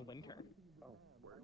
in winter. Oh, word.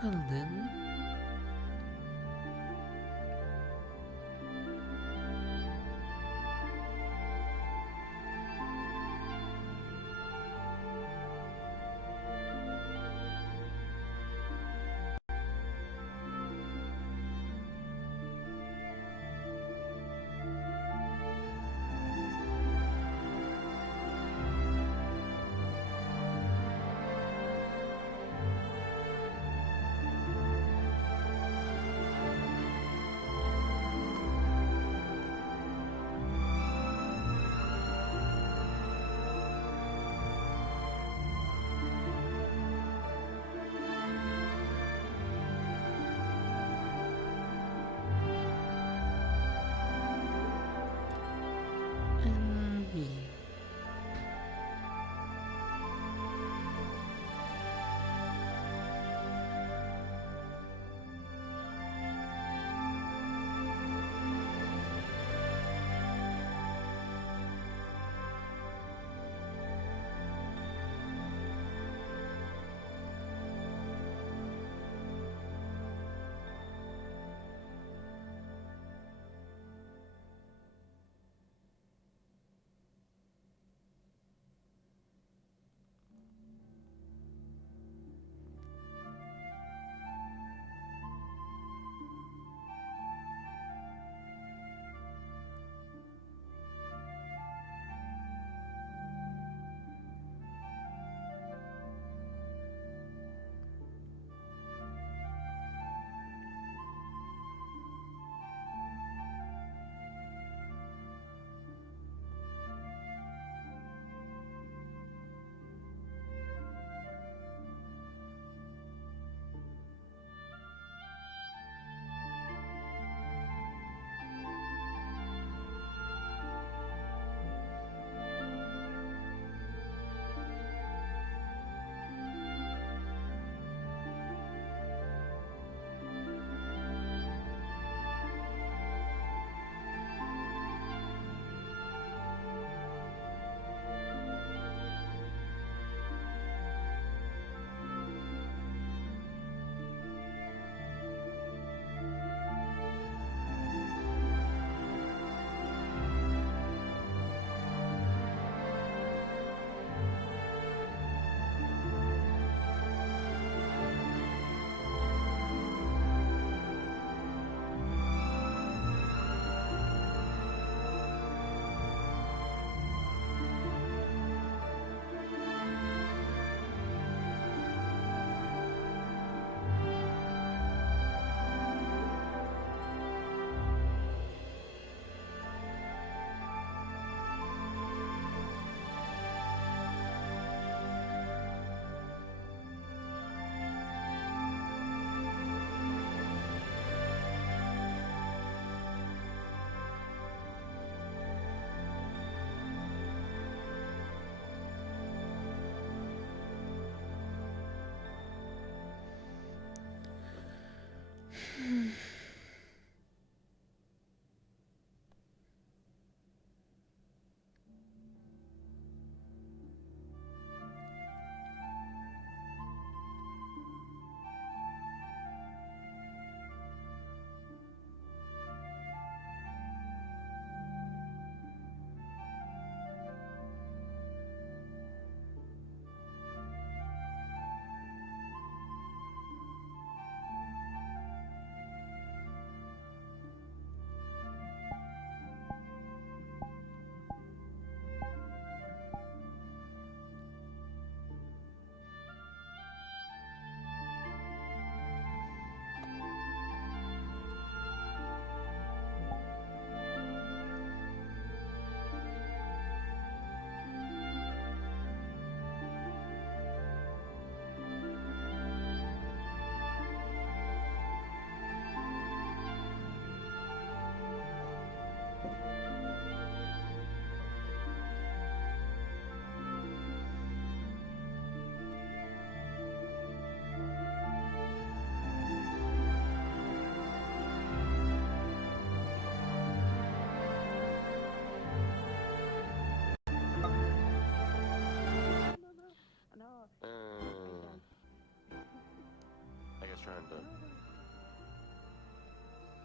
Well then.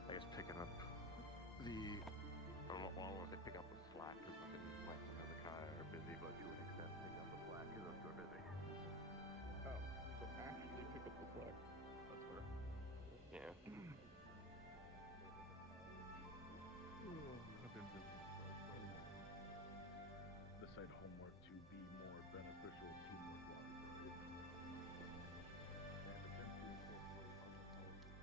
I guess picking up the. I don't want to say pick up the slack because my son Hezekiah are busy, but to an extent pick up the slack because those two are busy. Oh, so actually pick up the slack. That's fair. Yeah. I've been busy myself, but decide homework to be more beneficial teamwork wise, right? And potentially incorporate other policies.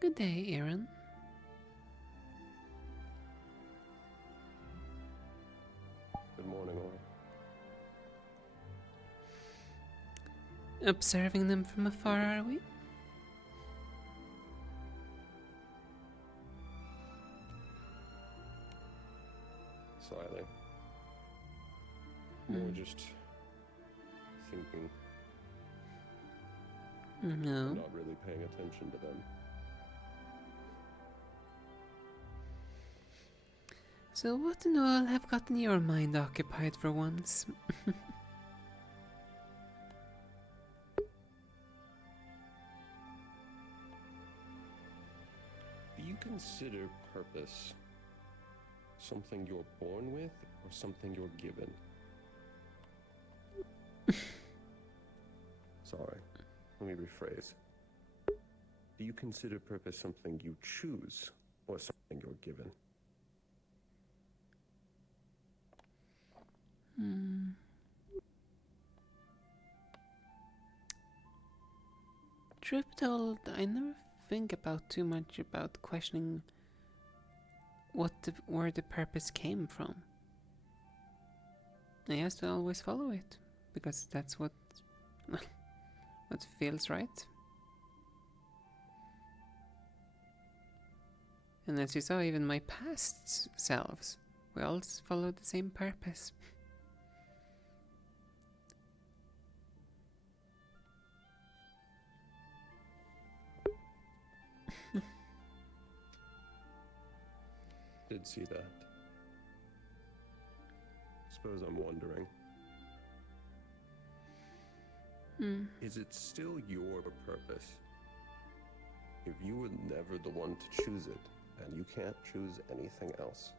Good day, Aaron. Good morning, all. Observing them from afar, are we? Slightly. More just thinking, No. not really paying attention to them. So what in all have gotten your mind occupied for once? Do you consider purpose something you're born with or something you're given? Sorry, let me rephrase. Do you consider purpose something you choose or something you're given? Truth told, I never think about too much about questioning where the purpose came from. I have to always follow it, because that's what feels right. And as you saw, even my past selves, we all follow the same purpose. Did see that. Suppose I'm wondering, is it still your purpose if you were never the one to choose it and you can't choose anything else?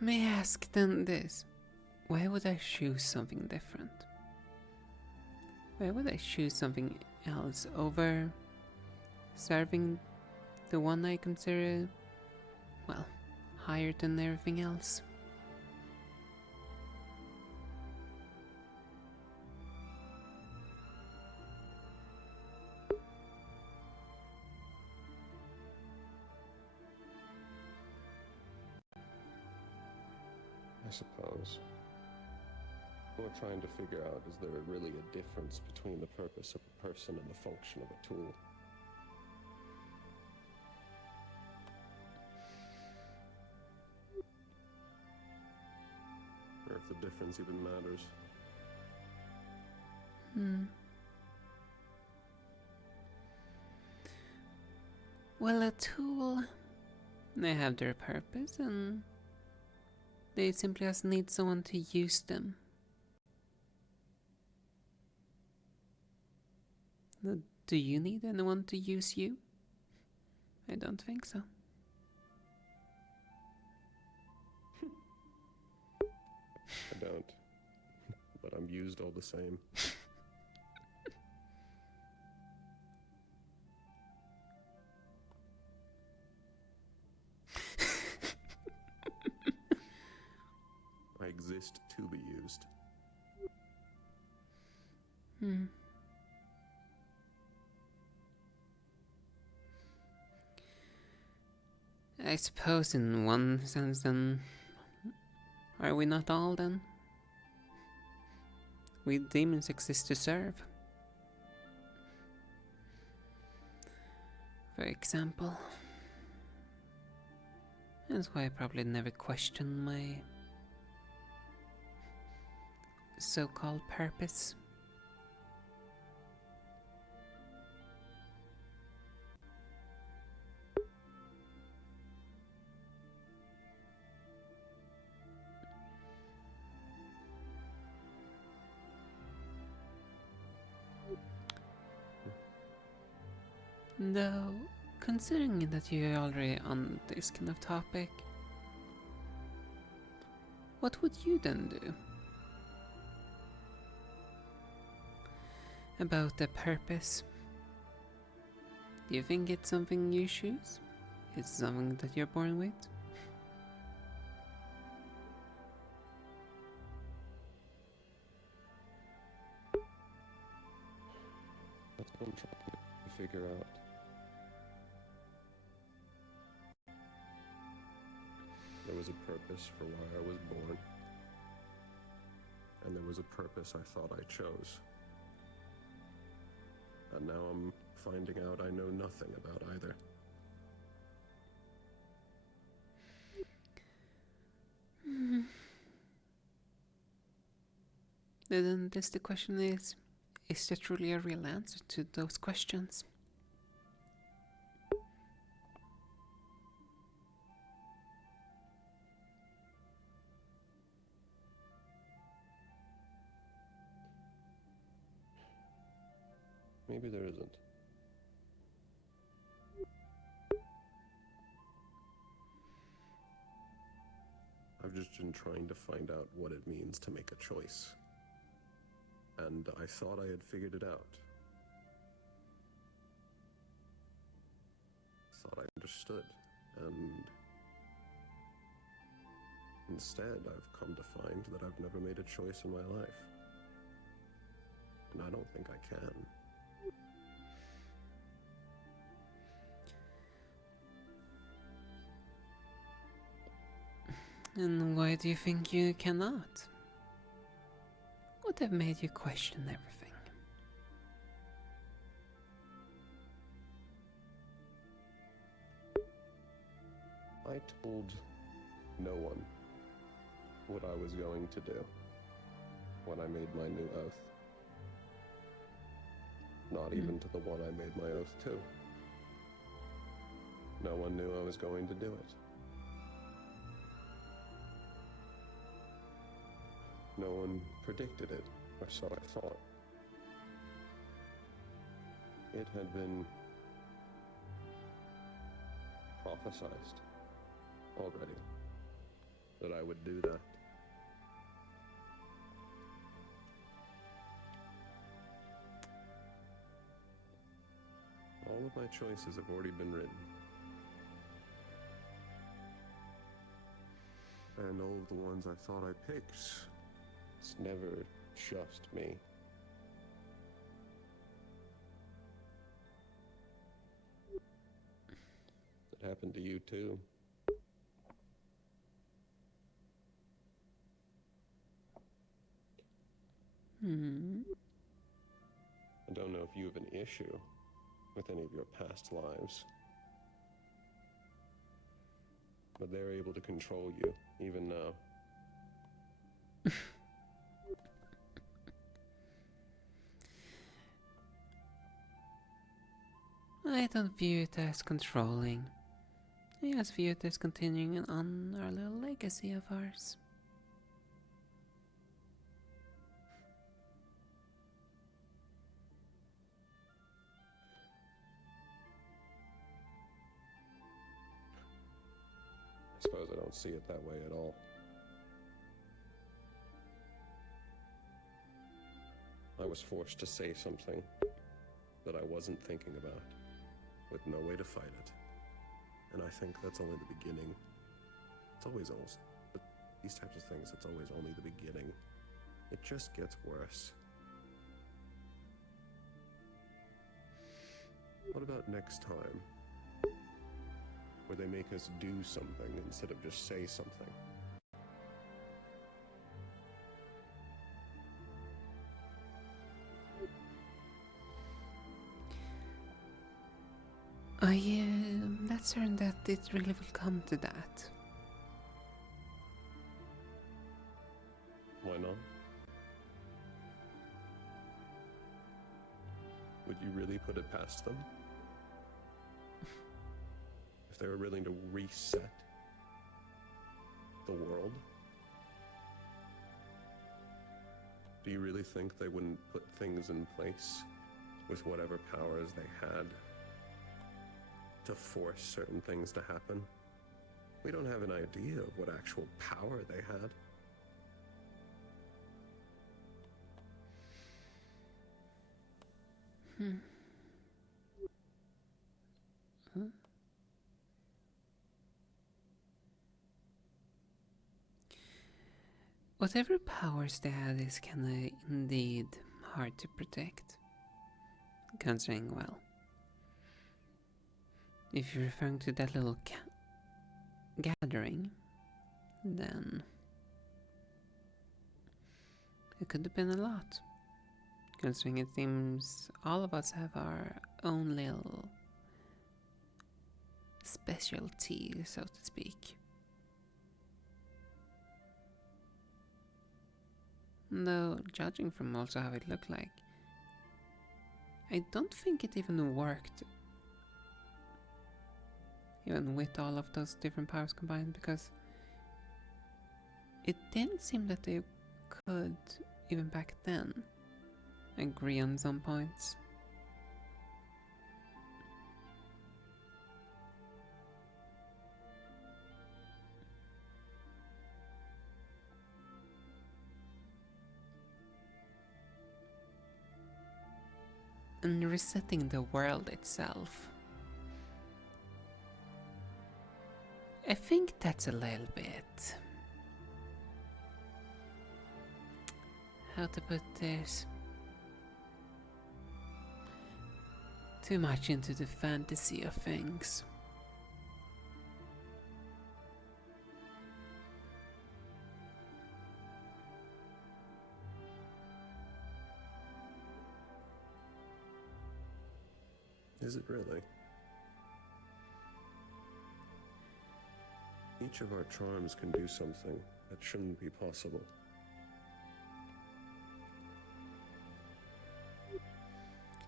May I ask then this? Why would I choose something different? Why would I choose something else over serving the one I consider, well, higher than everything else? I suppose. We're trying to figure out, is there really a difference between the purpose of a person and the function of a tool? Or if the difference even matters. Well, a tool They have their purpose and they simply just need someone to use them. Do you need anyone to use you? I don't think so. I don't. But I'm used all the same. I exist to be used. I suppose in one sense then, are we not all then? We demons exist to serve. For example. That's why I probably never questioned my so-called purpose. Though, considering that you're already on this kind of topic, what would you then do? About the purpose? Do you think it's something you choose? It's something that you're born with? That's what I'm trying to figure out. There was a purpose for why I was born. And there was a purpose I thought I chose. And now I'm finding out I know nothing about either. Then the question is there truly a real answer to those questions? Maybe there isn't. I've just been trying to find out what it means to make a choice. And I thought I had figured it out. Thought I understood. And instead, I've come to find that I've never made a choice in my life. And I don't think I can. And why do you think you cannot? What have made you question everything? I told no one what I was going to do when I made my new oath. Not even to the one I made my oath to. No one knew I was going to do it. No one predicted it, or so I thought. It had been prophesized already that I would do that. All of my choices have already been written. And all of the ones I thought I picked, it's never just me. It happened to you too. I don't know if you have an issue with any of your past lives, but they're able to control you, even now. I don't view it as controlling. I just view it as continuing on our little legacy of ours. I suppose I don't see it that way at all. I was forced to say something that I wasn't thinking about, with no way to fight it. And I think that's only the beginning. It's always but these types of things, it's always only the beginning. It just gets worse. What about next time? Where they make us do something instead of just say something? I am not certain that it really will come to that. Why not? Would you really put it past them? If they were willing to reset the world? Do you really think they wouldn't put things in place with whatever powers they had to force certain things to happen? We don't have an idea of what actual power they had. Whatever powers they had is kinda indeed hard to protect. Considering, well, if you're referring to that little gathering, then it could have been a lot. Considering it seems all of us have our own little specialty, so to speak. Though, judging from also how it looked like, I don't think it even worked. Even with all of those different powers combined, because it didn't seem that they could, even back then, agree on some points. And resetting the world itself, I think that's a little bit... how to put this? Too much into the fantasy of things. Is it really? Each of our charms can do something that shouldn't be possible.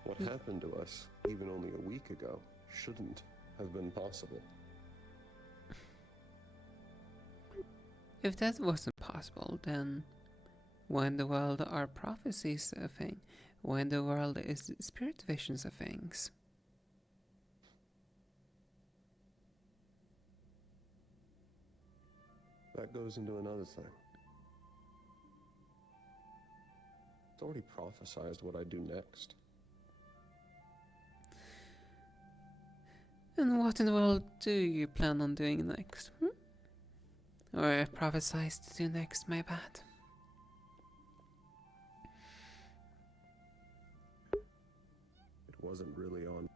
What happened to us, even only a week ago, shouldn't have been possible. If that wasn't possible, then why in the world are prophecies a thing? Why in the world is spirit visions of things? That goes into another thing. It's already prophesized what I do next. And what in the world do you plan on doing next? Or prophesized to do next, my bad. It wasn't really on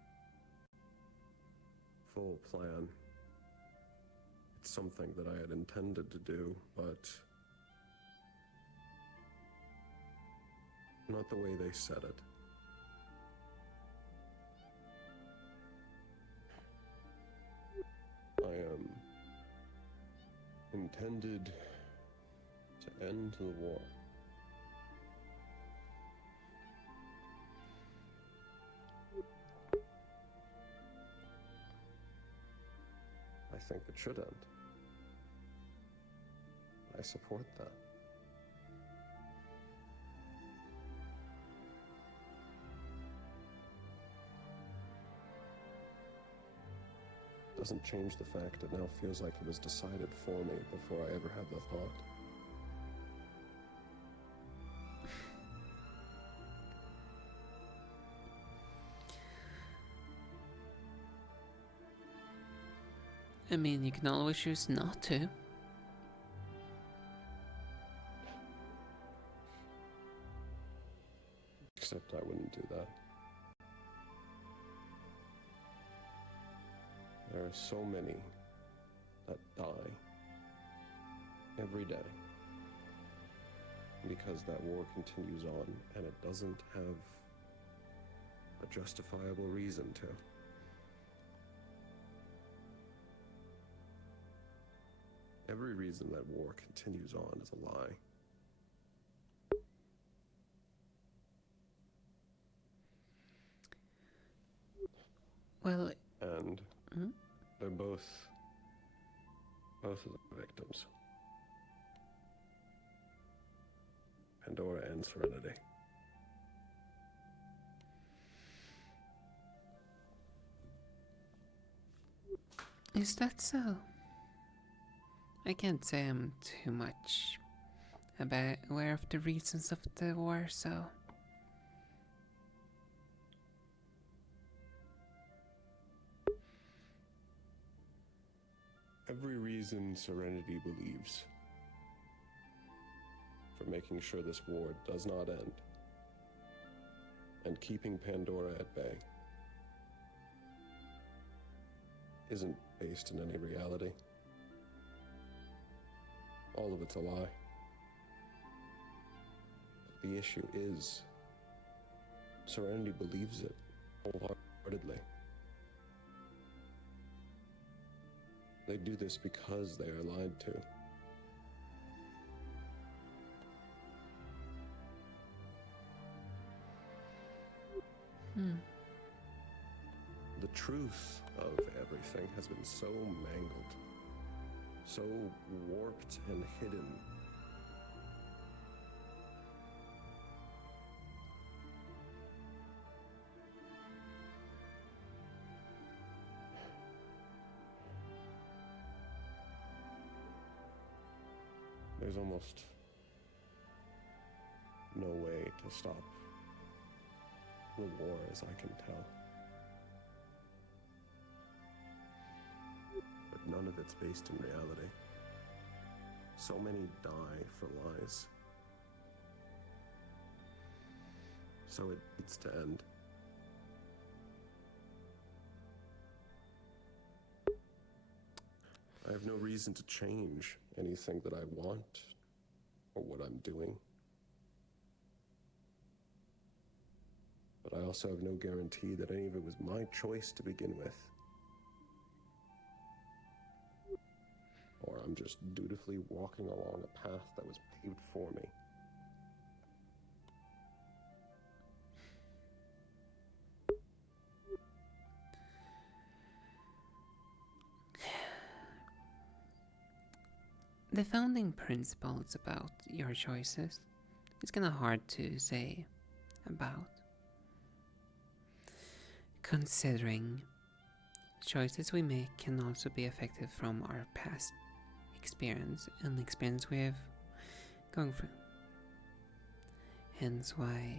full plan. It's something that I had intended to do, but not the way they said it. I intended to end the war. I think it should end. I support that. Doesn't change the fact it now feels like it was decided for me before I ever had the thought. I mean, you can always choose not to. Except I wouldn't do that. There are so many that die every day because that war continues on and it doesn't have a justifiable reason to. Every reason that war continues on is a lie. Well, And they're both of the victims. Pandora and Serenity. is that so? I can't say I'm too much aware of the reasons of the war, so... Every reason Serenity believes for making sure this war does not end and keeping Pandora at bay isn't based in any reality. All of it's a lie. But the issue is, Serenity believes it wholeheartedly. They do this because they are lied to. The truth of everything has been so mangled, so warped and hidden. There's almost no way to stop the war, as I can tell. But none of it's based in reality. So many die for lies. So it needs to end. I have no reason to change anything that I want or what I'm doing. But I also have no guarantee that any of it was my choice to begin with. Or I'm just dutifully walking along a path that was paved for me. The founding principles about your choices, it's kinda hard to say about. Considering choices we make can also be affected from our past experience and experience we have gone through. Hence why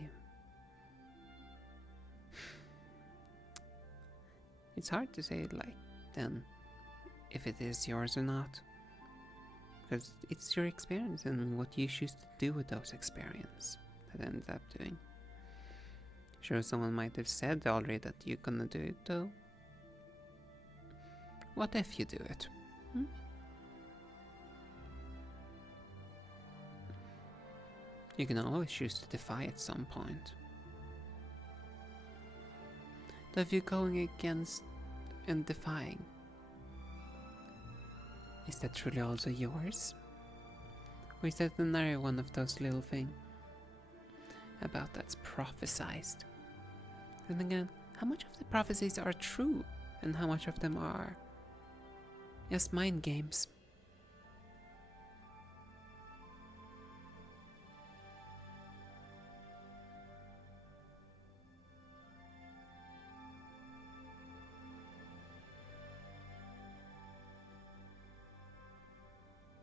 it's hard to say like then if it is yours or not. Because it's your experience and what you choose to do with those experiences that ends up doing. Sure, someone might have said already that you're gonna do it though. What if you do it? You can always choose to defy at some point. But if you're going against and defying, is that truly also yours? Or is that another one of those little things about that's prophesized? Then again, how much of the prophecies are true and how much of them are Just mind games.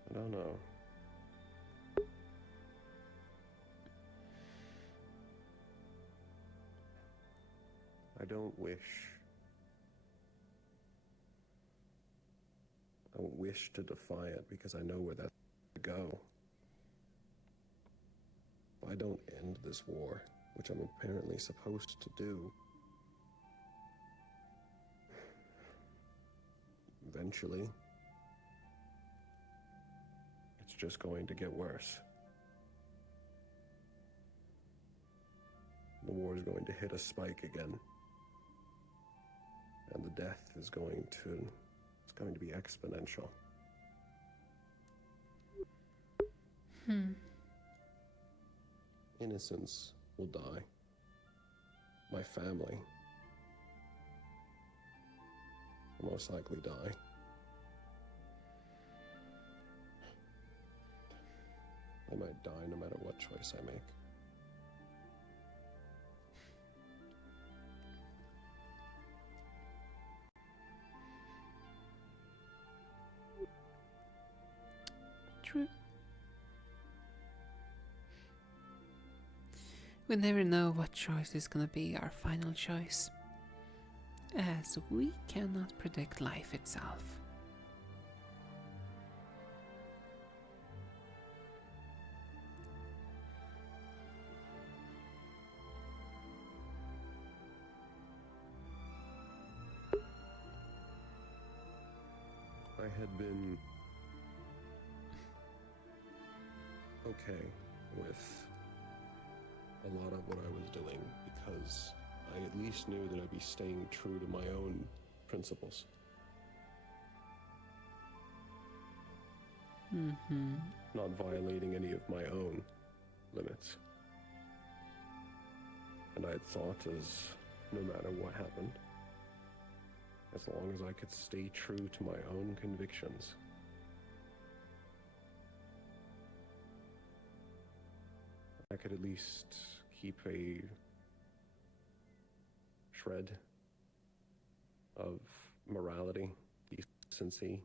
I don't know. I don't wish to defy it because I know where that's going to go. If I don't end this war, which I'm apparently supposed to do, eventually, it's just going to get worse. The war is going to hit a spike again. And the death is going to be exponential. Innocents will die. My family will most likely die. I might die no matter what choice I make. True. We never know what choice is gonna be our final choice, as we cannot predict life itself. I had been okay with a lot of what I was doing because I at least knew that I'd be staying true to my own principles. Not violating any of my own limits. And I had thought as no matter what happened, as long as I could stay true to my own convictions, I could at least keep a shred of morality, decency.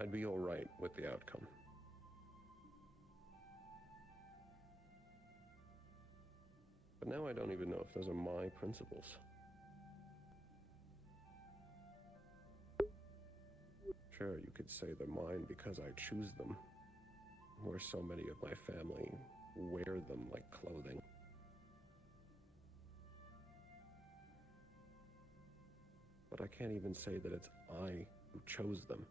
I'd be all right with the outcome. But now I don't even know if those are my principles. Sure, you could say they're mine because I choose them, where so many of my family wear them like clothing. But I can't even say that it's I who chose them.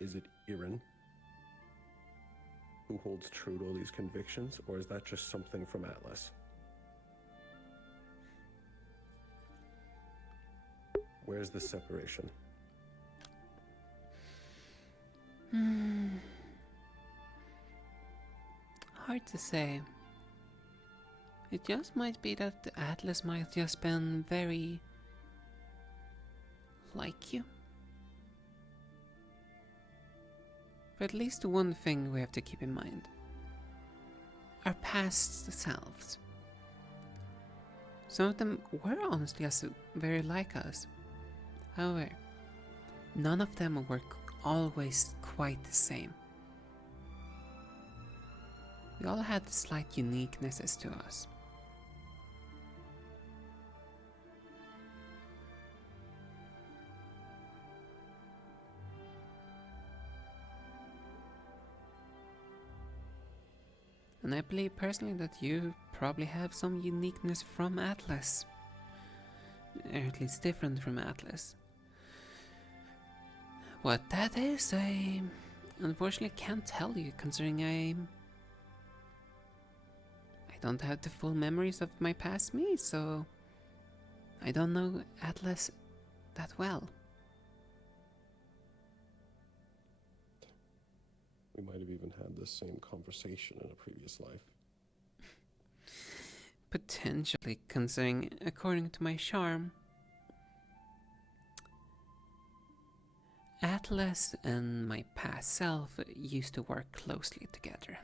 Is it Irin who holds true to all these convictions, or is that just something from Atlas? Where's the separation? Hard to say. It just might be that the Atlas might just been very like you. But at least one thing we have to keep in mind. Our past selves. Some of them were honestly just very like us. However, none of them were always quite the same. We all had slight uniquenesses to us. And I believe personally that you probably have some uniqueness from Atlas. Or at least different from Atlas. What that is, I unfortunately can't tell you, considering I don't have the full memories of my past me, so I don't know Atlas that well. We might have even had this same conversation in a previous life. Potentially, considering, according to my charm, Atlas and my past self used to work closely together.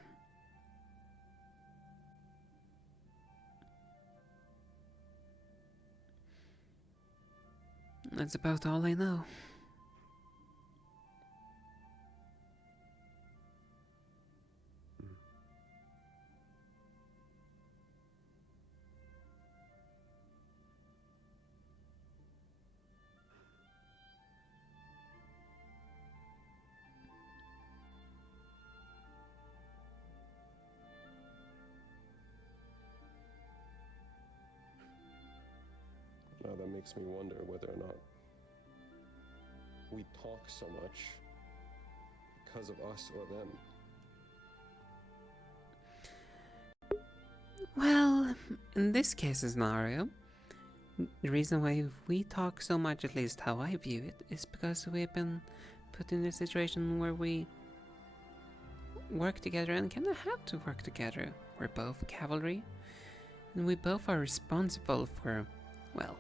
That's about all I know. Now that makes me wonder whether or not we talk so much because of us or them. Well, in this case scenario, the reason why we talk so much, at least how I view it, is because we've been put in a situation where we work together and kind of have to work together. We're both cavalry, and we both are responsible for, well,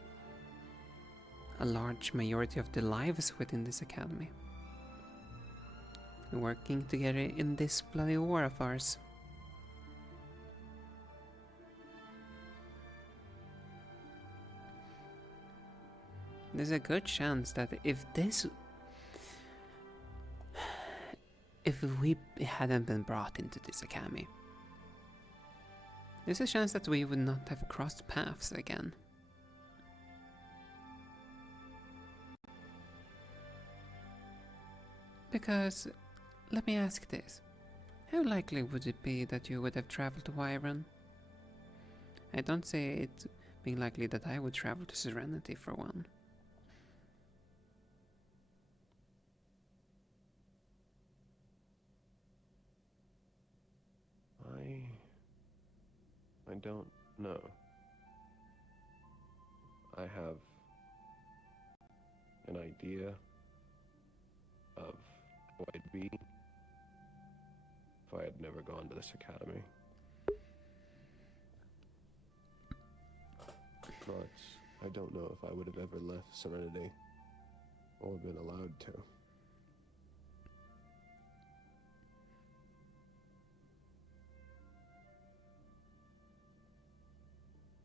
a large majority of the lives within this academy. Working together in this bloody war of ours. There's a good chance that if we hadn't been brought into this academy, there's a chance that we would not have crossed paths again. Because, let me ask this, how likely would it be that you would have traveled to Wyron? I don't say it being likely that I would travel to Serenity for one. I don't know. I have an idea of who I'd be if I had never gone to this academy. But I don't know if I would have ever left Serenity or been allowed to.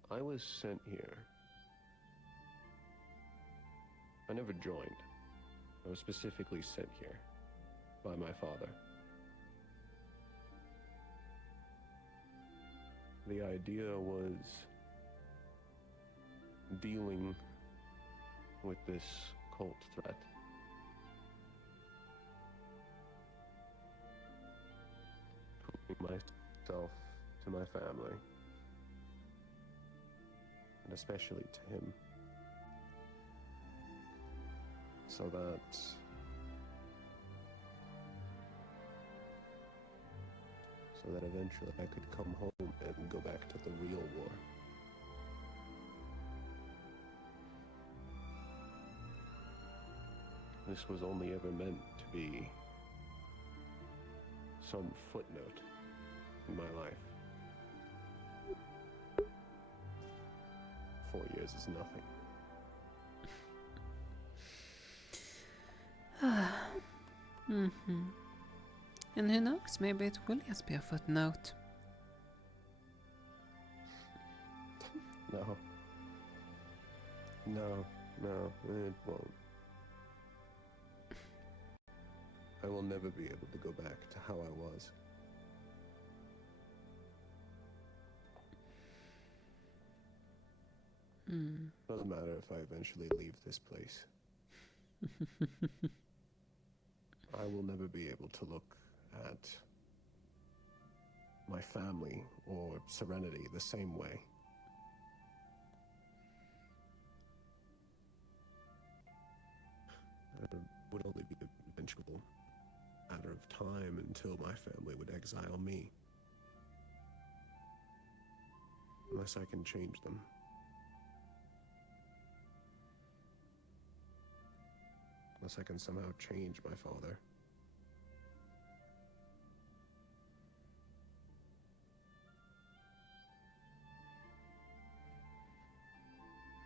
I was sent here. I never joined. I was specifically sent here by my father. The idea was dealing with this cult threat. Proving myself to my family. And especially to him. So that eventually I could come home and go back to the real war. This was only ever meant to be some footnote in my life. 4 years is nothing. And who knows, maybe it will just be a footnote. No, it won't. I will never be able to go back to how I was. Doesn't matter if I eventually leave this place. I will never be able to look at my family or Serenity the same way. It would only be an eventual matter of time until my family would exile me. Unless I can change them. Unless I can somehow change my father.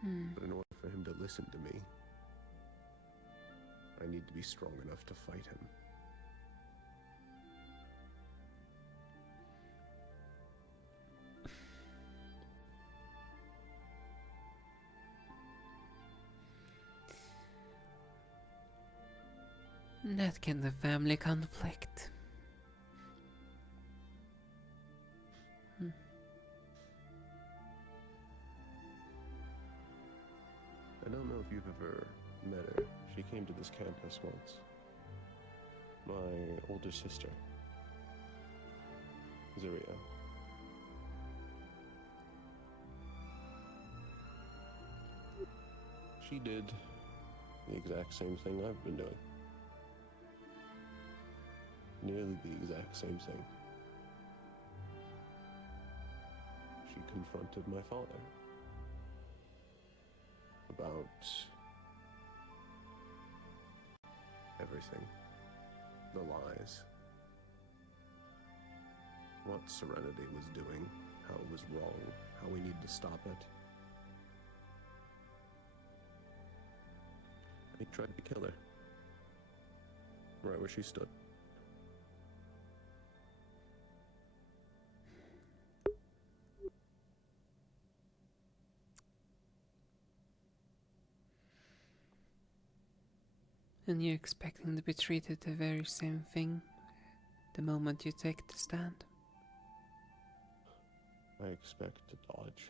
But in order for him to listen to me, I need to be strong enough to fight him. That kind of family conflict. I don't know if you've ever met her. She came to this campus once. My older sister, Zuria. She did the exact same thing I've been doing. Nearly the exact same thing. She confronted my father about everything. The lies. What Serenity was doing, how it was wrong, how we need to stop it. He tried to kill her. Right where she stood. And you're expecting to be treated the very same thing the moment you take the stand. I expect to dodge.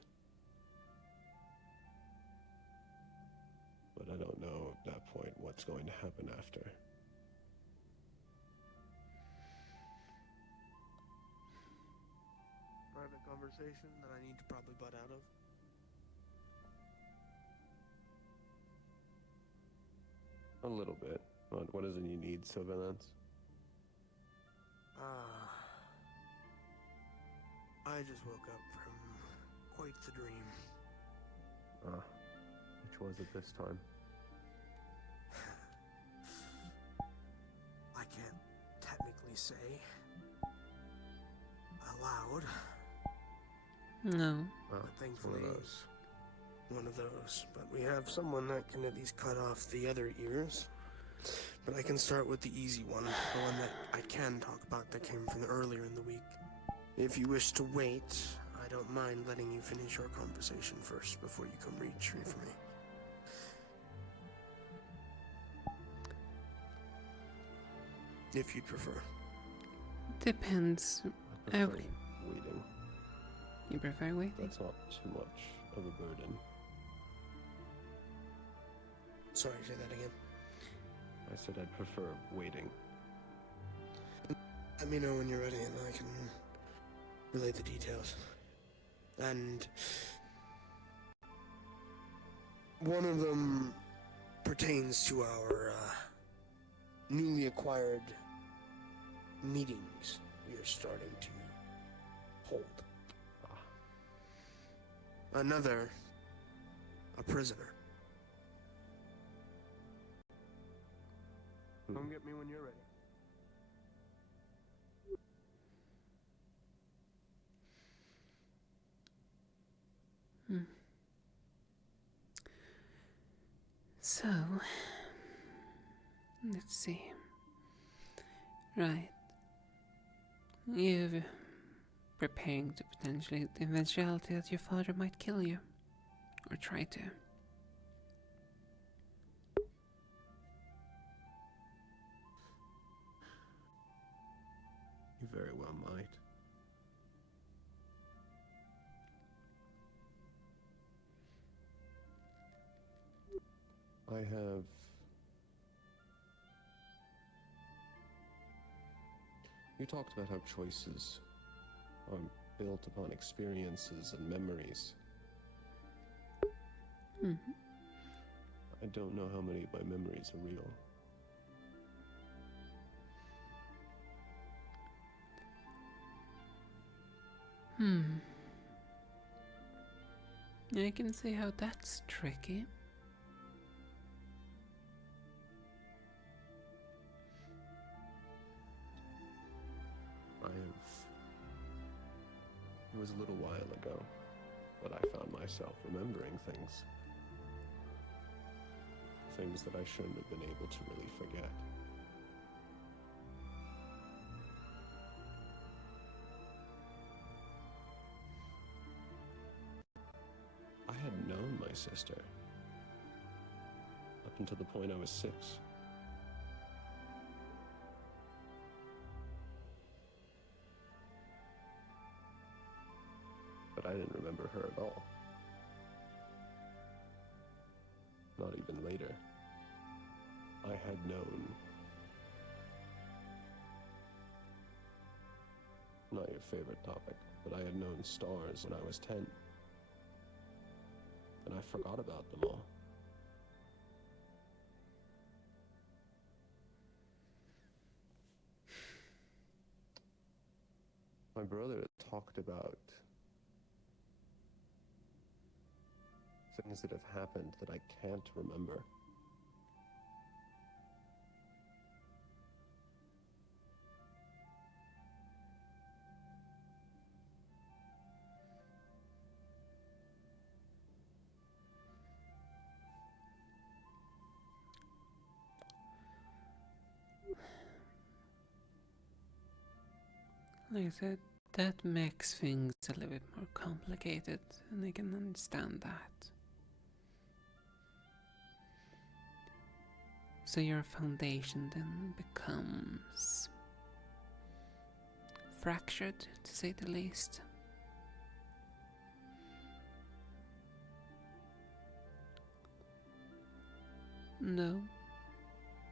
But I don't know at that point what's going to happen after. Private conversation that I need to probably butt out of. A little bit. What is it you need, Sylvanance? I just woke up from quite the dream. Which was it this time? I can't technically say aloud, No. but It's thankfully one of those. one of those. But we have someone that can at least cut off the other ears. But I can start with the easy one, the one that I can talk about that came from earlier in the week. If you wish to wait, I don't mind letting you finish your conversation first before you come retrieve me. If you'd prefer. Depends. I prefer Okay. waiting. You prefer waiting? That's not too much of a burden. Sorry, say that again. I said I'd prefer waiting. Let me know when you're ready and I can relay the details. And one of them pertains to our newly acquired meetings we are starting to hold. Another, a prisoner. Come get me when you're ready. So, let's see. Right. You're preparing to potentially the eventuality that your father might kill you. Or try to. You very well might. I have... You talked about how choices are built upon experiences and memories. Mm-hmm. I don't know how many of my memories are real. I can see how that's tricky. It was a little while ago, but I found myself remembering things things that I shouldn't have been able to really forget. I had known my sister up until the point I was 6. But I didn't remember her at all. Not even later. I had known, not your favorite topic, but I had known stars when I was 10. And I forgot about them all. My brother talked about things that have happened that I can't remember. Like I said, that makes things a little bit more complicated, and I can understand that. So your foundation then becomes fractured, to say the least. No,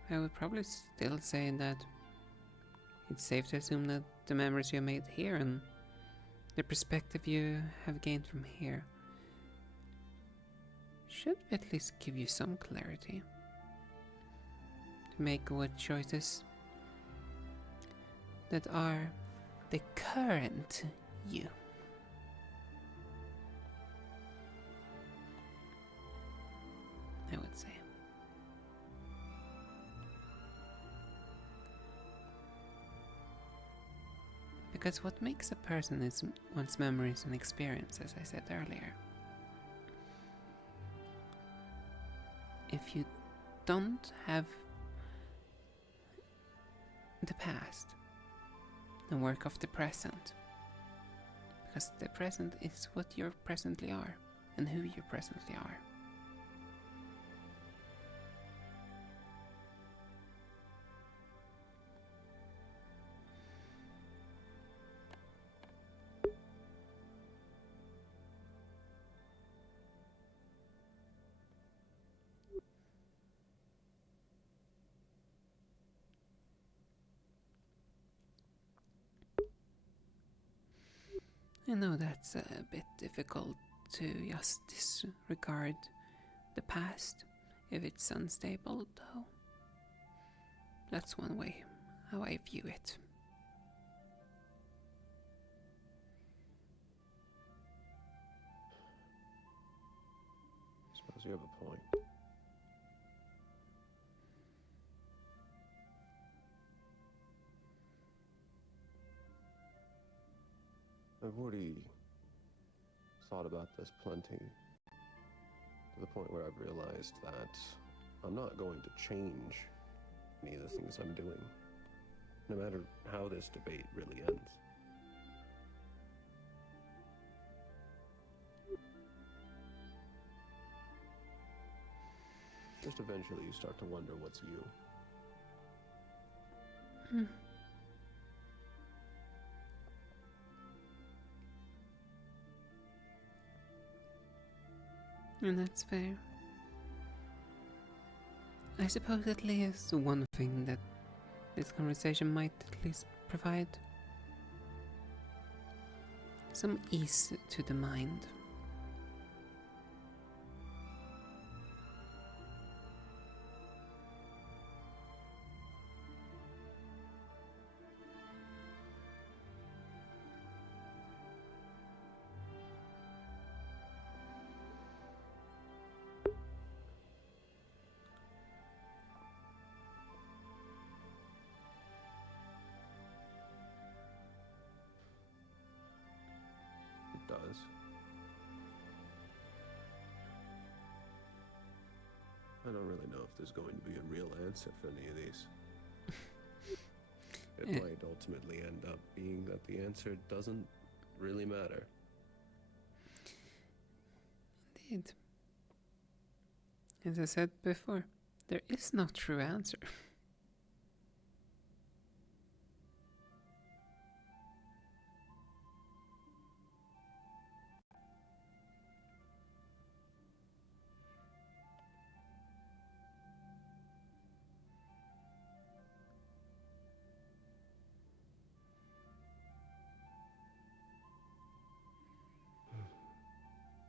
I would probably still say that it's safe to assume that the memories you made here and the perspective you have gained from here should at least give you some clarity to make good choices that are the current you. I would say. Because what makes a person is one's memories and experience, as I said earlier. If you don't have the past, then work off the present. Because the present is what you presently are, and who you presently are. I know that's a bit difficult to just disregard the past if it's unstable, though. That's one way how I view it. I suppose you have a point. I've already thought about this plenty, to the point where I've realized that I'm not going to change any of the things I'm doing, no matter how this debate really ends. Just eventually you start to wonder what's you. And that's fair. I suppose at least one thing that this conversation might at least provide: some ease to the mind. It does. I don't really know if there's going to be a real answer for any of these. It Yeah. might ultimately end up being that the answer doesn't really matter. Indeed. As I said before, there is no true answer.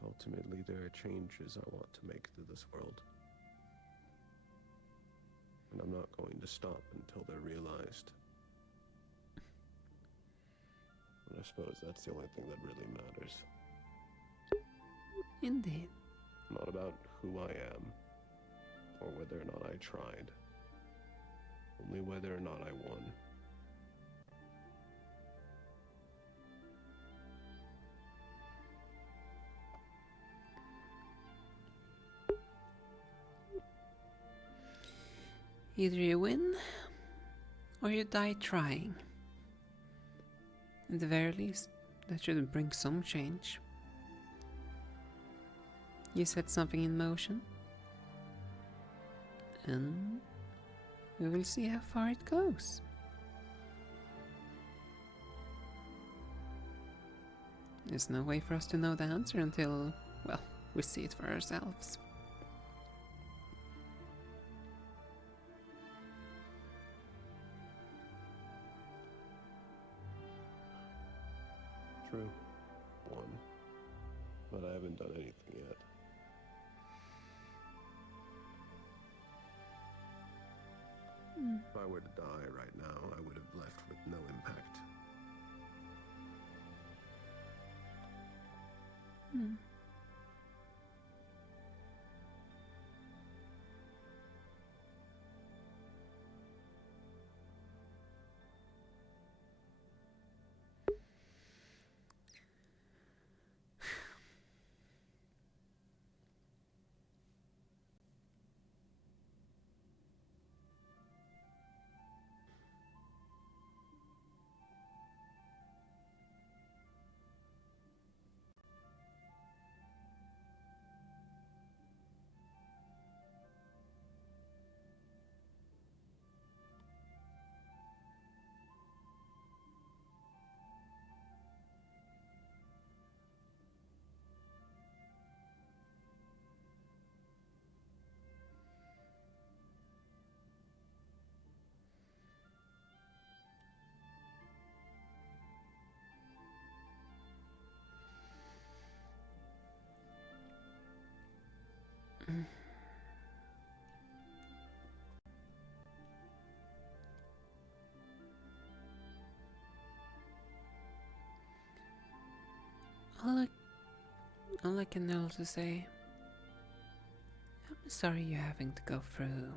Ultimately, there are changes I want to make to this world. And I'm not going to stop until they're realized. And I suppose that's the only thing that really matters. Indeed. Not about who I am, or whether or not I tried. Only whether or not I won. Either you win, or you die trying. At the very least, that should bring some change. You set something in motion, and we will see how far it goes. There's no way for us to know the answer until, well, we see it for ourselves. True. One. But I haven't done anything yet. If I were to die right now, I would have left with no impact. Hmm. All I can also say, I'm sorry you're having to go through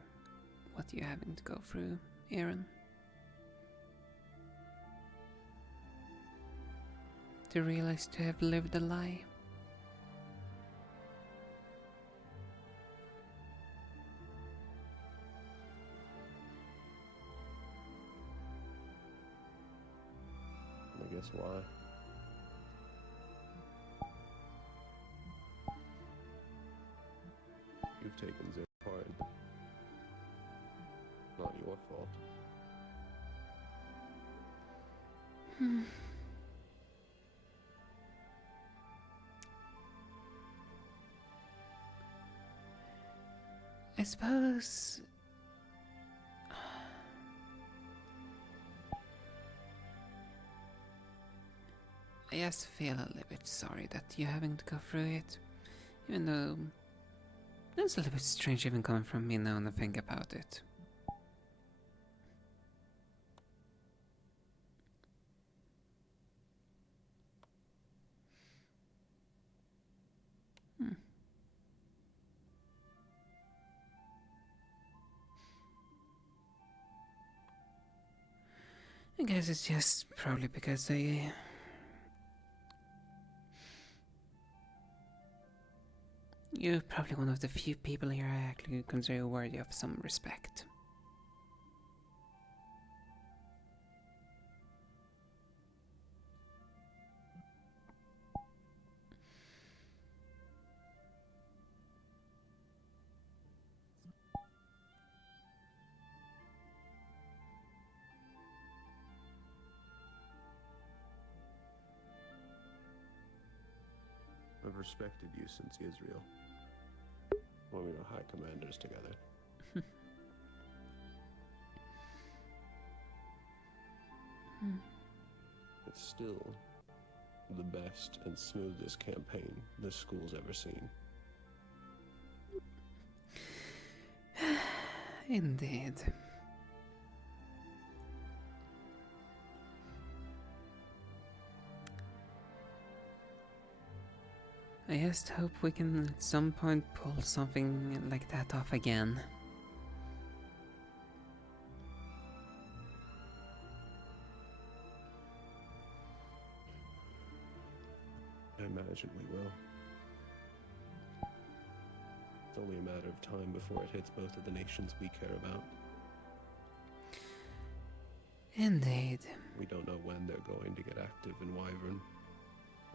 what you're having to go through, Aaron. To realize to have lived a lie. I guess why? You've taken zero part. Not your fault. I suppose I just feel a little bit sorry that you're having to go through it, even though it's a little bit strange even coming from me now and I think about it. I guess it's just probably because You're probably one of the few people here I actually consider worthy of some respect. I've respected you since Israel. When we were high commanders together. It's still the best and smoothest campaign this school's ever seen. Indeed. I just hope we can at some point pull something like that off again. I imagine we will. It's only a matter of time before it hits both of the nations we care about. Indeed. We don't know when they're going to get active in Wyvern,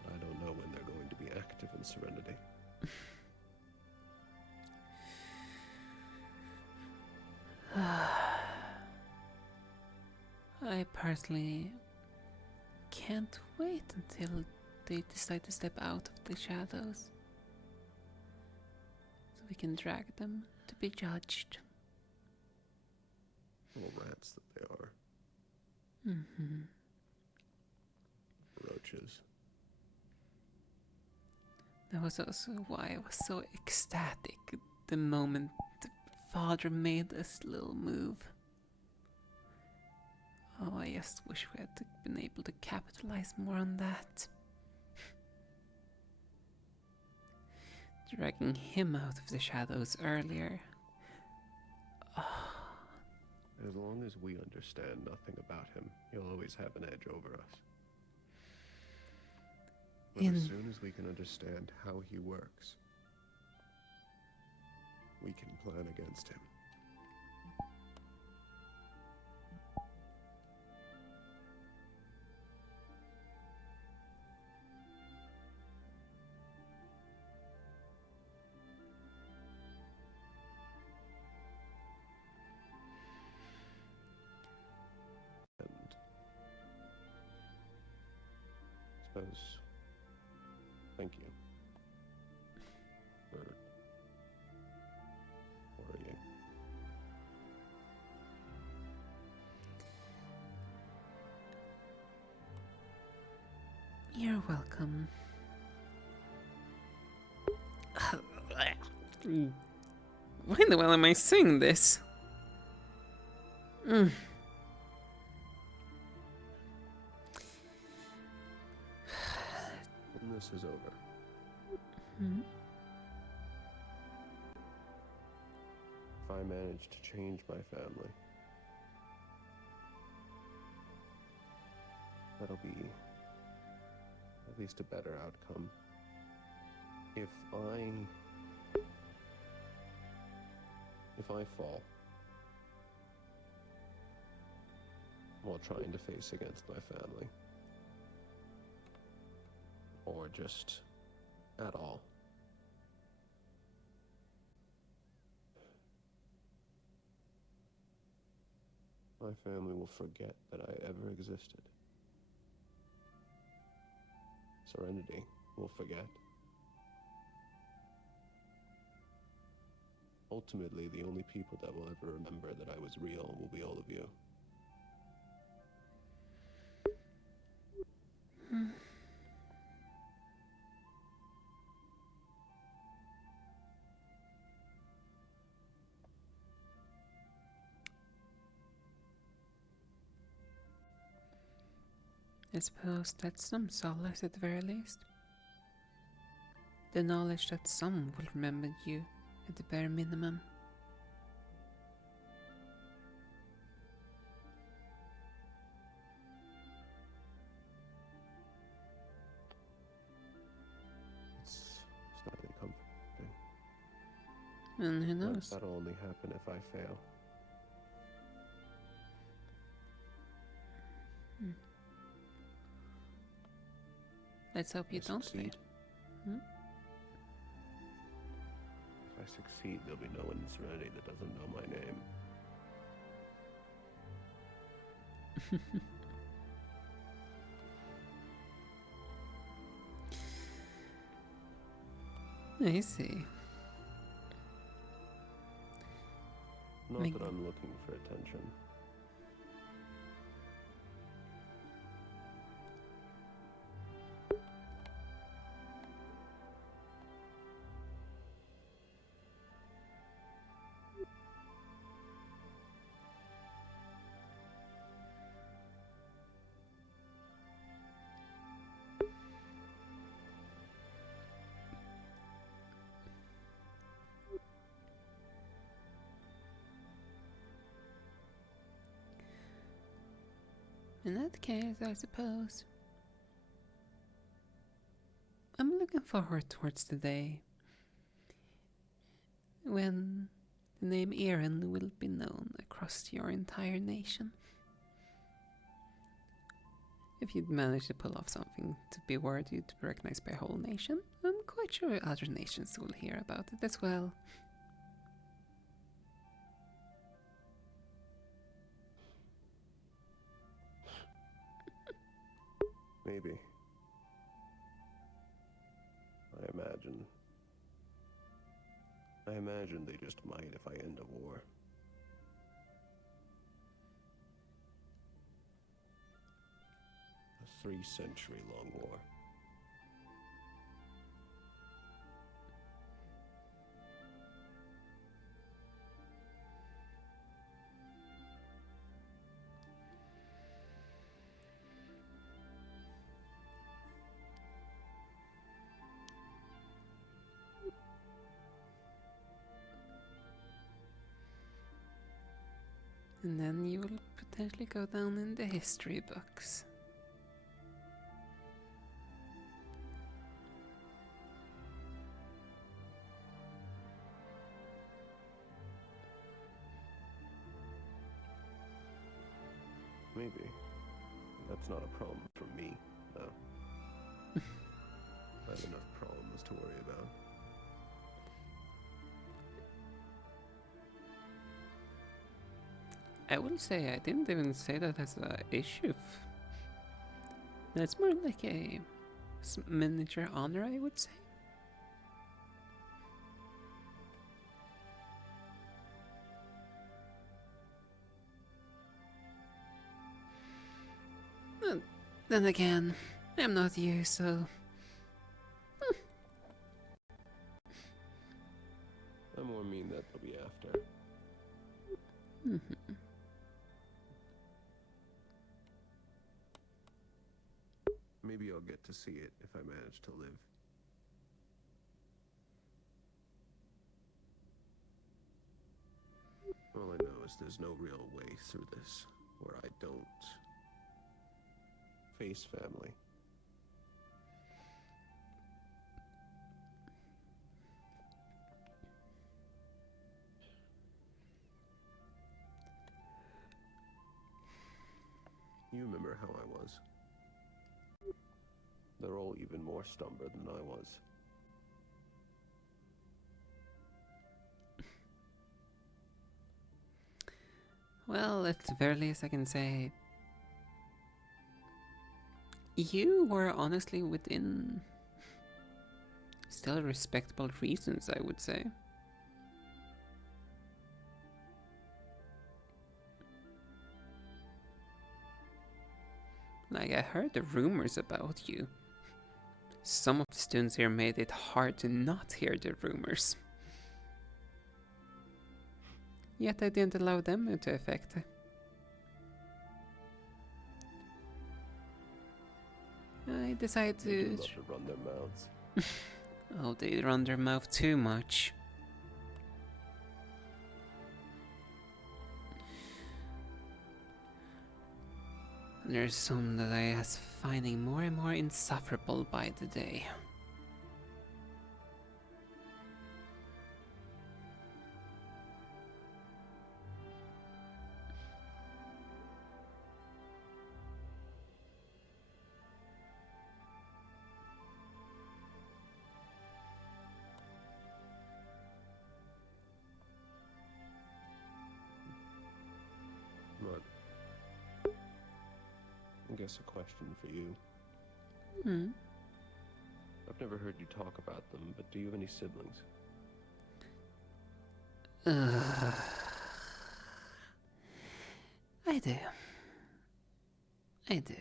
but I don't know when they're going to be active in Serenity. I personally can't wait until they decide to step out of the shadows, so we can drag them to be judged. Little rats that they are. Mm-hmm. Roaches. That was also why I was so ecstatic the moment the father made this little move. Oh, I just wish we had been able to capitalize more on that. Dragging him out of the shadows earlier. As long as we understand nothing about him, he'll always have an edge over us. But as soon as we can understand how he works, we can plan against him. And I suppose, thank you for worrying. You're welcome. Why in the hell am I saying this? When this is over, Hmm? if I manage to change my family, that'll be at least a better outcome. If I fall while trying to face against my family, or just at all, my family will forget that I ever existed. Serenity will forget. Ultimately, the only people that will ever remember that I was real will be all of you. I suppose that's some solace at the very least. The knowledge that some will remember you at the bare minimum. It's not very comforting. And who But knows? that'll only happen if I fail. Let's hope you I don't succeed. fail. Hmm? If I succeed, there'll be no one in Serenity that doesn't know my name. I see. Not Make- that I'm looking for attention. In that case, I suppose. I'm looking forward towards the day when the name Eren will be known across your entire nation. If you'd manage to pull off something to be worthy to be recognized by a whole nation, I'm quite sure other nations will hear about it as well. Maybe. I imagine they just might if I end a war. A 3-century-long war. And then you will potentially go down in the history books. Maybe. That's not a problem for me, though. I have enough problems to worry about. I will say I didn't even say that as a issue. That's more like a miniature honor, I would say. Then again, I'm not you, so I more mean that they'll be after. Maybe I'll get to see it if I manage to live. All I know is there's no real way through this where I don't face family. You remember how I was. They're all even more stubborn than I was. well, at the very least I can say you were honestly within still respectable reasons, I would say. Like, I heard the rumors about you. Some of the students here made it hard to not hear the rumors. Yet I didn't allow them into effect. I decided They do to... love to run their mouths. Oh, they run their mouth too much. There's some that I am finding more and more insufferable by the day. guess a question for you. Hmm. I've never heard you talk about them, but do you have any siblings? I do. I do.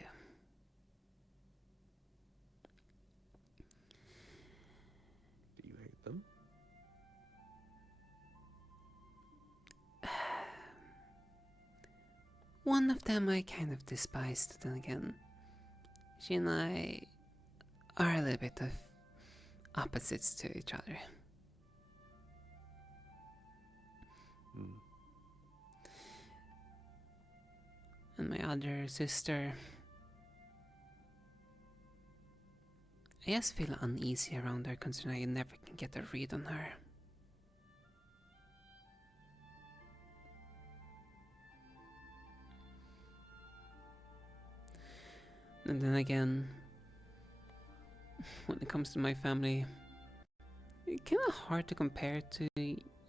Do you hate them? One of them I kind of despise, but then again, she and I are a little bit of opposites to each other. Hmm. And my other sister, I just feel uneasy around her considering I never can get a read on her. And then again, when it comes to my family, it's kind of hard to compare to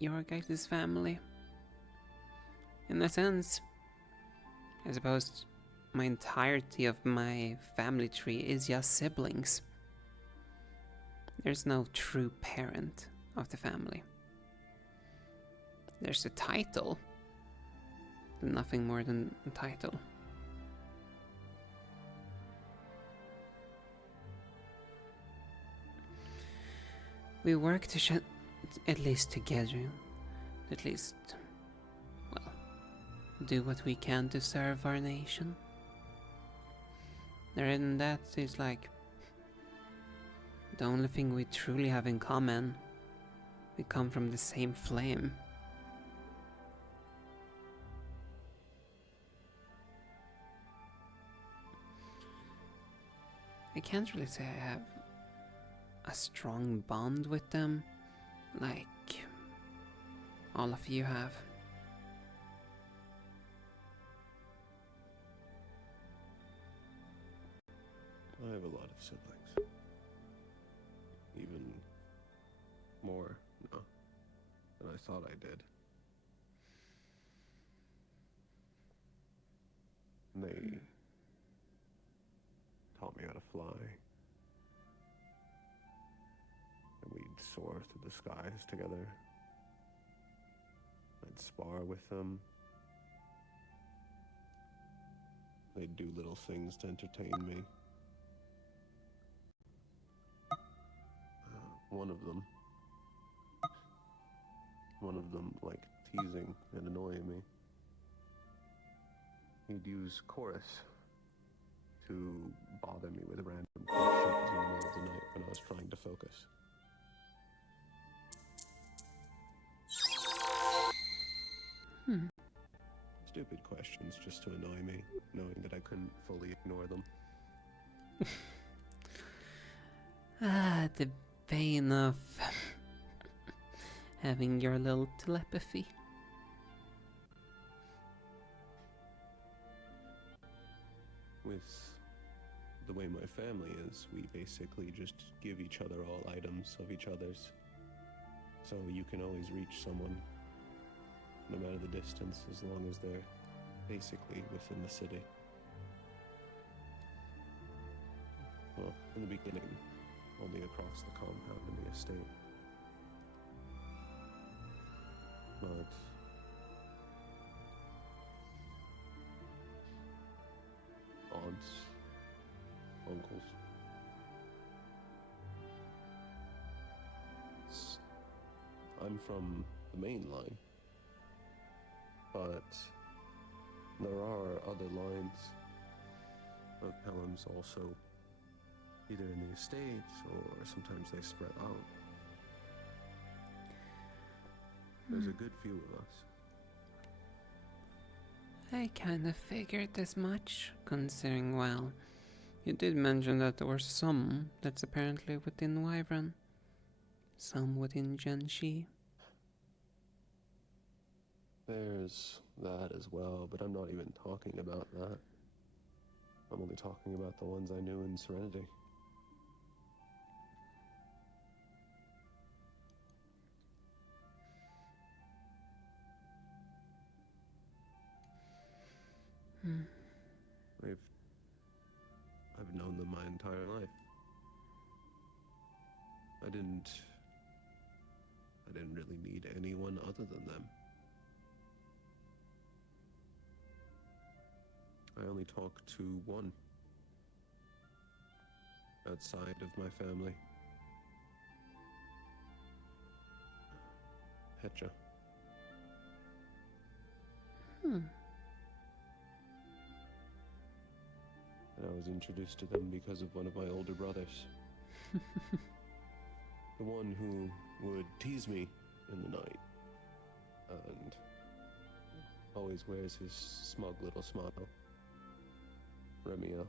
your guys' family. In a sense, I suppose my entirety of my family tree is just siblings. There's no true parent of the family. There's a title, but nothing more than a title. We work to at least together, at least, well, do what we can to serve our nation. Other than that, it's like the only thing we truly have in common. We come from the same flame. I can't really say I have a strong bond with them like all of you have. I have a lot of siblings. Even more, no, than I thought I did. And they taught me how to fly. And we'd soar through the skies together. I'd spar with them. They'd do little things to entertain me. One of them liked teasing and annoying me. He'd use chorus to bother me with random questions in the middle of the night when I was trying to focus. Stupid questions just to annoy me, knowing that I couldn't fully ignore them. The pain of having your little telepathy. With the way my family is, we basically just give each other all items of each other's. So you can always reach someone, no matter the distance, as long as they're basically within the city. Well, in the beginning, only across the compound and the estate. But aunts, uncles. I'm from the main line, but there are other lines of Pelhams also, either in the estates or sometimes they spread out. There's a good few of us. I kind of figured as much, considering, well, you did mention that there were some that's apparently within Wyvern, some within Genshi. There's that as well, but I'm not even talking about that. I'm only talking about the ones I knew in Serenity. I've I've known them my entire life. I didn't really need anyone other than them. I only talk to one outside of my family. Hetcha. Hmm. And I was introduced to them because of one of my older brothers. The one who would tease me in the night and always wears his smug little smile. Remiel.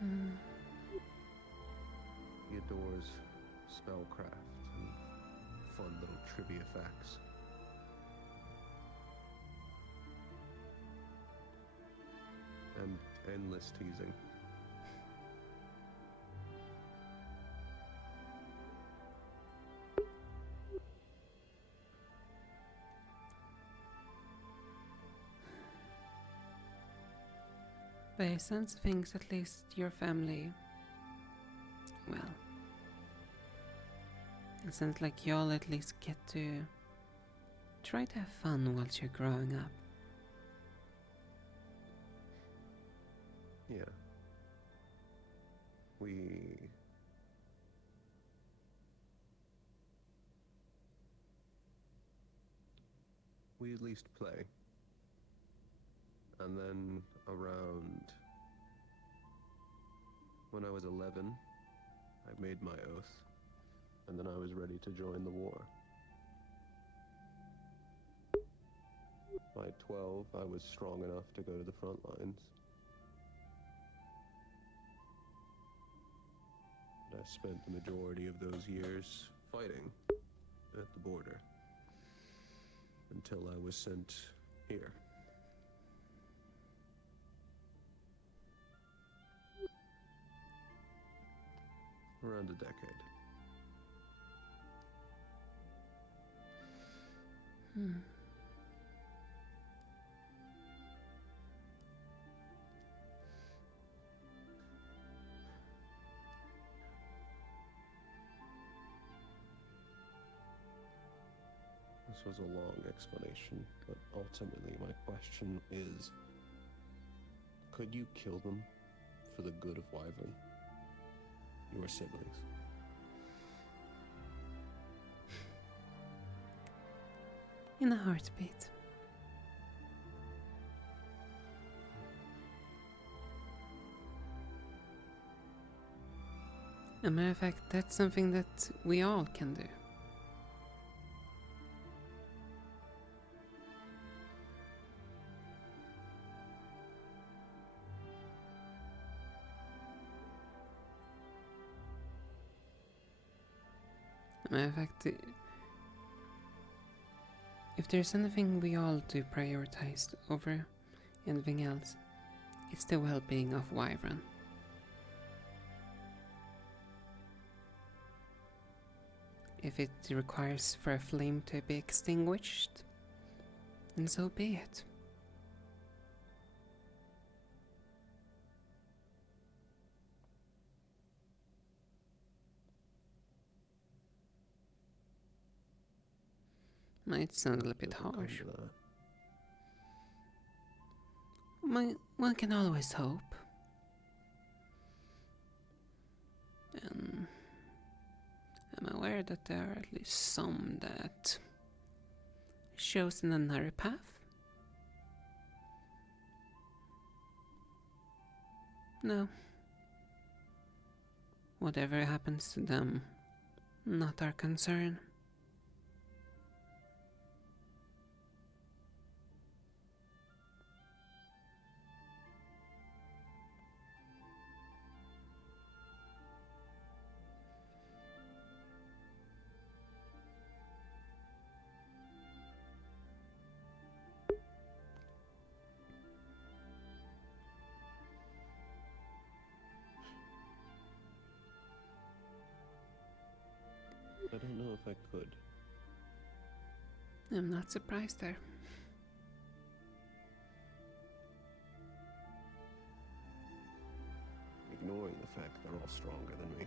Hmm. He adores spellcraft and fun little trivia facts. And endless teasing. By the sense of things, at least your family, well, it sounds like y'all at least get to try to have fun whilst you're growing up. Yeah. We at least play. And then around when I was 11, I made my oath, and then I was ready to join the war. By 12, I was strong enough to go to the front lines. And I spent the majority of those years fighting at the border until I was sent here. Around a decade. Hmm. This was a long explanation, but ultimately my question is, could you kill them for the good of Wyvern? Your siblings. In a heartbeat. As a matter of fact, that's something that we all can do. As a matter of fact, if there's anything we all do prioritize over anything else, it's the well-being of Wyvern. If it requires for a flame to be extinguished, then so be it. Might sound a little bit Doesn't come harsh. to that. One can always hope. And I'm aware that there are at least some that shows in another path. No. Whatever happens to them, not our concern. I don't know if I could. I'm not surprised there. Ignoring the fact they're all stronger than me.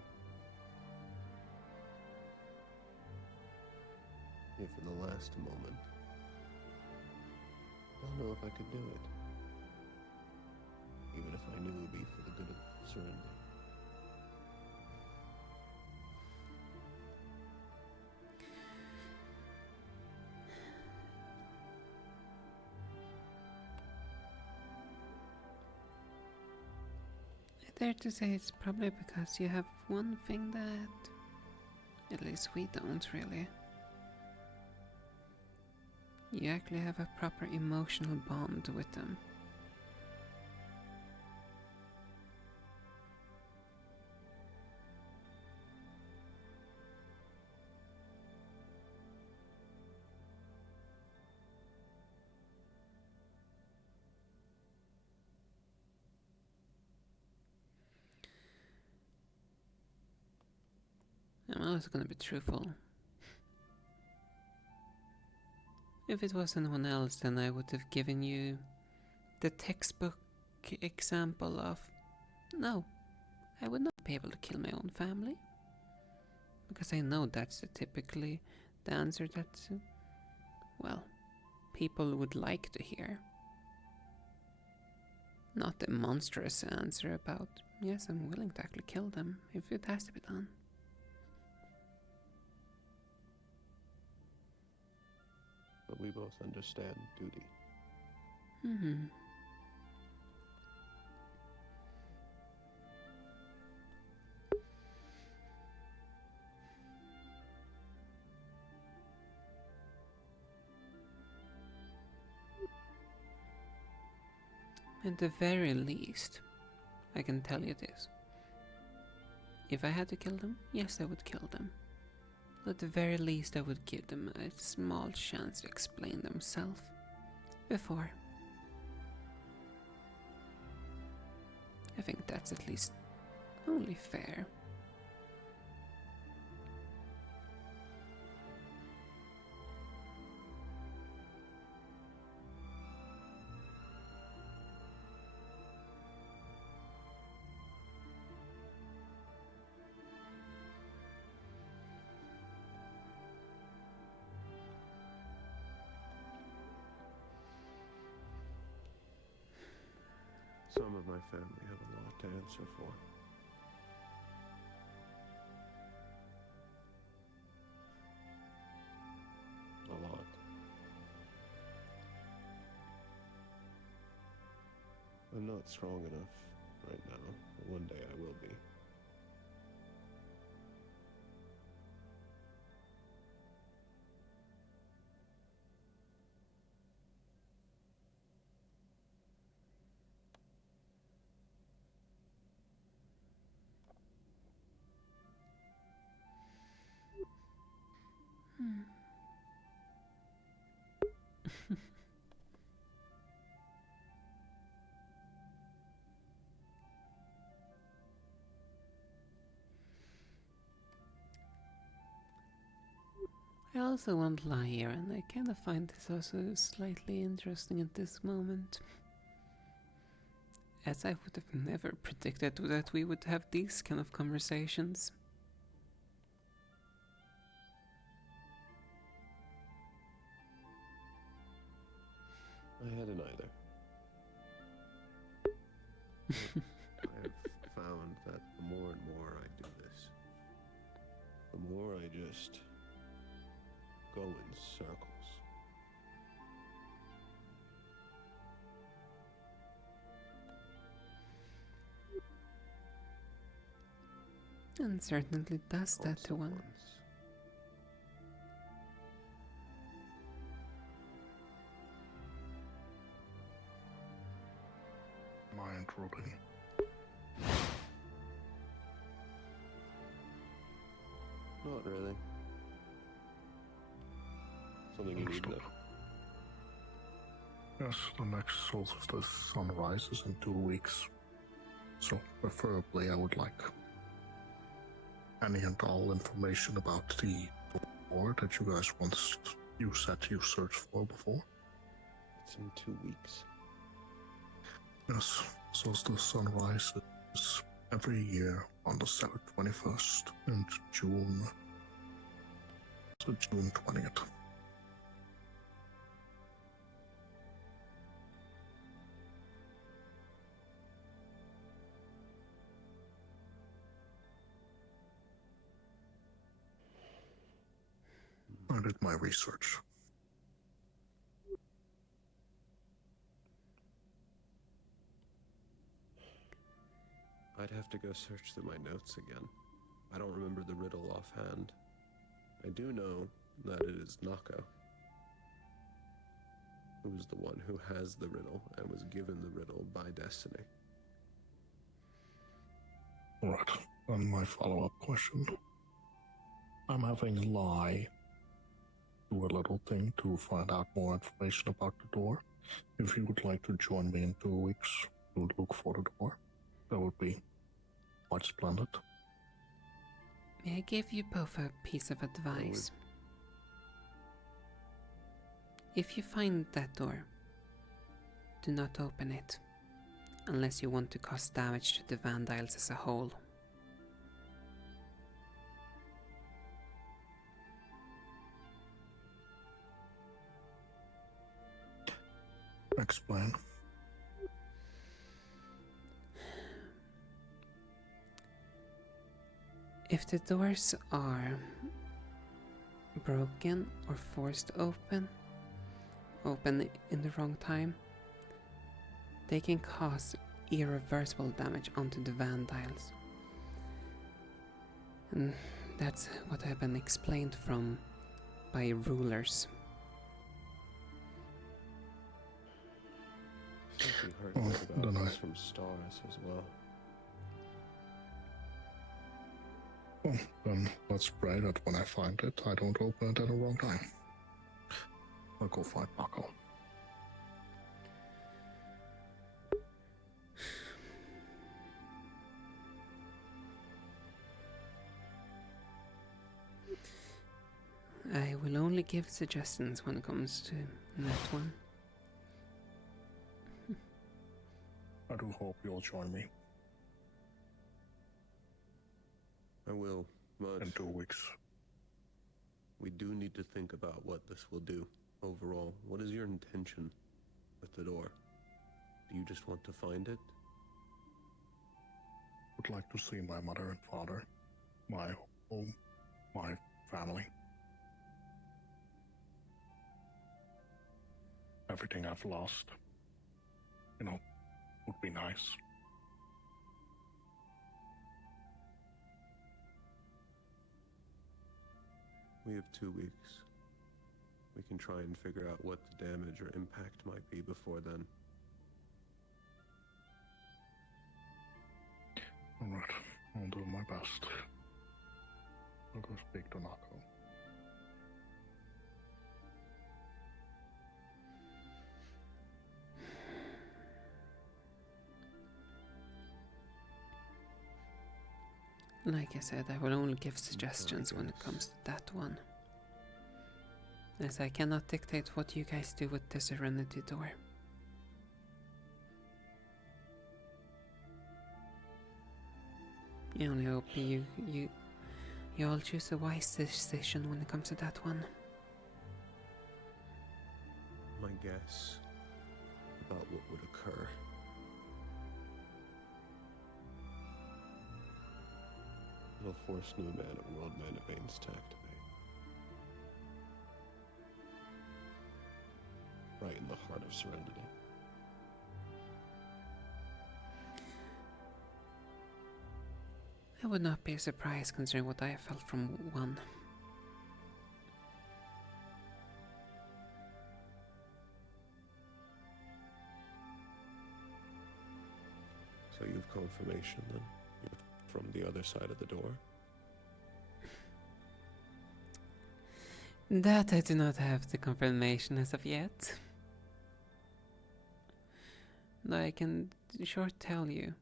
If in the last moment, I don't know if I could do it. Even if I knew it would be for the good of Serenity. I dare to say it's probably because you have one thing that at least we don't really. You actually have a proper emotional bond with them. I'm also gonna be truthful. If it was anyone else, then I would have given you the textbook example of, no, I would not be able to kill my own family. Because I know that's typically the answer that, well, people would like to hear. Not the monstrous answer about, yes, I'm willing to actually kill them if it has to be done. But we both understand duty. Mm-hmm. At the very least, I can tell you this. If I had to kill them, yes, I would kill them. At the very least, I would give them a small chance to explain themselves before. I think that's at least only fair. Some of my family have a lot to answer for. A lot. I'm not strong enough right now, but one day I will be. I also won't lie here, and I kind of find this also slightly interesting at this moment. As I would have never predicted that we would have these kind of conversations. I hadn't either. I have found that the more and more I do this, the more I just go in circles. And certainly does that to one. Mind Robin. Not really. Something you need to know. Yes, the next solstice sun rises in 2 weeks. So, preferably, I would like any and all information about the door that you guys you said you searched for before? It's in 2 weeks. Yes, so the sunrise is every year on the 21st in June. So June 20th. I did my research. I'd have to go search through my notes again. I don't remember the riddle offhand. I do know that it is Nako, who's the one who has the riddle and was given the riddle by destiny. Alright, and my follow-up question. I'm having Lie do a little thing to find out more information about the door. If you would like to join me in 2 weeks to look for the door, that would be quite splendid. May I give you both a piece of advice? If you find that door, do not open it, unless you want to cause damage to the Vandiles as a whole. Explain. If the doors are broken or forced open in the wrong time, they can cause irreversible damage onto the Vandiles. And that's what I've been explained from by rulers. I think we heard Oh, about don't this I? from stars as well. Well, then let's pray that when I find it, I don't open it at the wrong time. I'll go find Nako. I will only give suggestions when it comes to that one. I do hope you'll join me I will, in Mudge. 2 weeks. We do need to think about what this will do overall. What is your intention with the door? Do you just want to find it? Would like to see my mother and father, my home, my family. Everything I've lost, would be nice. We have 2 weeks. We can try and figure out what the damage or impact might be before then. Alright, I'll do my best. I'll go speak to Nako. Like I said, I will only give suggestions when it comes to that one. As I cannot dictate what you guys do with the Serenity Door. I only hope you all choose a wise decision when it comes to that one. My guess about what would occur. It'll force New Man and World Man of Banes to activate. Right in the heart of Serenity. I would not be surprised considering what I felt from one. So you've confirmation then? From the other side of the door? That I do not have the confirmation as of yet. Though I can sure tell you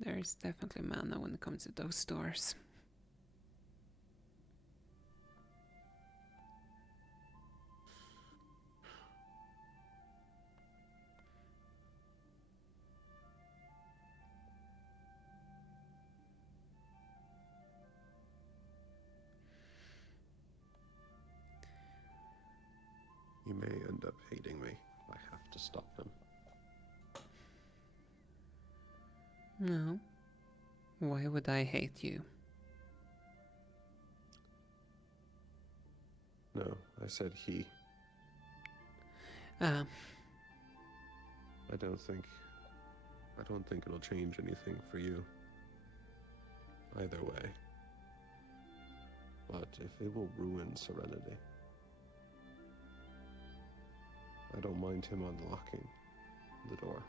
There is definitely mana when it comes to those doors. He may end up hating me. I have to stop him. No. Why would I hate you? No, I said he. Ah, I don't think it'll change anything for you. Either way. But if it will ruin Serenity, I don't mind him unlocking the door.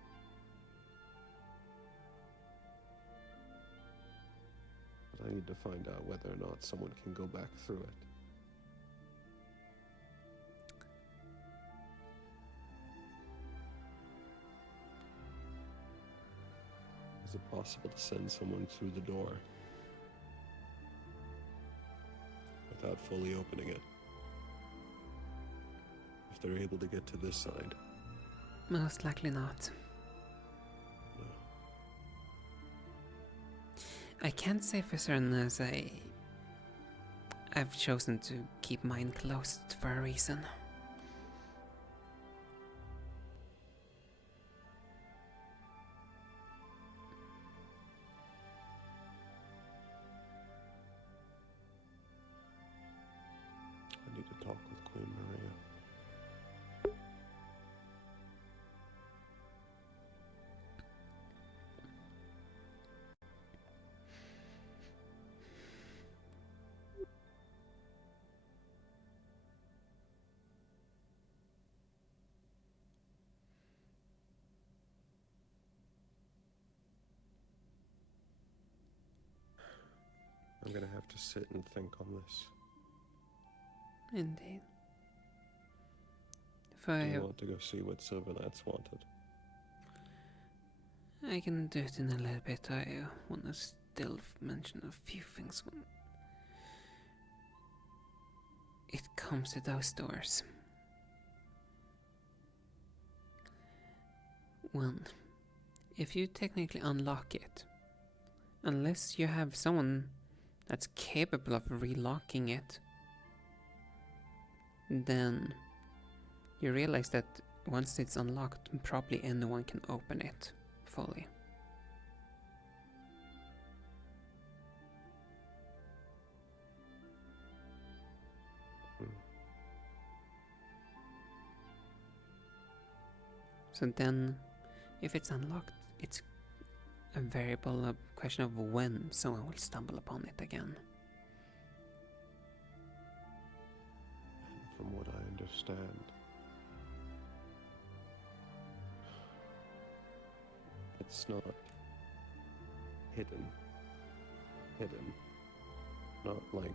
But I need to find out whether or not someone can go back through it. Is it possible to send someone through the door without fully opening it? If they're able to get to this side. most likely not. No. I can't say for certain as I've chosen to keep mine closed for a reason. I need to talk with Queen Maria. I'm gonna have to sit and think on this. Indeed. Do you For want to go see what Sylvanats wanted? I can do it in a little bit. I want to still mention a few things when it comes to those doors. One, if you technically unlock it, unless you have someone that's capable of relocking it, then you realize that once it's unlocked, probably anyone can open it fully. So then, if it's unlocked, it's a variable, a question of when someone will stumble upon it again. And from what I understand, it's not hidden. Not like,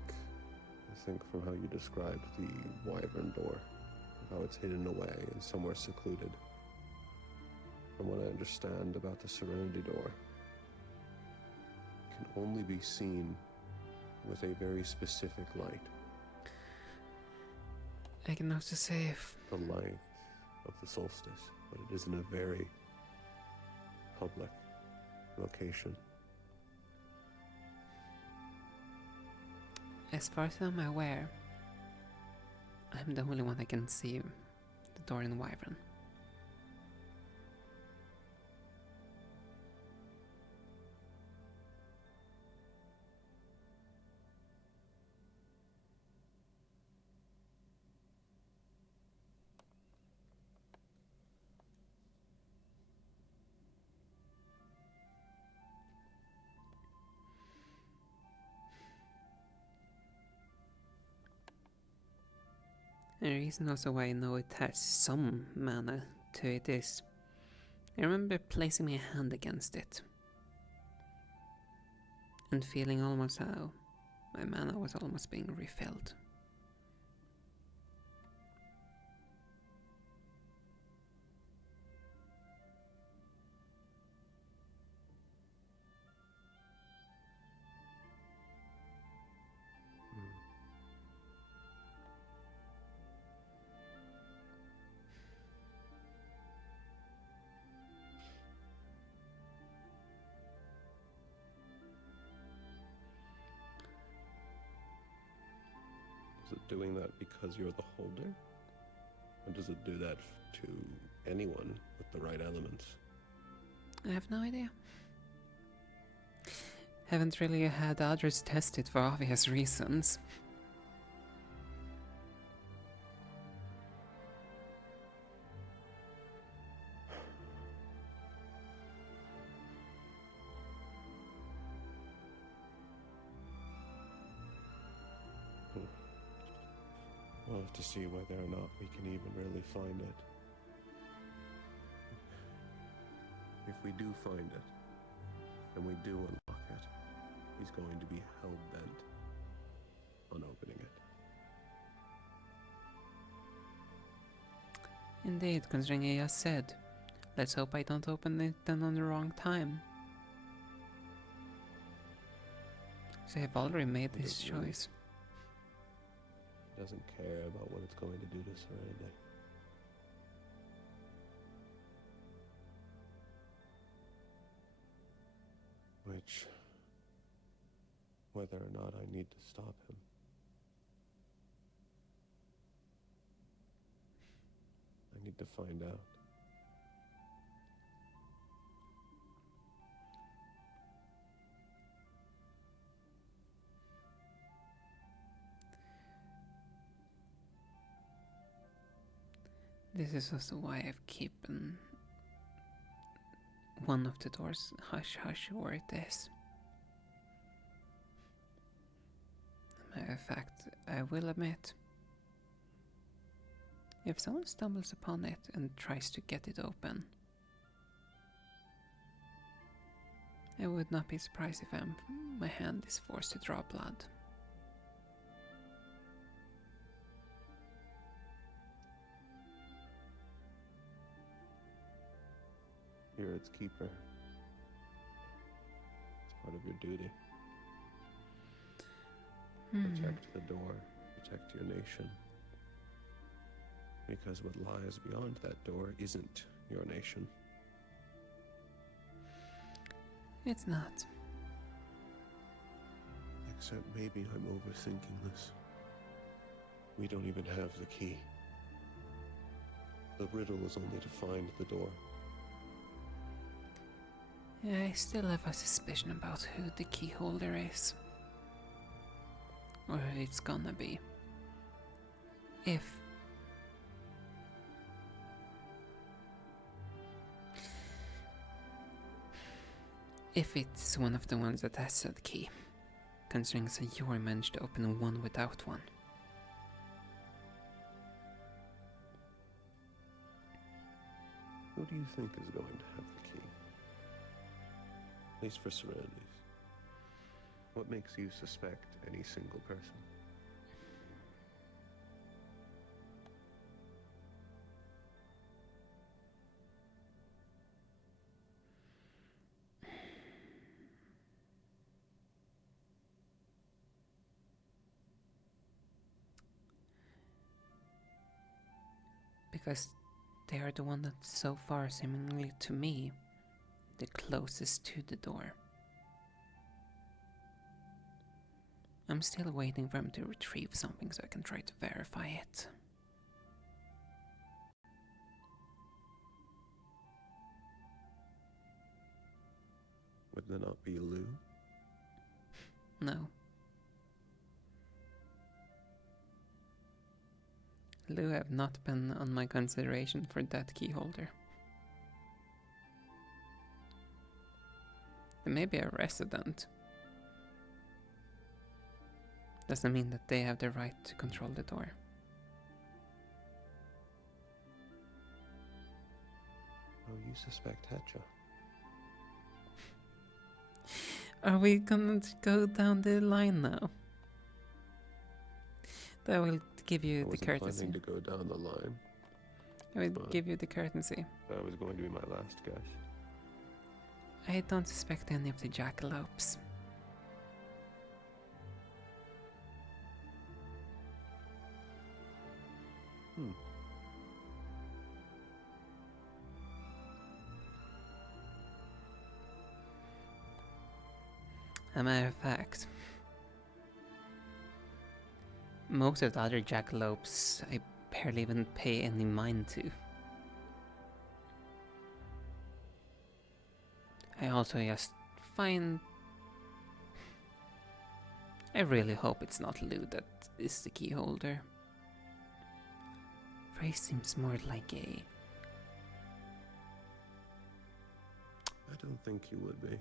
I think from how you described the Wyvern door, how it's hidden away and somewhere secluded. From what I understand about the Serenity door, it can only be seen with a very specific light. I can also say if The light of the solstice, but it is in a very public location. as far as I'm aware, I'm the only one that can see the door in Wyvern. And the reason also why I know it has some mana to it is I remember placing my hand against it and feeling almost how my mana was almost being refilled. doing that because you're the holder? Or does it do that to anyone with the right elements? I have no idea. Haven't really had others test it for obvious reasons. We'll have to see whether or not we can even really find it. If we do find it, and we do unlock it, he's going to be hell-bent on opening it. Indeed, considering he just said, let's hope I don't open it then on the wrong time. So I've already made this choice. Doesn't care about what it's going to do to Serenity. Which, whether or not I need to stop him. I need to find out. This is also why I've keeping one of the doors hush hush where it is. Matter of fact, I will admit, if someone stumbles upon it and tries to get it open, I would not be surprised if my hand is forced to draw blood. You're its keeper. It's part of your duty. Protect the door, protect your nation. Because what lies beyond that door isn't your nation. It's not. Except maybe I'm overthinking this. We don't even have the key. The riddle is only to find the door. I still have a suspicion about who the key holder is. Or who it's gonna be. If it's one of the ones that has the key, considering Sayori managed to open one without one. Who do you think is going to have the key? At least for Serenity's. What makes you suspect any single person? Because they are the one that's so far, seemingly to me, the closest to the door. I'm still waiting for him to retrieve something so I can try to verify it. Would there not be Lou? No. Lou have not been on my consideration for that key holder. They may be a resident. Doesn't mean that they have the right to control the door. Oh, you suspect Hetcha. Are we gonna go down the line now? That will give you the I wasn't courtesy. planning to go down the line. I will but give you the courtesy. That was going to be my last guess. I don't suspect any of the jackalopes. A matter of fact, most of the other jackalopes I barely even pay any mind to. I also just find... I really hope it's not Lou that is the key holder. Frey seems more like a... I don't think he would be.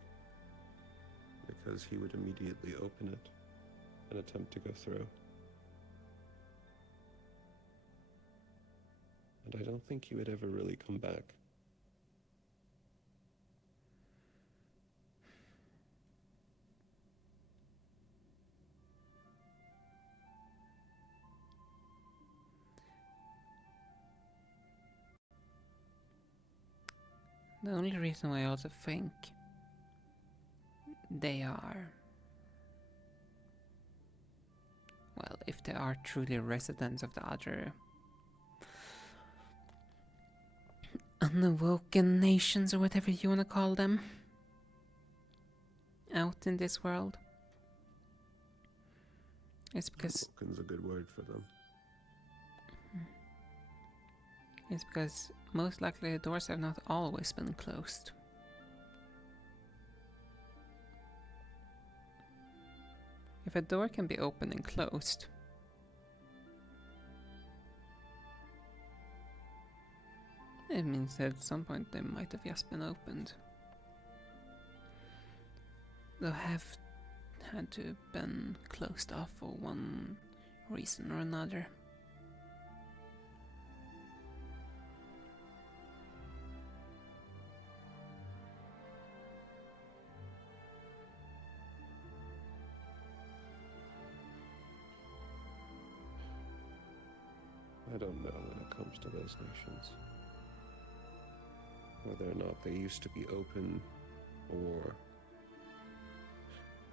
Because he would immediately open it and attempt to go through. And I don't think he would ever really come back. The only reason why I also think they are... Well, if they are truly residents of the other unawoken nations or whatever you want to call them out in this world, it's because Vulcan's a good word for them. most likely the doors have not always been closed. If a door can be opened and closed, it means that at some point they might have just been opened. They'll have had to have been closed off for one reason or another. I don't know when it comes to those nations. Whether or not they used to be open, or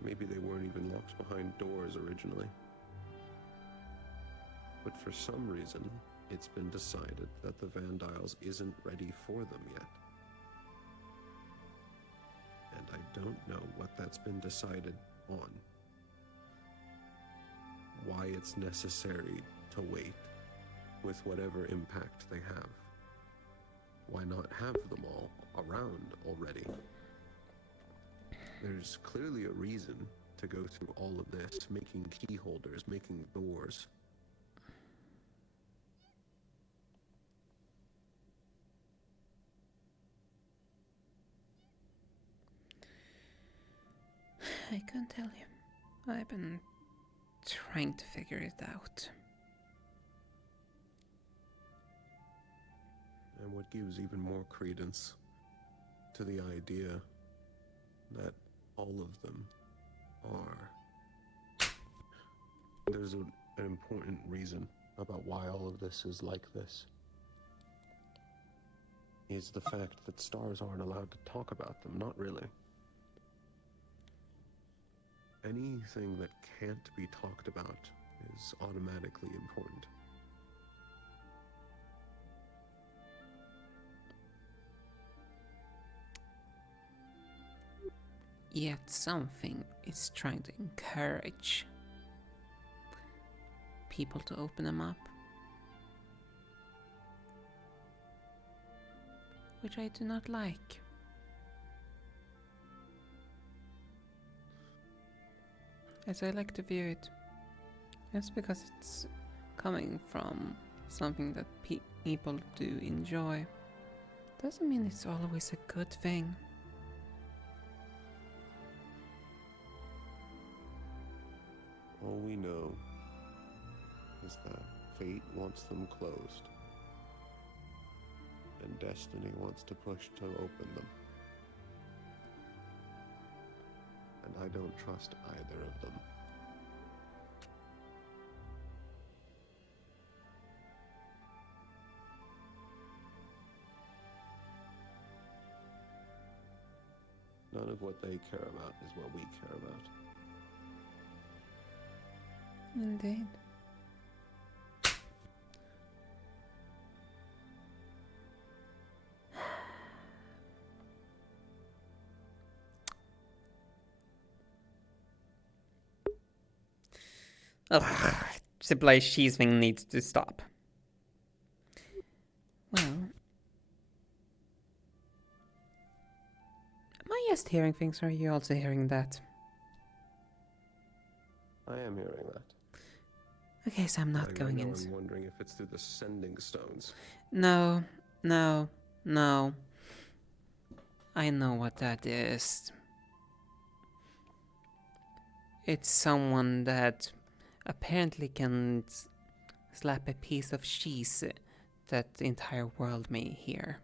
maybe they weren't even locked behind doors originally. But for some reason, it's been decided that the Vandiles isn't ready for them yet. And I don't know what that's been decided on. Why it's necessary to wait with whatever impact they have. Why not have them all around already? There's clearly a reason to go through all of this, making key holders, making doors. I can't tell you. I've been trying to figure it out. And what gives even more credence to the idea that all of them are. There's an important reason about why all of this is like this. Is the fact that stars aren't allowed to talk about them, not really. Anything that can't be talked about is automatically important. Yet something is trying to encourage people to open them up, which I do not like. As I like to view it, just because it's coming from something that people do enjoy, doesn't mean it's always a good thing. All we know is that fate wants them closed, and destiny wants to push to open them. And I don't trust either of them. None of what they care about is what we care about. Indeed. Ugh, supply cheese thing needs to stop. Well, am I just hearing things, or are you also hearing that? I am hearing that. Okay, so I'm not Right going now in. I'm wondering if it's through the sending stones. No, no, no. I know what that is. It's someone that apparently can slap a piece of cheese that the entire world may hear.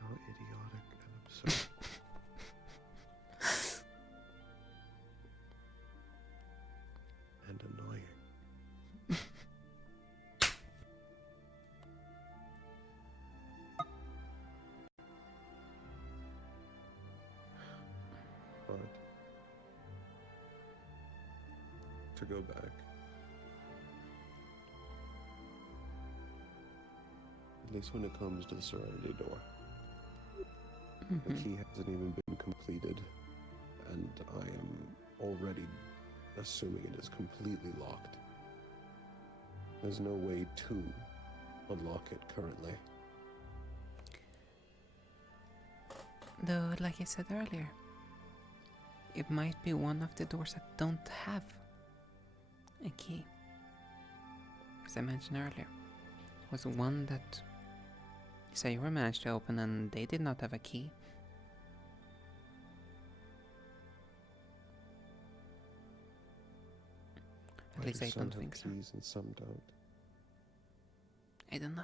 How idiotic and absurd. And annoying. But to go back, at least when it comes to the Serenity door, the key hasn't even been completed, and I am already assuming it is completely locked. There's no way to unlock it currently. Though, like I said earlier, it might be one of the doors that don't have a key. As I mentioned earlier, was one that Sayura managed to open and they did not have a key. At Why least do I some don't have think so. keys and some don't? I don't know.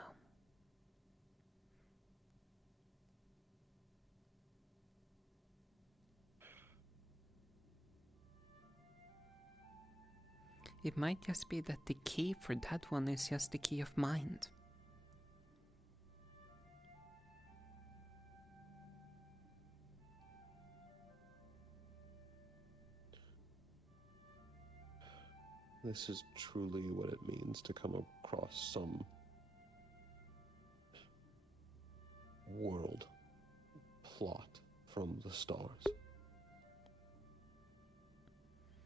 It might just be that the key for that one is just the key of mind. This is truly what it means to come across some world plot from the stars.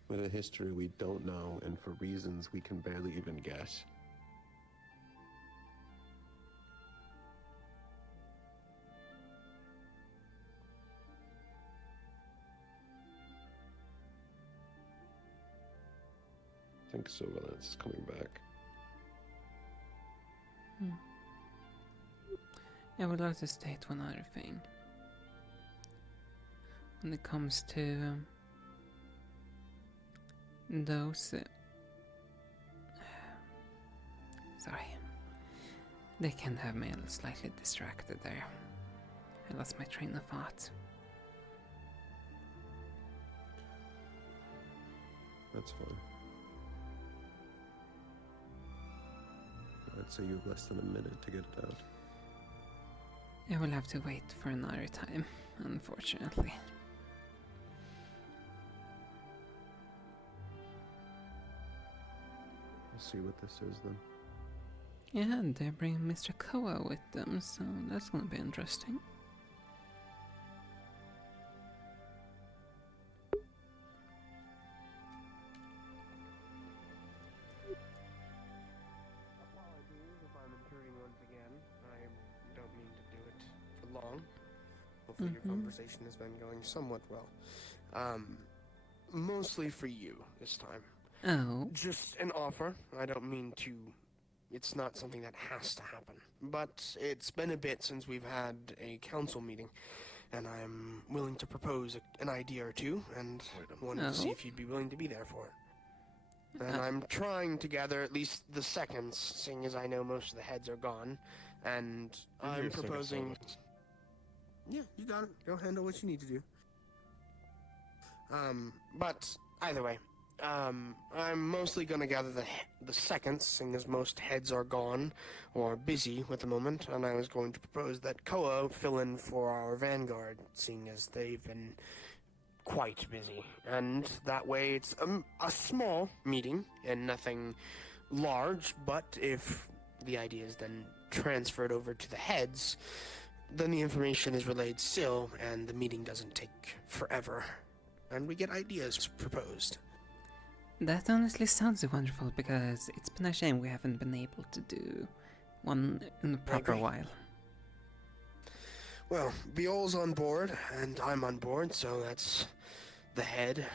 With a history we don't know, and for reasons we can barely even guess. I think Sylvanet's coming back. I would like to state one other thing. When it comes to those... sorry. They can have me slightly distracted there. I lost my train of thought. That's fine. I'd say you have less than a minute to get it out. I will have to wait for another time, unfortunately. We'll see what this is then. Yeah, they're bringing Mr. Koa with them, so that's gonna be interesting. Apologies if I'm intruding once again. I don't mean to do it for long. Hopefully your conversation has been going somewhat well. Mostly for you this time. Oh, Just an offer. I don't mean to... It's not something that has to happen. But it's been a bit since we've had a council meeting. And I'm willing to propose an idea or two. And wanted to see Oh. if you'd be willing to be there for it. And Uh. I'm trying to gather at least the seconds, seeing as I know most of the heads are gone. And I'm proposing... Yeah, you got it. Go handle what you need to do. But either way, I'm mostly gonna gather the seconds, seeing as most heads are gone or busy with the moment, and I was going to propose that Koa fill in for our vanguard, seeing as they've been quite busy. And that way it's a small meeting and nothing large, but if the idea is then transferred over to the heads, then the information is relayed still, and the meeting doesn't take forever, and we get ideas proposed. That honestly sounds wonderful because it's been a shame we haven't been able to do one in a proper agree. while. Well, Biol's on board, and I'm on board, so that's the head,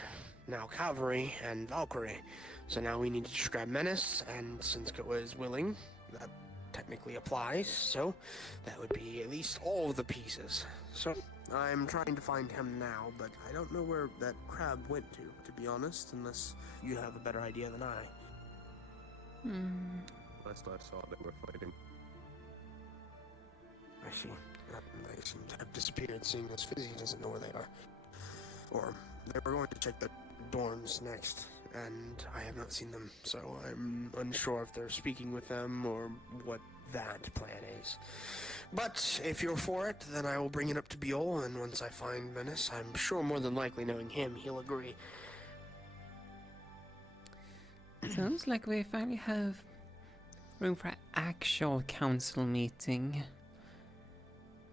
now Cavalry, and Valkyrie. So now we need to just grab Menace, and since Koa is willing, that technically applies, so that would be at least all of the pieces. So I'm trying to find him now, but I don't know where that crab went to be honest, unless you have a better idea than I. Last I saw, they were fighting. I see. They seem to have disappeared, seeing as Fizzy doesn't know where they are. Or they were going to check the dorms next, and I have not seen them, so I'm unsure if they're speaking with them or what that plan is. But if you're for it, then I will bring it up to Biol, and once I find Menace, I'm sure more than likely knowing him, he'll agree. Sounds like we finally have room for an actual council meeting.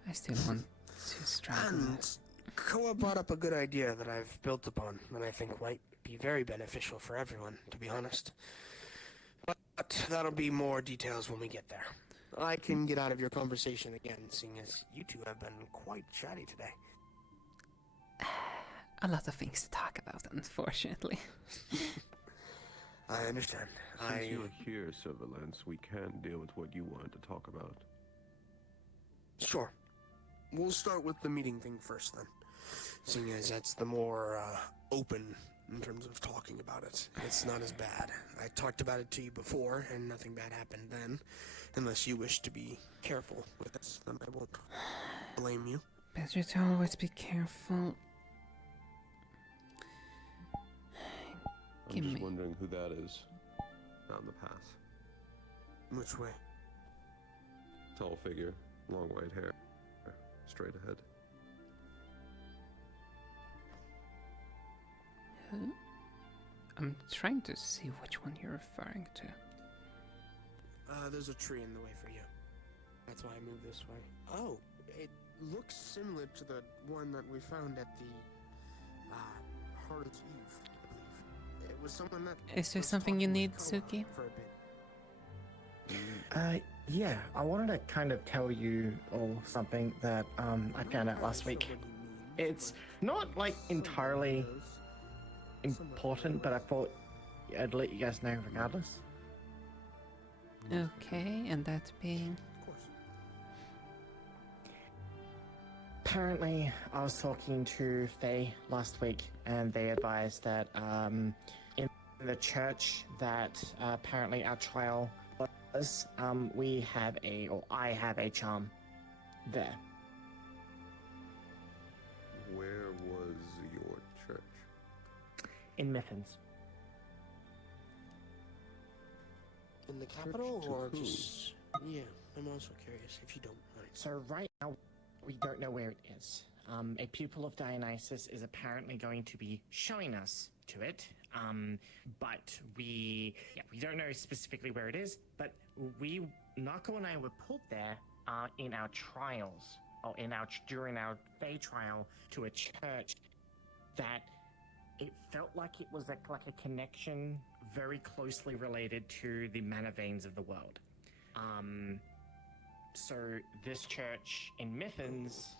I still want to struggle. And Koa brought up a good idea that I've built upon, and I think might be very beneficial for everyone, to be honest. But that'll be more details when we get there. I can get out of your conversation again, seeing as you two have been quite chatty today. A lot of things to talk about, unfortunately. I understand. Since you're here, Silverlance, we can deal with what you wanted to talk about. Sure. We'll start with the meeting thing first, then. Seeing as that's the more open in terms of talking about it. It's not as bad. I talked about it to you before, and nothing bad happened then. Unless you wish to be careful with this, then I won't blame you. Better to always be careful. I'm Give just me. wondering who that is on the path. Which way? Tall figure, long white hair, straight ahead. Who? I'm trying to see which one you're referring to. There's a tree in the way for you. That's why I moved this way. Oh, it looks similar to the one that we found at the, Heart's Eve, I believe. It was someone that Is there was something you talking need, with Koa Suki? for a bit. Yeah, I wanted to kind of tell you all something that I found out last week. It's not like entirely important, but I thought I'd let you guys know regardless. Okay, and that being. Of course. Apparently, I was talking to Faye last week, and they advised that in the church that apparently our trial was, I have a charm there. Where was your church? In Miffins. In the capital, to or who? just... Yeah, I'm also curious, if you don't mind. So right now, we don't know where it is. A pupil of Dionysus is apparently going to be showing us to it. But we don't know specifically where it is, but Nako and I were pulled there, in our trials, or during our Fae trial to a church that it felt like it was like a connection very closely related to the mana veins of the world. So this church in Miffins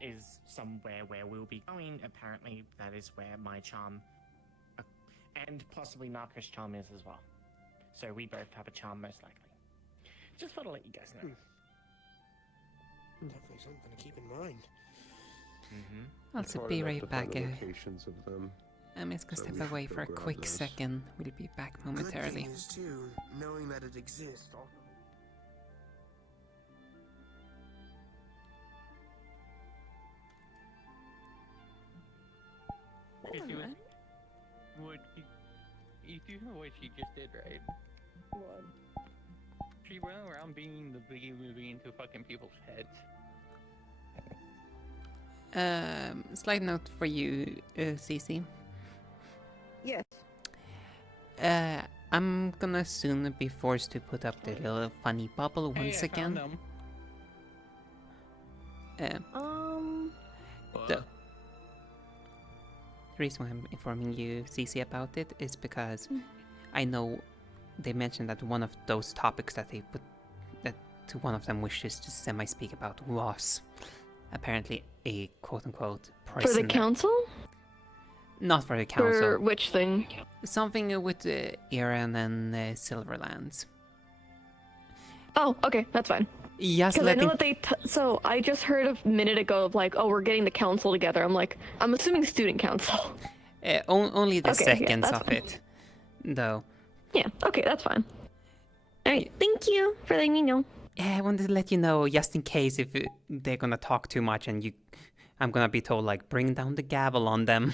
is somewhere where we'll be going. Apparently, that is where my charm, and possibly Narcos' charm is as well. So we both have a charm, most likely. Just thought I'd let you guys know. Definitely something to keep in mind. Mm-hmm. Also, Hard be enough right to back. find the locations of them. I'm just gonna So step we should away go for a grab quick those. second. We'll be back Good momentarily. thing is, too, knowing that it exists. If you Alright. would you know what she just did, right? What? She went around beaming the video movie into fucking people's heads. Slight note for you, Cece. Yes. I'm gonna soon be forced to put up the little funny bubble once Hey, I again. found them. The reason why I'm informing you, Cece, about it is because I know they mentioned that one of those topics that they put, that to one of them wishes to semi-speak about was apparently a quote-unquote person. For the council? Not for the council. For which thing? Something with Aaron and Silverlands. Oh, okay, that's fine. Yes, Because I know letting... that so I just heard a minute ago of like, oh, we're getting the council together. I'm like, I'm assuming student council. only the Okay, yeah, seconds that's of fine. it, though. Yeah, okay, that's fine. Alright, thank you for letting me know. I wanted to let you know, just in case if they're gonna talk too much and I'm gonna be told, like, bring down the gavel on them.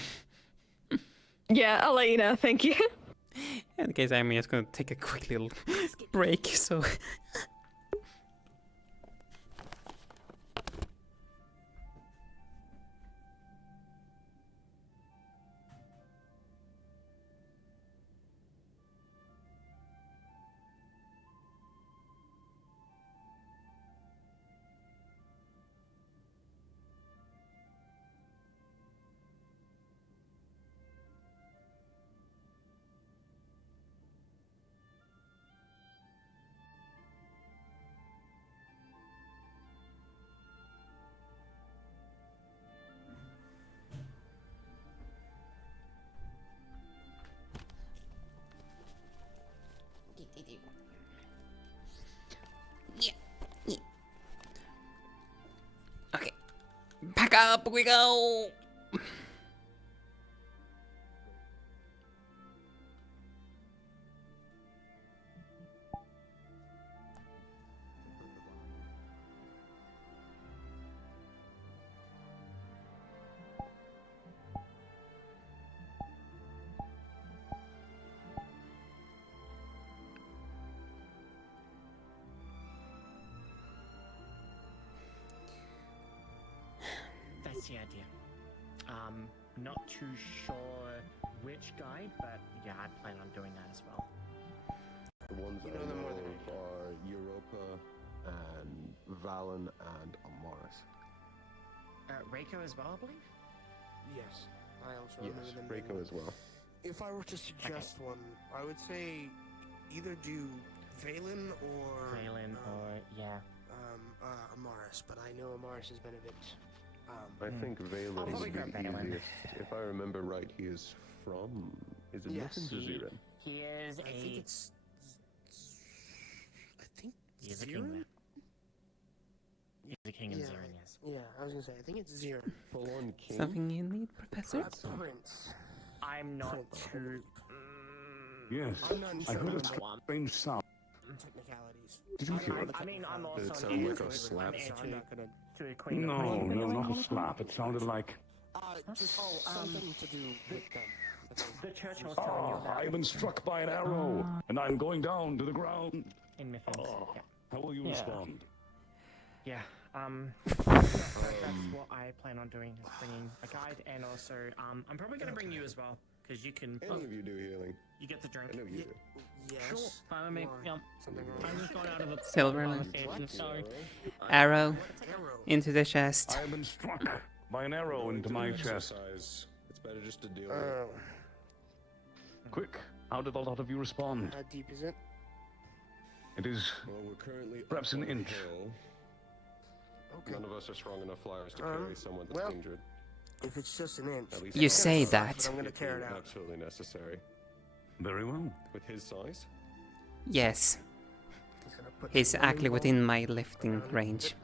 Yeah, I'll let you know, thank you. In case I'm just gonna take a quick little break, so... Okay, pack up, we go! That's the idea. Not too sure which guide, but yeah, I plan on doing that as well. The ones You I know them more know than of are Europa and Valen and Amaris. Reiko as well, I believe? Yes, I also Yes, remember them. Reiko being- as well. If I were to suggest one, I would say either do Valen or Valen or yeah. Amaris, but I know Amaris has been a bit. I think Valen I'll is probably grab the Valen. easiest. If I remember right, he is from... Is it Yes, Niffin or he- Zirin? He is I think it's. I think He is a king Zirin? there. He's the king of Yeah. Zirin, yes. Yeah, I was gonna say I think it's Zirin. Full-on king? Something you need, Professor? Prince. I'm not Prince. too. Yes, I'm not I sure heard a on the strange sound. technicalities. Did you hear it? I mean, I'm also Did it an sound heir like to a it, slap? I'm heir So I'm not gonna. to a queen. No, not a slap. It sounded like... Just something to do with them. The church I was telling you about I've been struck by an arrow, and I'm going down to the ground. in Mifflin. Yeah. How will you Yeah. respond? Yeah, that's what I plan on doing, is bringing a guide, and also, I'm probably gonna bring you as well, because you can, Any of you do healing. you get the drink. I know you do. Yes. Sure, fine with me. Or Yeah. something I wrong. just got out of a Silverland. conversation, sorry. Arrow Arrow. into the chest. I have been struck by an arrow into my chest. Exercise. It's better just to deal with it. Oh, Quick, how did a lot of you respond? how deep is it? It is... Well, we're currently Perhaps up an on a inch. hill. Okay. None of us are strong enough flyers to carry someone that's well- injured. If it's just an inch. At least You it's say not that. But I'm gonna tear it out. Absolutely necessary. Very well. With his size? Yes, He's gonna put he's the actually ball within my lifting around it. range.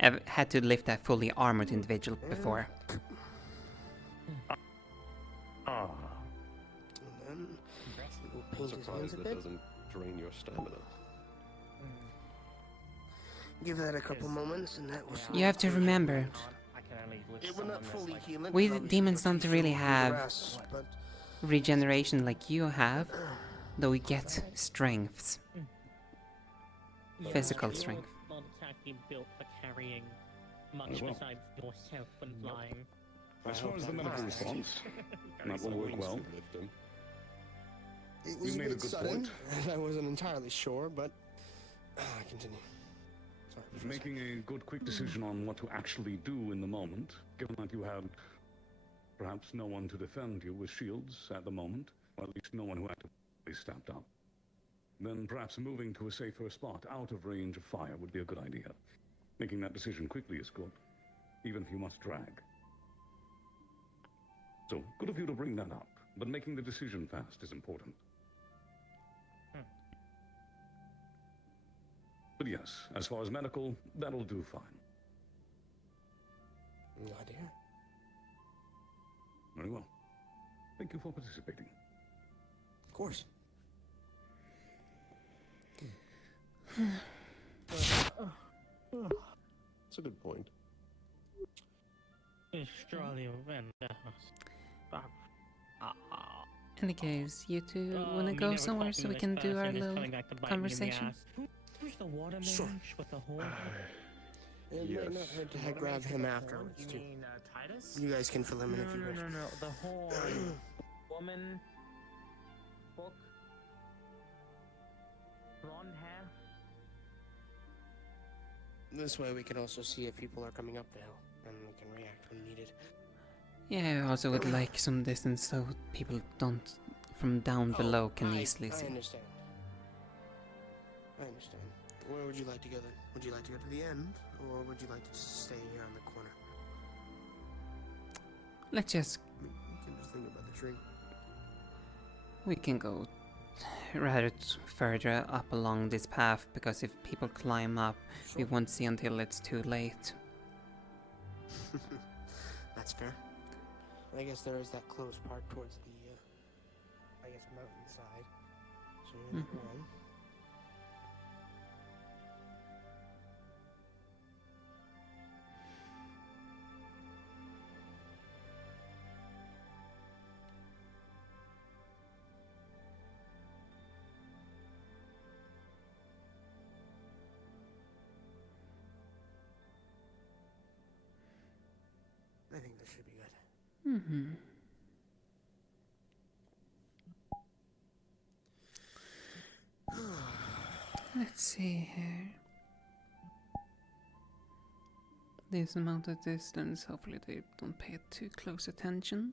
I've had to lift a fully armored individual before. Ah, And then he will I'm paint his hands surprised a that bit. doesn't drain your stamina. Give that a couple moments, and that will. You have to remember, I can only lift It will not someone that's fully like, heal it. we but obviously demons it'll don't heal really the have rest, but regeneration like you have, though we get strengths. Physical you're strength. Not exactly built for carrying much As well. besides yourself when flying. As I far hope as the that medical lasts. response, Carry that will some work wings well. to lift him. It was You a made a bit good sudden, point. and I wasn't entirely sure, but continue. Sorry, Professor. Making a good, quick decision on what to actually do in the moment, given that you had perhaps no one to defend you with shields at the moment, or at least no one who actively stepped up. Then perhaps moving to a safer spot out of range of fire would be a good idea. Making that decision quickly is good, even if you must drag. So, good of you to bring that up, but making the decision fast is important. But yes, as far as medical, that'll do fine. No idea. Very well. Thank you for participating. Of course. That's a good point. Australia and Any case, you two wanna go somewhere so we can do our little conversation? Who's the water mage Sure. with the horn? It might not hurt to grab him afterwards, too. Titus? You guys can fill him in if you wish. No. The horn. Woman. Book. Blonde hair. This way we can also see if people are coming up the hill, and we can react when needed. Yeah, I also would like some distance so people don't, from down below, can easily I see. understand. I understand. Where would you like to go then? Would you like to go to the end, or would you like to just stay here on the corner? Let's just, I mean, you can just think about the tree. we can go rather further up along this path, because if people climb up, we Sure. won't see until it's too late. That's fair. I guess there is that closed part towards the, I guess, mountainside. So you're not wrong. I think this should be good. Mm-hmm. Let's see here. This amount of distance, hopefully they don't pay too close attention.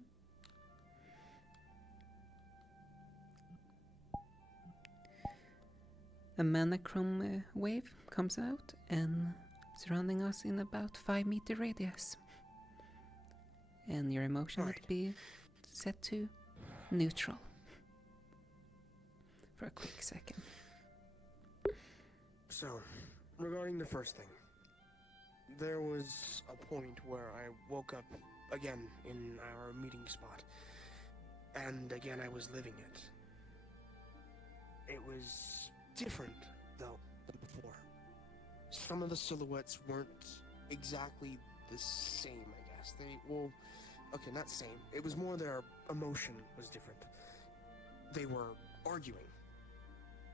A monochrome wave comes out and surrounding us in about 5-meter radius. And your emotion would be set to neutral for a quick second. So, regarding the first thing, there was a point where I woke up again in our meeting spot, and again I was living it. It was different, though, than before. Some of the silhouettes weren't exactly the same, I guess. Okay, not same. It was more their emotion was different. They were arguing.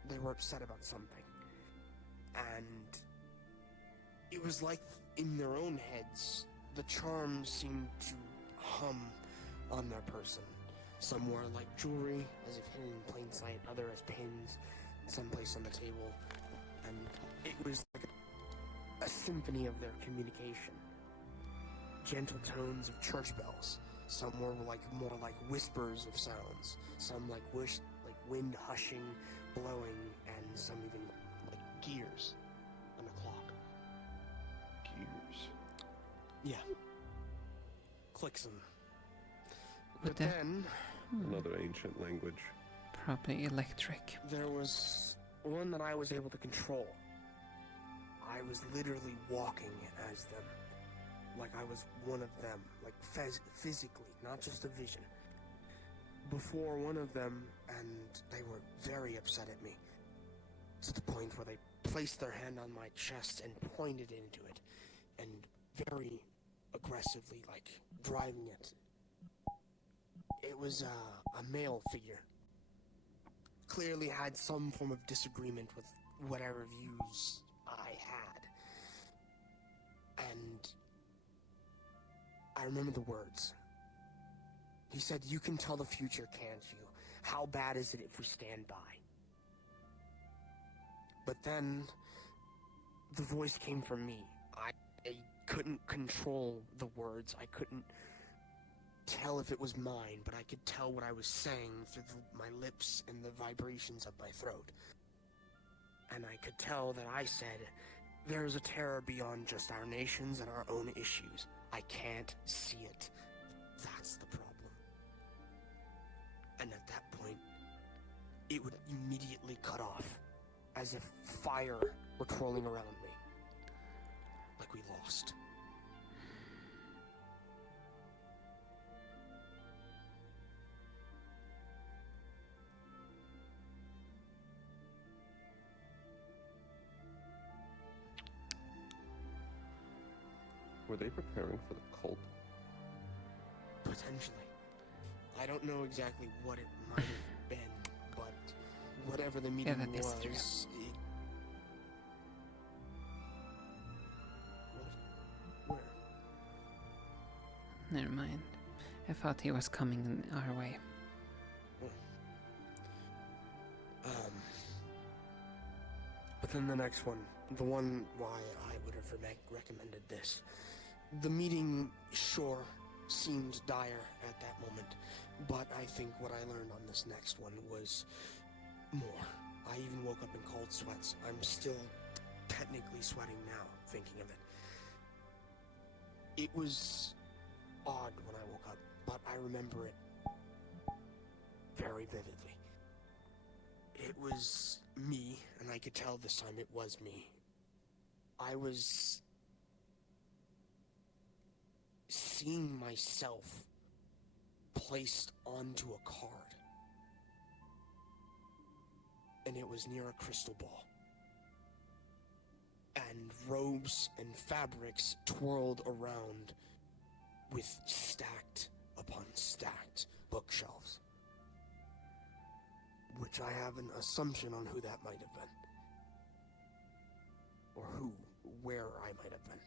They were upset about something. And it was like in their own heads, the charms seemed to hum on their person. Some were like jewelry, as if hidden in plain sight, other as pins, someplace on the table. And it was like a symphony of their communication. Gentle tones of church bells. Some were like more like whispers of sounds. Some like wind hushing, blowing, and some even like gears on the clock. Gears. Yeah. Clicks and. But But then Another ancient language. probably electric. there was one that I was able to control. I was literally walking as them. Like I was one of them, like physically, not just a vision. Before one of them, and they were very upset at me. To the point where they placed their hand on my chest and pointed into it, and very aggressively, like, driving it It was a male figure. Clearly had some form of disagreement with whatever views I had. And I remember the words. He said, "You can tell the future, can't you? How bad is it if we stand by?" But then, the voice came from me. I couldn't control the words. I couldn't tell if it was mine, but I could tell what I was saying through my lips and the vibrations of my throat. And I could tell that I said, "There is a terror beyond just our nations and our own issues. I can't see it. That's the problem." And at that point, it would immediately cut off, as if fire were twirling around me. Like we lost. Were they preparing for the cult? Potentially. I don't know exactly what it might have been, but whatever the meeting that is was, true. What? Where? Never mind. I thought he was coming in our way. But then the next one, the one why I would have recommended this. The meeting, sure, seemed dire at that moment, but I think what I learned on this next one was more. I even woke up in cold sweats. I'm still technically sweating now, thinking of it. It was odd when I woke up, but I remember it very vividly. It was me, and I could tell this time it was me. I was seeing myself placed onto a card. And it was near a crystal ball. And robes and fabrics twirled around with stacked upon stacked bookshelves. Which I have an assumption on who that might have been. Or where I might have been.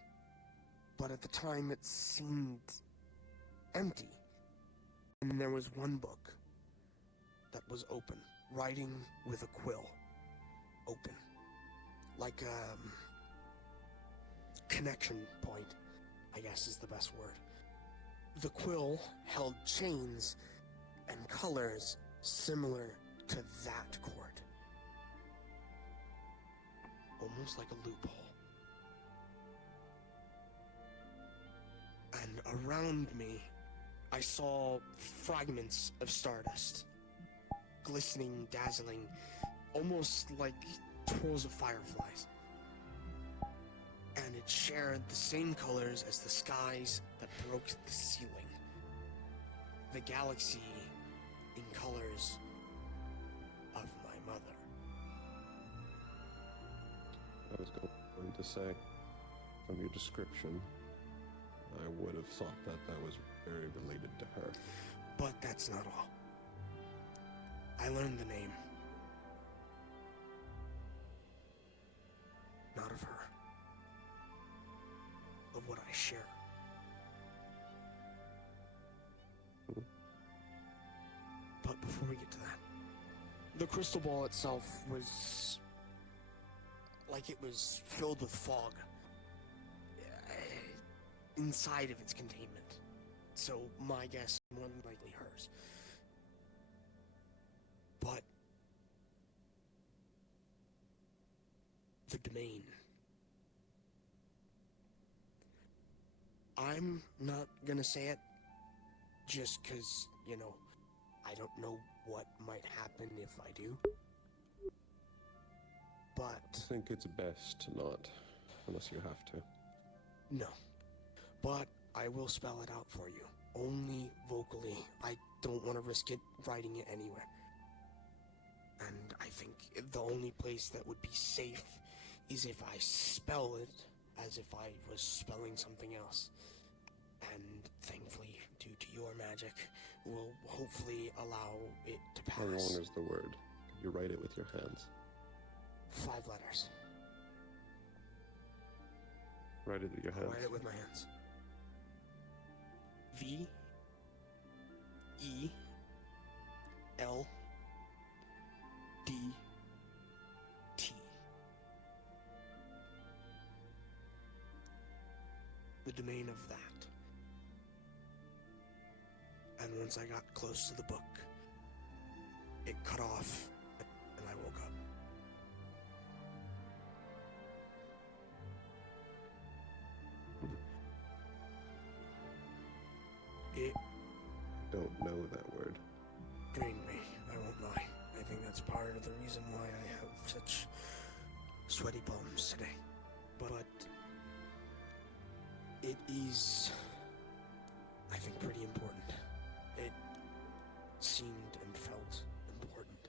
But at the time it seemed empty. And there was one book that was open, writing with a quill. Open. Like a connection point, I guess is the best word. The quill held chains and colors similar to that cord. Almost like a loophole. And around me, I saw fragments of stardust. Glistening, dazzling, almost like twirls of fireflies. And it shared the same colors as the skies that broke the ceiling. The galaxy in colors of my mother. I was going to say, from your description, I would have thought that was very related to her. But that's not all. I learned the name. Not of her. Of what I share. But before we get to that, the crystal ball itself was like it was filled with fog inside of its containment. So my guess, more than likely hers. But the domain. I'm not gonna say it just because, I don't know what might happen if I do. But I think it's best to not, unless you have to. no. But I will spell it out for you. Only vocally. I don't want to risk it writing it anywhere. And I think the only place that would be safe is if I spell it as if I was spelling something else. And thankfully, do to your magic will hopefully allow it to pass. How long is the word? Could you write it with your hands? 5 letters. Write it with your I'll hands. write it with my hands. V E L D T. The domain of that. And once I got close to the book, it cut off, and I woke up. It Don't know that word. drained me, I won't lie. I think that's part of the reason why I have such sweaty palms today. But it is, I think, pretty important. It seemed and felt important.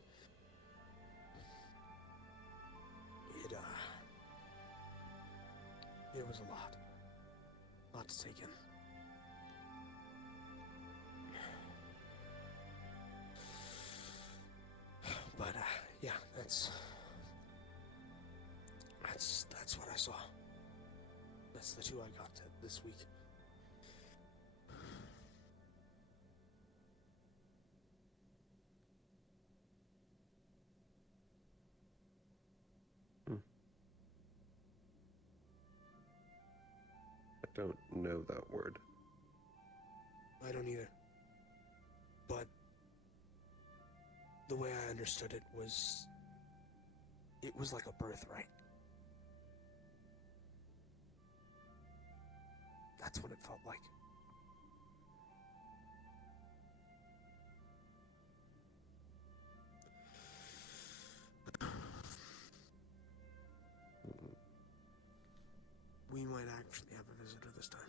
It was a lot to take in. But yeah, that's what I saw. That's the 2 I got this week. I don't know that word. I don't either. But the way I understood it was like a birthright. That's what it felt like. We might actually have a visitor this time.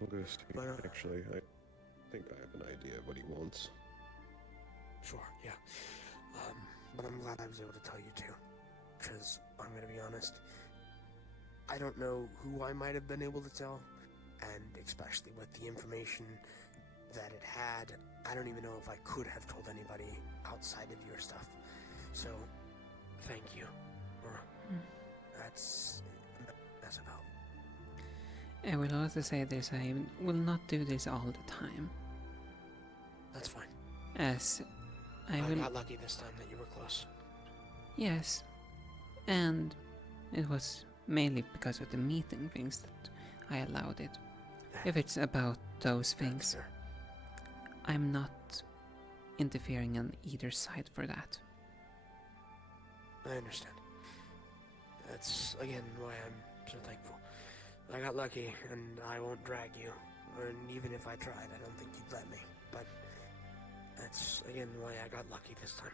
We'll go see. But, Actually, I think I have an idea of what he wants. Sure, yeah. But I'm glad I was able to tell you too. Because, I'm gonna be honest, I don't know who I might have been able to tell, and especially with the information that it had, I don't even know if I could have told anybody outside of your stuff. So, thank you. That's about. I will also say this, I will not do this all the time, That's fine. as I I will... got lucky this time that you were close. Yes, and it was mainly because of the meeting things that I allowed it. If it's about those things, Sure. I'm not interfering on either side for that. I understand. That's, again, why I'm so thankful. I got lucky, and I won't drag you. And even if I tried, I don't think you'd let me. But that's, again, why I got lucky this time.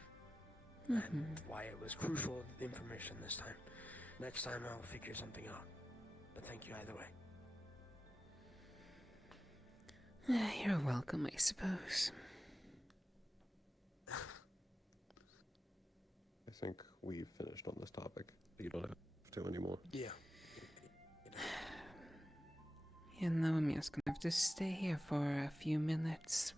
And why it was crucial information this time. Next time I'll figure something out. But thank you either way. You're welcome, I suppose. I think we've finished on this topic. You don't have to anymore. Yeah. You know, I'm just gonna have to stay here for a few minutes.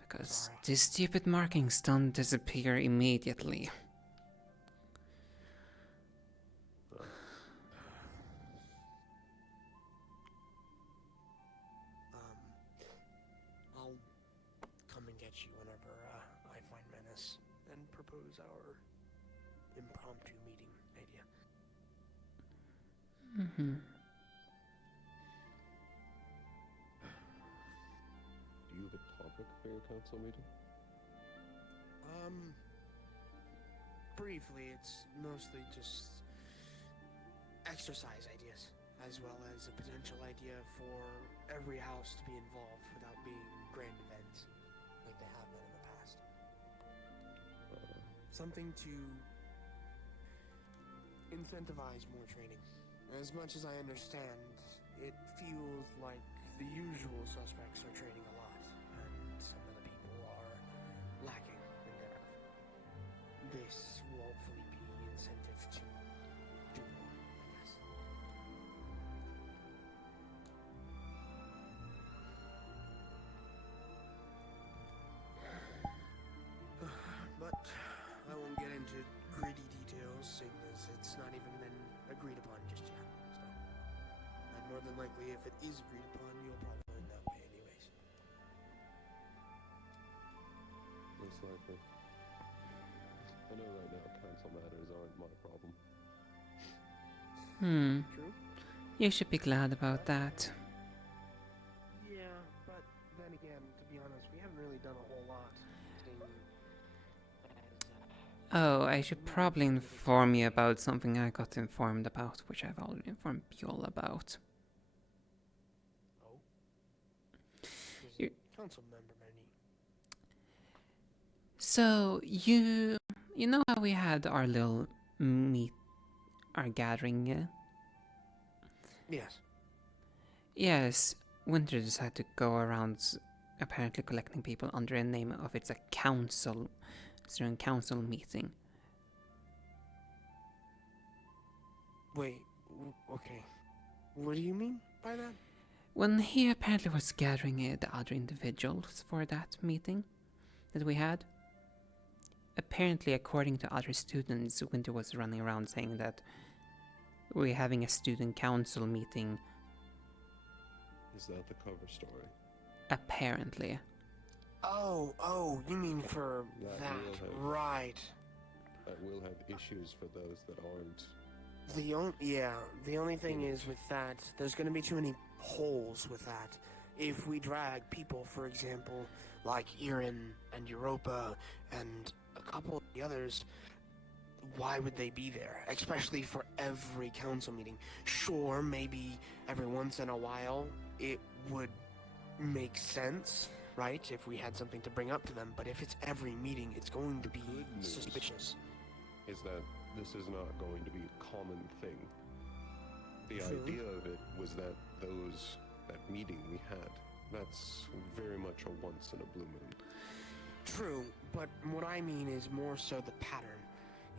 Because Alright. these stupid markings don't disappear immediately. I'll come and get you whenever I find Menace and propose our impromptu meeting idea. Do you have a topic for your council meeting? Briefly, it's mostly just exercise ideas, as well as a potential idea for every house to be involved without being grand events like they have been in the past. Something to incentivize more training. As much as I understand, it feels like the usual suspects are training a lot, and some of the people this will hopefully be incentive to do more, I guess. But I won't get into gritty details, seeing as it's not even been agreed upon just yet. So, and more than likely, if it is agreed upon, you'll probably learn that way anyways. Most likely. I know right now council matters aren't my problem. True? You should be glad about that. Yeah, but then again, to be honest, we haven't really done a whole lot. Oh, I should probably inform you about something I got informed about, which I've already informed Bjol about. Oh? There's You- a council member, Benny. So, you know how we had our little our gathering? Yes. Yes, Winter decided to go around apparently collecting people under a name of it's a council, during council meeting. Wait, okay. What do you mean by that? When he apparently was gathering the other individuals for that meeting that we had, apparently according to other students, Winter was running around saying that we're having a student council meeting, Is that the cover story? apparently. Oh, you mean for That that, will have- right. That will have issues for those that aren't. The only thing is with that, there's gonna be too many holes with that. If we drag people, for example, like Irin and Europa and a couple of the others, why would they be there? Especially for every council meeting. Sure, maybe every once in a while it would make sense, right? If we had something to bring up to them, but if it's every meeting, it's going to be Good news. suspicious. Is that this is not going to be a common thing. The True. idea of it was that that meeting we had, that's very much a once in a blue moon. True, but what I mean is more so the pattern.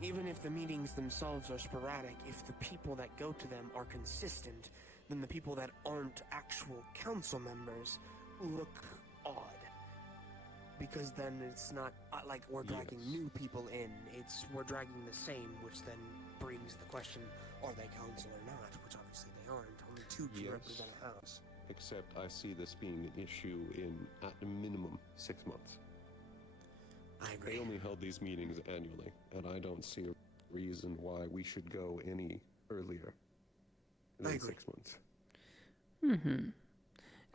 Even if the meetings themselves are sporadic, if the people that go to them are consistent, then the people that aren't actual council members look odd. Because then it's not like we're dragging Yes. new people in, we're dragging the same, which then brings the question, are they council or not? Which obviously they aren't. Only two can Yes. represent a house. Except I see this being an issue in, at a minimum, 6 months. I They agree. only held these meetings annually, and I don't see a reason why we should go any earlier I than agree. 6 months.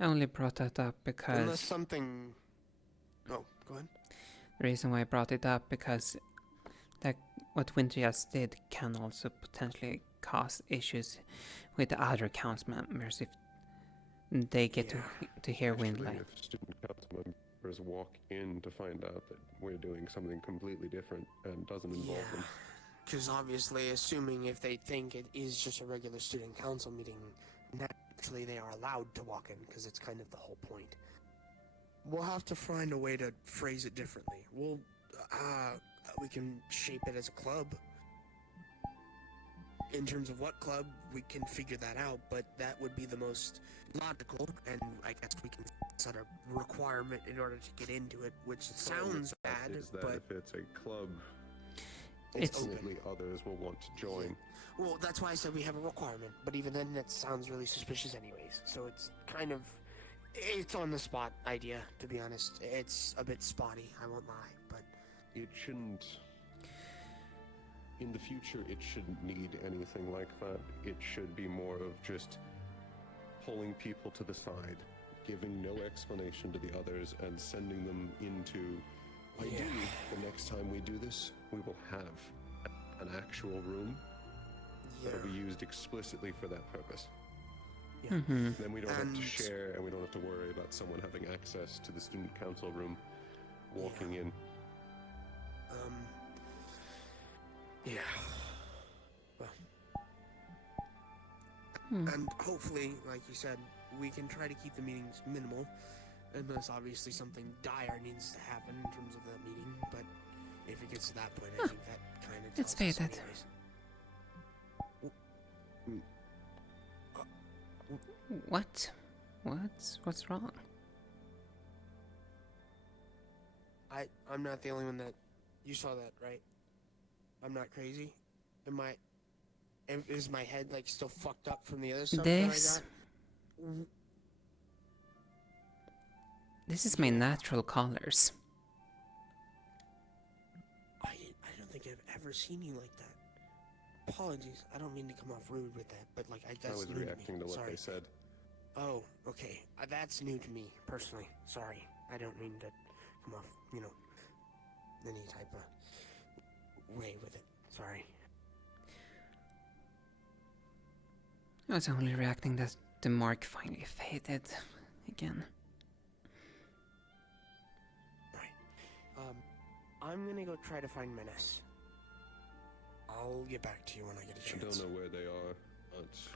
I only brought that up Unless because something... Oh, go ahead. the reason why I brought it up because that what Winter just did can also potentially cause issues with the other council members if they get to hear Wind Especially like. if student council members walk in to find out that we're doing something completely different and doesn't involve them. Because obviously, assuming if they think it is just a regular student council meeting, naturally they are allowed to walk in, because it's kind of the whole point. We'll have to find a way to phrase it differently. We can shape it as a club. In terms of what club, we can figure that out, but that would be the most logical, and I guess we can set a requirement in order to get into it, which sounds bad, Is that but if it's a club, It's- ultimately others will want to join. well, that's why I said we have a requirement, but even then that sounds really suspicious anyways, so it's kind of, it's on the spot idea, to be honest. It's a bit spotty, I won't lie, but It shouldn't. In the future, it shouldn't need anything like that. It should be more of just pulling people to the side, giving no explanation to the others, and sending them into. Ideally, the next time we do this, we will have an actual room yeah. that'll be used explicitly for that purpose. Then we don't have to And- share, and we don't have to worry about someone having access to the student council room, walking in. Yeah. Well. And hopefully, like you said, we can try to keep the meetings minimal, unless obviously something dire needs to happen in terms of that meeting. But if it gets to that point, I think that kind of It's tells us faded. anyways. What? What's wrong? I'm not the only one that... You saw that, right? I'm not crazy? Is my head, like, still fucked up from the other stuff This... that I got? This is my natural colors. I don't think I've ever seen you like that. Apologies, I don't mean to come off rude with that, but, like, I that's was new reacting to to me. what Sorry. they said. Oh, okay. That's new to me, personally. Sorry. I don't mean to come off, any type of way with it. Sorry. I was only reacting that the mark finally faded again. Right. I'm gonna go try to find Menace. I'll get back to you when I get a I chance. don't know where they are,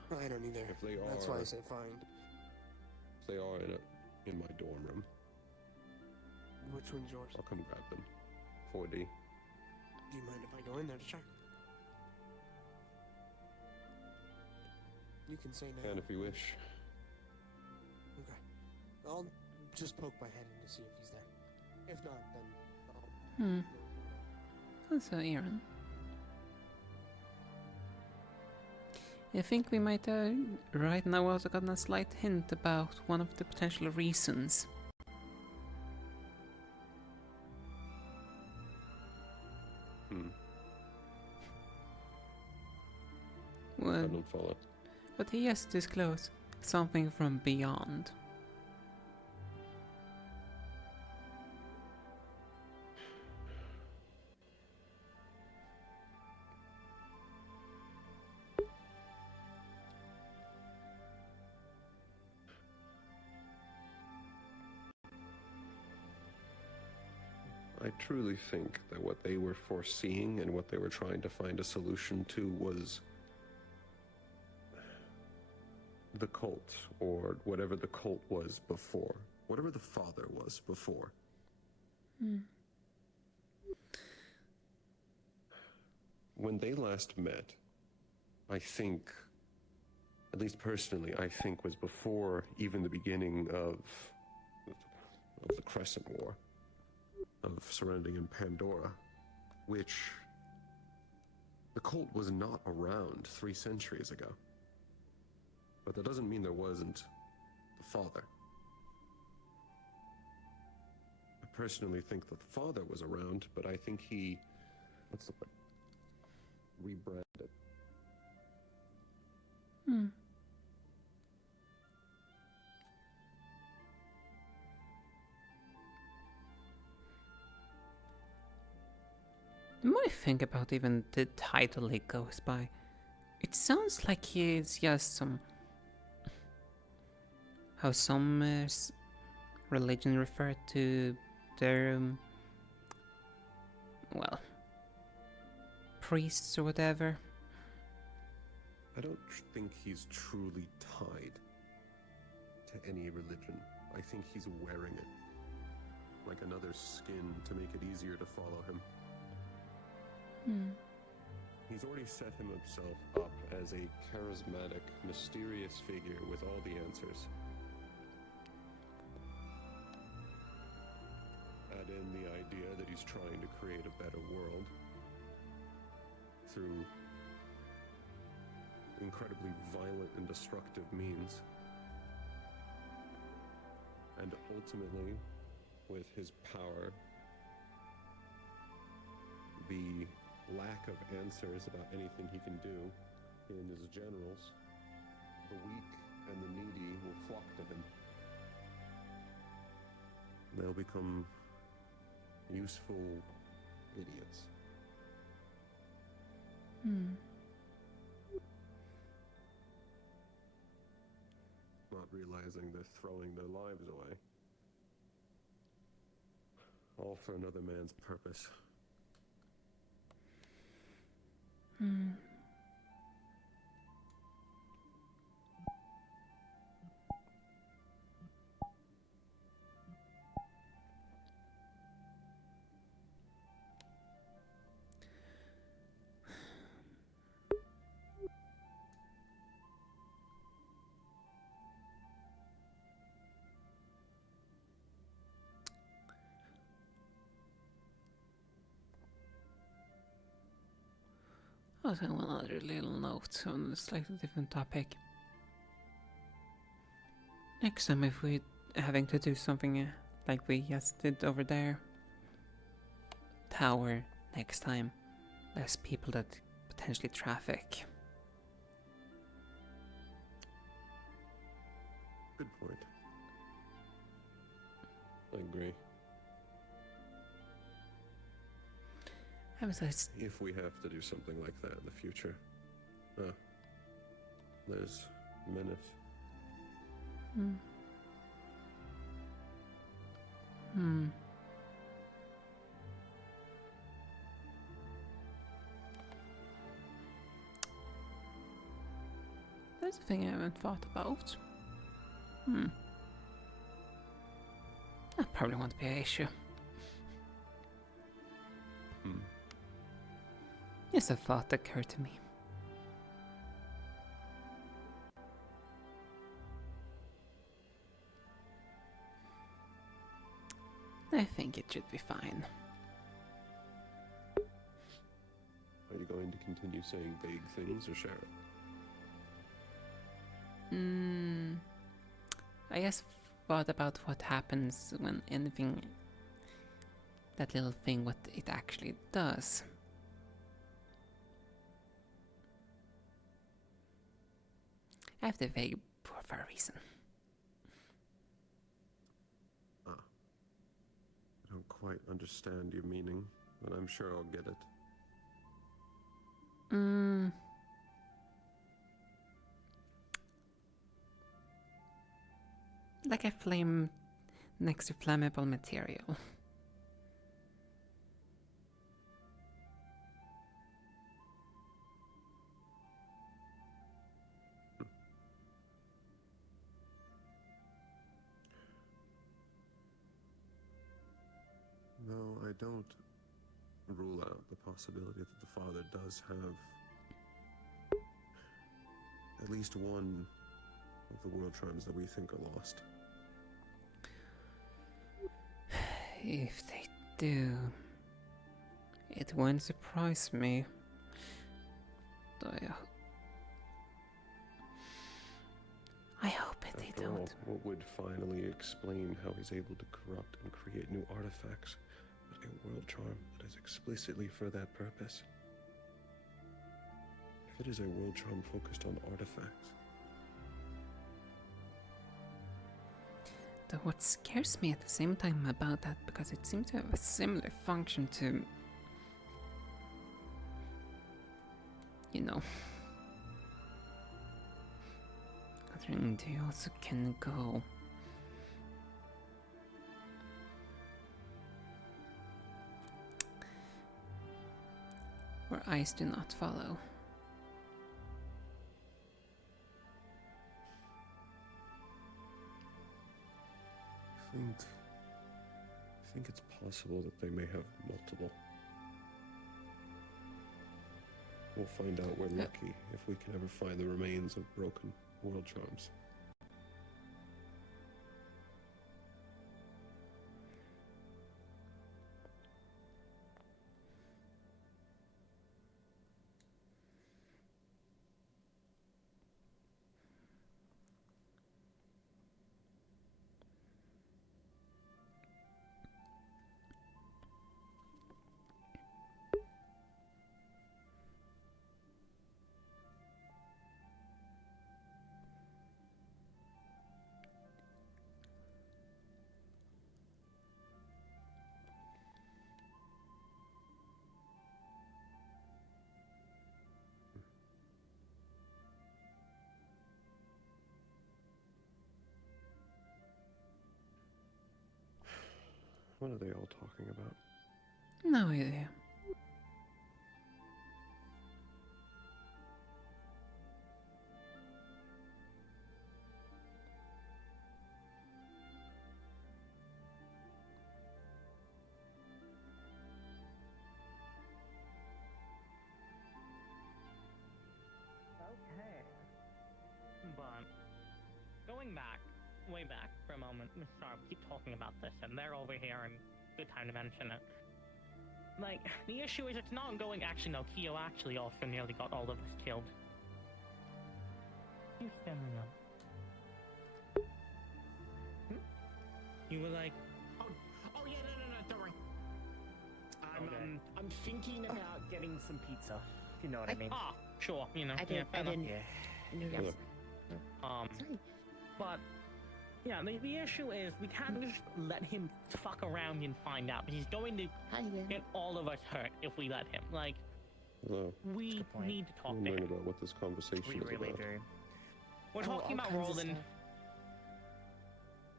but I don't either. if they are, That's why I said find. if they are in my dorm room, Which one's yours? I'll come grab them. 4D. Do you mind if I go in there to check? You can say no. And if you wish. Okay. I'll just poke my head in to see if he's there. If not, then I'll... So, Aaron. I think we might right now also gotten a slight hint about one of the potential reasons. I Well, don't follow. but he has disclosed something from beyond. I truly think that what they were foreseeing and what they were trying to find a solution to was the cult, or whatever the cult was before. Whatever the father was before. When they last met, I think, at least personally, I think was before even the beginning of the Crescent War, of surrounding in Pandora, which the cult was not around 3 centuries ago. But that doesn't mean there wasn't the father. I personally think that the father was around, but I think he, rebranded. The more I think about even the title he goes by, it sounds like he is just some... how some religion refer to their... well... priests or whatever. I don't think he's truly tied to any religion. I think he's wearing it. Like another skin to make it easier to follow him. He's already set himself up as a charismatic, mysterious figure with all the answers. Add in the idea that he's trying to create a better world through incredibly violent and destructive means. And ultimately, with his power, the lack of answers about anything he can do in his generals, the weak and the needy will flock to him. They'll become useful idiots. Not realizing they're throwing their lives away. All for another man's purpose. Also, one other little note on a slightly different topic. Next time, if we're having to do something like we just did over there, tower next time, less people that potentially traffic. Good point. I agree. And besides, If we have to do something like that in the future, there's Menace. That's a thing I haven't thought about. That probably won't be an issue. Just a thought that occurred to me. I think it should be fine. Are you going to continue saying vague things or share it? I just thought about what happens when anything, that little thing, what it actually does. I have the vague for a reason. I don't quite understand your meaning, but I'm sure I'll get it. Like a flame next to flammable material. No, I don't rule out the possibility that the father does have at least one of the world charms that we think are lost. If they do, it won't surprise me. Though I hope they After all, don't. what would finally explain how he's able to corrupt and create new artifacts, but a world charm that is explicitly for that purpose? If it is a world charm focused on artifacts, Though what scares me at the same time about that, because it seems to have a similar function to, you know, considering they also can go. Where eyes do not follow. I think it's possible that they may have multiple. We'll find out we're lucky if we can ever find the remains of broken world charms. What are they all talking about? No idea. Okay. But going back, way back for a moment, sorry, we keep talking about this, and they're over here, and good time to mention it. like, the issue is it's not going. Actually, no, Keo actually also nearly got all of us killed. You staring up. You were like, oh yeah, no, don't worry. I'm thinking about getting some pizza. If you know what I mean. Ah, sure. You know. I didn't. fair I enough. didn't. Yeah. Notice. Sorry. But yeah, the issue is we can't just let him fuck around and find out. He's going to Hi, Ben. get all of us hurt if we let him. Like, Hello. we Good point. need to talk to Remind him. about what this conversation We is really about. do. We're Oh, talking all about kinds of Roland. stuff.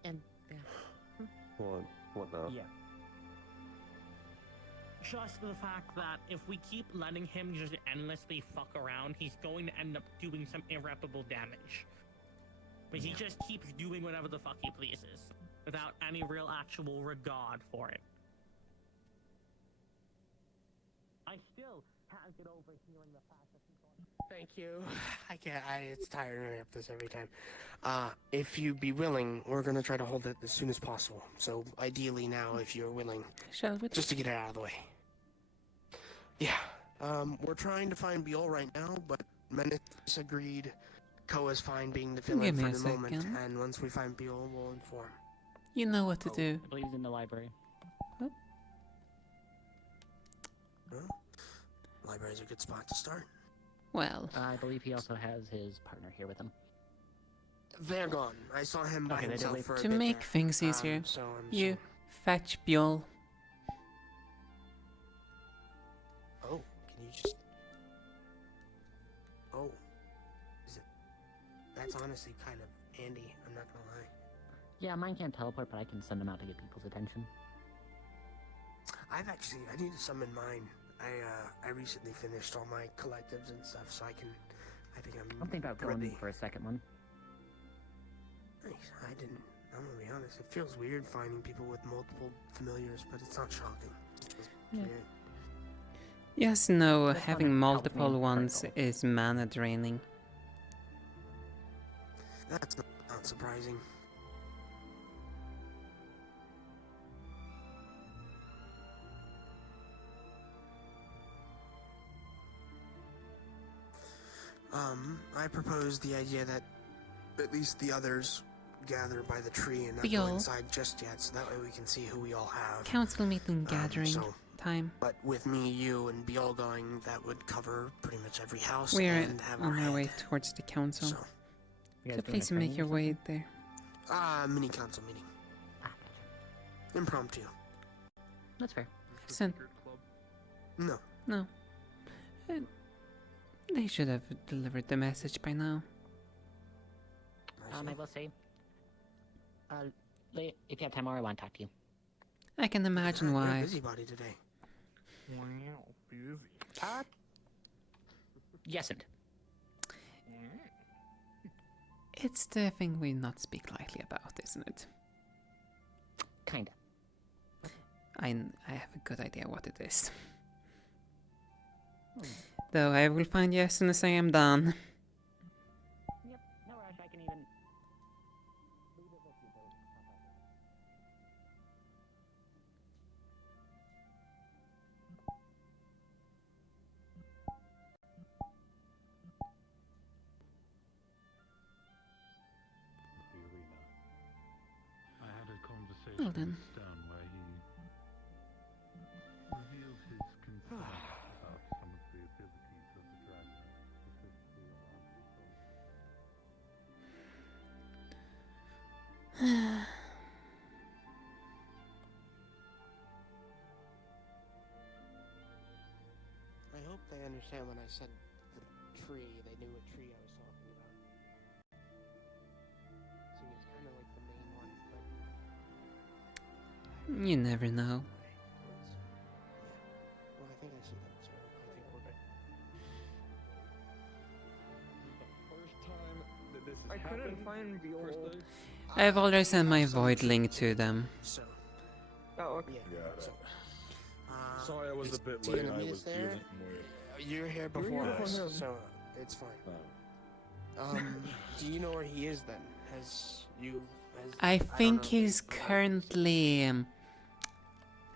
And yeah. What now? Yeah. Just the fact that if we keep letting him just endlessly fuck around, he's going to end up doing some irreparable damage. But he just keeps doing whatever the fuck he pleases, without any real actual regard for it. I still can't get over hearing the fact that he's on. Thank you. It's tiring up this every time. If you be willing, we're gonna try to hold it as soon as possible. So ideally now, if you're willing, Shall we? just to get it out of the way. Yeah. We're trying to find Biol right now, but Menace agreed. Koa's fine being the Give fill-in me for a the moment, second. and once we find Biol, we'll inform. You know what to do. I believe he's in the library. Huh? Library's a good spot to start. Well, I believe he also has his partner here with him. They're gone. I saw him by Okay, they did himself leave. for a to bit make there. things easier, So I'm you sure- fetch Bjol. Oh, can you just... Oh. Is it... That's honestly kind of handy, I'm not gonna lie. Yeah, mine can't teleport, but I can send him out to get people's attention. I need to summon mine. I recently finished all my collectives and stuff, so I think I'm I'm thinking about going ready. for a second one. Nice. I'm gonna be honest, it feels weird finding people with multiple familiars, but it's not shocking. It feels Yeah. weird. Yes, no, This having one helps multiple me ones quite is mana draining. That's not surprising. I propose the idea that at least the others gather by the tree and not go Biol. inside just yet, so that way we can see who we all have. Council meeting gathering so- time. But with me, you, and Biol going, that would cover pretty much every house We're and have on our our way head. towards the council. So, So please make your way there. mini council meeting. Ah, gotcha. Impromptu. That's fair. Send. No. No. They should have delivered the message by now. I see. I will say, if you have time more, I want to talk to you. I can imagine You're a why. busybody today. Wow, busy. Yesn't. It's the thing we not speak lightly about, isn't it? Kinda. I have a good idea what it is. Though I will find you as soon as I am done. Yep, no rush, I can even leave it with you, though. The arena. I had a conversation Well then. with Stan where he revealed his concern about some of the abilities of the dragon, specifically around the I hope they understand when I said the tree, they knew what tree I was talking about. See, it's kind of like the main one, but... You never know. Well, I think I see that, so I think we're good. First time that this has I couldn't find the old. I've already sent my void link to them. So, Oh, okay. yeah. Got So, it. Sorry I was a bit late. I was dealing with... You're here You were before here us, before him. so it's fine. Do you know where he is then? I I don't think know. he's currently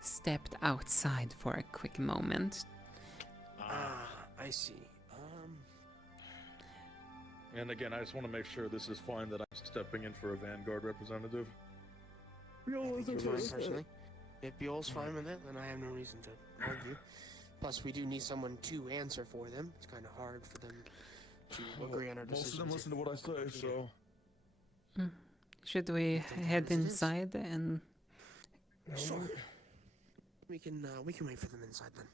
stepped outside for a quick moment. I see. And again, I just want to make sure this is fine that I'm stepping in for a Vanguard representative. Personally, if Buell's fine with it, then I have no reason to argue. Plus, we do need someone to answer for them. It's kind of hard for them to agree on our decisions. Most of them listen to what I say, so... Should we head inside and... Sure. We can wait for them inside then.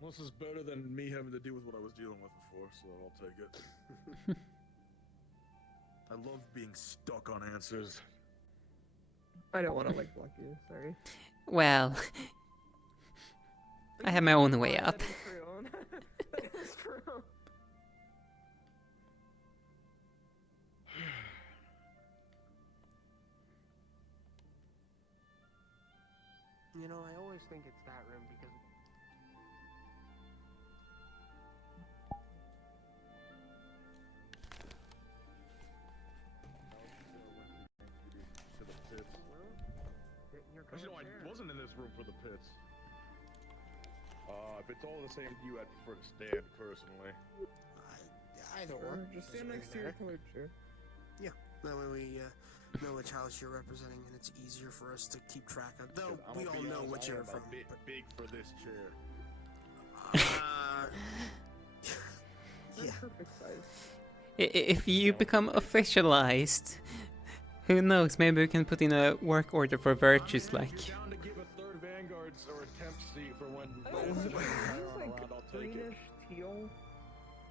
Well, this is better than me having to deal with what I was dealing with before, so I'll take it. I love being stuck on answers. I don't want to like block you, sorry. Well, I have my own way up. That is true. That is true. You know, I always think it's that room because... Actually, no, I wasn't in this room for the pits. If it's all the same to you, I'd prefer to stand, personally. Either or. Just stand next to your colored chair. Yeah, that way we know which house you're representing, and it's easier for us to keep track of. Though we all know what you're from. A bit big for this chair. Yeah. Perfect size. If you become officialized, who knows, maybe we can put in a work order for Virtues, like... If you're down to give a third Vanguard's or a temp seat for when... Greenish teal?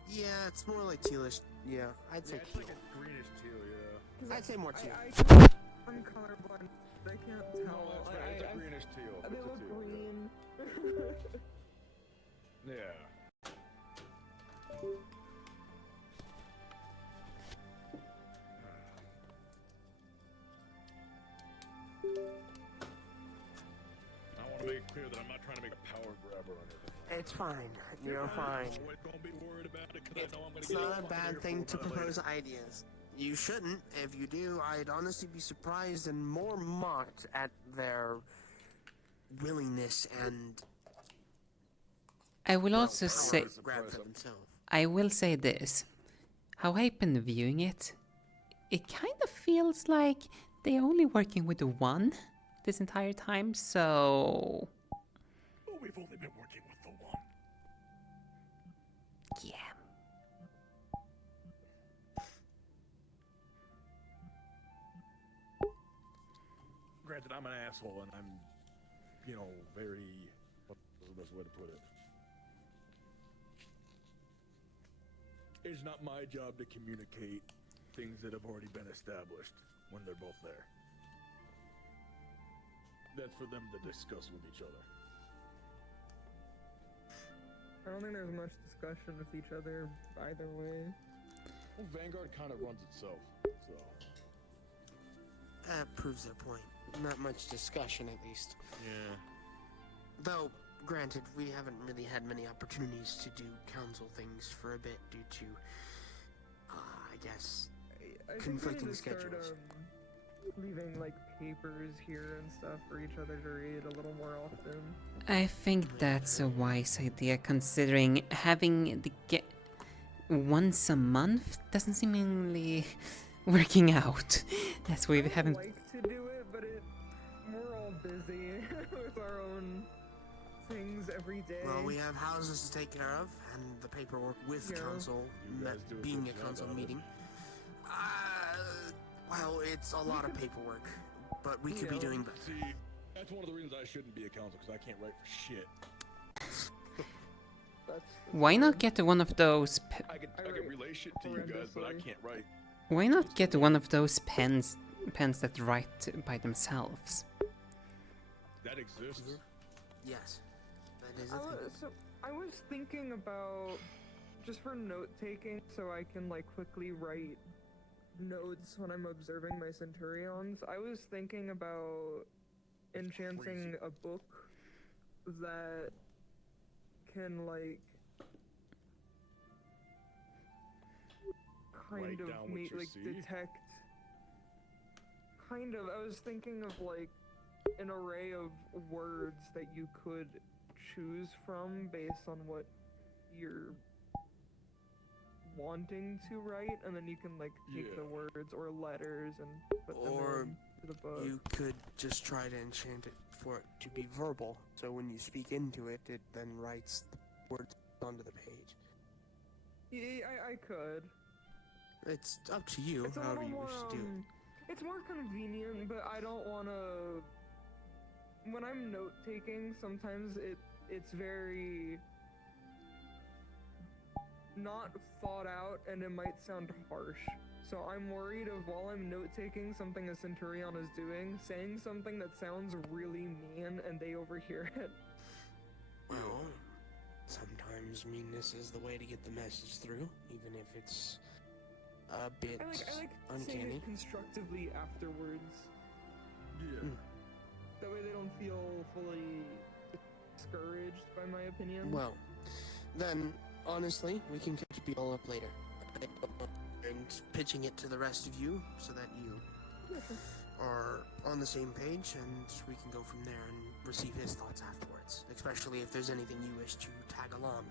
Yeah, it's more like tealish. Yeah, I'd say it's teal. like a greenish teal, yeah. I'd say more teal. I'm colorblind. I can't No, tell. that's right. It's a greenish teal. They It's a look teal, green. Yeah. I want to make it clear that I'm not trying to make a power grab or anything. It's fine. You're fine. Don't be worried about it, because I know I'm going to It's get not a bad thing to propose ideas. You shouldn't. If you do, I'd honestly be surprised and more mocked at their willingness and... I will also power say... to grab for themselves. I will say this. How I've been viewing it, it kind of feels like they're only working with the one this entire time, so... Oh, we've only been working with the one. Yeah. Granted, I'm an asshole and I'm, you know, very... What's the best way to put it? It's not my job to communicate things that have already been established when they're both there. That's for them to discuss with each other. I don't think there's much discussion with each other either way. Well, Vanguard kind of runs itself, so... That proves their point. Not much discussion, at least. Yeah. Though, granted, we haven't really had many opportunities to do council things for a bit due to, I guess, I think we conflicting need to start, schedules. Leaving like papers here and stuff for each other to read a little more often. I think that's a wise idea, considering having the get once a month doesn't seemingly working out. That's why we haven't... I'd like to do it, but we're all busy with our own things every day. Well, we have houses to take care of, and the paperwork with council, being a council meeting. Well, it's a lot of paperwork, but we could be doing better. See, that's one of the reasons I shouldn't be a council, because I can't write for shit. Why not get one of those... I can relay shit to you guys, but I can't write. Why not get one of those pens that write by themselves? That exists? Yes, that is a thing. So I was thinking about just for note taking, so I can like quickly write notes when I'm observing my Centurions. I was thinking about enchanting a book that can like kind write of down what you see? detect. Kind of. I was thinking of like an array of words that you could choose from based on what you're wanting to write, and then you can like take the words or letters and put them into the book. You could just try to enchant it for it to be verbal, so when you speak into it, it then writes the words onto the page. Yeah, I could. It's up to you, It's a however little you more, wish to do it. It's more convenient, but I don't want to. When I'm note taking, sometimes it's very not thought out, and it might sound harsh. So I'm worried of while I'm note taking something a Centurion is doing, saying something that sounds really mean, and they overhear it. Well, sometimes meanness is the way to get the message through, even if it's a bit I like saying uncanny. it constructively afterwards. Yeah. That way they don't feel fully discouraged by my opinion. Well, then, honestly, we can catch you all up later. And pitching it to the rest of you so that you are on the same page, and we can go from there and receive his thoughts afterwards, especially if there's anything you wish to tag along.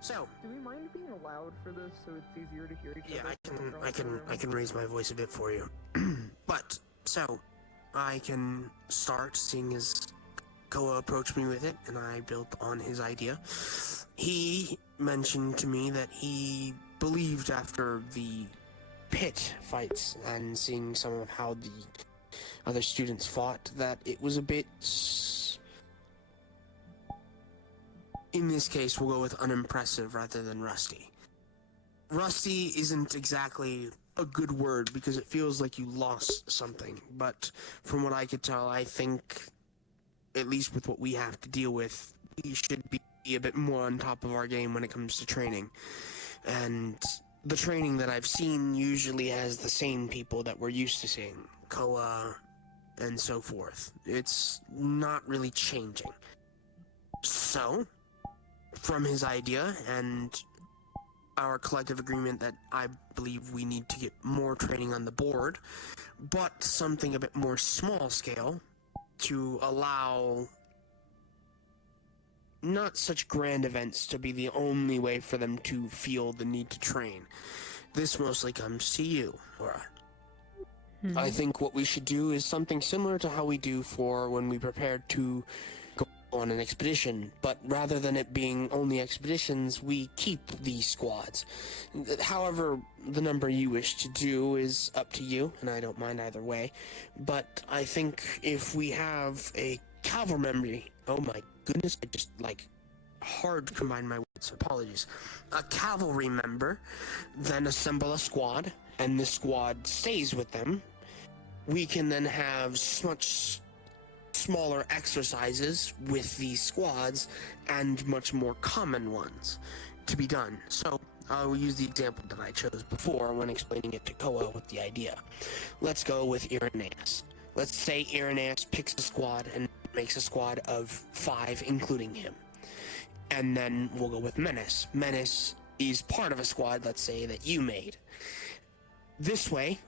So, do we mind being loud for this so it's easier to hear each yeah, other? I can raise my voice a bit for you. But so I can start, seeing as Koa approached me with it, and I built on his idea. He mentioned to me that he believed after the pit fights and seeing some of how the other students fought that it was a bit, in this case we'll go with unimpressive rather than rusty. Rusty isn't exactly a good word because it feels like you lost something, but from what I could tell, I think, at least with what we have to deal with, we should be a bit more on top of our game when it comes to training. And the training that I've seen usually has the same people that we're used to seeing, Koa and so forth. It's not really changing. So, from his idea and our collective agreement that I believe we need to get more training on the board, but something a bit more small scale to allow not such grand events to be the only way for them to feel the need to train. This mostly comes to you, Laura. I think what we should do is something similar to how we do for when we prepare to go on an expedition, but rather than it being only expeditions, we keep these squads. However, the number you wish to do is up to you, and I don't mind either way, but I think if we have a cavalry, oh my goodness, I just hard combined my words, apologies. A cavalry member, then assemble a squad, and the squad stays with them. We can then have much smaller exercises with these squads and much more common ones to be done. So I will use the example that I chose before when explaining it to Koa with the idea. Let's go with Irenaeus. Let's say Irenaeus picks a squad and makes a squad of 5, including him. And then we'll go with Menace. Menace is part of a squad, let's say, that you made. This way,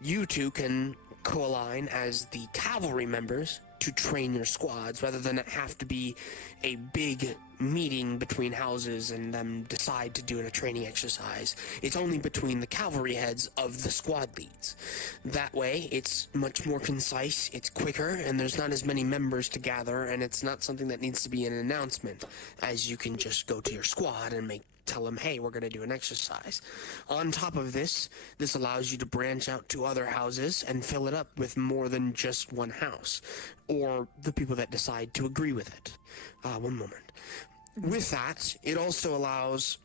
you two can co-align as the cavalry members to train your squads, rather than it have to be a big meeting between houses and them decide to do a training exercise. It's only between the cavalry heads of the squad leads. That way, it's much more concise, it's quicker, and there's not as many members to gather, and it's not something that needs to be an announcement, as you can just go to your squad and tell them, hey, we're going to do an exercise. On top of this allows you to branch out to other houses and fill it up with more than just one house, or the people that decide to agree with it. One moment. With that, it also allows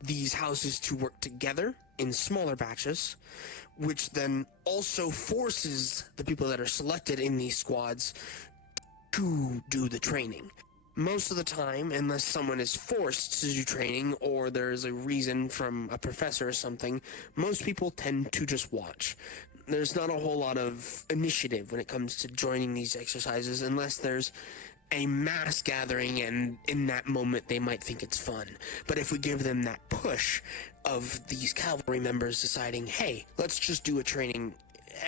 these houses to work together in smaller batches, which then also forces the people that are selected in these squads to do the training. Most of the time, unless someone is forced to do training or there's a reason from a professor or something, most people tend to just watch. There's not a whole lot of initiative when it comes to joining these exercises unless there's a mass gathering, and in that moment they might think it's fun. But if we give them that push of these cavalry members deciding, hey, let's just do a training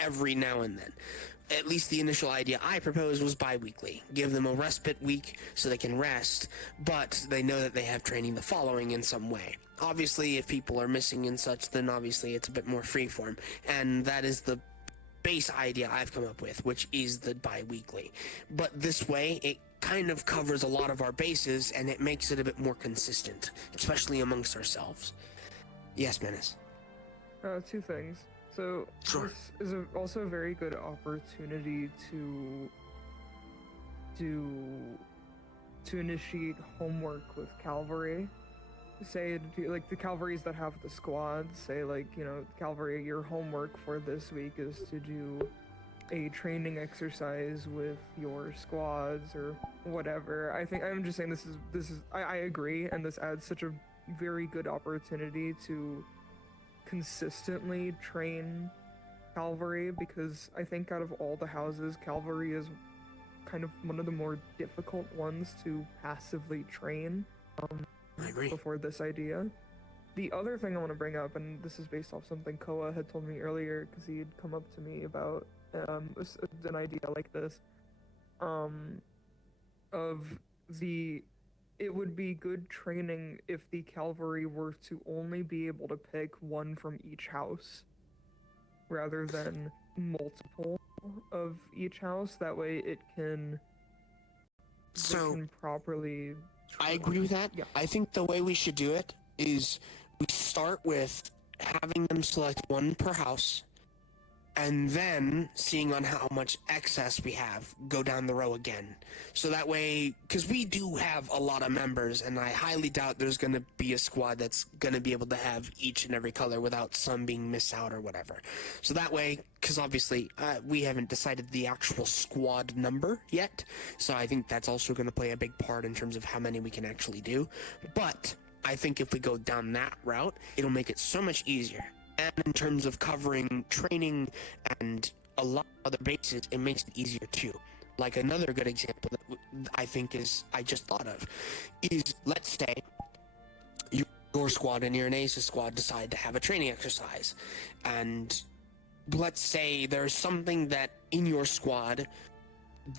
every now and then. At least the initial idea I proposed was bi-weekly. Give them a respite week so they can rest, but they know that they have training the following in some way. Obviously, if people are missing and such, then obviously it's a bit more freeform. And that is the base idea I've come up with, which is the bi-weekly. But this way, it kind of covers a lot of our bases, and it makes it a bit more consistent, especially amongst ourselves. Yes, Menace? Two things. So, Sure. this is also a very good opportunity to initiate homework with cavalry. Say, like, the cavalries that have the squads, say, like, you know, cavalry, your homework for this week is to do a training exercise with your squads or whatever. I'm just saying I agree, and this adds such a very good opportunity to consistently train cavalry, because I think out of all the houses, cavalry is kind of one of the more difficult ones to passively train. I agree. Before this idea. The other thing I want to bring up, and this is based off something Koa had told me earlier, because he had come up to me about an idea like this, it would be good training if the cavalry were to only be able to pick one from each house, rather than multiple of each house. That way it can properly... I agree with that. Yeah. I think the way we should do it is we start with having them select one per house, and then seeing on how much excess we have, go down the row again. So that way, because we do have a lot of members, and I highly doubt there's going to be a squad that's going to be able to have each and every color without some being missed out or whatever. So that way, because obviously we haven't decided the actual squad number yet, so I think that's also going to play a big part in terms of how many we can actually do. But I think if we go down that route, it'll make it so much easier. And in terms of covering training and a lot of other bases, it makes it easier too. Like another good example that I think I just thought of, is let's say your squad and your Aces squad decide to have a training exercise. And let's say there's something that in your squad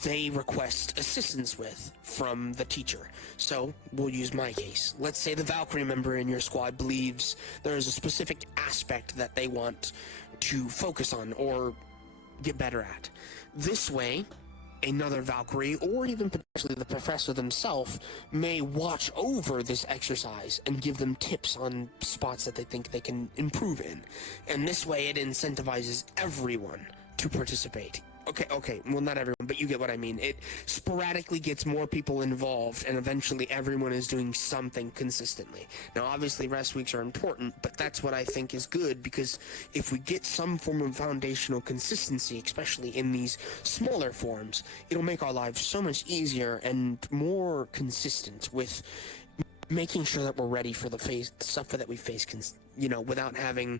they request assistance with from the teacher. So we'll use my case. Let's say the Valkyrie member in your squad believes there is a specific aspect that they want to focus on or get better at. This way, another Valkyrie, or even potentially the professor themselves, may watch over this exercise and give them tips on spots that they think they can improve in. And this way it incentivizes everyone to participate. Okay, well, not everyone, but you get what I mean. It sporadically gets more people involved, and eventually everyone is doing something consistently. Now, obviously, rest weeks are important, but that's what I think is good, because if we get some form of foundational consistency, especially in these smaller forms, it'll make our lives so much easier and more consistent with making sure that we're ready for the stuff that we face, without having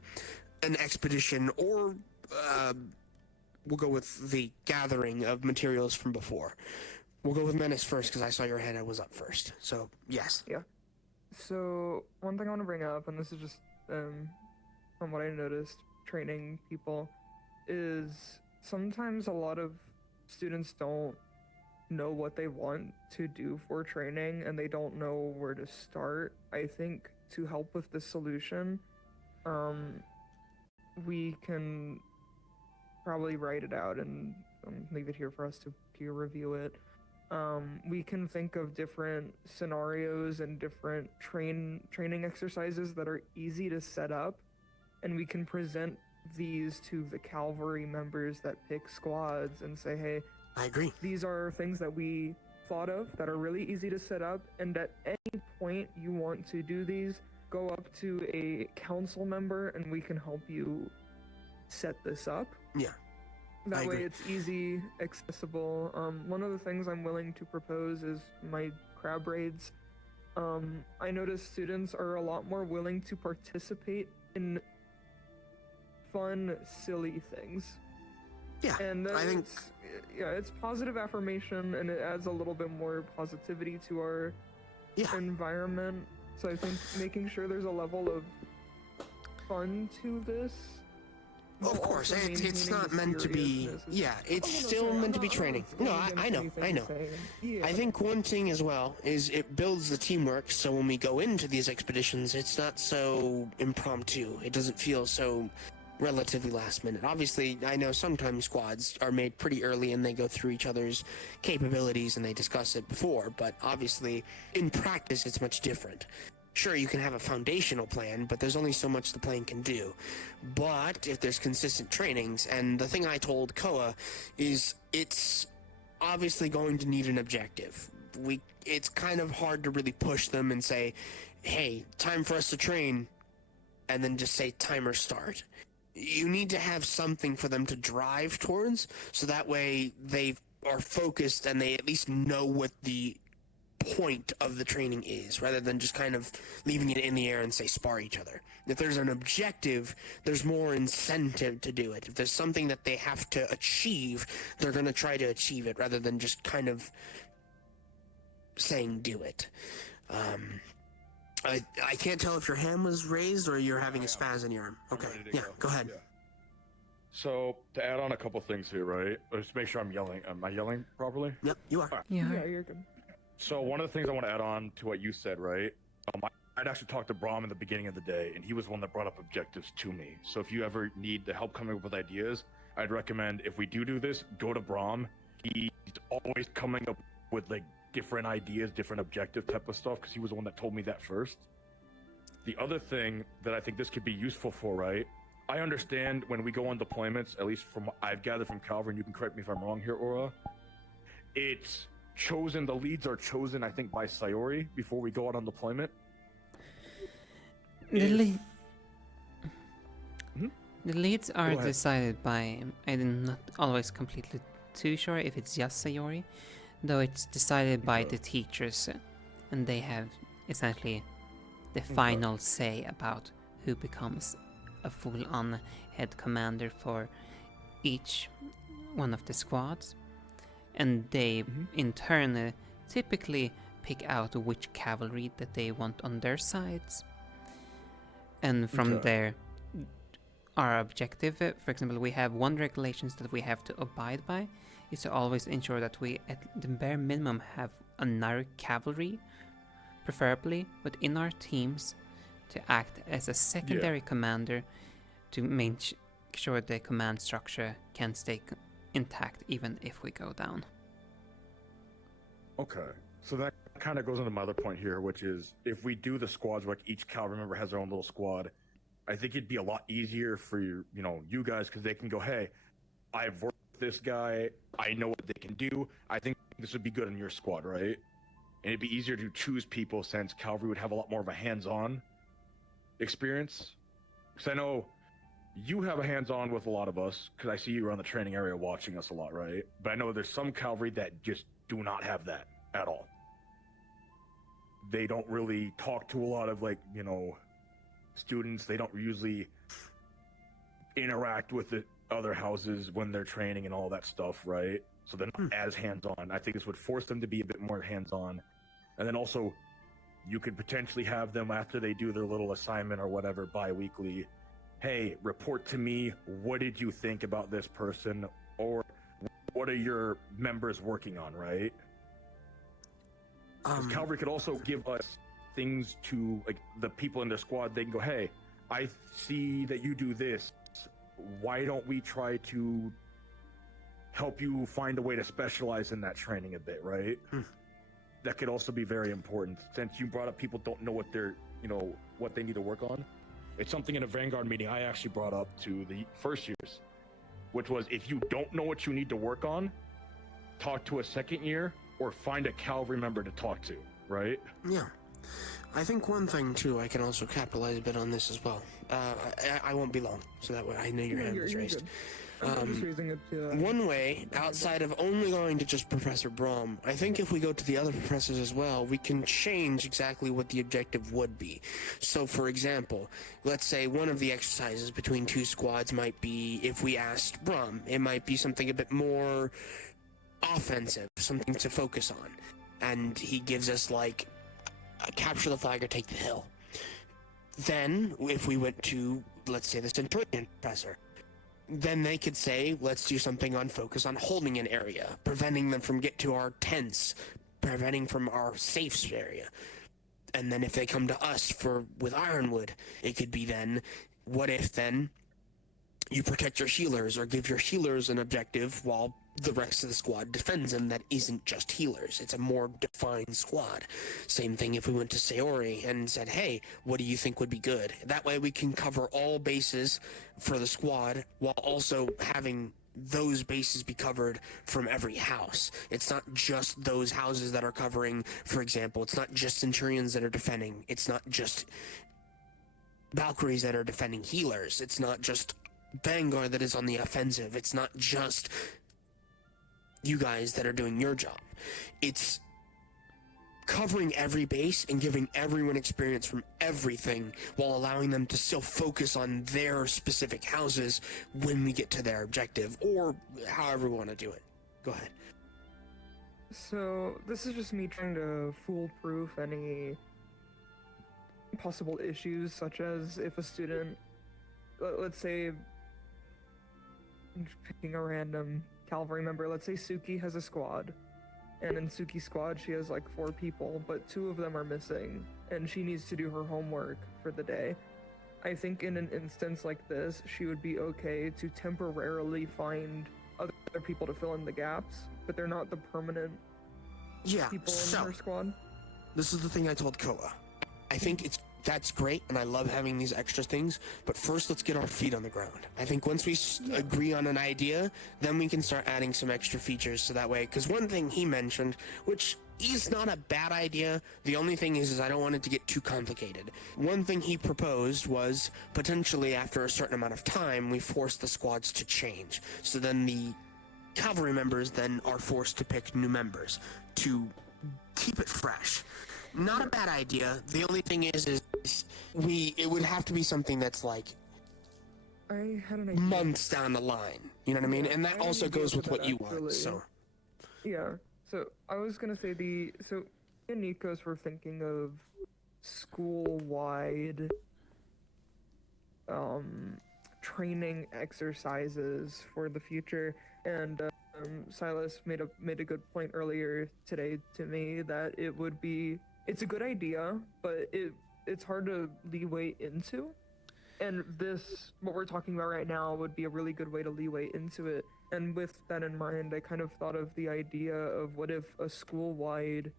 an expedition or... we'll go with the gathering of materials from before. We'll go with Menace first, because I saw your hand was up first. So, yes. Yeah. So, one thing I want to bring up, and this is just from what I noticed training people, is sometimes a lot of students don't know what they want to do for training, and they don't know where to start. I think to help with the solution, we can probably write it out and leave it here for us to peer review it. We can think of different scenarios and different training exercises that are easy to set up, and we can present these to the cavalry members that pick squads and say, hey, I agree. These are things that we thought of that are really easy to set up, and at any point you want to do these, go up to a council member and we can help you set this up. Yeah. That I way agree. it's easy, accessible. One of the things I'm willing to propose is my crab raids. I notice students are a lot more willing to participate in fun, silly things. Yeah, And I think it's positive affirmation, and it adds a little bit more positivity to our environment. So I think making sure there's a level of fun to this. Of course, it's not meant to be. Yeah, it's still meant to be training. No, I know. I think one thing as well is it builds the teamwork, so when we go into these expeditions, it's not so impromptu. It doesn't feel so relatively last minute. Obviously, I know sometimes squads are made pretty early and they go through each other's capabilities and they discuss it before, but obviously, in practice, it's much different. Sure, you can have a foundational plan, but there's only so much the plan can do. But if there's consistent trainings, and the thing I told Koa is it's obviously going to need an objective. It's kind of hard to really push them and say, hey, time for us to train, and then just say timer start. You need to have something for them to drive towards, so that way they are focused and they at least know what the point of the training is, rather than just kind of leaving it in the air and say spar each other. If there's an objective, there's more incentive to do it. If there's something that they have to achieve, they're going to try to achieve it rather than just kind of saying do it. I can't tell if your hand was raised or you're having a spaz in your arm. Okay, yeah, go ahead. Yeah. So, to add on a couple things here, right? Let's make sure I'm yelling. Am I yelling properly? Yep, you are. Yeah, you're good. So one of the things I want to add on to what you said, right? I'd actually talked to Brahm in the beginning of the day, and he was one that brought up objectives to me. So if you ever need the help coming up with ideas, I'd recommend if we do this, go to Brahm. He's always coming up with like different ideas, different objective type of stuff, because he was the one that told me that first. The other thing that I think this could be useful for, right? I understand when we go on deployments, at least from what I've gathered from Calvin, you can correct me if I'm wrong here, Aura, the leads are chosen, I think, by Sayori before we go out on deployment. The leads are decided by, I'm not always completely too sure if it's just Sayori, though it's decided by the teachers, and they have essentially the final say about who becomes a full-on head commander for each one of the squads. And they, in turn, typically pick out which cavalry that they want on their sides. And from there, our objective, for example, we have one regulations that we have to abide by, is to always ensure that we, at the bare minimum, have another cavalry, preferably within our teams, to act as a secondary commander to make sure the command structure can stay intact even if we go down. Okay, so that kind of goes into my other point here, which is if we do the squads where each cavalry member has their own little squad, I think it'd be a lot easier for you guys, because they can go, hey, I've worked with this guy, I know what they can do, I think this would be good in your squad, right? And it'd be easier to choose people since cavalry would have a lot more of a hands-on experience. Because I know you have a hands-on with a lot of us, because I see you around the training area watching us a lot, right? But I know there's some cavalry that just do not have that at all. They don't really talk to a lot of, students. They don't usually interact with the other houses when they're training and all that stuff, right? So they're not as hands-on. I think this would force them to be a bit more hands-on. And then also, you could potentially have them, after they do their little assignment or whatever bi-weekly, hey, report to me, what did you think about this person? Or what are your members working on, right? Because Calvary could also give us things to, the people in their squad. They can go, hey, I see that you do this. Why don't we try to help you find a way to specialize in that training a bit, right? That could also be very important. Since you brought up people don't know what they're, what they need to work on. It's something in a Vanguard meeting I actually brought up to the first years, which was if you don't know what you need to work on, talk to a second year or find a cavalry member to talk to, right? Yeah. I think one thing, too, I can also capitalize a bit on this as well. I won't be long, so that way I know your hand was raised. I'm just raising it to. One way, outside of only going to just Professor Brom, I think if we go to the other professors as well, we can change exactly what the objective would be. So, for example, let's say one of the exercises between two squads might be, if we asked Brom, it might be something a bit more offensive, something to focus on. And he gives us, like, capture the flag or take the hill. Then, if we went to, let's say, the Centurion professor, then they could say, let's do something on focus on holding an area, preventing them from get to our tents, preventing from our safe area. And then if they come to us with Ironwood, it could be then, what if then you protect your healers or give your healers an objective while the rest of the squad defends them that isn't just healers. It's a more defined squad. Same thing if we went to Sayori and said, hey, what do you think would be good? That way we can cover all bases for the squad while also having those bases be covered from every house. It's not just those houses that are covering, for example, it's not just Centurions that are defending. It's not just Valkyries that are defending healers. It's not just Vanguard that is on the offensive. It's not just you guys that are doing your job. It's covering every base and giving everyone experience from everything while allowing them to still focus on their specific houses when we get to their objective, or however we want to do it. Go ahead. So, this is just me trying to foolproof any possible issues, such as if a student, let's say, I'm just picking a random cavalry member, let's say Suki has a squad, and in Suki's squad she has like 4 people, but 2 of them are missing, and she needs to do her homework for the day. I think in an instance like this, she would be okay to temporarily find other people to fill in the gaps, but they're not the permanent people in her squad. This is the thing I told Koa. I think that's great, and I love having these extra things, but first let's get our feet on the ground. I think once we agree on an idea, then we can start adding some extra features, so that way, because one thing he mentioned, which is not a bad idea, the only thing is I don't want it to get too complicated. One thing he proposed was, potentially after a certain amount of time, we force the squads to change. So then the cavalry members then are forced to pick new members to keep it fresh. Not a bad idea. The only thing is it would have to be something that's like I had an idea. Months down the line. You know what I mean? And that also goes with what you want. So yeah. So I was gonna say so me and Nikos were thinking of school-wide training exercises for the future, and Silas made a good point earlier today to me that it's a good idea, but it's hard to leeway into, and what we're talking about right now would be a really good way to leeway into it. And with that in mind, I kind of thought of the idea of what if a school-wide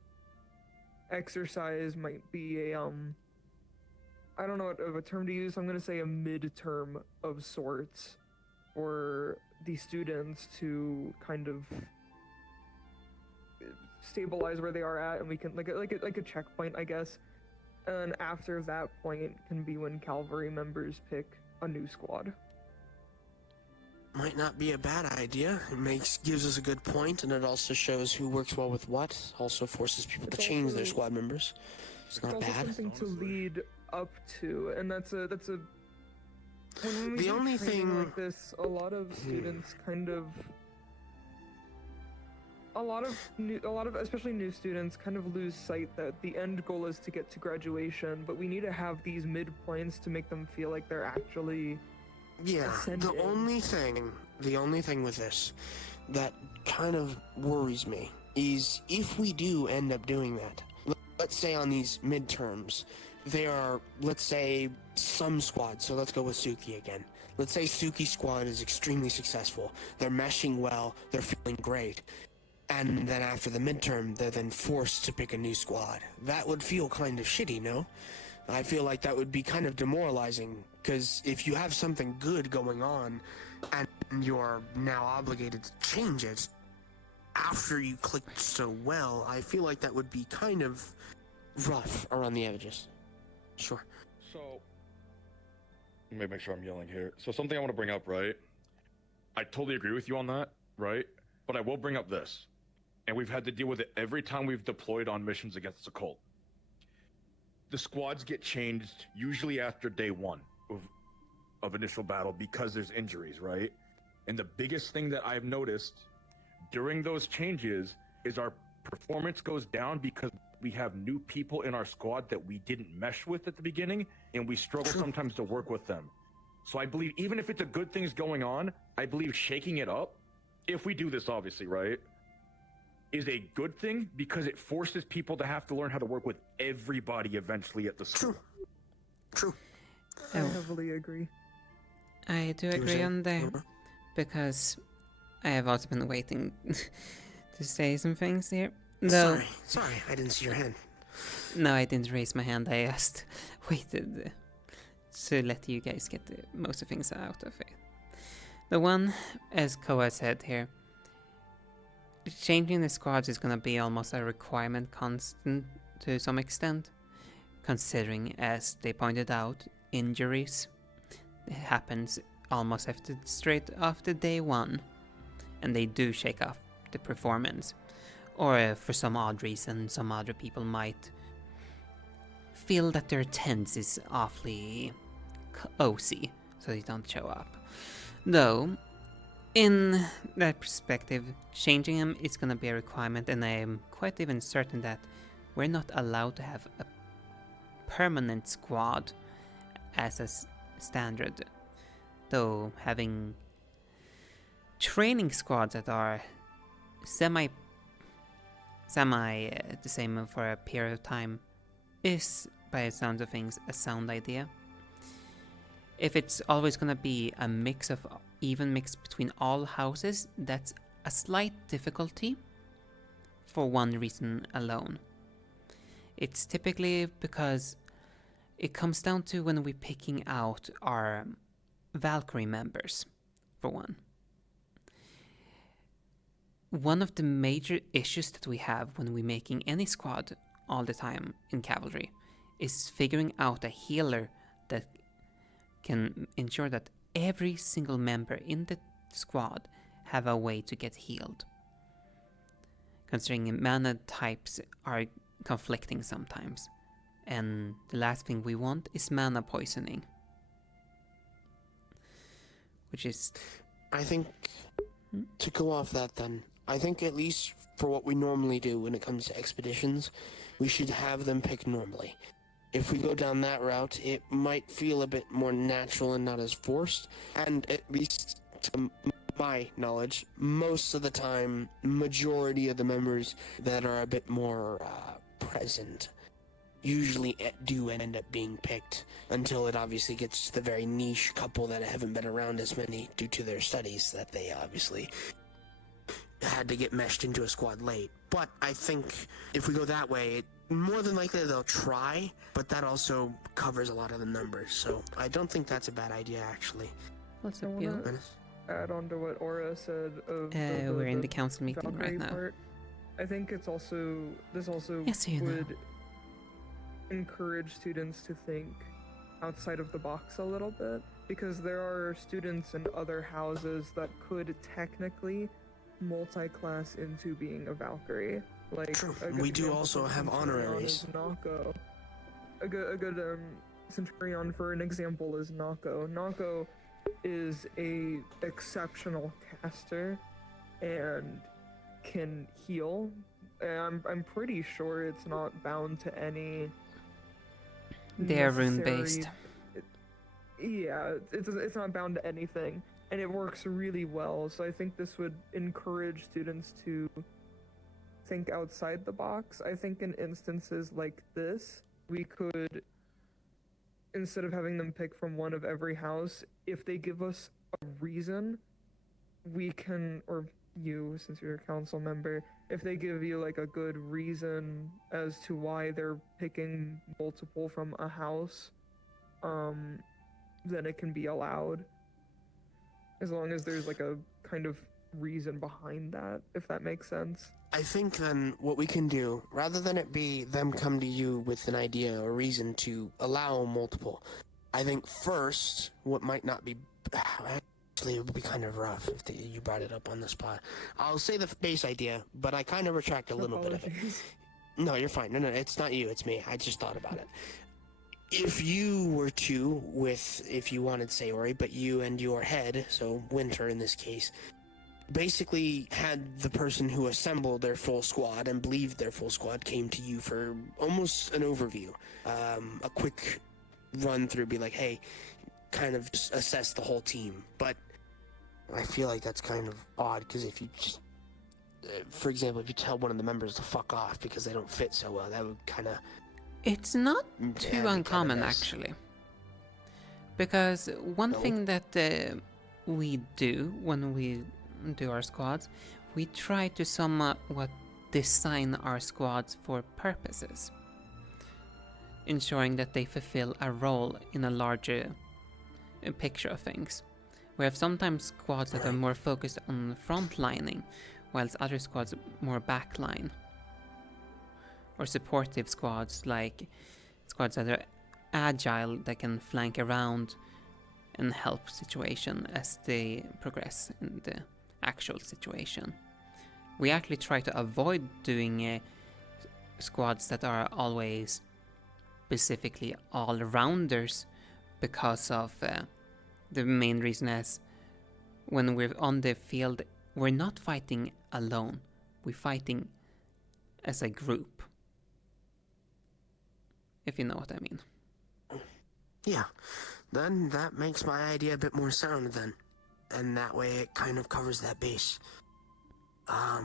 exercise might be a I don't know what of a term to use. I'm gonna say a midterm of sorts for the students to kind of stabilize where they are at, and we can like a checkpoint, I guess. And after that point can be when cavalry members pick a new squad. might not be a bad idea. It gives us a good point, and it also shows who works well with what. Also forces people to change their squad members. It's not bad. Also something to lead up to, and that's a. When we The do only training thing- like this, a lot of students kind of. A lot of especially new students kind of lose sight that the end goal is to get to graduation, but we need to have these midpoints to make them feel like they're actually ascending. The only thing with this that kind of worries me is if we do end up doing that, let's say on these midterms, they are, let's say, some squads, so let's go with Suki again. Let's say Suki's squad is extremely successful, they're meshing well, they're feeling great. And then after the midterm, they're then forced to pick a new squad. That would feel kind of shitty, no? I feel like that would be kind of demoralizing, because if you have something good going on, and you're now obligated to change it after you clicked so well, I feel like that would be kind of rough around the edges. Sure. So, let me make sure I'm yelling here. So something I want to bring up, right? I totally agree with you on that, right? But I will bring up this, and we've had to deal with it every time we've deployed on missions against the cult. The squads get changed usually after day one of initial battle because there's injuries, right? And the biggest thing that I've noticed during those changes is our performance goes down because we have new people in our squad that we didn't mesh with at the beginning, and we struggle sometimes to work with them. So I believe even if it's a good thing's going on, I believe shaking it up, if we do this obviously, right, is a good thing because it forces people to have to learn how to work with everybody eventually at the school. True. I heavily agree. I do agree on that, because I have also been waiting to say some things here. Though, Sorry, I didn't see your hand. No, I didn't raise my hand. I just waited to let you guys get most of the things out of it. The one, as Koa said here, changing the squads is going to be almost a requirement constant to some extent, considering, as they pointed out, injuries happens almost straight after day one, and they do shake off the performance. Or for some odd reason, some other people might feel that their attendance is awfully OC, so they don't show up. Though, in that perspective, changing them is going to be a requirement, and I am quite even certain that we're not allowed to have a permanent squad as a standard. Though having training squads that are semi the same for a period of time is, by the sounds of things, a sound idea. If it's always going to be a even mix between all houses, that's a slight difficulty for one reason alone. It's typically because it comes down to when we're picking out our Valkyrie members, for one. One of the major issues that we have when we're making any squad all the time in cavalry is figuring out a healer that can ensure that every single member in the squad have a way to get healed. Considering mana types are conflicting sometimes, and the last thing we want is mana poisoning. Which is... I think, to go off that then, I think at least for what we normally do when it comes to expeditions, we should have them pick normally. If we go down that route, it might feel a bit more natural and not as forced, and at least to my knowledge, most of the time, majority of the members that are a bit more present usually do end up being picked, until it obviously gets to the very niche couple that haven't been around as many due to their studies that they obviously had to get meshed into a squad late. But I think if we go that way, more than likely they'll try, but that also covers a lot of the numbers, so I don't think that's a bad idea, actually. What's I up, wanna Bill? add on to what Aura said of we're in the council meeting Valkyrie right now. part. I think this also Yes, you know. would encourage students to think outside of the box a little bit, because there are students in other houses that could technically multi-class into being a Valkyrie. Like, True. a good We do example also for have Centurion honoraries. is Nako. A good Centurion for an example is Nako. Nako is a exceptional caster and can heal. And I'm pretty sure it's not bound to any. They're rune necessary- based. Yeah, it's not bound to anything, and it works really well. So I think this would encourage students to think outside the box. I think in instances like this, we could, instead of having them pick from one of every house, if they give us a reason, we can, or you, since you're a council member, if they give you like a good reason as to why they're picking multiple from a house, then it can be allowed. As long as there's like a kind of reason behind that, if that makes sense. I think then what we can do, rather than it be them come to you with an idea or reason to allow multiple, I think first, what might not be Actually, it would be kind of rough if you brought it up on the spot. I'll say the base idea, but I kind of retract a little bit of it. No, you're fine. No, it's not you. It's me. I just thought about it. If you were to, if you wanted Sayori, but you and your head, so Winter in this case, basically had the person who assembled their full squad and believed their full squad came to you for almost an overview, a quick run through, be like, hey, kind of just assess the whole team. But I feel like that's kind of odd, because if you just, for example, if you tell one of the members to fuck off because they don't fit so well, that would kind of... It's not too uncommon, actually. Because one thing that we do when we do our squads, we try to somewhat design our squads for purposes, ensuring that they fulfill a role in a larger picture of things. We have sometimes squads that are more focused on frontlining, whilst other squads more backline. Or supportive squads, like squads that are agile, that can flank around and help situation as they progress in the actual situation. We actually try to avoid doing squads that are always specifically all-rounders, because of the main reason is when we're on the field, we're not fighting alone, we're fighting as a group. If you know what I mean. Yeah, then that makes my idea a bit more sound then. And that way it kind of covers that base. I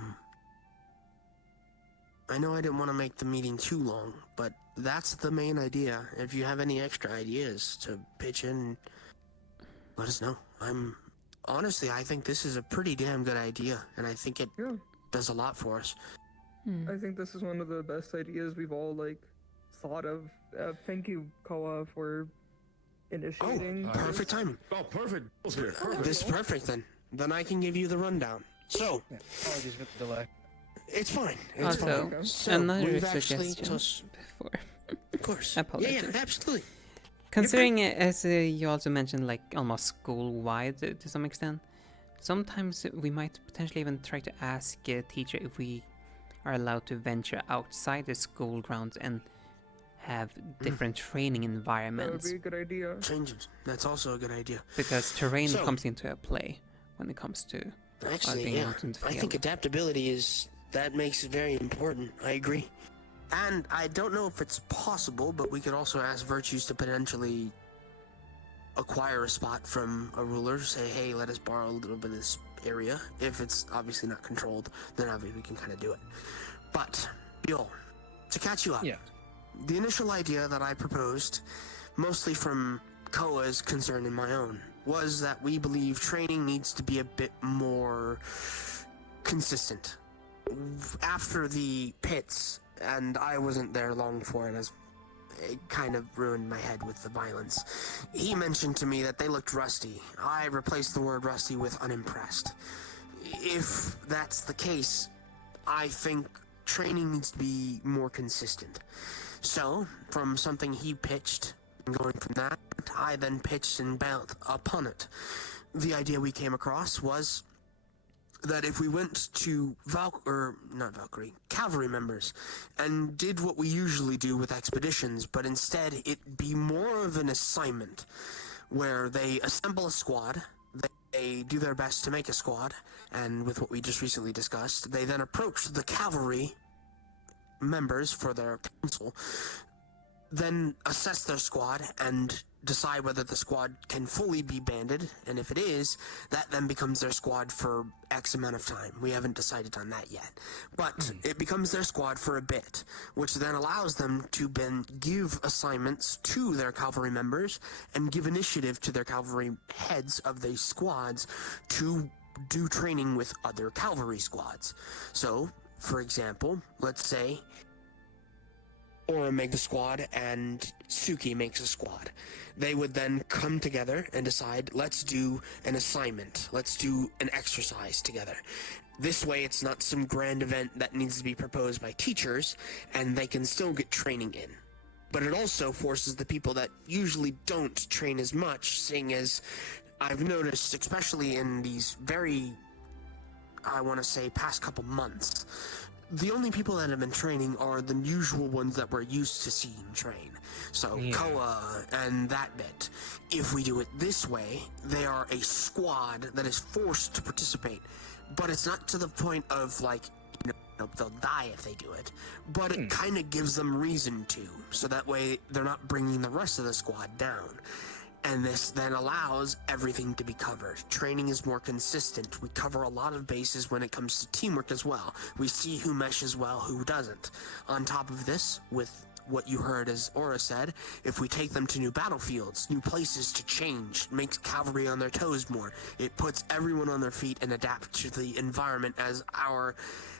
know I didn't want to make the meeting too long, but that's the main idea. If you have any extra ideas to pitch in, let us know. Honestly, I think this is a pretty damn good idea, and I think it does a lot for us. I think this is one of the best ideas we've all, thought of. Thank you, Koa, for initiating. Perfect timing. Oh, perfect. This is perfect then. Then I can give you the rundown. So, apologies for the delay. It's fine. It's Also, fine. So, another we've suggestion actually before. Of course. Apologies. Yeah, absolutely. Considering it, as you also mentioned, almost school-wide to some extent, sometimes we might potentially even try to ask a teacher if we are allowed to venture outside the school grounds and have different training environments. That would be a good idea. Changes. That's also a good idea. Because terrain comes into a play when it comes to Actually, being yeah. out in the I field. think adaptability that makes it very important. I agree. And I don't know if it's possible, but we could also ask Virtues to potentially acquire a spot from a ruler, say, hey, let us borrow a little bit of this area. If it's obviously not controlled, then obviously we can kind of do it. But, Bill, to catch you up, the initial idea that I proposed, mostly from Koa's concern and my own, was that we believe training needs to be a bit more consistent. After the pits, and I wasn't there long for it, as it kind of ruined my head with the violence, he mentioned to me that they looked rusty. I replaced the word rusty with unimpressed. If that's the case, I think training needs to be more consistent. So, from something he pitched, and going from that, I then pitched and built upon it. The idea we came across was that if we went to cavalry members, and did what we usually do with expeditions, but instead it be more of an assignment, where they assemble a squad, they do their best to make a squad, and with what we just recently discussed, they then approach the cavalry members for their council, then assess their squad and decide whether the squad can fully be banded, and if it is, that then becomes their squad for X amount of time. We haven't decided on that yet. But it becomes their squad for a bit, which then allows them to give assignments to their cavalry members and give initiative to their cavalry heads of the squads to do training with other cavalry squads. So, for example, let's say Aura makes a squad and Suki makes a squad. They would then come together and decide, let's do an assignment, let's do an exercise together. This way it's not some grand event that needs to be proposed by teachers, and they can still get training in. But it also forces the people that usually don't train as much, seeing as I've noticed, especially in these very, I want to say, past couple months, the only people that have been training are the usual ones that we're used to seeing train. So, Koa and that bit. If we do it this way, they are a squad that is forced to participate. But it's not to the point of, like, they'll die if they do it. But it kind of gives them reason to. So that way, they're not bringing the rest of the squad down. And this then allows everything to be covered. Training is more consistent. We cover a lot of bases when it comes to teamwork as well. We see who meshes well, who doesn't. On top of this, with what you heard as Aura said, if we take them to new battlefields, new places to change, makes cavalry on their toes more. It puts everyone on their feet and adapt to the environment as our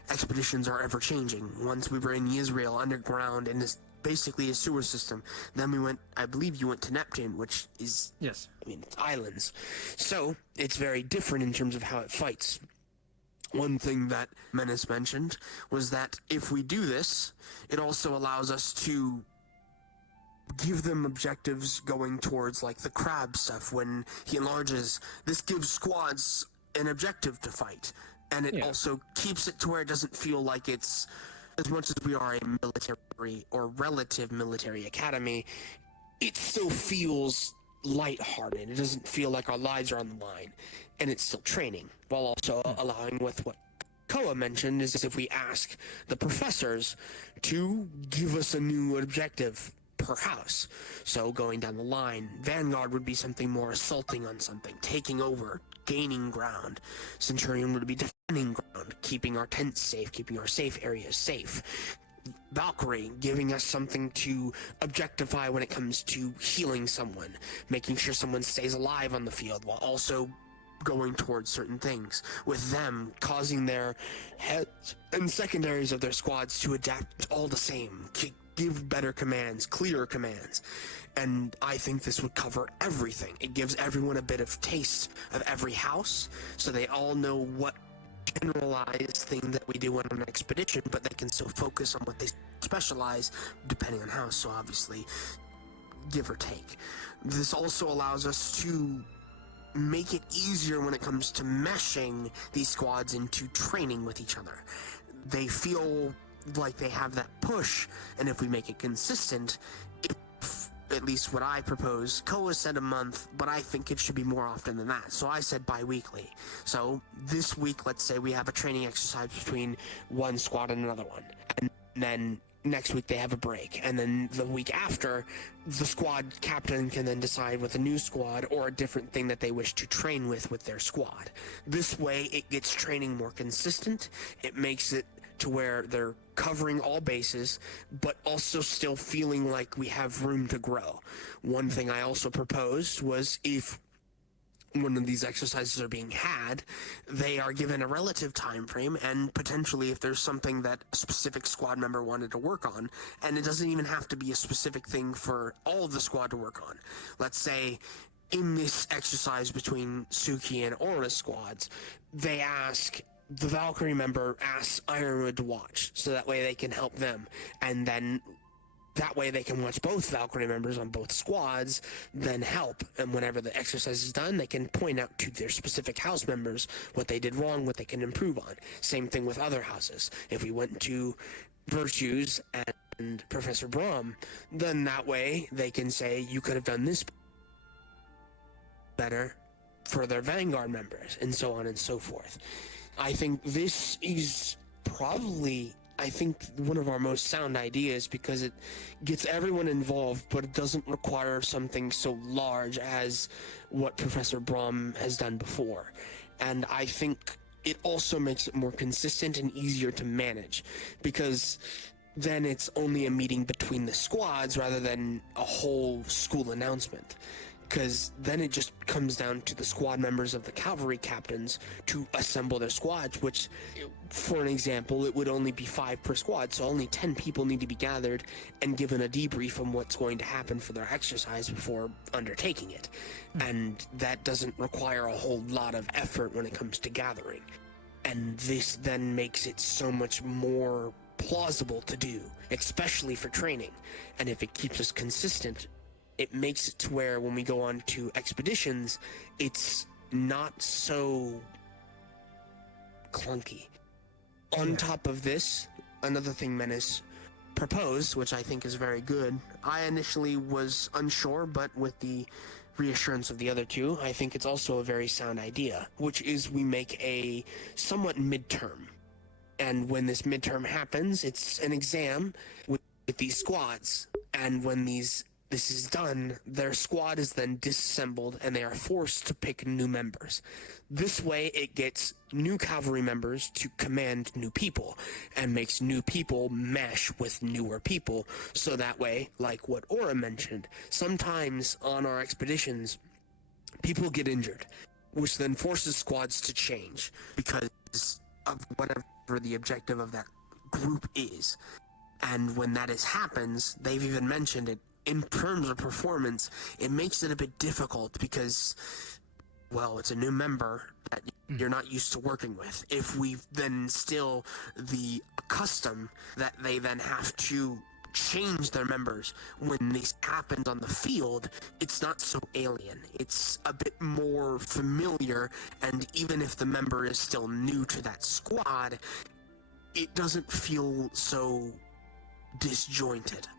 expeditions are ever changing. Once we were in Israel underground in this basically a sewer system. Then we went, I believe you went to Neptune, which is, yes, I mean, it's islands. So it's very different in terms of how it fights. One thing that Menace mentioned was that if we do this, it also allows us to give them objectives going towards, like, the crab stuff when he enlarges. This gives squads an objective to fight, and it also keeps it to where it doesn't feel like it's, as much as we are a military or relative military academy, it still feels lighthearted. It doesn't feel like our lives are on the line, and it's still training, while also allowing with what Koa mentioned is if we ask the professors to give us a new objective per house. So going down the line, Vanguard would be something more assaulting on something, taking over, gaining ground. Centurion would be defending ground, keeping our tents safe, keeping our safe areas safe. Valkyrie giving us something to objectify when it comes to healing someone, making sure someone stays alive on the field while also going towards certain things, with them causing their heads and secondaries of their squads to adapt all the same, give better commands, clearer commands. And I think this would cover everything. It gives everyone a bit of taste of every house, so they all know what generalized thing that we do on an expedition, but they can still focus on what they specialize depending on house, so obviously give or take. This also allows us to make it easier when it comes to meshing these squads into training with each other. They feel like they have that push, and if we make it consistent, if, at least what I propose, Koa said a month, but I think it should be more often than that, so I said bi-weekly. So this week, let's say we have a training exercise between one squad and another one, and then next week they have a break, and then the week after, the squad captain can then decide with a new squad or a different thing that they wish to train with their squad. This way it gets training more consistent, it makes it to where they're covering all bases, but also still feeling like we have room to grow. One thing I also proposed was if one of these exercises are being had, they are given a relative time frame, and potentially if there's something that a specific squad member wanted to work on, and it doesn't even have to be a specific thing for all of the squad to work on. Let's say in this exercise between Suki and Aura's squads, they ask, the Valkyrie member asks Ironwood to watch, so that way they can help them, and then that way they can watch both Valkyrie members on both squads, then help, and whenever the exercise is done, they can point out to their specific house members what they did wrong, what they can improve on. Same thing with other houses. If we went to Virtues and Professor Brahm, then that way they can say, you could have done this better for their Vanguard members, and so on and so forth. I think this is probably, one of our most sound ideas, because it gets everyone involved, but it doesn't require something so large as what Professor Brahm has done before. And I think it also makes it more consistent and easier to manage, because then it's only a meeting between the squads rather than a whole school announcement. Because then it just comes down to the squad members of the cavalry captains to assemble their squads, which, for an example, it would only be 5 per squad, so only 10 people need to be gathered and given a debrief on what's going to happen for their exercise before undertaking it. And that doesn't require a whole lot of effort when it comes to gathering. And this then makes it so much more plausible to do, especially for training. And if it keeps us consistent, it makes it to where when we go on to expeditions, it's not so clunky. On top of this, another thing Menace proposed, which I think is very good, I initially was unsure, but with the reassurance of the other two, I think it's also a very sound idea, which is we make a somewhat midterm. And when this midterm happens, it's an exam with these squads. And when this is done, their squad is then disassembled and they are forced to pick new members. This way, it gets new cavalry members to command new people and makes new people mesh with newer people. So that way, like what Aura mentioned, sometimes on our expeditions, people get injured, which then forces squads to change because of whatever the objective of that group is. And when that happens, they've even mentioned it, in terms of performance, it makes it a bit difficult because, well, it's a new member that you're not used to working with. If we then still the custom that they then have to change their members when this happens on the field, it's not so alien. It's a bit more familiar, and even if the member is still new to that squad, it doesn't feel so disjointed.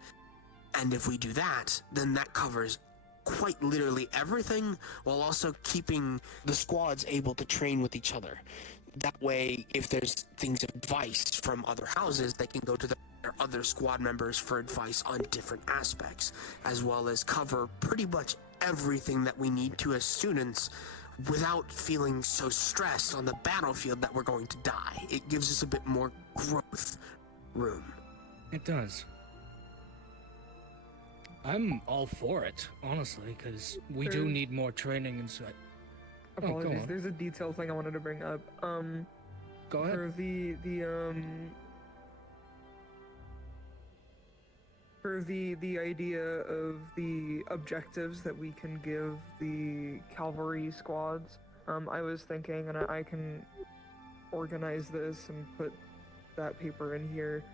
And if we do that, then that covers quite literally everything, while also keeping the squads able to train with each other. That way, if there's things of advice from other houses, they can go to their other squad members for advice on different aspects, as well as cover pretty much everything that we need to as students without feeling so stressed on the battlefield that we're going to die. It gives us a bit more growth room. It does. I'm all for it, honestly, because we do need more training inside. Apologies, there's a detail thing I wanted to bring up. Go ahead. For the idea of the objectives that we can give the cavalry squads, I was thinking, and I can organize this and put that paper in here.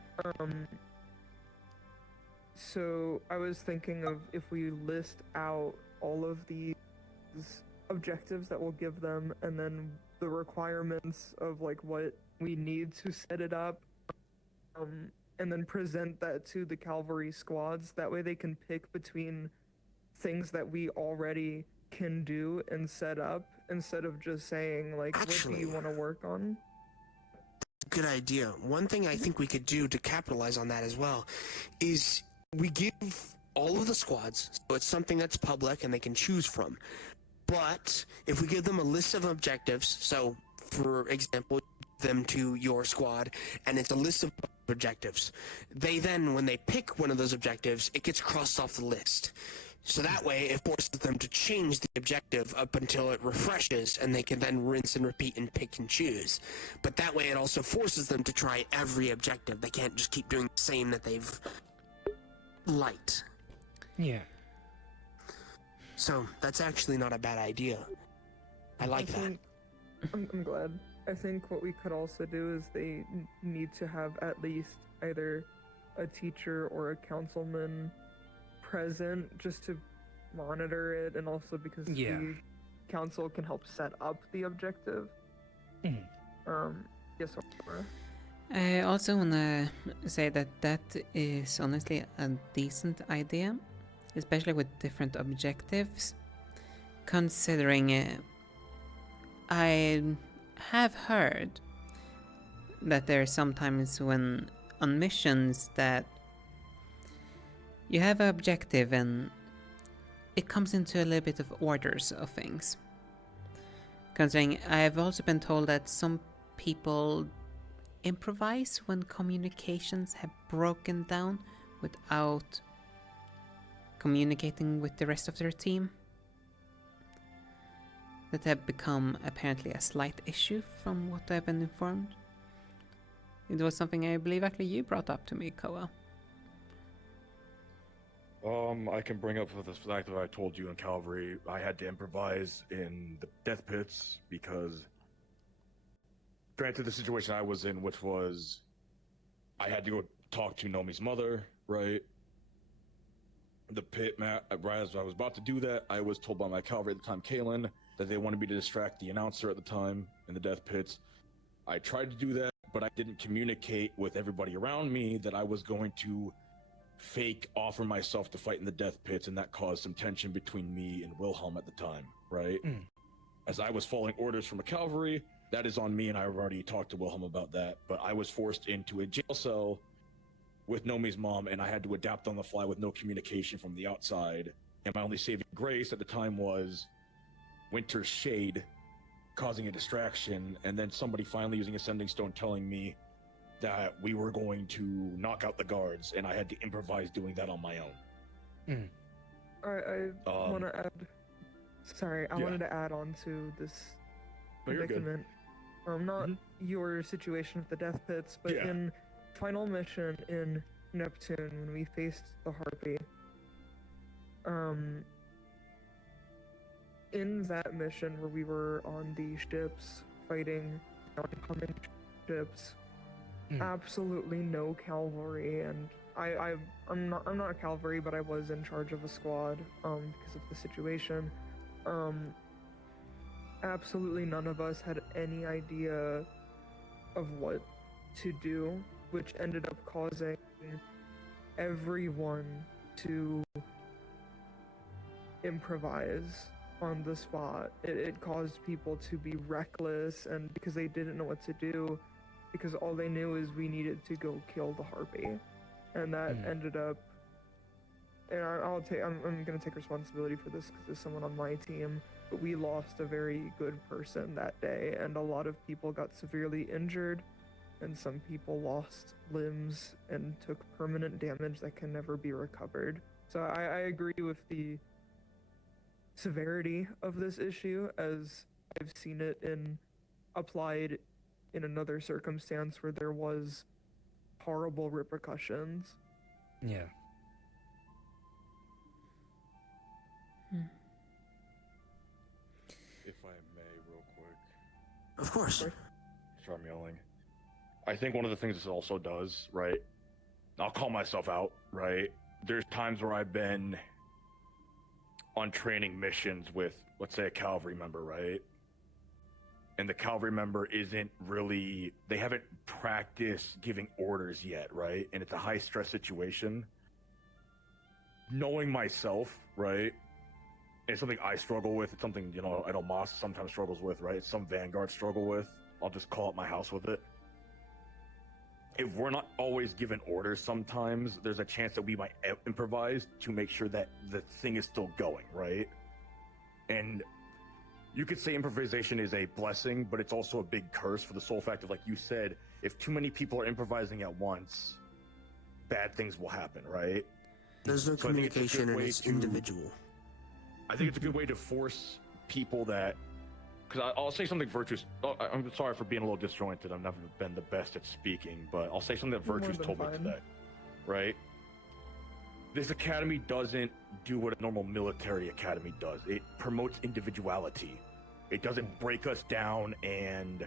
So I was thinking of if we list out all of these objectives that we'll give them, and then the requirements of like what we need to set it up, and then present that to the cavalry squads. That way they can pick between things that we already can do and set up, instead of just saying like, Actually, what do you want to work on? Good idea. One thing I think we could do to capitalize on that as well is we give all of the squads, so it's something that's public and they can choose from. But if we give them a list of objectives, so for example, them to your squad, and it's a list of objectives, they then, when they pick one of those objectives, it gets crossed off the list. So that way, it forces them to change the objective up until it refreshes, and they can then rinse and repeat and pick and choose. But that way, it also forces them to try every objective. They can't just keep doing the same that they've liked. Yeah. So, that's actually not a bad idea. I like that. I'm glad. I think what we could also do is they need to have at least either a teacher or a councilman present just to monitor it, and also because the council can help set up the objective. Yes, Aura? I also want to say that that is honestly a decent idea, especially with different objectives, considering I have heard that there are sometimes when on missions that you have an objective and it comes into a little bit of orders of things. Considering I've also been told that some people improvise when communications have broken down without communicating with the rest of their team. That have become apparently a slight issue from what I've been informed. It was something I believe actually you brought up to me, Koa. I can bring up the fact that I told you in Calvary I had to improvise in the death pits because, granted, the situation I was in, which was I had to go talk to Nomi's mother, right? the pit, Matt. Right as I was about to do that, I was told by my cavalry at the time, Kalen, that they wanted me to distract the announcer at the time in the death pits. I tried to do that, but I didn't communicate with everybody around me that I was going to fake offer myself to fight in the death pits, and that caused some tension between me and Wilhelm at the time, right? As I was following orders from a cavalry, that is on me, and I've already talked to Wilhelm about that, but I was forced into a jail cell with Nomi's mom, and I had to adapt on the fly with no communication from the outside. And my only saving grace at the time was Winter's Shade causing a distraction, and then somebody finally using a sending stone telling me that we were going to knock out the guards, and I had to improvise doing that on my own. I want to add. Sorry, I wanted to add on to this No, you're good. predicament. Not your situation with the death pits, but in final mission in Neptune when we faced the Harpy. In that mission where we were on the ships fighting oncoming ships, absolutely no cavalry, and I'm not a cavalry, but I was in charge of a squad because of the situation. Absolutely none of us had any idea of what to do, which ended up causing everyone to improvise on the spot. It caused people to be reckless, and because they didn't know what to do, because all they knew is we needed to go kill the Harpy, and that ended up. And I'm gonna take responsibility for this because there's someone on my team, but we lost a very good person that day, and a lot of people got severely injured, and some people lost limbs and took permanent damage that can never be recovered. So I agree with the severity of this issue as I've seen it applied in another circumstance where there was horrible repercussions. Yeah. If I may, real quick. Of course. Sorry, I'm yelling. I think one of the things this also does, right? I'll call myself out, right? There's times where I've been on training missions with, let's say, a cavalry member, right? And the cavalry member they haven't practiced giving orders yet, right? And it's a high stress situation. Knowing myself, right? It's something I struggle with. It's something, I know Moss sometimes struggles with, right? It's some Vanguard struggle with. I'll just call up my house with it. If we're not always given orders sometimes, there's a chance that we might improvise to make sure that the thing is still going, right? And you could say improvisation is a blessing, but it's also a big curse for the sole fact of, like you said, if too many people are improvising at once, bad things will happen, right? There's no communication and it's individual. I think it's a good way to force people that, because I'll say something Virtue's. I'm sorry for being a little disjointed. I've never been the best at speaking, but I'll say something that Virtue's told me today, right? This academy doesn't do what a normal military academy does. It promotes individuality. It doesn't break us down and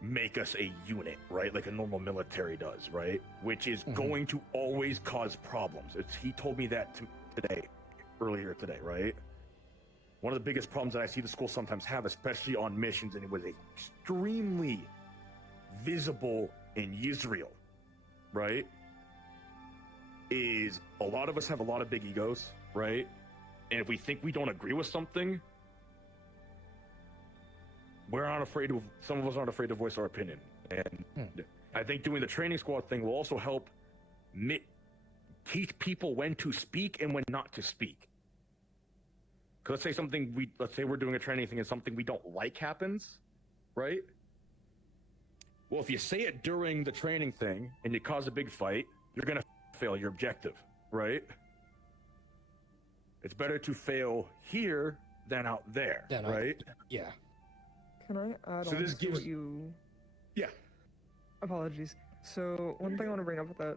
make us a unit, right? Like a normal military does, right? Which is going to always cause problems. He told me that earlier today, right? One of the biggest problems that I see the school sometimes have, especially on missions, and it was extremely visible in Israel, right? Is a lot of us have a lot of big egos, right? And if we think we don't agree with something, some of us aren't afraid to voice our opinion. And I think doing the training squad thing will also help teach people when to speak and when not to speak. Because let's say we're doing a training thing and something we don't like happens, right? Well, if you say it during the training thing and you cause a big fight, you're gonna fail your objective, right? It's better to fail here than out there, right? Yeah. Can I add So on this to gives- what you... Yeah. Apologies. So, one thing I want to bring up with that,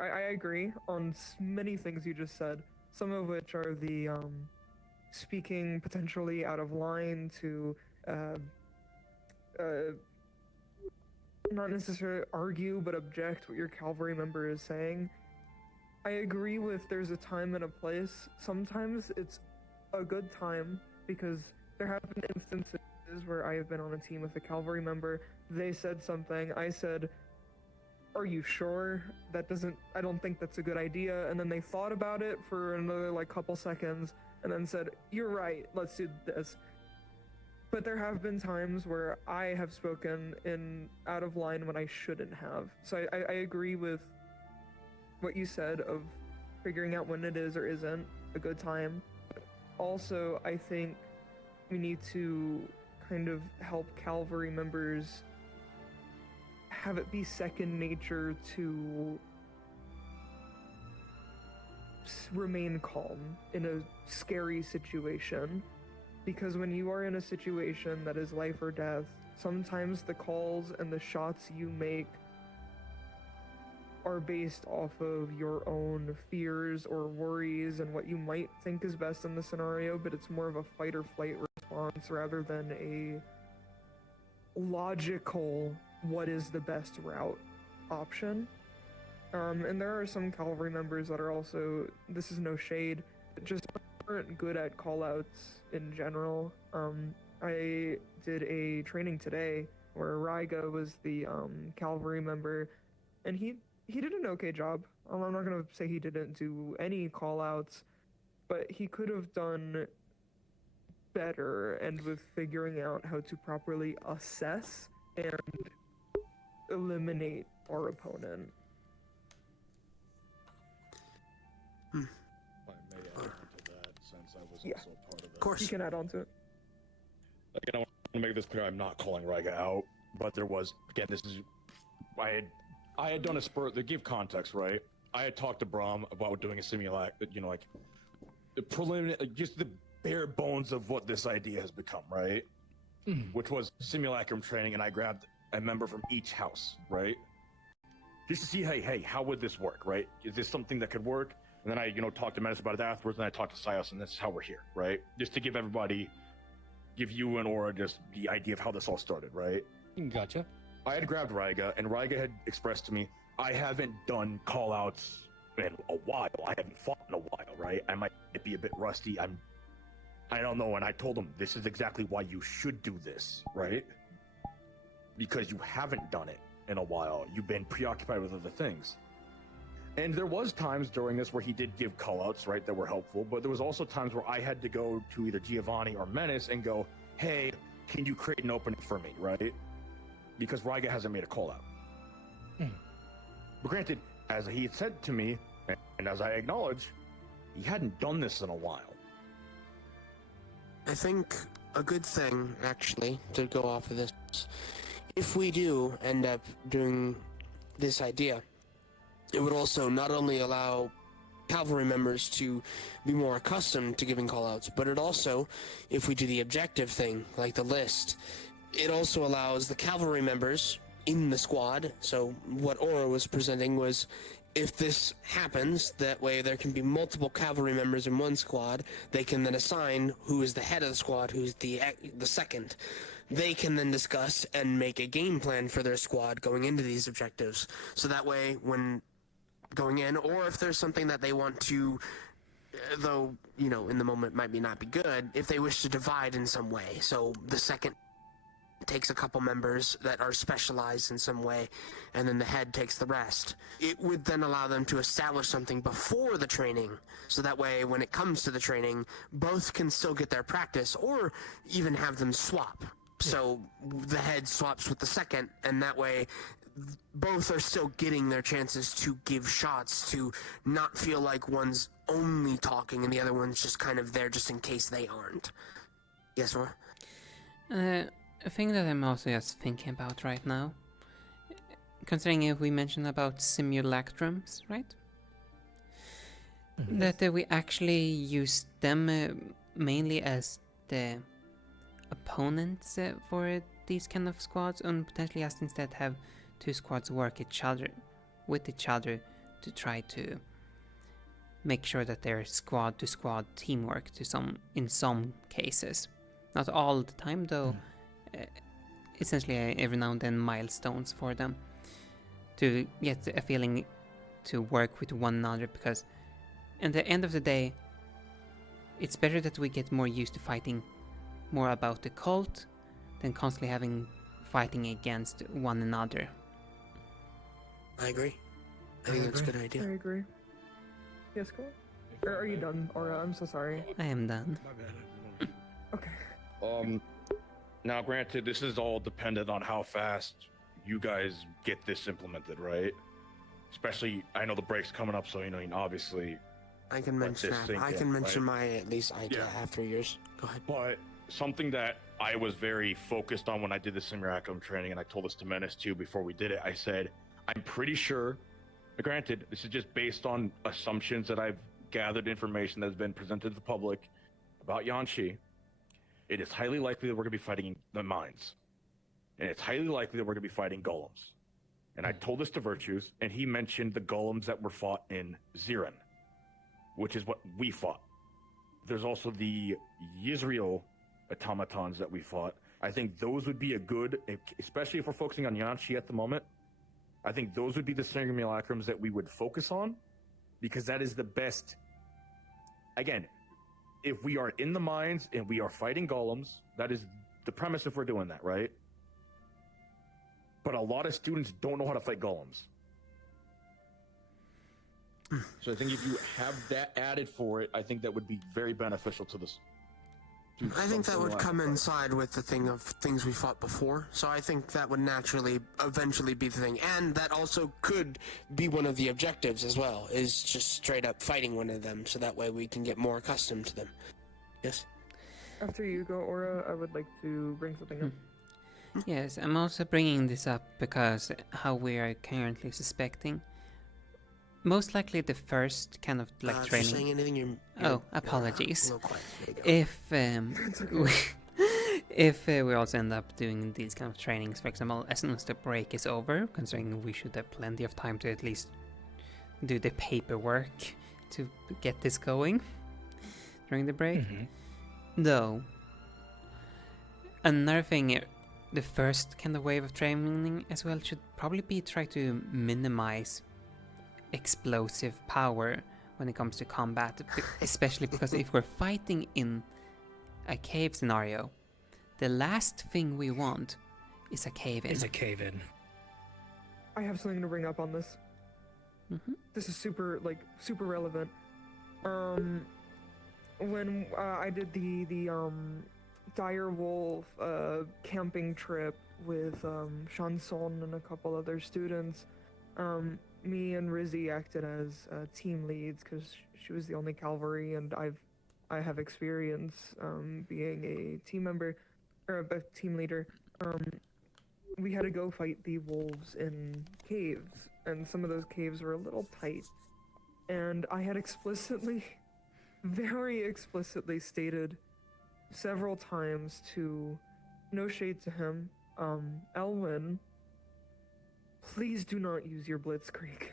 I agree on many things you just said, some of which are the, speaking potentially out of line to, not necessarily argue, but object what your cavalry member is saying. I agree with there's a time and a place. Sometimes it's a good time because there have been instances where I have been on a team with a cavalry member. They said something. I said, "Are you sure? I don't think that's a good idea." And then they thought about it for another like couple seconds and then said, "You're right, let's do this." But there have been times where I have spoken in out of line when I shouldn't have. So I agree with what you said of figuring out when it is or isn't a good time. Also, I think we need to kind of help cavalry members have it be second nature to remain calm in a scary situation. Because when you are in a situation that is life or death, sometimes the calls and the shots you make are based off of your own fears or worries and what you might think is best in the scenario, but it's more of a fight or flight response rather than a logical what is the best route option. And there are some cavalry members that are also, this is no shade, just aren't good at callouts in general. I did a training today where Ryga was the cavalry member, and he did an okay job. I'm not gonna say he didn't do any callouts, but he could have done better and with figuring out how to properly assess and eliminate our opponent. If I may add on to that, since I was also part of it. Of course. You can add on to it. Again, I want to make this clear, I'm not calling Ryga out, but there was, again, this is, I had done a spurt, to give context, right? I had talked to Brahm about doing a simulacrum, you know, like, the preliminary, just the bare bones of what this idea has become, right? Which was simulacrum training, and I grabbed a member from each house, right? Just to see, hey, how would this work, right? Is this something that could work? And then I, talked to Menace about it afterwards, and I talked to Sios, and this is how we're here, right? Just to give you and Aura just the idea of how this all started, right? Gotcha. I had grabbed Ryga, and Ryga had expressed to me, I haven't done call-outs in a while. I haven't fought in a while, right? I might be a bit rusty. I don't know, and I told him, this is exactly why you should do this, right? Because you haven't done it in a while. You've been preoccupied with other things. And there was times during this where he did give callouts, right, that were helpful, but there was also times where I had to go to either Giovanni or Menace and go, hey, can you create an opening for me, right? Because Ryga hasn't made a callout. But granted, as he had said to me, and as I acknowledge, he hadn't done this in a while. I think a good thing, actually, to go off of this, if we do end up doing this idea, it would also not only allow cavalry members to be more accustomed to giving callouts, but it also, if we do the objective thing, like the list, it also allows the cavalry members in the squad, so what Aura was presenting was, if this happens, that way there can be multiple cavalry members in one squad, they can then assign who is the head of the squad, who's the second. They can then discuss and make a game plan for their squad going into these objectives. So that way, when going in, or if there's something that they want to, though, in the moment might not be good, if they wish to divide in some way. So the second takes a couple members that are specialized in some way, and then the head takes the rest. It would then allow them to establish something before the training, so that way when it comes to the training, both can still get their practice, or even have them swap. So the head swaps with the second, and that way both are still getting their chances to give shots, to not feel like one's only talking and the other one's just kind of there just in case they aren't. Yes, Aura? A thing that I'm also just thinking about right now, considering if we mentioned about simulacrums, right? That we actually use them mainly as the opponents for these kind of squads, and potentially just instead have two squads work with each other to try to make sure that they're squad to squad teamwork in some cases. Not all the time though. Essentially every now and then milestones for them to get a feeling to work with one another, because at the end of the day, it's better that we get more used to fighting more about the cult than constantly fighting against one another. I agree. I think that's a good idea. I agree. Yes, go on. Or are you done, Aura? I'm so sorry. I am done. Okay. Now granted, this is all dependent on how fast you guys get this implemented, right? Especially, I know the break's coming up, so obviously. I can mention my at least idea after yours. Go ahead. But something that I was very focused on when I did the simulacrum training, and I told this to Menace too before we did it, I said, I'm pretty sure, granted, this is just based on assumptions that I've gathered, information that's been presented to the public about Yanshi. It is highly likely that we're going to be fighting the mines. And it's highly likely that we're going to be fighting golems. And I told this to Virtues, and he mentioned the golems that were fought in Zirin, which is what we fought. There's also the Yisrael automatons that we fought. I think those would be a good, especially if we're focusing on Yanshi at the moment, I think those would be the simulacrums that we would focus on, because that is the best. Again, if we are in the mines and we are fighting golems, that is the premise if we're doing that, right? But a lot of students don't know how to fight golems. So I think if you have that added for it, I think that would be very beneficial to this. I think that would come inside with the thing of things we fought before. So I think that would naturally eventually be the thing. And that also could be one of the objectives as well, is just straight up fighting one of them, so that way we can get more accustomed to them. Yes? After you go, Aura, I would like to bring something up. Yes, I'm also bringing this up because how we are currently suspecting. Most likely the first kind of like If training. you're saying anything, you're Oh, apologies. a little quiet. There you go. If we also end up doing these kind of trainings, for example, as soon as the break is over, considering we should have plenty of time to at least do the paperwork to get this going during the break. Though, another thing, the first kind of wave of training as well should probably be try to minimize explosive power when it comes to combat, especially because if we're fighting in a cave scenario, the last thing we want is a cave-in. Is a cave-in. I have something to bring up on this. This is super relevant. When I did the Dire Wolf camping trip with Chanson and a couple other students, me and Rizzy acted as team leads because she was the only cavalry, and I have experience being a team member or a team leader. We had to go fight the wolves in caves, and some of those caves were a little tight. And I had very explicitly stated several times to, no shade to him, Elwin, please do not use your blitzkrieg.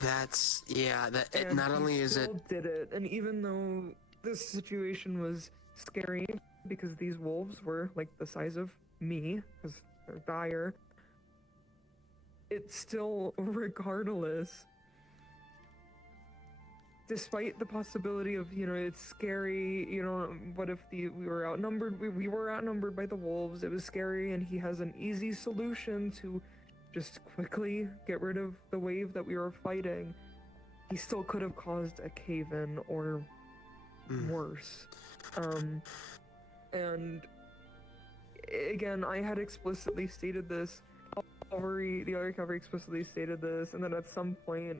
That's, yeah, that not only is it... did it, and even though this situation was scary, because these wolves were, like, the size of me, because they're dire, it's still, regardless, despite the possibility of, it's scary, what if we were outnumbered? We were outnumbered by the wolves, it was scary, and he has an easy solution to just quickly get rid of the wave that we were fighting. He still could have caused a cave-in or worse. And again, I had explicitly stated this, the other cavalry explicitly stated this, and then at some point,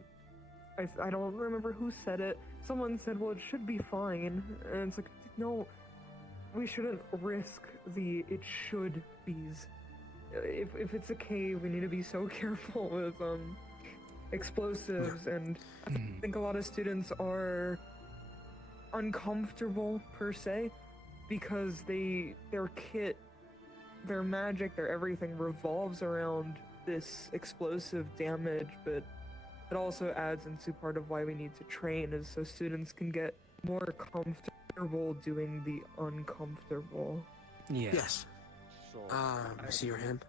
I don't remember who said it, someone said, well, it should be fine, and it's like, no, we shouldn't risk the it should be's. If it's a cave, we need to be so careful with explosives, and I think a lot of students are uncomfortable per se because their kit, their magic, their everything revolves around this explosive damage, but it also adds into part of why we need to train, is so students can get more comfortable doing the uncomfortable. Yeah. Yes. I see your hand.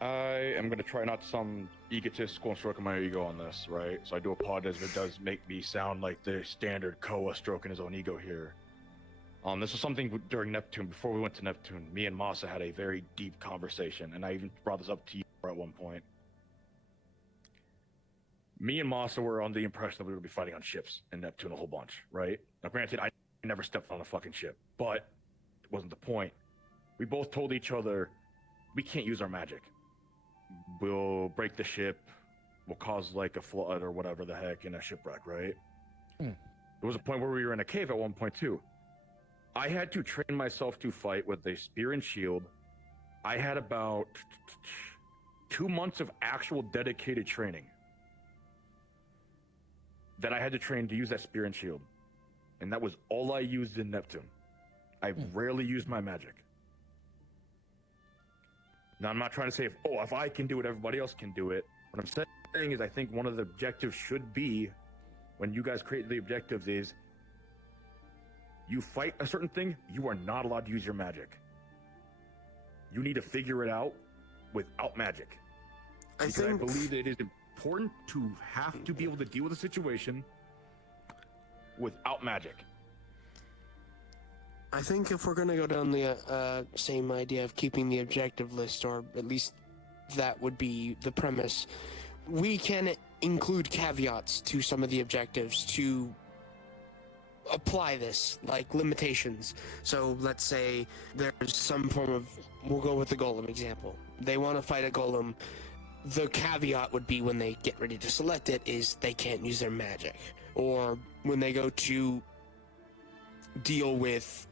I am going to try not some egotist going stroking my ego on this, right? So I do apologize if it does make me sound like the standard Koa stroking his own ego here. This was something during Neptune, before we went to Neptune, me and Masa had a very deep conversation, and I even brought this up to you at one point. Me and Masa were on the impression that we would be fighting on ships in Neptune a whole bunch, right? Now granted, I never stepped on a fucking ship, but it wasn't the point. We both told each other, we can't use our magic. We'll break the ship, we'll cause like a flood or whatever the heck in a shipwreck, right? There was a point where we were in a cave at one point too. I had to train myself to fight with a spear and shield. I had about 2 months of actual dedicated training that I had to train to use that spear and shield. And that was all I used in Neptune. I rarely used my magic. Now, I'm not trying to say, if I can do it, everybody else can do it. What I'm saying is I think one of the objectives should be, when you guys create the objectives, is you fight a certain thing, you are not allowed to use your magic. You need to figure it out without magic. I believe that it is important to have to be able to deal with a situation without magic. I think if we're going to go down the same idea of keeping the objective list, or at least that would be the premise, we can include caveats to some of the objectives to apply this, like limitations. So let's say there's some form of, we'll go with the golem example. They want to fight a golem. The caveat would be, when they get ready to select it, is they can't use their magic. Or when they go to deal with,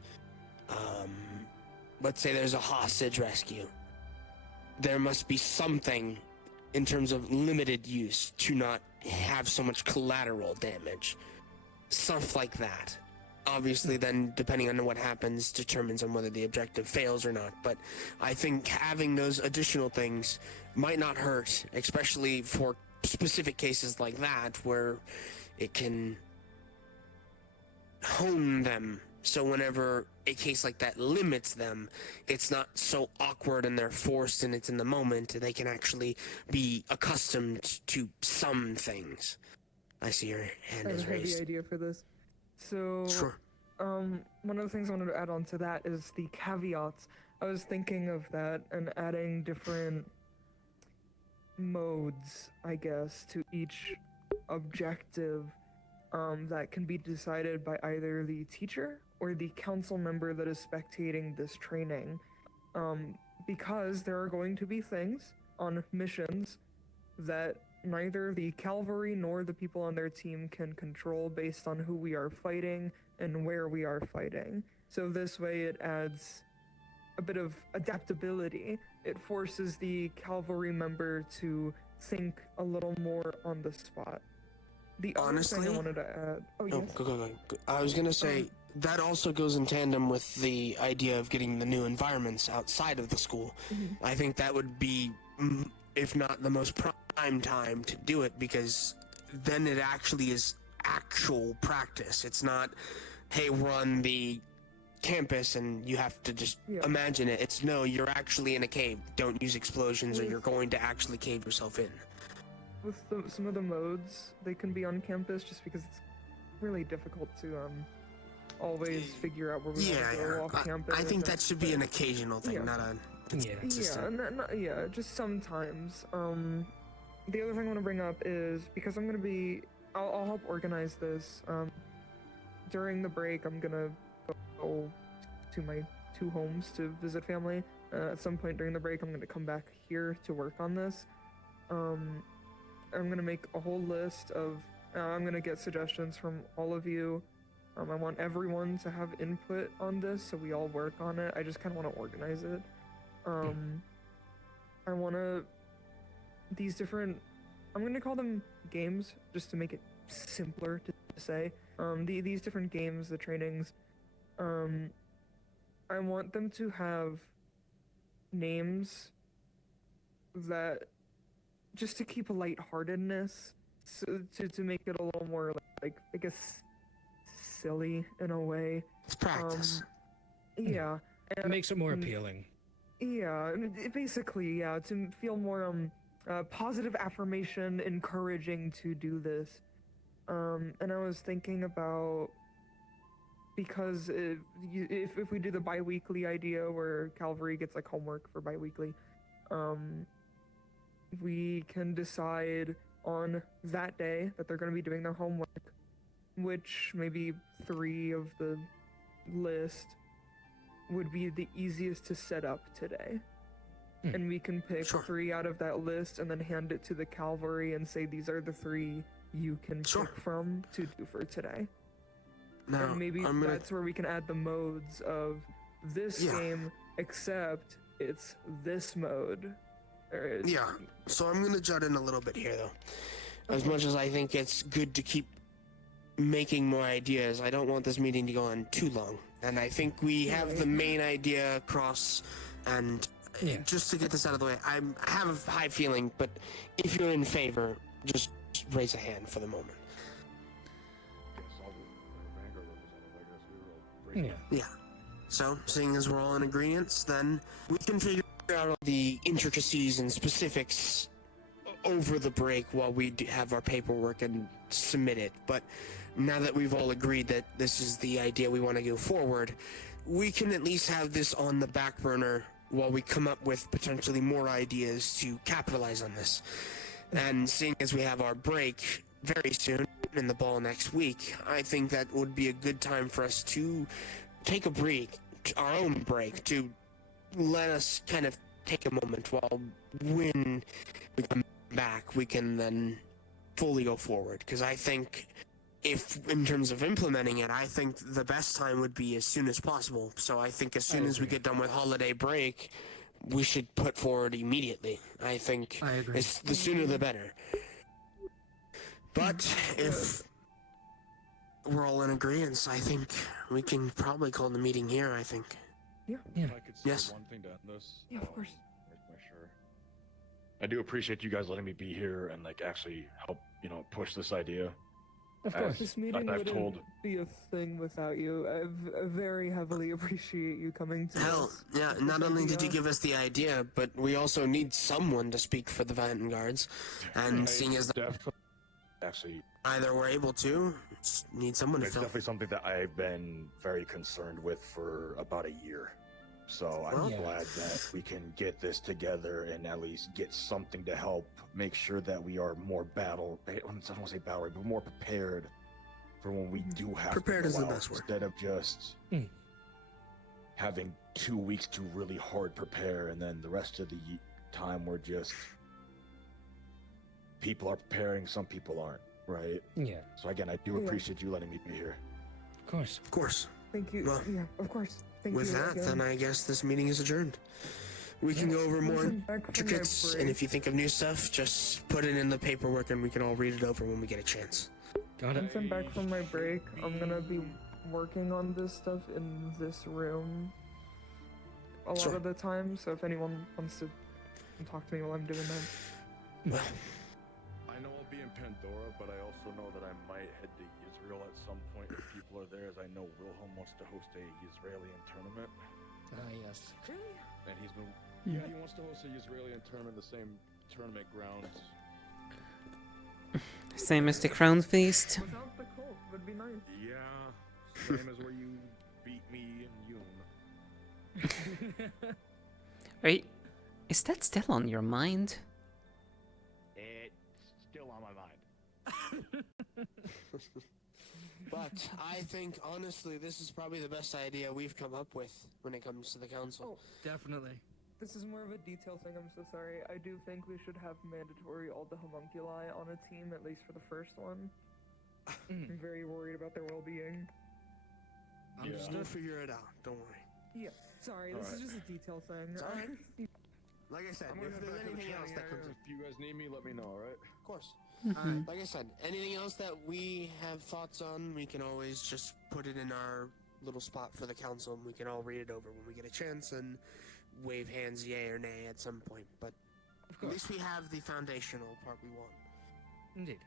let's say there's a hostage rescue, there must be something in terms of limited use to not have so much collateral damage. Stuff like that. Obviously, then, depending on what happens, determines on whether the objective fails or not. But I think having those additional things might not hurt, especially for specific cases like that, where it can hone them. So whenever a case like that limits them, it's not so awkward and they're forced and it's in the moment. They can actually be accustomed to some things. I see your hand is raised. I have the idea for this. So, Sure. One of the things I wanted to add on to that is the caveats. I was thinking of that and adding different modes, I guess, to each objective that can be decided by either the teacher or the council member that is spectating this training. Because there are going to be things on missions that neither the cavalry nor the people on their team can control based on who we are fighting and where we are fighting. So this way it adds a bit of adaptability. It forces the cavalry member to think a little more on the spot. The other thing I wanted to add... Oh, yes? Go. I was going to say, that also goes in tandem with the idea of getting the new environments outside of the school. I think that would be, if not the most prime time to do it, because then it actually is actual practice. It's not, hey, we're on the campus and you have to just imagine it. It's, no, you're actually in a cave. Don't use explosions or you're going to actually cave yourself in. With some of the modes, they can be on campus just because it's really difficult to always figure out where we want to go off campus. I think that should be an occasional thing, not a... Just sometimes. The other thing I want to bring up is, because I'm going to be... I'll help organize this. During the break, I'm going to go to my 2 homes to visit family. At some point during the break, I'm going to come back here to work on this. I'm going to make a whole list of... I'm going to get suggestions from all of you. I want everyone to have input on this, so we all work on it. I just kind of want to organize it. I want to... These different... I'm going to call them games, just to make it simpler to say. These different games, the trainings, I want them to have names that... just to keep a lightheartedness, so to make it a little more, like I guess, silly in a way. It's practice. Yeah. It makes it more appealing. Yeah, basically, yeah, to feel more positive affirmation, encouraging to do this. And I was thinking about, because if we do the bi-weekly idea where Calvary gets like homework for bi-weekly, we can decide on that day that they're going to be doing their homework, which maybe 3 of the list would be the easiest to set up today. And we can pick 3 out of that list and then hand it to the Calvary and say these are the 3 you can pick from to do for today. Now, and maybe that's where we can add the modes of this game, except it's this mode. Yeah, so I'm gonna jut in a little bit here though. As much as I think it's good to keep making more ideas, I don't want this meeting to go on too long. And I think we have the main idea across, and just to get this out of the way, I have a high feeling, but if you're in favor, just raise a hand for the moment. Yeah. So, seeing as we're all in agreement, then we can figure out all the intricacies and specifics over the break while we have our paperwork and submit it. But now that we've all agreed that this is the idea we want to go forward, we can at least have this on the back burner while we come up with potentially more ideas to capitalize on this. And seeing as we have our break very soon and the ball next week, I think that would be a good time for us to take a break, our own break, to let us kind of take a moment while when we come back, we can then fully go forward. Because I think if, in terms of implementing it, I think the best time would be as soon as possible. So I think as soon as we get done with holiday break, we should put forward immediately. I think it's the sooner the better. But if we're all in agreement, I think we can probably call the meeting here, I think. Yeah. If I could say one thing to end this. Yeah, of course. I do appreciate you guys letting me be here and like actually help, push this idea. Of course, this meeting wouldn't be a thing without you. I very heavily appreciate you coming to us. Yeah, not only did you give us the idea, but we also need someone to speak for the Vanguards. And seeing as actually either we're able to, need someone to it's fill. definitely something that I've been very concerned with for about a year. So I'm glad that we can get this together and at least get something to help make sure that we are more I don't want to say battle, but more prepared for when we do have prepared to is go the out, best word. instead of just having 2 weeks to really hard prepare and then the rest of the time we're just people are preparing, some people aren't, right? Yeah. So again, I do appreciate you letting me be here. Of course. Of course. Thank you. Well, yeah, of course. Thank with you that, again. then I guess this meeting is adjourned. We can go over more intricates, and if you think of new stuff, just put it in the paperwork and we can all read it over when we get a chance. Once I'm back from my break, I'm gonna be working on this stuff in this room a lot of the time, so if anyone wants to talk to me while I'm doing that. Well, I know I'll be in Pandora, but I also know that I might head to Israel at some point if people are there, as I know Wilhelm wants to host a Israeli tournament. Yes. And he's been... Yeah, he wants to host a Israeli tournament, the same tournament grounds. Same as the Crown Feast. Without the cult would be nice. Yeah, same as where you beat me and Yoon. Is that still on your mind? It's still on my mind. but I think, honestly, this is probably the best idea we've come up with when it comes to the council. Definitely. This is more of a detail thing, I'm so sorry. I do think we should have mandatory all the homunculi on a team, at least for the first one. I'm very worried about their well-being. We'll figure it out, don't worry. Yeah, sorry, this is just a detail thing. It's alright. Like I said, if there's anything else that comes If you guys need me, let me know, alright? Of course. Mhm. Like I said, anything else that we have thoughts on, we can always just put it in our little spot for the council, and we can all read it over when we get a chance and wave hands yay or nay at some point. But at least we have the foundational part we want. Indeed.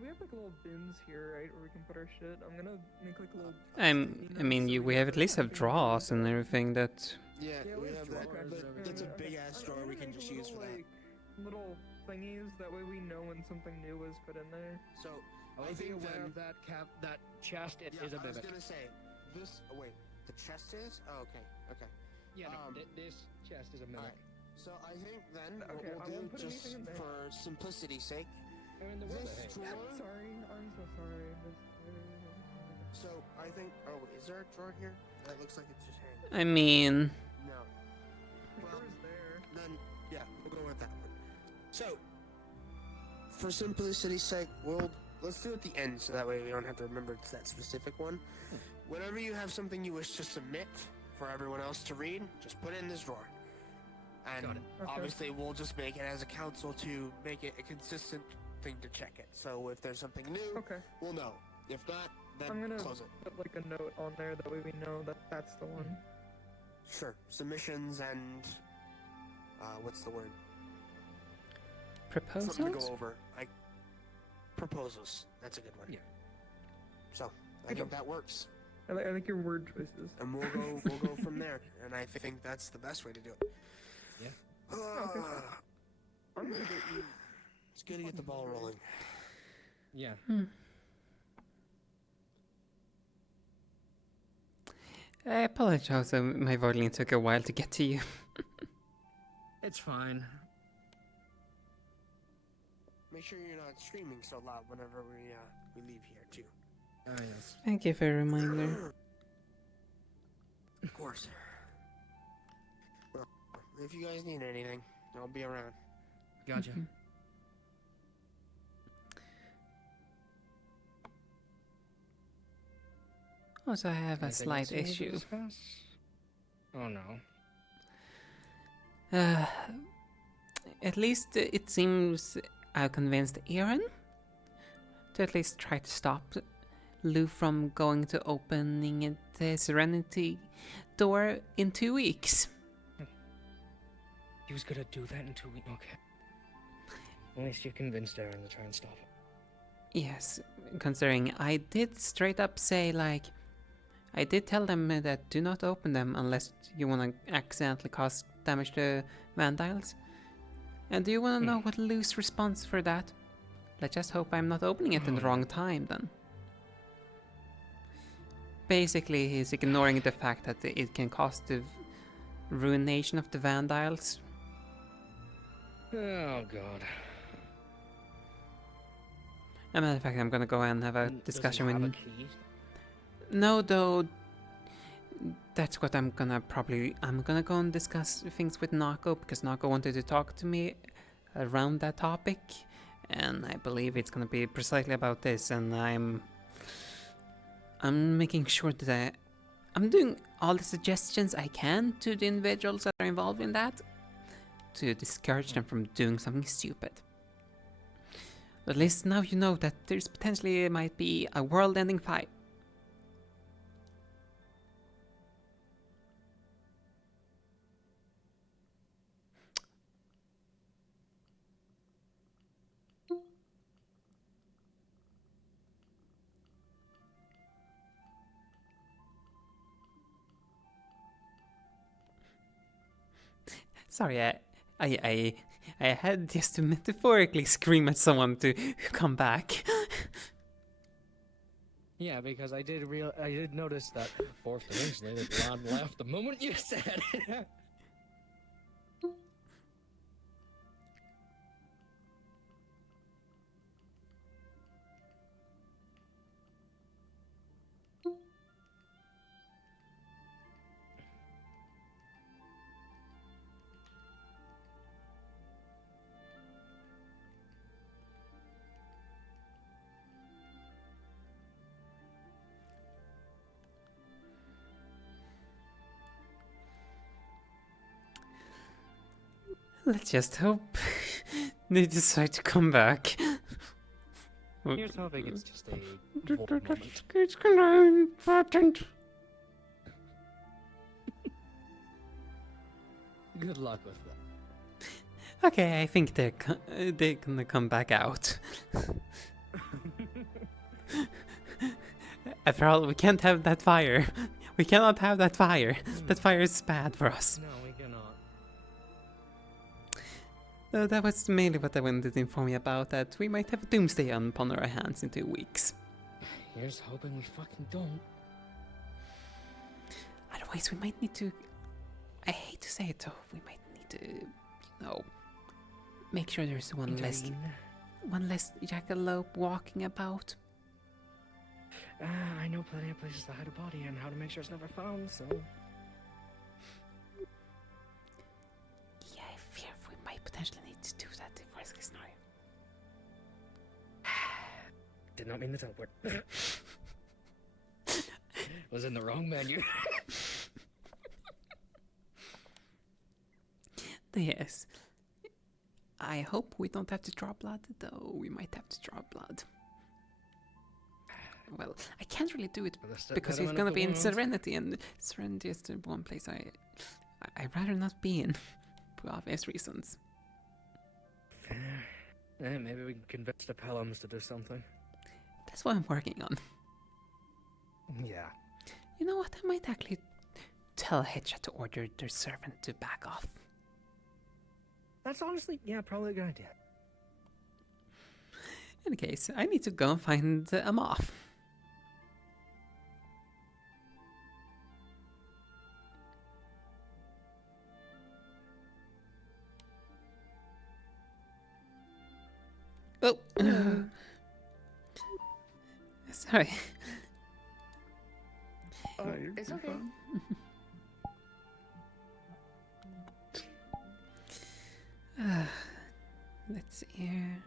We have like little bins here, right, where we can put our shit. I'm gonna make like little... We at least have draws and everything that Yeah, Yeah, we we have have that. drawers But over that's a there. big ass drawer we can just use for that. Little thingies. That way we know when something new was put in there. So I I would be think aware then, of that chest. It is yeah, a I was mimic. gonna say this. Oh wait, the chest is. Oh, okay, okay. Yeah, no, this chest is a mimic. Alright. So I think then Okay, what I we'll won't do, put just anything in there. for simplicity's sake, I mean, there was this a hay. drawer. I'm sorry. I'm so sorry. So I think. Oh, is there a drawer here? That looks like it's just hanging. I mean, No. The drawer's there. Then yeah, we'll go with that one. So for simplicity's sake, let's do it at the end, so that way we don't have to remember it's that specific one. Whenever you have something you wish to submit for everyone else to read, just put it in this drawer. And Got it. Okay. obviously we'll just make it as a council to make it a consistent thing to check it. So if there's something new, Okay. we'll know. If not, then I'm gonna close it. put like a note on there. That way we know that that's the one. Sure. Submissions and what's the word? Something to proposals? go over. Like proposals. That's a good one. Yeah. So I think that works. I like your word choices. And we'll go from there. And I think that's the best way to do it. Yeah. I'm gonna get you. It's good to get the ball rolling. Yeah. I apologize, my violin took a while to get to you. It's fine. Make sure you're not screaming so loud whenever we leave here too. Ah, yes. Thank you for a reminder. Of course. Well, if you guys need anything, I'll be around. Gotcha. Also, I have a Anything slight else you need to issue. discuss? Oh no. At least it seems I convinced Aaron to at least try to stop Lou from going to opening the Serenity door in 2 weeks. He was gonna do that in 2 weeks. Okay. At least you convinced Aaron to try and stop it. Yes, considering I did straight up say, like, I did tell them that do not open them unless you want to accidentally cause damage to Vandiles. And do you want to know what Lou's response for that? Let's just hope I'm not opening it in the wrong time then. Basically, he's ignoring the fact that it can cause the ruination of the Vandiles. Oh god. As a matter of fact, I'm gonna go and have a Does he discussion have with... a key? No, though, that's what I'm gonna go and discuss things with Nako, because Nako wanted to talk to me around that topic, and I believe it's gonna be precisely about this, and I'm making sure that I'm doing all the suggestions I can to the individuals that are involved in that, to discourage them from doing something stupid. But at least now you know that there's potentially might be a world-ending fight. Sorry, I had just to metaphorically scream at someone to come back. Yeah, because I did notice that fourth dimension that Ron left the moment you said it. Let's just hope they decide to come back. Here's hoping it's just a moment. It's kinda important. Good luck with that. Okay, I think they're gonna come back out. After all, we can't have that fire We cannot have that fire. That fire is bad for us. No, we cannot. No, that was mainly what I wanted to inform you about, that we might have a doomsday upon our hands in 2 weeks. Here's hoping we fucking don't. Otherwise, we might need to... I hate to say it though, we might need to, you know, make sure there's one less jackalope walking about. I know plenty of places to hide a body and how to make sure it's never found, so... Yeah, I fear we might potentially need to do that if worst case scenario. Did not mean to teleport. Was in the wrong menu. Yes. I hope we don't have to draw blood, though we might have to draw blood. Well, I can't really do it because he's gonna be in Serenity, and Serenity is the one place I'd rather not be in, for obvious reasons. Fair. Maybe we can convince the Pelhams to do something. That's what I'm working on. Yeah. You know what? I might actually tell Hitcha to order their servant to back off. That's honestly, yeah, probably a good idea. In any case, I need to go and find a moth. Oh! Sorry. It's okay. Let's see here.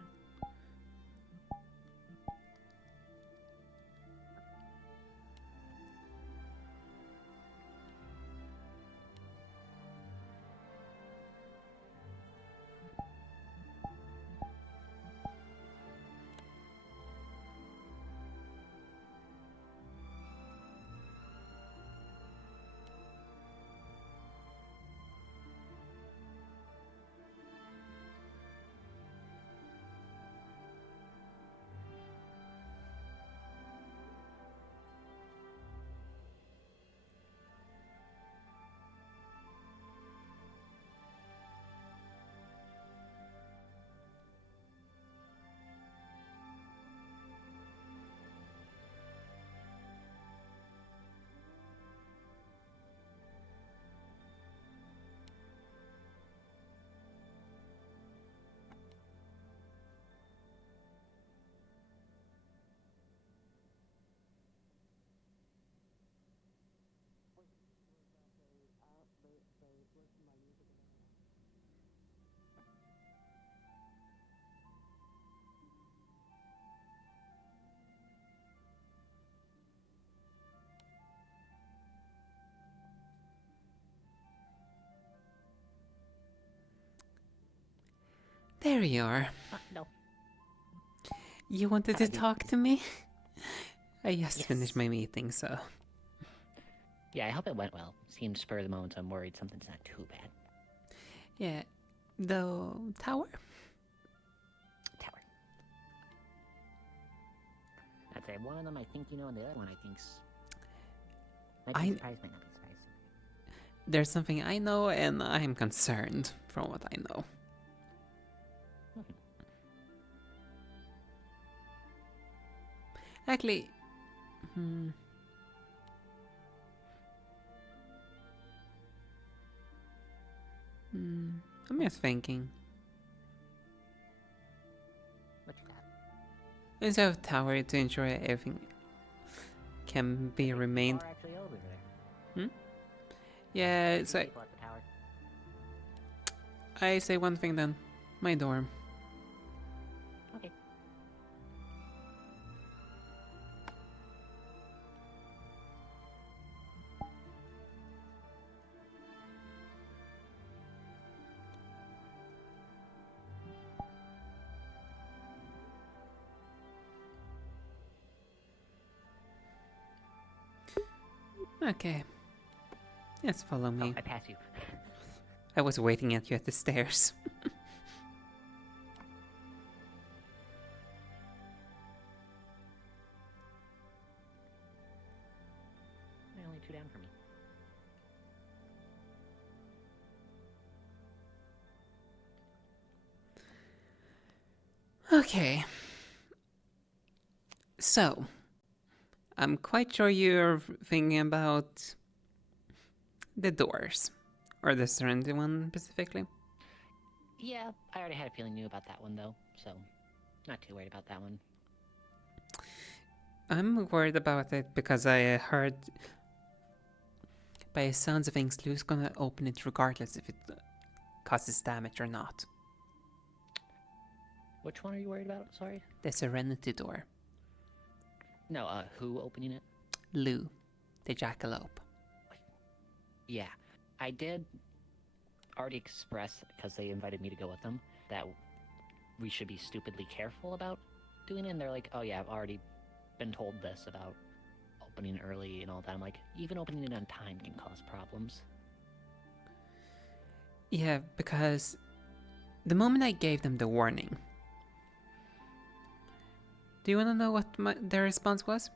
There you are. No. You wanted to talk to me? I just finished my meeting, so... Yeah, I hope it went well. Seemed spur of the moment, so I'm worried something's not too bad. Yeah. The tower? Tower. I'd say one of them I think you know, and the other one I think's... Might be surprised, might not be surprised. There's something I know, and I'm concerned from what I know. Actually, I'm just thinking. What's that? Instead of tower to ensure everything can be remained. Are actually over there. Yeah, so People at the tower. I say one thing then. My dorm. Okay. Okay. Yes, follow me. Oh, I pass you. I was waiting at you at the stairs. Only 2 down for me. Okay. So, I'm quite sure you're thinking about the doors. Or the Serenity one specifically. Yeah, I already had a feeling you knew about that one, though, so not too worried about that one. I'm worried about it because I heard, by the sounds of things, Lou's gonna open it regardless if it causes damage or not. Which one are you worried about? Sorry? The Serenity door. No, who opening it? Lou, the jackalope. Yeah, I did already express, because they invited me to go with them, that we should be stupidly careful about doing it, and they're like, oh yeah, I've already been told this about opening early and all that. I'm like, even opening it on time can cause problems. Yeah, because the moment I gave them the warning, do you want to know what their response was?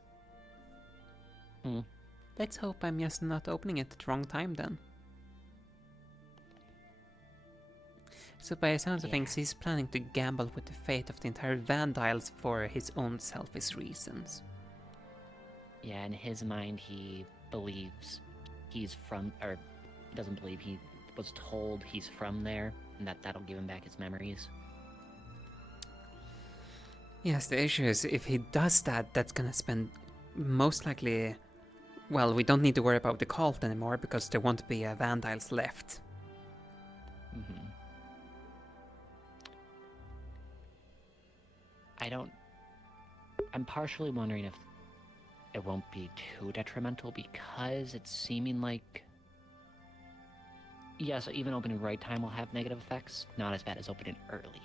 Let's hope I'm just not opening it at the wrong time then. So by the sounds of things, he's planning to gamble with the fate of the entire Vandiles for his own selfish reasons. Yeah, in his mind, he believes he's from, or doesn't believe, he was told he's from there, and that'll give him back his memories. Yes, the issue is if he does that, that's gonna spend most likely... Well, we don't need to worry about the cult anymore because there won't be Vandiles left. I'm partially wondering if it won't be too detrimental because it's seeming like... Yes, even opening right time will have negative effects, not as bad as opening early.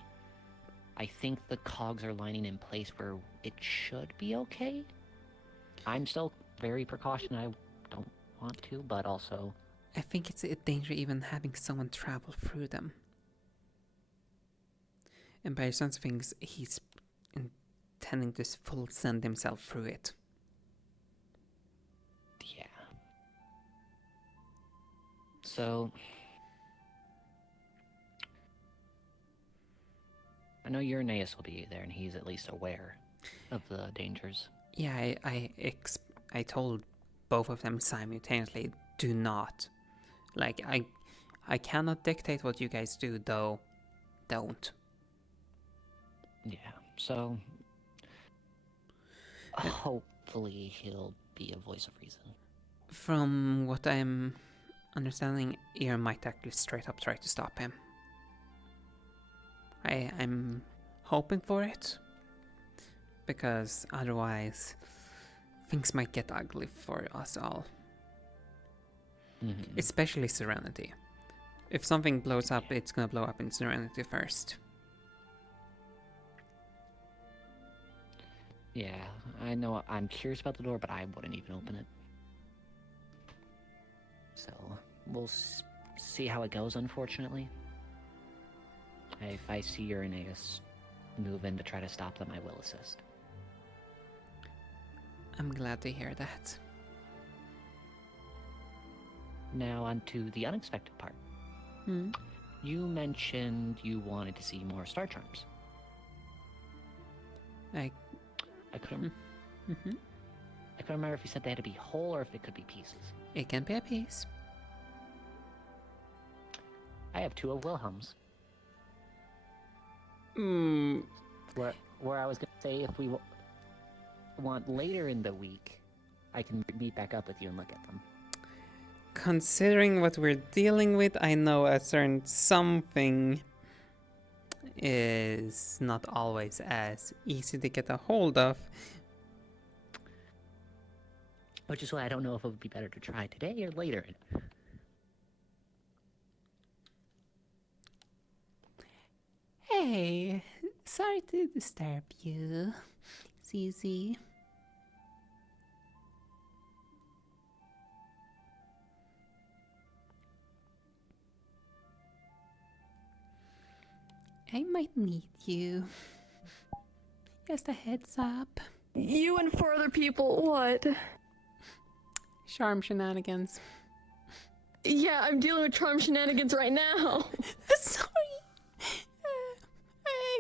I think the cogs are lining in place where it should be okay. I'm still very precautioned. I don't want to, but also... I think it's a danger even having someone travel through them. And by the sounds of things, he's intending to full send himself through it. Yeah. So... I know Eurynaeus will be there, and he's at least aware of the dangers. Yeah, I told both of them simultaneously, do not. Like, I cannot dictate what you guys do, though. Don't. Yeah, so... hopefully he'll be a voice of reason. From what I'm understanding, Ear might actually straight up try to stop him. I'm hoping for it, because otherwise things might get ugly for us all. Especially Serenity. If something blows up, it's gonna blow up in Serenity first. Yeah, I know I'm curious about the door, but I wouldn't even open it. So, we'll see how it goes, unfortunately. If I see Eurynaeus move in to try to stop them, I will assist. I'm glad to hear that. Now on to the unexpected part. You mentioned you wanted to see more star charms. I couldn't... I couldn't remember if you said they had to be whole or if it could be pieces. It can be a piece. I have 2 of Wilhelm's. Where I was going to say if we want later in the week, I can meet back up with you and look at them. Considering what we're dealing with, I know a certain something is not always as easy to get a hold of. Which is why I don't know if it would be better to try today or later. Hey, sorry to disturb you, ZZ. I might need you. Just a heads up. You and 4 other people, what? Charm shenanigans. Yeah, I'm dealing with charm shenanigans right now. Sorry.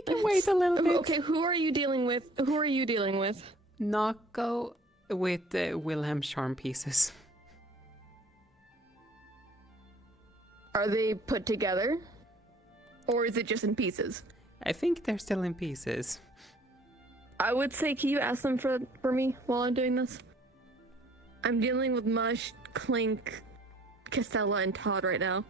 Make him wait a little bit. Okay, who are you dealing with? Who are you dealing with? Nako with Wilhelm charm pieces. Are they put together? Or is it just in pieces? I think they're still in pieces. I would say, can you ask them for me while I'm doing this? I'm dealing with Mush, Clink, Castella, and Todd right now.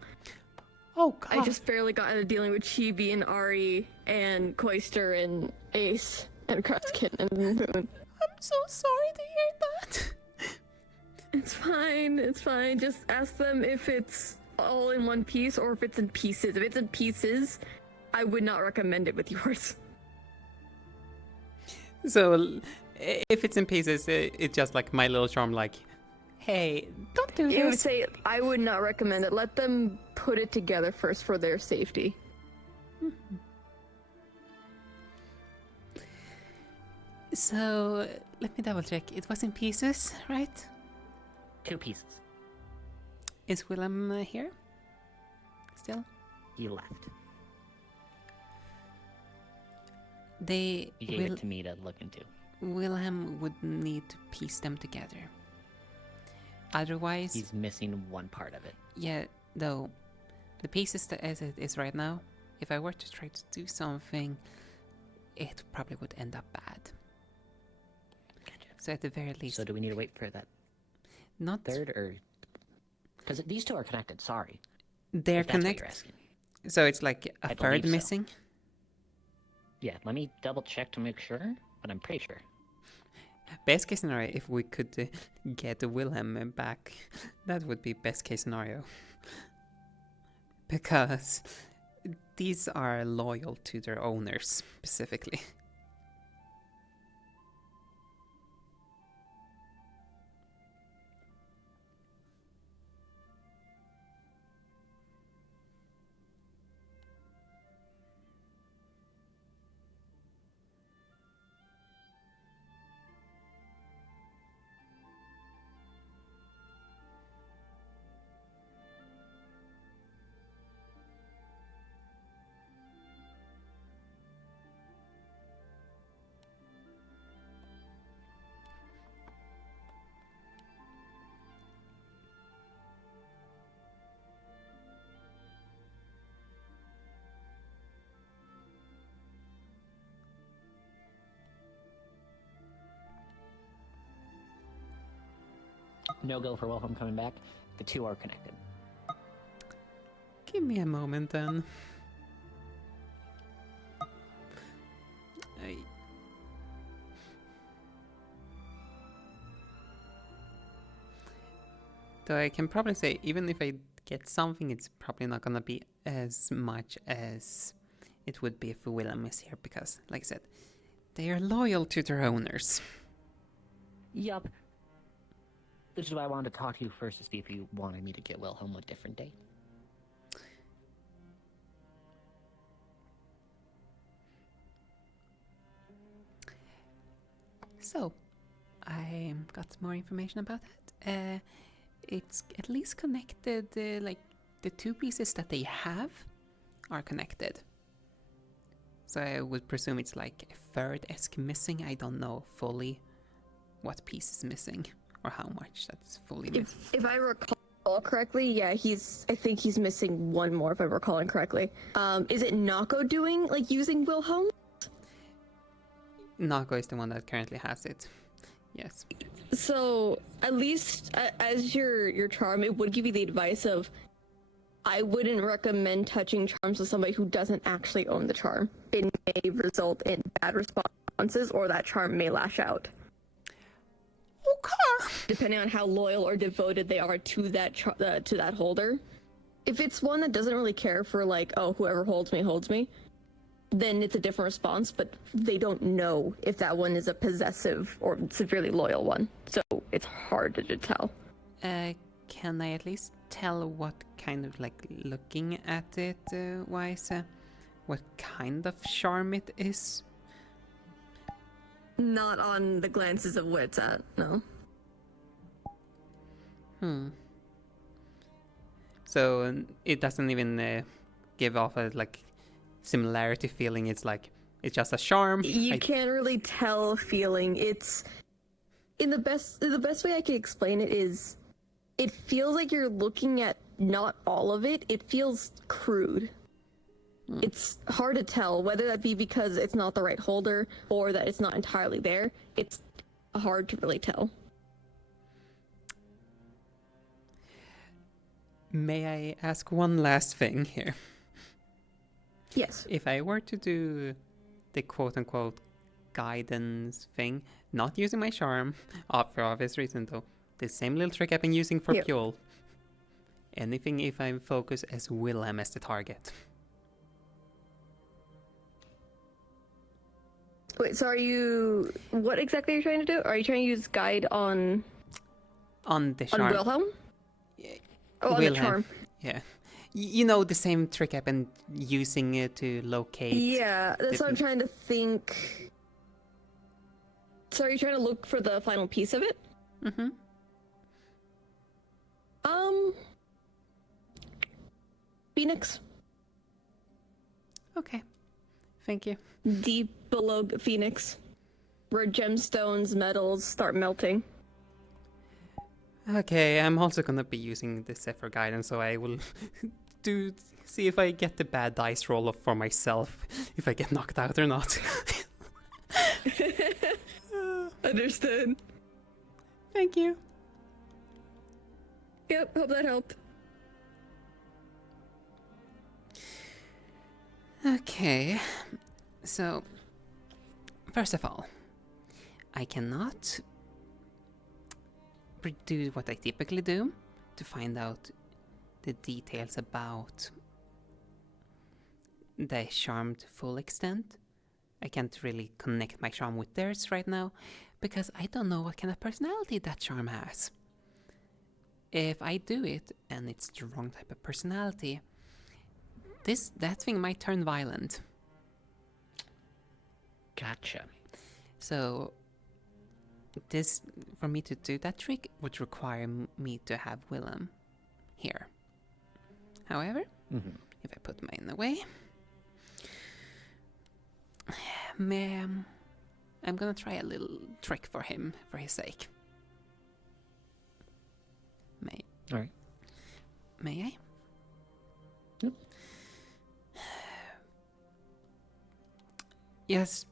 Oh god. I just barely got out of dealing with Chibi and Ari and Cloister and Ace and Cruskin and Moon. I'm so sorry to hear that. It's fine. Just ask them if it's all in one piece or if it's in pieces. If it's in pieces, I would not recommend it with yours. So, if it's in pieces, it's just like my little charm, like, hey, don't do You would this. say I would not recommend it. Let them put it together first for their safety. So, let me double check. It was in pieces, right? 2 pieces. Is Willem here? Still? He left. They He gave it to me to look into. Wilhelm would need to piece them together. Otherwise, He's missing one part of it. yeah, though, the pieces as it is right now, if I were to try to do something, it probably would end up bad. Gotcha. So at the very least, So do we need to wait for that not third, or because these 2 are connected? Sorry, they're if that's what you're connected. asking. So it's like a I third believe so. missing. Yeah, let me double check to make sure, but I'm pretty sure. Best case scenario, if we could get Wilhelm back, that would be best case scenario. Because these are loyal to their owners, specifically. No go for Wilhelm coming back. The 2 are connected. Give me a moment then. Though I can probably say, even if I get something, it's probably not gonna be as much as it would be if Willem is here, because, like I said, they are loyal to their owners. Yup. This is why I wanted to talk to you first to see if you wanted me to get Wilhelm a different date. So, I got more information about that. It's at least connected, like the 2 pieces that they have are connected. So I would presume it's like a third-esque missing. I don't know fully what piece is missing or how much that's fully missing. If I recall correctly, yeah, I think he's missing one more if I'm recalling correctly. Is it Nako doing, like, using Wilhelm? Nako is the one that currently has it. Yes. So, at least as your charm, it would give you the advice of, I wouldn't recommend touching charms with somebody who doesn't actually own the charm. It may result in bad responses, or that charm may lash out. Okay. Depending on how loyal or devoted they are to that to that holder. If it's one that doesn't really care for, like, oh, whoever holds me, then it's a different response, but they don't know if that one is a possessive or severely loyal one. So it's hard to tell. Can I at least tell what kind of, like, looking at it wise, what kind of charm it is? Not on the glances of wits at, no. So it doesn't even give off a, like, similarity feeling. It's like It's just a charm. You can't really tell feeling. It's the best way I can explain it is it feels like you're looking at not all of it. It feels crude. It's hard to tell whether that be because it's not the right holder or that it's not entirely there. It's hard to really tell. May I ask one last thing here? Yes. If I were to do the quote-unquote guidance thing, not using my charm, for obvious reason though, the same little trick I've been using for Pule. Anything if I'm focused as Willem as the target. Wait, so what exactly are you trying to do? Are you trying to use guide on the charm? On Wilhelm? Oh, on the charm. Yeah. You know, the same trick I've been using it to locate. Yeah, that's what I'm trying to think. So are you trying to look for the final piece of it? Mm-hmm. Phoenix. Okay. Thank you. Deep below Phoenix, where gemstones, metals start melting. Okay, I'm also gonna be using the Zephyr guidance, so I will see if I get the bad dice roll up for myself, if I get knocked out or not. Understood. Thank you. Yep, hope that helped. Okay, so first of all, I cannot do what I typically do to find out the details about the charm to full extent. I can't really connect my charm with theirs right now because I don't know what kind of personality that charm has. If I do it and it's the wrong type of personality, that thing might turn violent. Gotcha. So for me to do that trick would require me to have Willem here. However, if I put mine away, I'm gonna try a little trick for him, for his sake. Alright. May I? Yep. Yes,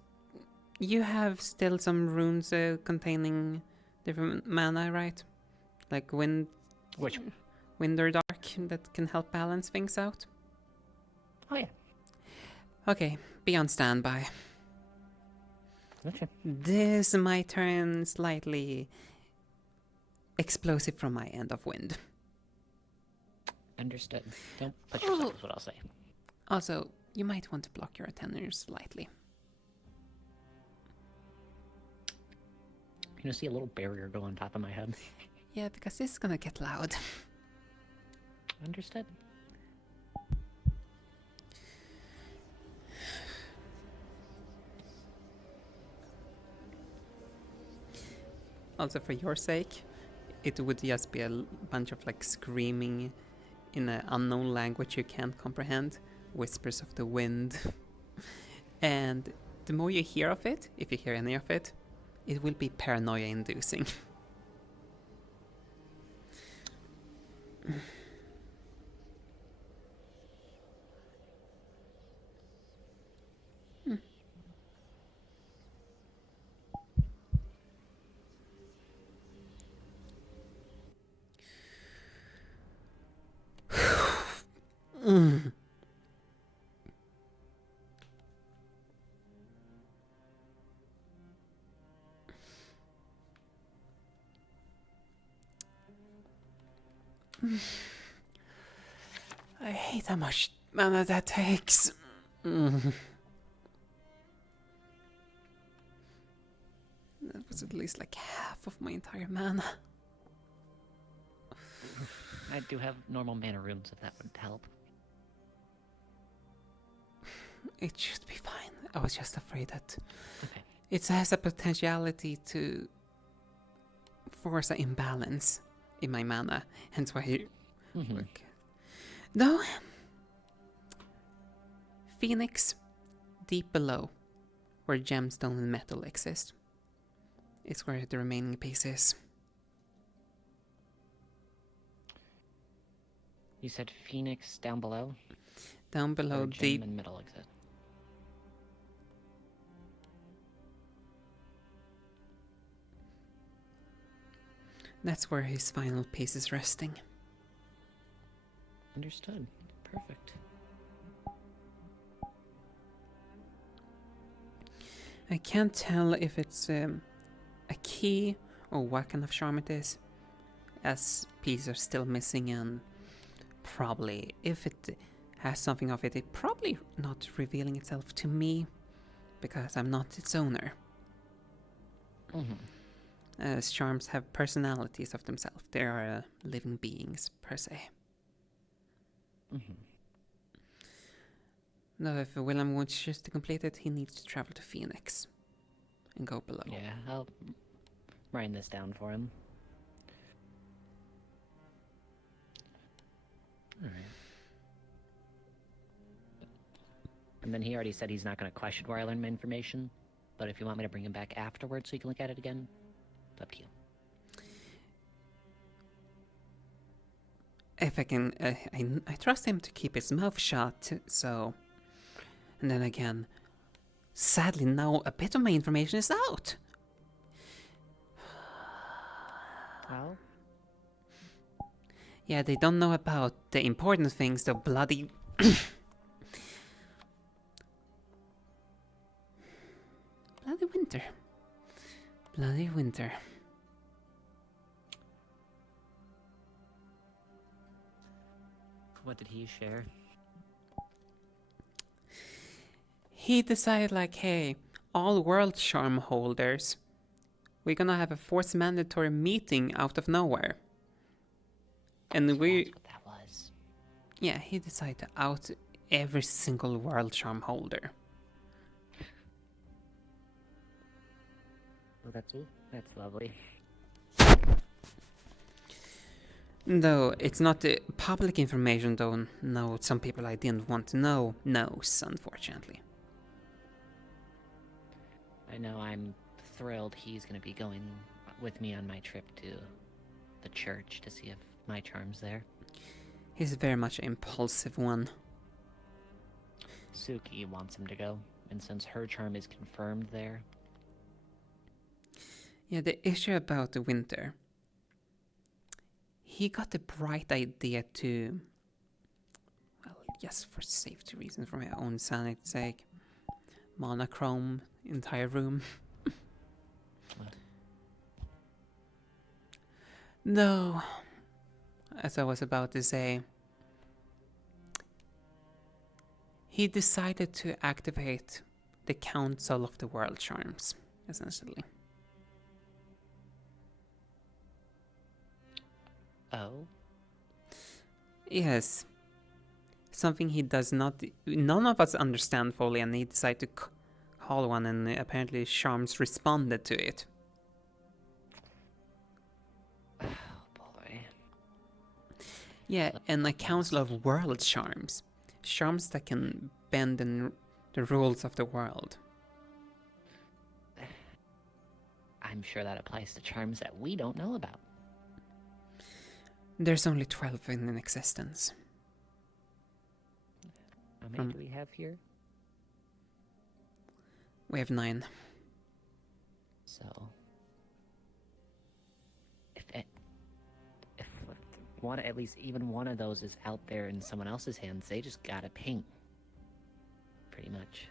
you have still some runes containing different mana, right? Like wind or dark that can help balance things out? Oh yeah. Okay, be on standby. Gotcha. This might turn slightly explosive from my end of wind. Understood. Don't push yourself is what I'll say. Also, you might want to block your attenders slightly. You see a little barrier go on top of my head. Yeah, because this is gonna get loud. Understood. Also, for your sake, it would just be a bunch of like screaming in an unknown language you can't comprehend, whispers of the wind. And the more you hear of it, if you hear any of it, it will be paranoia inducing. I hate how much mana that takes. That was at least like half of my entire mana. I do have normal mana runes if that would help. It should be fine. I was just afraid that Okay. it has a potentiality to force an imbalance in my mana, hence why look. Though Phoenix, deep below, where gemstone and metal exist. It's where the remaining piece is. You said Phoenix down below? Down below, Where deep. gem and metal exit. That's where his final piece is resting. Understood. Perfect. I can't tell if it's a key or what kind of charm it is, as pieces are still missing, and probably if it has something of it, it's probably not revealing itself to me because I'm not its owner. As charms have personalities of themselves, they are living beings per se. No, if Willem wishes to complete it, he needs to travel to Phoenix and go below. Yeah, I'll write this down for him. Alright. And then he already said he's not going to question where I learned my information, but if you want me to bring him back afterwards so you can look at it again, it's up to you. If I can, I trust him to keep his mouth shut, so... And then again, sadly now a bit of my information is out. Oh? Yeah, they don't know about the important things, the bloody... bloody winter. Bloody winter. What did he share? He decided like, hey, all world charm holders, we're gonna have a forced mandatory meeting out of nowhere. And That's what that was. Yeah, he decided to out every single world charm holder. Oh, that's lovely. Though it's not public information, though. No, some people I didn't want to know knows, unfortunately. I know I'm thrilled he's going to be going with me on my trip to the church to see if my charm's there. He's very much an impulsive one. Suki wants him to go, and since her charm is confirmed there... Yeah, the issue about the winter. He got the bright idea to... Well, yes, for safety reasons, for my own sanity's sake. Monochrome entire room. No, as I was about to say, he decided to activate the Council of the World Charms, essentially. Oh? Yes. Something he does not... None of us understand fully, and he decided to call one, and apparently Charms responded to it. Oh boy. Yeah, and a council of world charms. Charms that can bend the rules of the world. I'm sure that applies to charms that we don't know about. There's only 12 in existence. How many do we have here? We have 9. So... If one, at least even one of those is out there in someone else's hands, they just gotta ping. Pretty much.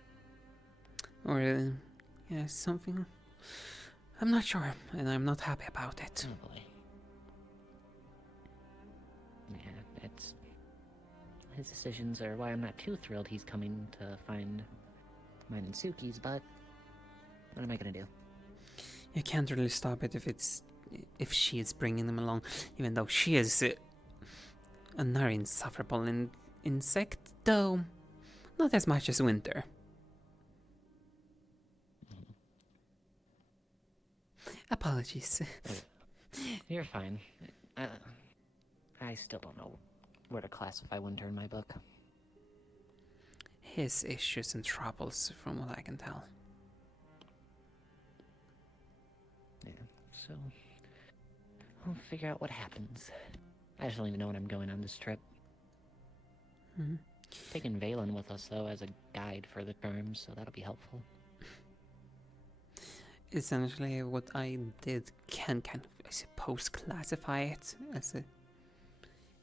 Or, yeah, something... I'm not sure, and I'm not happy about it. Oh boy. Yeah, it's... His decisions are why I'm not too thrilled he's coming to find mine and Suki's, but... What am I gonna do? You can't really stop it if she is bringing them along, even though she is another insufferable insect, though not as much as Winter. Apologies. You're fine. I still don't know where to classify Winter in my book. His issues and troubles, from what I can tell. Yeah, so we'll figure out what happens. I just don't even know when I'm going on this trip. Mhm. Taking Valen with us though as a guide for the terms, so that'll be helpful. Essentially, what I did can kind of, I suppose, classify it as a.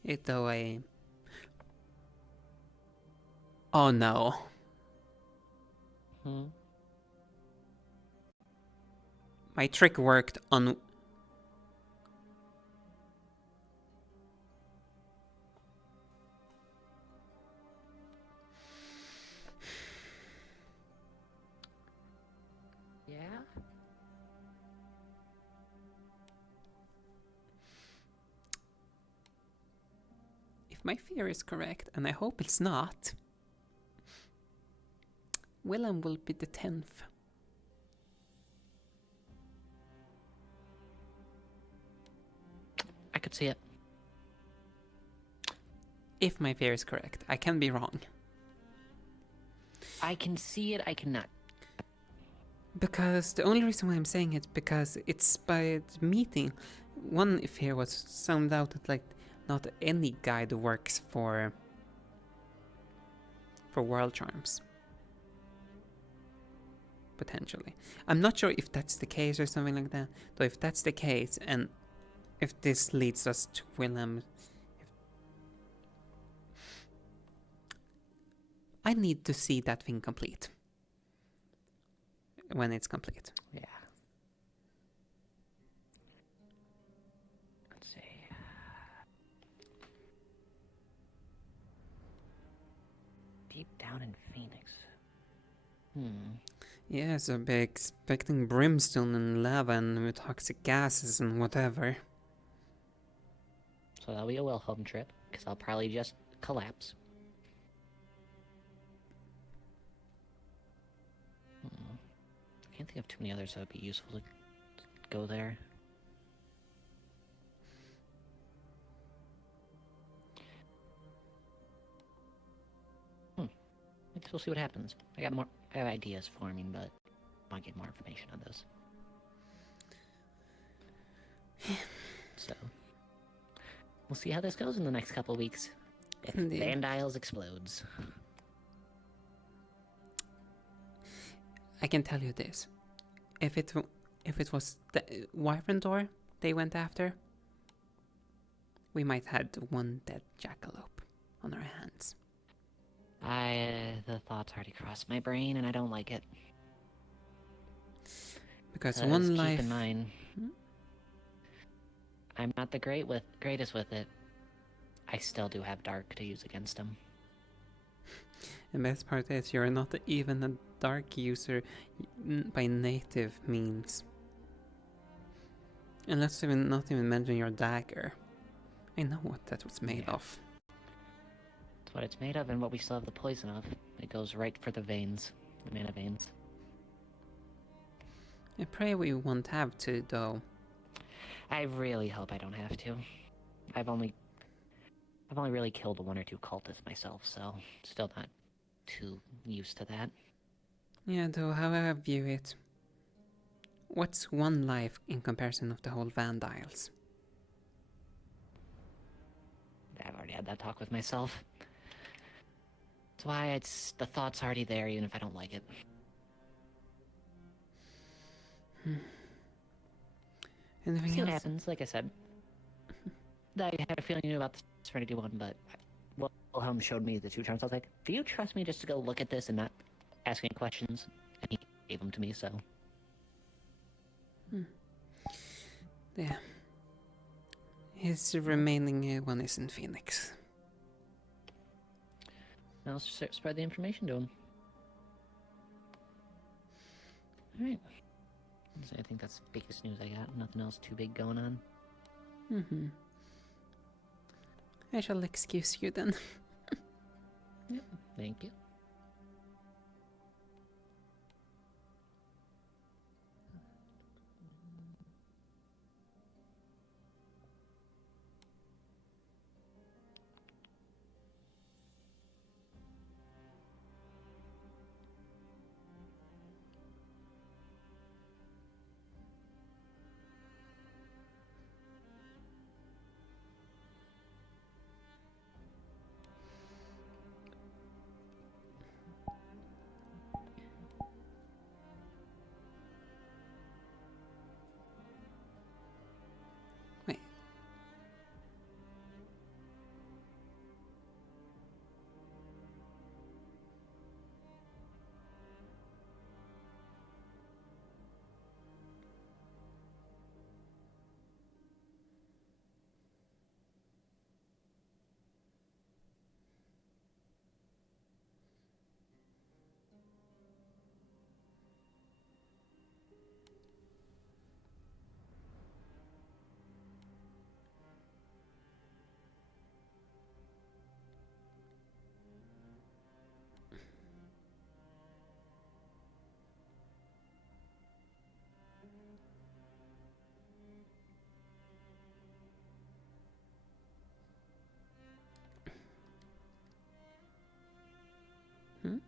It though I. Oh no. Hmm. My trick worked on. Yeah? If my fear is correct, and I hope it's not, Willem will be the 10th. I could see it. If my fear is correct, I can be wrong. I can see it, I cannot. Because the only reason why I'm saying it because it's by the meeting. One fear was sound out that like not any guide works for world charms. Potentially. I'm not sure if that's the case or something like that. Though if that's the case and if this leads us to Willem, I need to see that thing complete. When it's complete. Yeah. Let's see. Deep down in Phoenix. Yeah, so be expecting brimstone and lava and toxic gases and whatever. So that'll be a Wilhelm trip, because I'll probably just collapse. I can't think of too many others that would be useful to go there. I guess we'll see what happens. I have ideas forming, but I want to get more information on this. So, we'll see how this goes in the next couple weeks. If Indeed. Vandiles explodes. I can tell you this. If it was the Wyvern door they went after, we might had one dead jackalope on our hands. The thoughts already crossed my brain, and I don't like it. Because Keep one life. in mind, I'm not the greatest with it. I still do have dark to use against him. The best part is you're not even a dark user by native means. And let's not even mention your dagger. I know what that was made of. It's what it's made of and what we still have the poison of. It goes right for the veins, the mana veins. I pray we won't have to, though. I really hope I don't have to. I've only really killed one or two cultists myself, so still not too used to that. Yeah, though, how I view it. What's one life in comparison of the whole Vandiles? I've already had that talk with myself. That's why the thought's already there, even if I don't like it. Anything See what else? happens, like I said. I had a feeling you knew about the Serenity one, but Wilhelm showed me the two charms. I was like, do you trust me just to go look at this and not ask any questions? And he gave them to me, so. Yeah. His remaining one is in Phoenix. Now let's just spread the information to him. Alright. So I think that's the biggest news I got. Nothing else too big going on. I shall excuse you then. Yep, thank you. Hmm?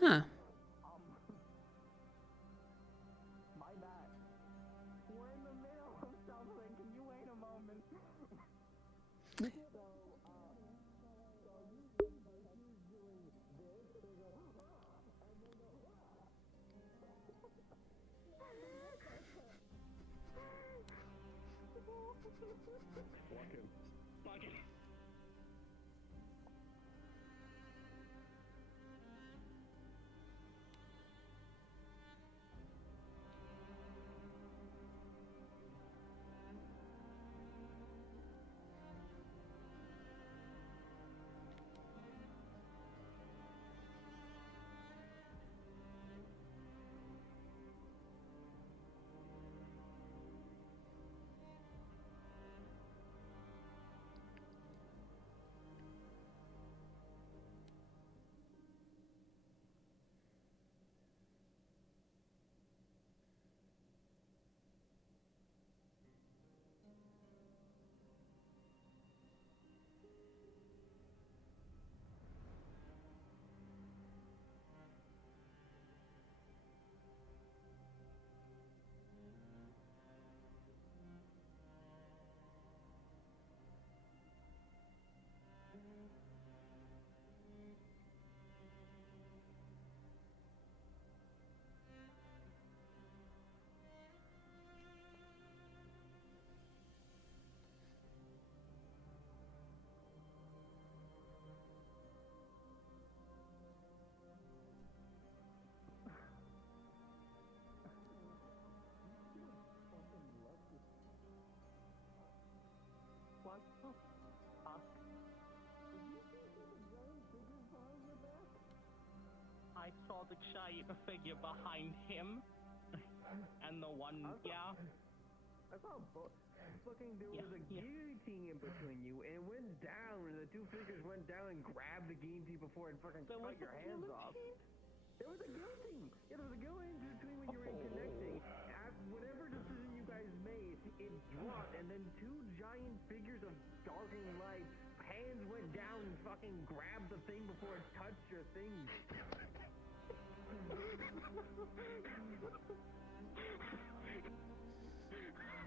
Huh. My bad. We're in the middle of something. Can you wait a moment? Walk in. Walk in. What the fuck? Did you see the giant figure behind your back? I saw the giant figure behind him. And the one, yeah. I saw fucking there was a guillotine in between you, and it went down, and the two figures went down and grabbed the guillotine before it fucking cut your hands off. There was a guillotine. Yeah, there was a guillotine between when you were connecting. Whatever decision you guys made, it dropped, and then two giant figures of darkening light, hands went down and fucking grabbed the thing before it touched your thing.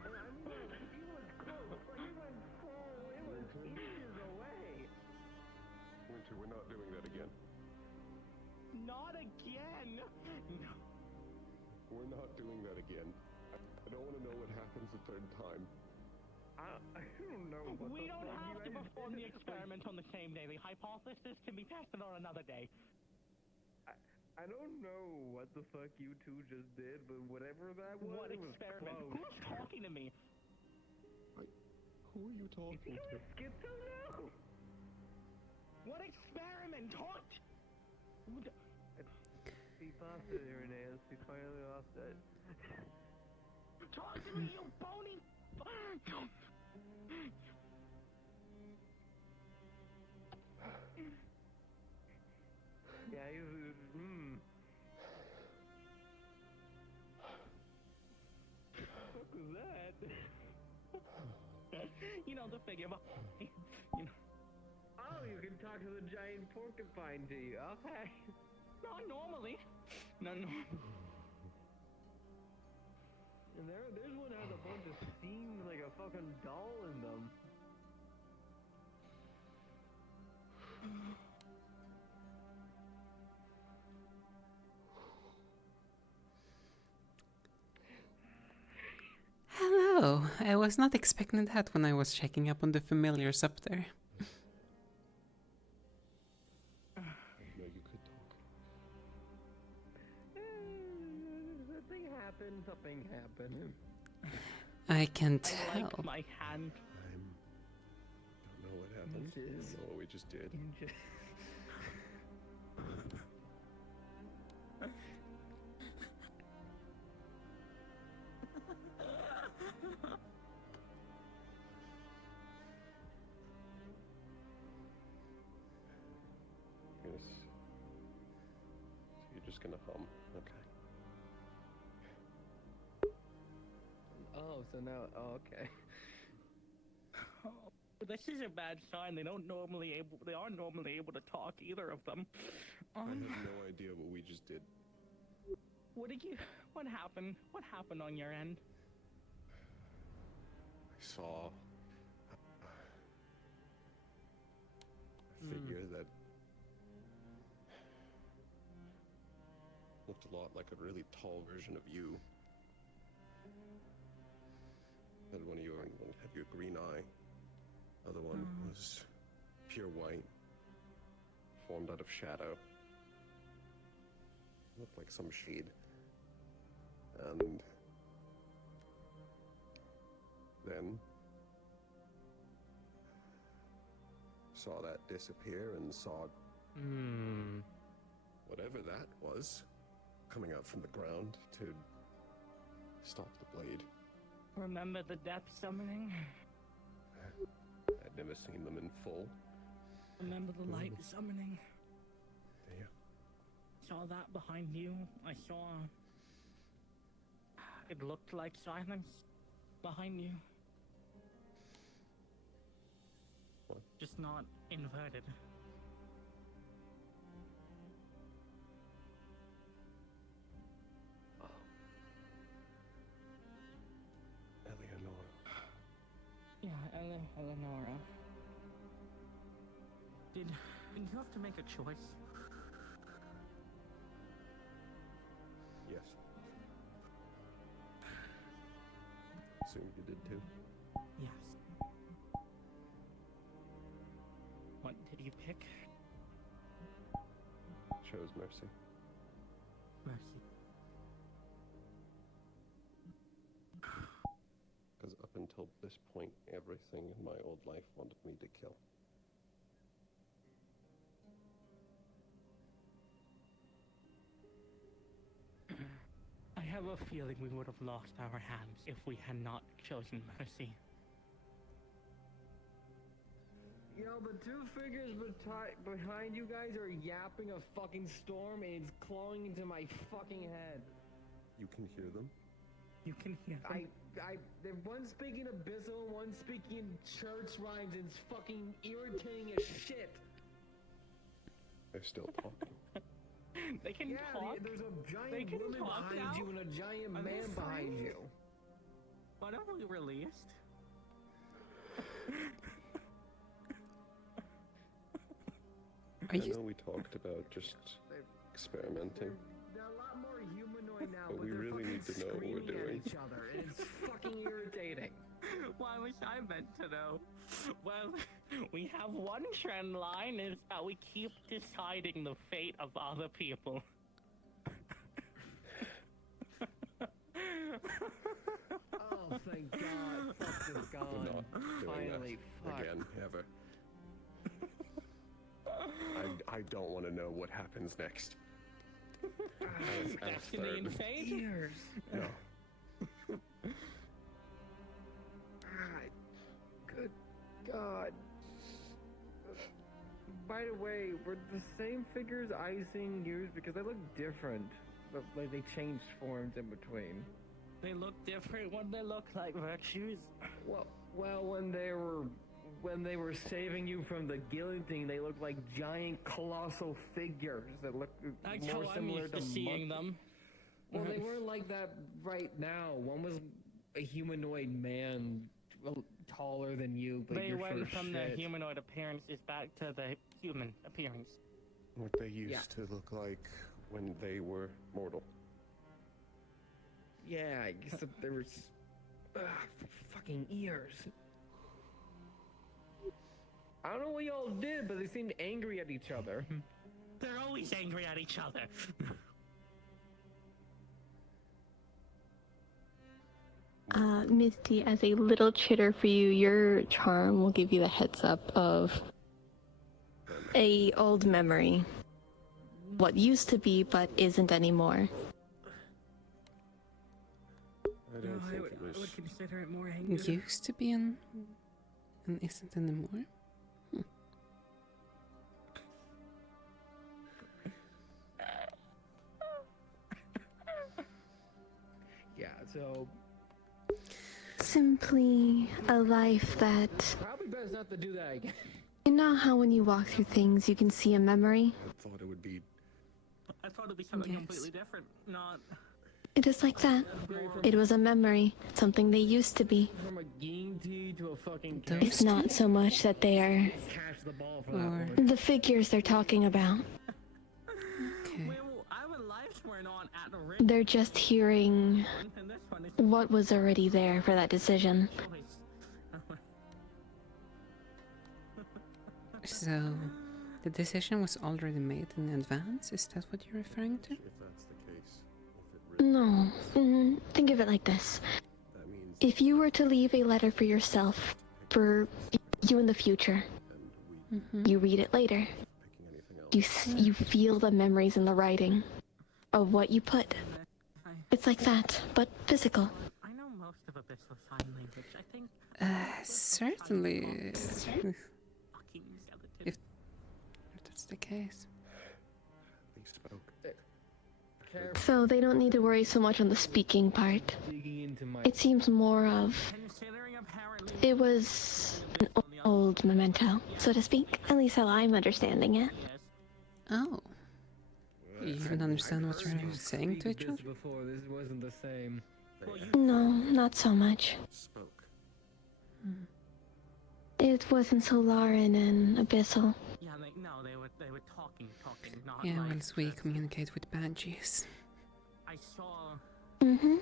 And I mean, he was close, like he went far away, it was inches away. Winter, we're not doing that again. Not again! No. We're not doing that again. I don't want to know what happens the third time. I don't know what We the don't fuck have to you guys perform the did. experiment on the same day. The hypothesis can be tested on another day. I don't know what the fuck you two just did, but whatever that was, What it was experiment? close. Who's talking to me? Who are you talking to? Schizo now? What experiment? What? He lost it, Irenaeus. He finally lost it. Talk to me, you bony... Yeah, he was... What was that? You know, the figure behind... You know... Oh, you can talk to the giant porcupine to you. Okay. Not normally. No. And there's one that has a bunch of scenes like a fucking doll in them. Hello. I was not expecting that when I was checking up on the familiars up there. No, you could talk. Something happened. I can I like tell. my hand. I don't know what happened. I don't know what we just did. just gonna hum. Okay. Oh, so now, oh, okay. Oh, this is a bad sign. They aren't normally able to talk, either of them. I have no idea what we just did. What happened? What happened on your end? I saw a figure that looked a lot like a really tall version of you. Had one had your green eye. Other one was pure white, formed out of shadow. Looked like some shade. And then saw that disappear and saw whatever that was coming out from the ground to stop the blade. Remember the depth summoning? I'd never seen them in full. Remember the light summoning? Yeah. Saw that behind you. I saw... It looked like silence behind you. What? Just not inverted. Eleonora. Yeah, Eleonora. Did you have to make a choice? Yes. Assume you did too. Yes. What did you pick? Chose mercy. Mercy. Because up until this point, everything in my old life wanted me to kill. I have a feeling we would have lost our hands if we had not chosen mercy. Yo, the two figures behind you guys are yapping a fucking storm and it's clawing into my fucking head. You can hear them? You can hear them? One's speaking abyssal, one's speaking church rhymes, and it's fucking irritating as shit. They're still talking. They can talk? There's a They giant can woman talk behind now? you and a giant Are they man behind free? you. What have we released? I know we talked about just experimenting. They're a lot more humanoid now, But we they're really fucking need to know what we're screaming at doing. each other, and it's fucking irritating. Why wish I meant to know? Well, we have one trend line is that we keep deciding the fate of other people. Oh, thank God. Fuck this We're God. not doing Finally, that fuck. again, ever. I don't want to know what happens next. Destiny and fate? Years. No. Good God. By the way, were the same figures I seen used? Because they look different. But like they changed forms in between. They look different when they look like virtues. Well, when they were saving you from the guillotine, they looked like giant colossal figures that look That's more how I'm similar used to to seeing monkeys. them. Well, they weren't like that right now. One was a humanoid man, taller than you, but They you're went short as from the shit. humanoid appearances back to the human appearance. What they used to look like when they were mortal. Yeah, I guess that there was fucking ears. I don't know what y'all did, but they seemed angry at each other. They're always angry at each other. Misty, as a little chitter for you, your charm will give you the heads up of a old memory. What used to be, but isn't anymore. I don't think it was. I would consider it more anger. Used to be and isn't anymore? so Simply a life that. probably best not to do that again. You know how when you walk through things, you can see a memory? Thought it would be. I thought it'd be something Yes. completely different. Not. It is like that. It was a memory, something they used to be. From a Ginty to a fucking It's not so much that they are catch the ball for that Or woman. the figures they're talking about. okay. Well, I have a live swearing on at the ring. They're just hearing And this one is what was already there for that decision. always. So, the decision was already made in advance? Is that what you're referring to? If that's the case, if it really No. Think of it like this. that means If you were to leave a letter for yourself, for you in the future, and we Mm-hmm. you read it later. picking anything else. You feel the memories in the writing of what you put. It's like that, but physical. I know most of Abyssal Sign Language. I think. Certainly. Fucking skeleton. If that's the case. He spoke. So they don't need to worry so much on the speaking part. Digging into my It seems more of Considering apparently. it was an old memento, so to speak. At least how I'm understanding it. Oh. You even understand what you're saying to each this other? before. This wasn't the same. No, not so much. Spoke. It wasn't Solarin and Abyssal. Yeah, they were talking, not Yeah, like. once we communicate with Banshees. I saw. Mm-hmm.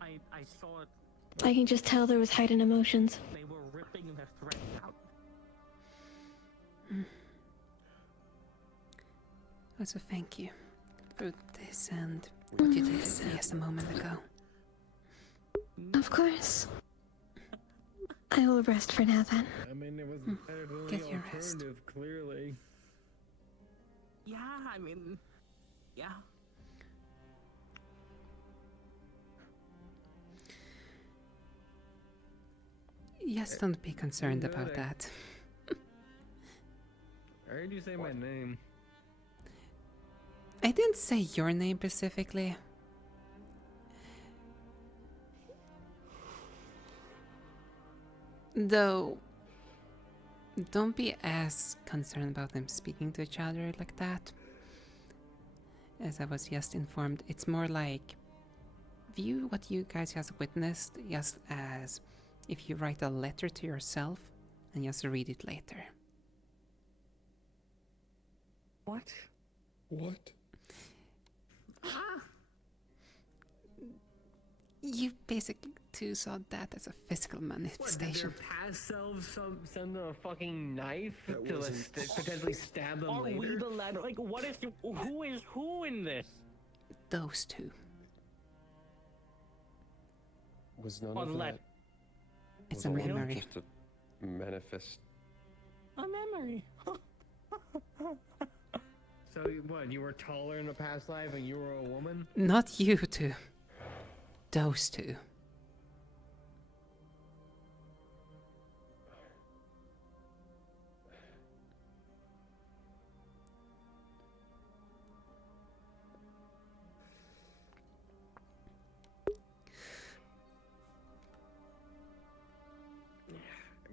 I saw it. I can just tell there was hidden emotions. They were ripping their thread out. Also, thank you for this and what you did just a moment ago. Of course. I will rest for now then. I mean, it was better than Get the your rest. alternative, clearly. Yeah, I mean, yeah. Yes, don't be concerned about that. I heard you say my name. I didn't say your name specifically. Though, don't be as concerned about them speaking to each other like that. As I was just informed, it's more like view what you guys just witnessed just as if you write a letter to yourself and just read it later. What? What? You basically too saw that as a physical What, did manifestation. their past selves send them a fucking knife That to wasn't- potentially stab them Are we later? the letter? Like, what is who is who in this? Those two. Was none On of let- that? It's was a all of it memory. Just a manifest. A memory. So what? You were taller in a past life, and you were a woman. Not you two. Those two.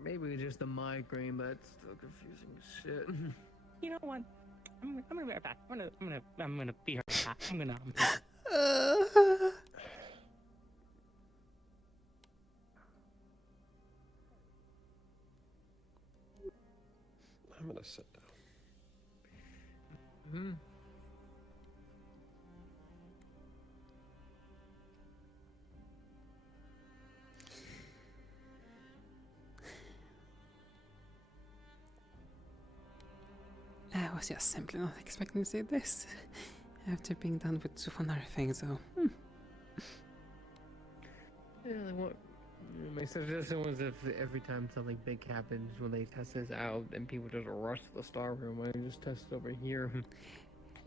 Maybe it's just a migraine, but it's still confusing as shit. You know what? I'm gonna be right back. I'm gonna be right back. I'm gonna. I'm gonna sit down. Hmm. I was just simply not expecting to see this. After being done with so another thing, so. Yeah, my suggestion was if every time something big happens when they test this out and people just rush to the star room, I just test it over here.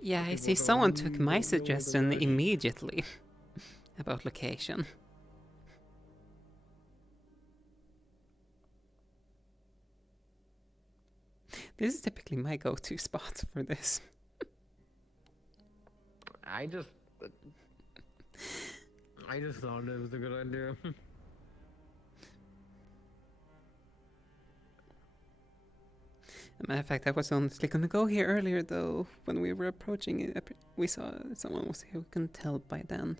Yeah, I People see go, someone "Ooh, took no my other suggestion rush." immediately about location. This is typically my go-to spot for this. I just I just thought it was a good idea. As a matter of fact, I was honestly gonna go here earlier, though. When we were approaching it, we saw someone was here. We couldn't tell by then.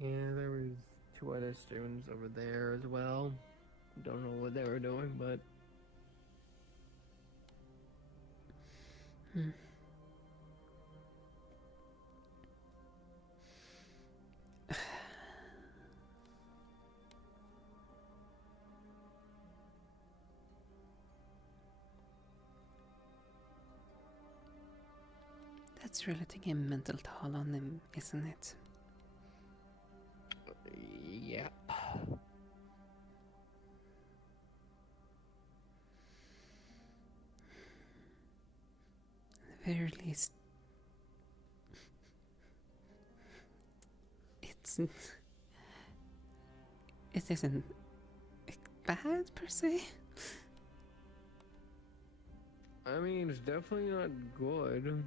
Yeah, there was 2 other students over there as well. Don't know what they were doing, but... That's really taking a mental toll on him, isn't it? Yeah. At the very least, it isn't bad per se. I mean, it's definitely not good.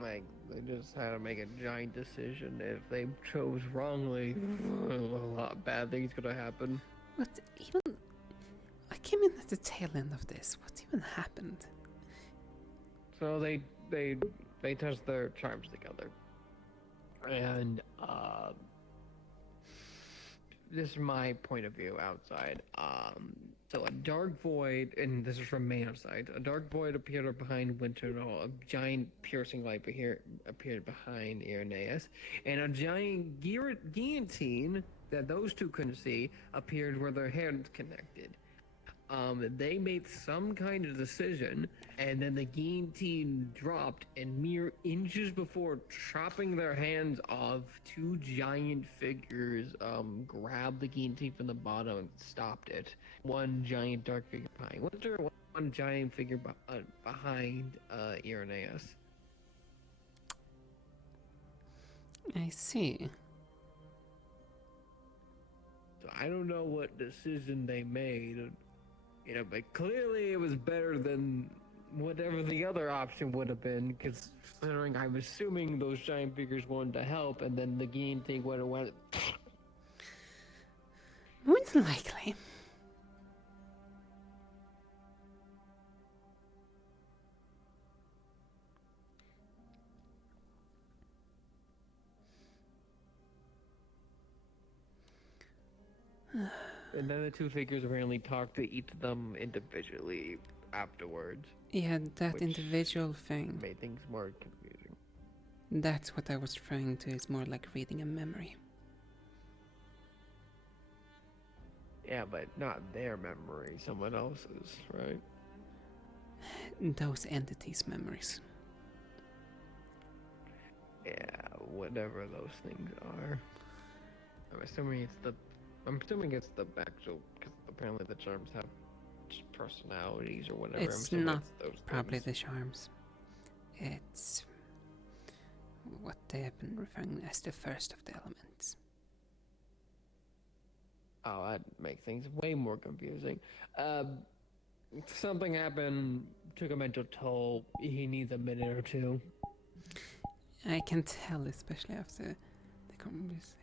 Like, they just had to make a giant decision. If they chose wrongly, a lot of bad things could have happened. What even? I came in at the tail end of this. What even happened? So they test their charms together, and this is my point of view outside. So a dark void, and this is from Maynard's side, a dark void appeared behind Winternoll, a giant piercing light appeared behind Irenaeus, and a giant guillotine that those two couldn't see appeared where their hands connected. They made some kind of decision, and then the guillotine dropped, and mere inches before chopping their hands off, 2 giant figures grabbed the guillotine from the bottom and stopped it. One giant dark figure behind Winter, one giant figure behind Irenaeus. I see. So I don't know what decision they made. You know, but clearly it was better than whatever the other option would have been, considering I'm assuming those giant figures wanted to help, and then the guillotine would have went... More than likely. And then the 2 figures apparently talked to each of them individually afterwards. Yeah, that which individual thing. made things more confusing. That's what I was trying to. It's more like reading a memory. Yeah, but not their memory, someone else's, right? Those entities' memories. Yeah, whatever those things are. I'm assuming it's the actual, because apparently the charms have personalities or whatever. It's I'm not those probably things. the charms. It's what they have been referring as the first of the elements. Oh, that makes things way more confusing. Something happened, took a mental toll. He needs a minute or 2. I can tell, especially after the conversation.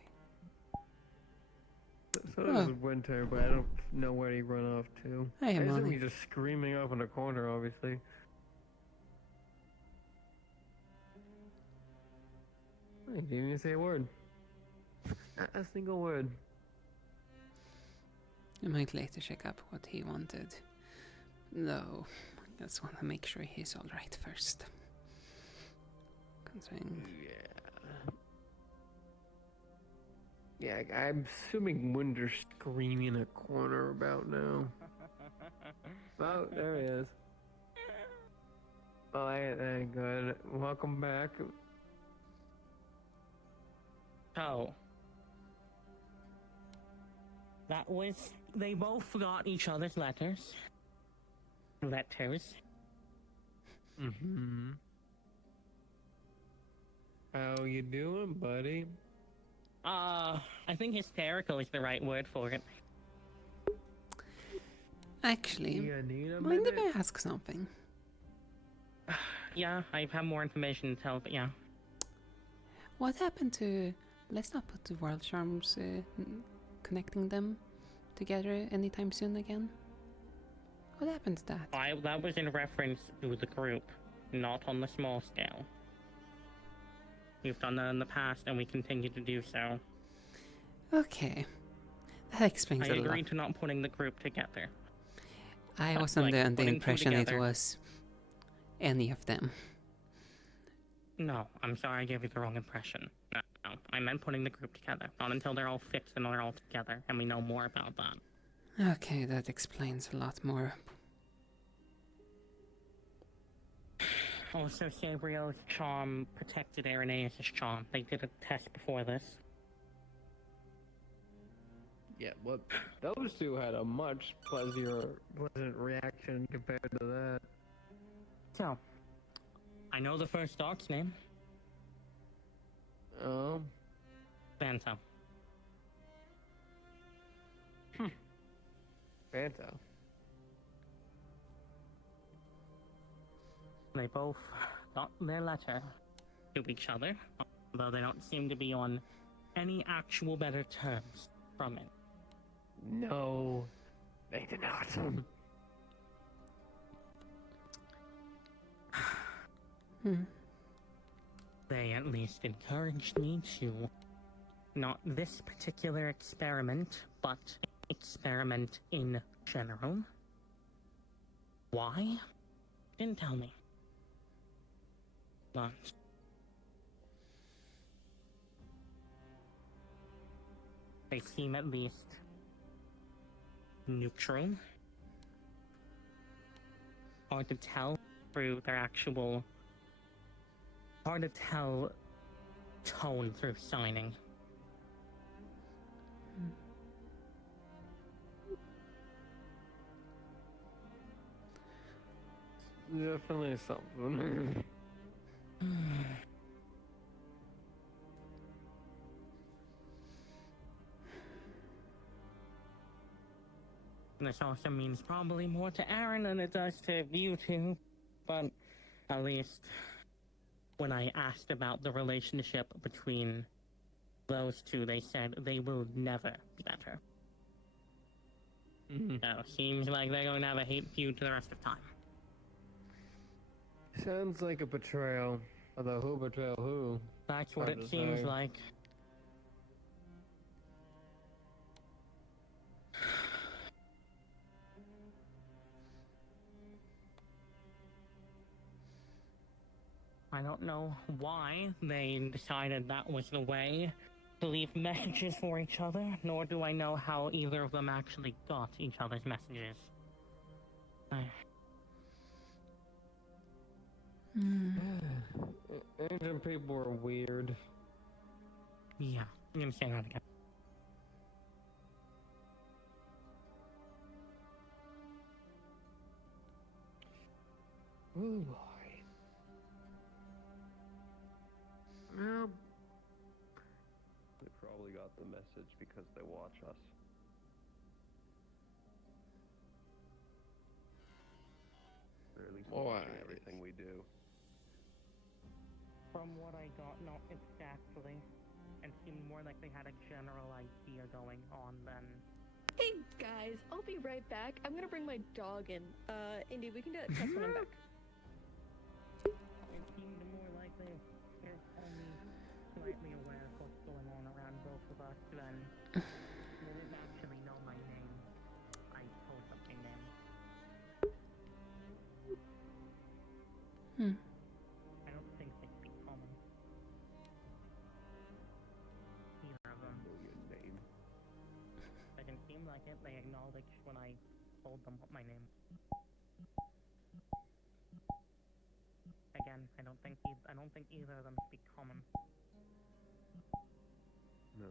So does Winter, but I don't know where he run off to. I am assume on he's just screaming off in the corner, obviously. He didn't even say a word. Not a single word. I might later check up what he wanted. No, I just want to make sure he's alright first. Considering... Yeah, I'm assuming Winter's screaming in a corner about now. Oh, there he is. Oh, ain't good. Welcome back. So, that was, they both got each other's letters. Mm-hmm. How you doing, buddy? I think hysterical is the right word for it. Actually, You need a mind if minute? I ask something? Yeah, I have more information to tell, but yeah. What happened to... Let's not put the world charms connecting them together anytime soon again. What happened to that? That was in reference to the group, not on the small scale. We've done that in the past, and we continue to do so. Okay. That explains I a lot. agreed to not putting the group together. I That's was like under the putting two impression it together. was any of them. No, I'm sorry I gave you the wrong impression. No, I meant putting the group together. Not until they're all fixed and they're all together, and we know more about that. Okay, that explains a lot more. Also, Sabriel's charm protected Irenaeus' charm. They did a test before this. Yeah, well, those two had a much pleasant reaction compared to that. So, I know the first dog's name. Oh. Vanta. Fanta. They both got their letter to each other, although they don't seem to be on any actual better terms from it. No, they did not. They at least encouraged me to not this particular experiment, but experiment in general. Why? Didn't tell me. But they seem at least neutral. Hard to tell through their actual... Hard to tell tone through signing. Definitely something. This also means probably more to Aaron than it does to you two, but at least when I asked about the relationship between those two, they said they will never be better. So, seems like they're going to have a hate feud for the rest of time. Sounds like a betrayal. Although who betrayal who? That's what Hard it to seems say. like. I don't know why they decided that was the way to leave messages for each other, nor do I know how either of them actually got each other's messages. Ancient people are weird. Yeah, I'm gonna say that again. Oh boy. Well, They probably got the message because they watch us. They're at least watching everything we do. From what I got, not exactly. And seemed more like they had a general idea going on than... Hey guys, I'll be right back. I'm gonna bring my dog in. Indy, we can do that test when I'm back. It seemed more like they're only slightly aware of what's going on around both of us than they didn't actually know my name. I told them my name. I don't think they speak common. Either of them. Doesn't seem like it. They acknowledged when I told them what my name was. Again, I don't think either of them speak common. No,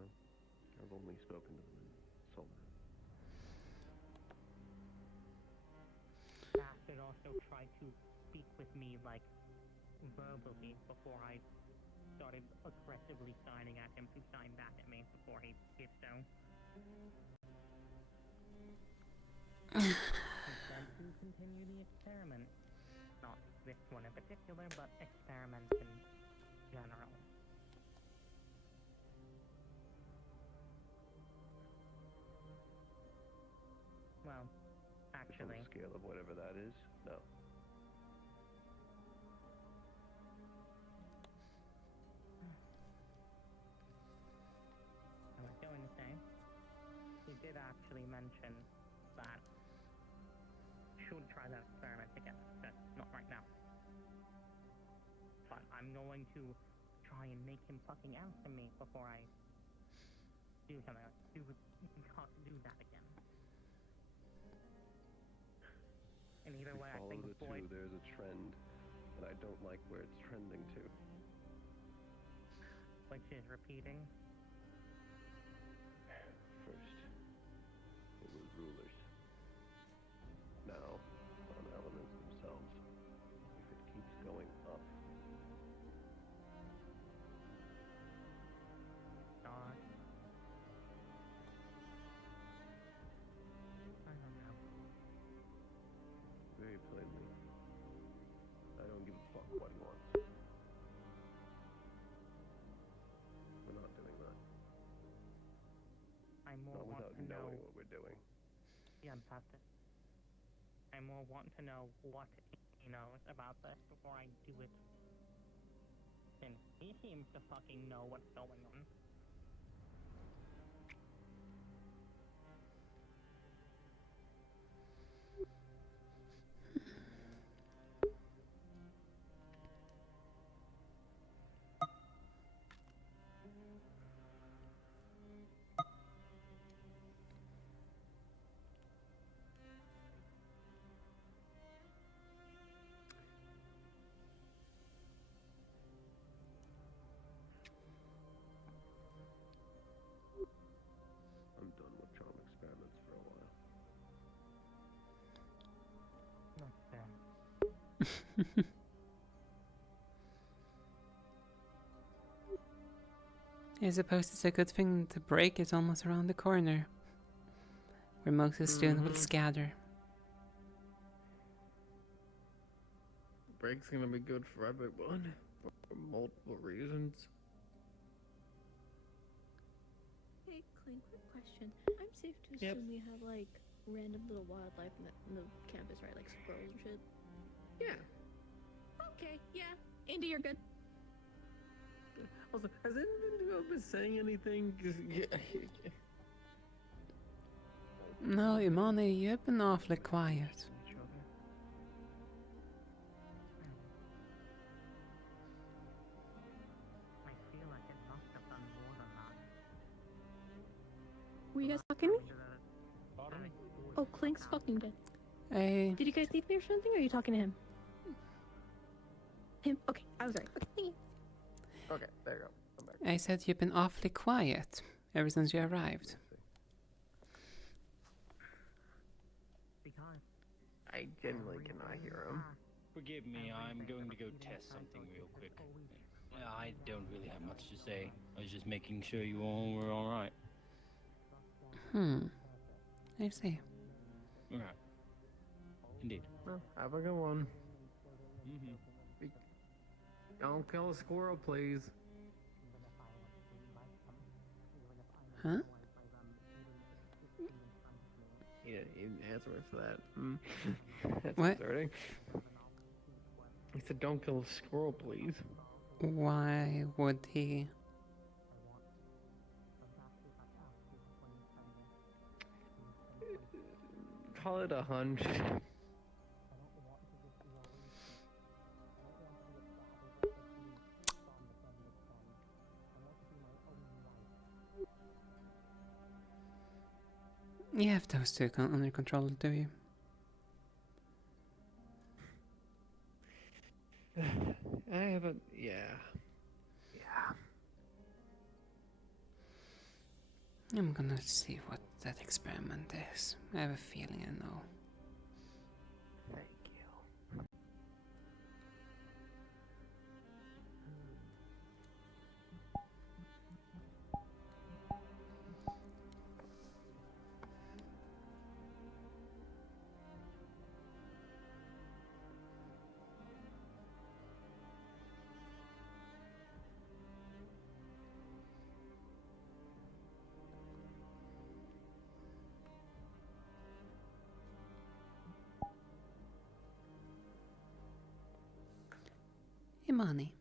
I've only spoken to them in Solman. Bastard also tried to speak with me, like, verbally before I started aggressively signing at him to sign back at me before he did so. Instead, to continue the experiment. Not this one in particular, but experiments in general. Well, actually... On the scale of whatever that is, no. I was going to say, he did actually mention that should try that experiment again, but not right now. But I'm going to try and make him fucking answer me before I do something like do that again. And either way, I think follow the Boyd... two, there's a trend, and I don't like where it's trending to. Which is repeating. First, it was rulers. Now, on elements themselves. If it keeps going up. God. I don't know. Very plainly, I don't give a fuck what he wants. We're not doing that. I more Not want without to know... knowing what we're doing. Yeah, that's it. I more want to know what he knows about this before I do it. Since he seems to fucking know what's going on. I'm done with charm experiments for a while. Not fair. I suppose it's a good thing the break is almost around the corner, where most of the students will scatter. Break's gonna be good for everyone for multiple reasons. Hey, Clink, quick question. I'm safe to assume we have like random little wildlife in the campus, right? Like squirrels and shit. Yeah. Okay, yeah. Andy, you're good. Also, has anyone been saying anything? No, Imani, you've been awfully quiet. I feel like it must have done more than that. Were you guys talking to me? Oh, Clink's fucking dead. Did you guys need me or something, or are you talking to him? Him? Okay, I was right. Okay, thank you. Okay, there you go. I'm back. I said you've been awfully quiet ever since you arrived. Because I genuinely cannot hear him. Forgive me, I'm going to go test something real quick. I don't really have much to say. I was just making sure you all were alright. I see. Alright. Indeed. Well, have a good one. Mm-hmm. Don't kill a squirrel, please. Huh? He didn't answer me for that. That's What? concerning. He said, don't kill a squirrel, please. Why would he? Call it a hunch. You have those two under control, do you? I haven't. Yeah. I'm gonna see what that experiment is. I have a feeling I know. Thank you. money.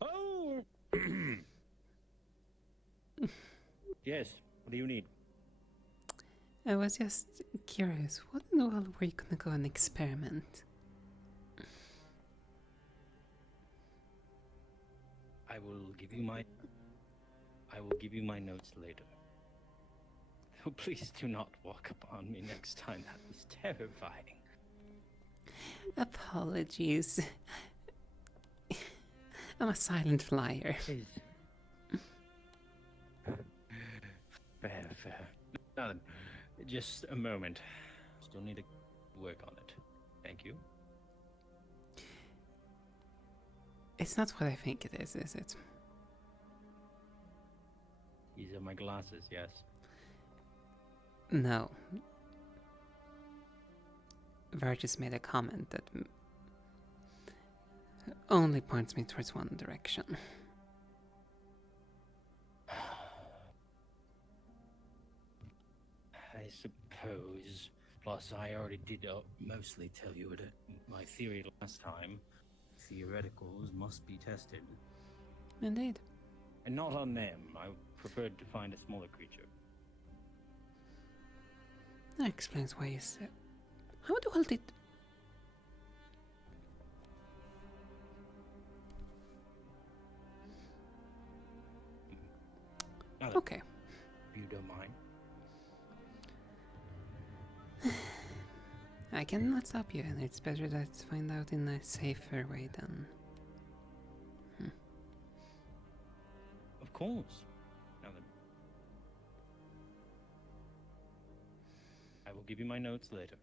Oh! Yes, what do you need? I was just curious, what in the world were you gonna go and experiment? I will give you my notes later. Oh, please do not walk upon me next time. That was terrifying. Apologies. I'm a silent flyer. Please. Fair. Now then, just a moment. Still need to work on it. Thank you. It's not what I think it is it? These are my glasses, yes? No. Vergis made a comment that only points me towards one direction. I suppose. Plus, I already did mostly tell you my theory last time. Theoreticals must be tested. Indeed. And not on them. I preferred to find a smaller creature. That explains why you said... How the hell did... Now then, Okay. if you don't mind. I cannot stop you, and it's better that I find out in a safer way than... Of course. Now then. I will give you my notes later.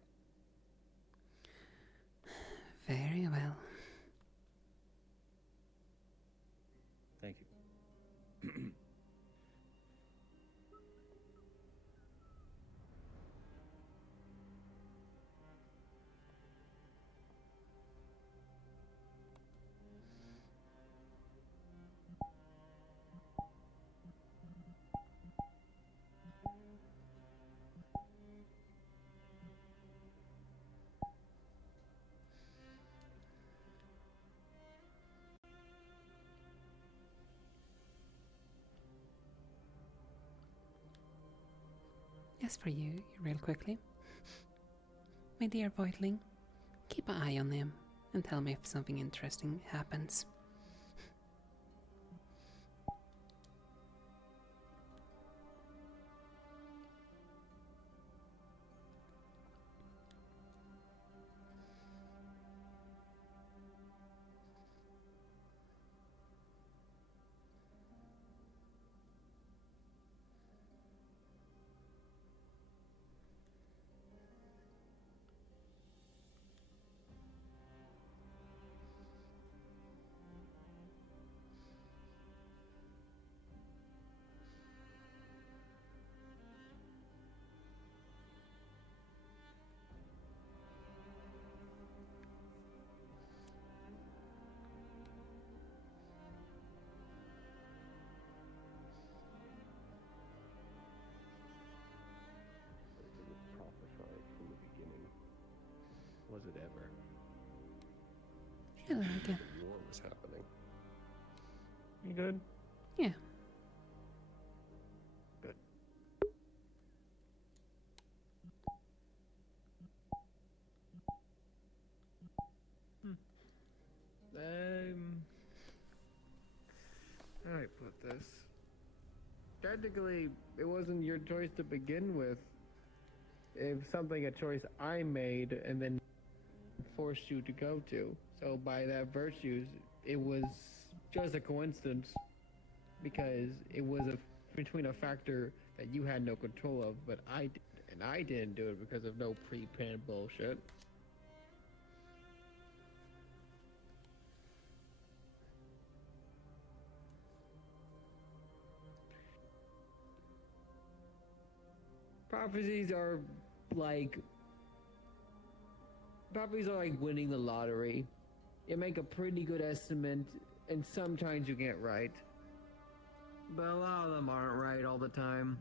Very well. Thank you. As for you, real quickly. My dear Voidling, keep an eye on him and tell me if something interesting happens. It was prophesied from the beginning. Was it ever? Hello again. War was happening. You good? Yeah. Good. How do I put this? Technically, it wasn't your choice to begin with. It's something a choice I made and then forced you to go to. So by that virtues, it was just a coincidence because it was between a factor that you had no control of, but I did, and I didn't do it because of no pre-planned bullshit. Prophecies are like winning the lottery. You make a pretty good estimate, and sometimes you get right. But a lot of them aren't right all the time.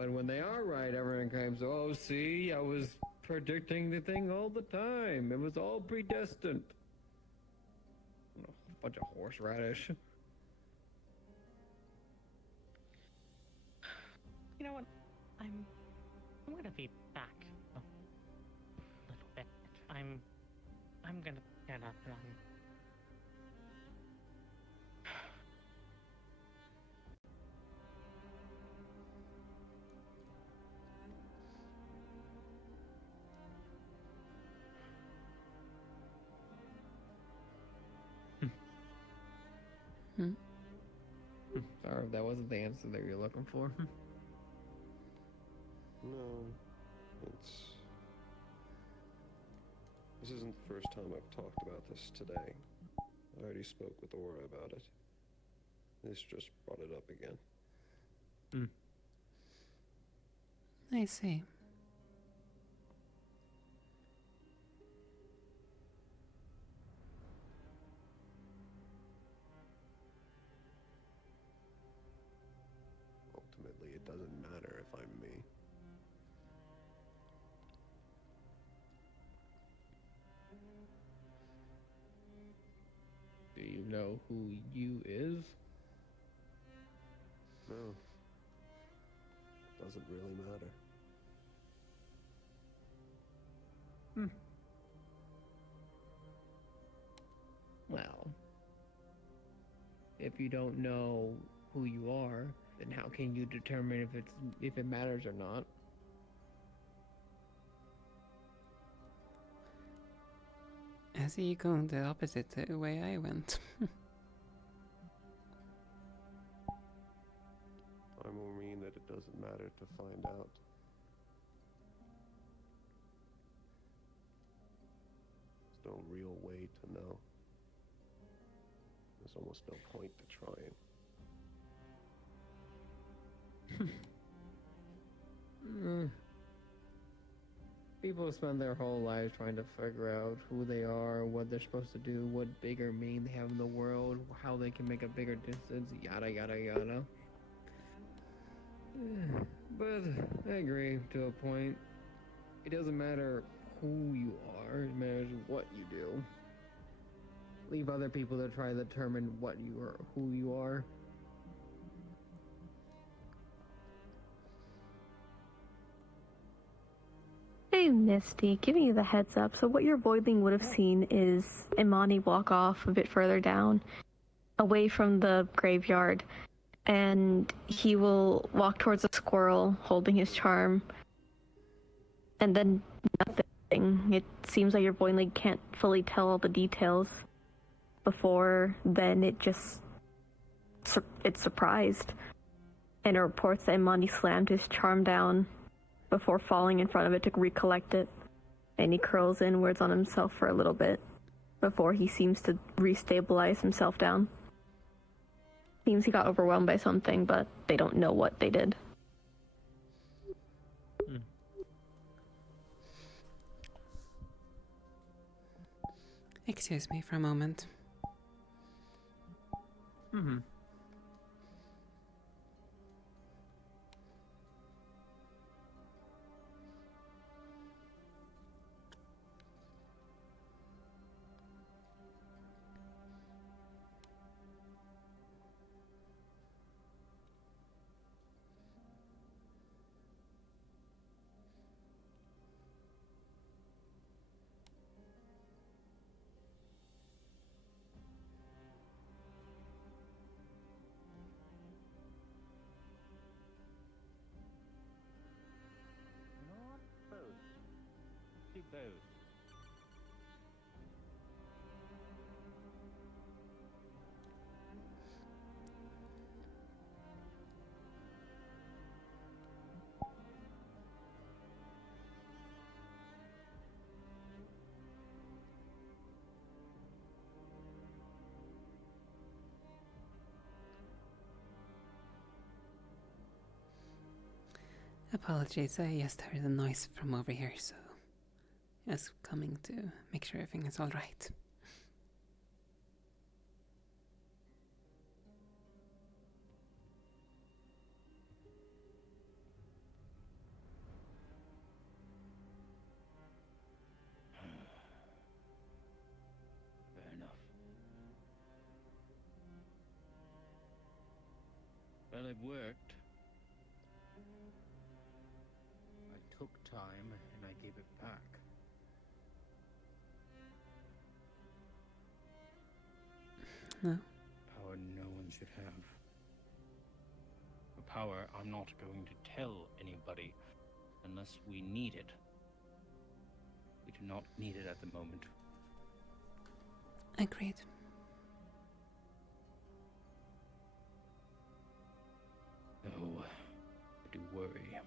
But when they are right, everyone claims, oh, see, I was predicting the thing all the time. It was all predestined. Bunch of horseradish. You know what? I'm gonna be back a little bit. I'm gonna get up and Sorry if that wasn't the answer that you're looking for. No, this isn't the first time I've talked about this today. I already spoke with Aura about it. This just brought it up again. I see. Ultimately, it doesn't matter if I'm me. Do you know who you is? No. Doesn't really matter. Well, if you don't know who you are, then how can you determine if it matters or not? I see you going the opposite way I went. I more mean that it doesn't matter to find out. There's no real way to know. There's almost no point to trying. People spend their whole lives trying to figure out who they are, what they're supposed to do, what bigger meaning they have in the world, how they can make a bigger distance, yada yada yada. But I agree to a point. It doesn't matter who you are, it matters what you do. Leave other people to try to determine what you are, who you are. Hey Misty, giving you the heads up. So what your voidling would have seen is Imani walk off a bit further down, away from the graveyard, and he will walk towards a squirrel holding his charm, and then nothing. It seems like your voidling can't fully tell all the details. Before then, it's surprised, and it reports that Imani slammed his charm down before falling in front of it to recollect it, and he curls inwards on himself for a little bit before he seems to restabilize himself down. Seems he got overwhelmed by something, but they don't know what they did. Excuse me for a moment. Apologies, I just heard a noise from over here, so I was coming to make sure everything is alright. Well, it worked. I took time and I gave it back. No. Power no one should have. A power I'm not going to tell anybody unless we need it. We do not need it at the moment. Agreed. Oh, I do worry.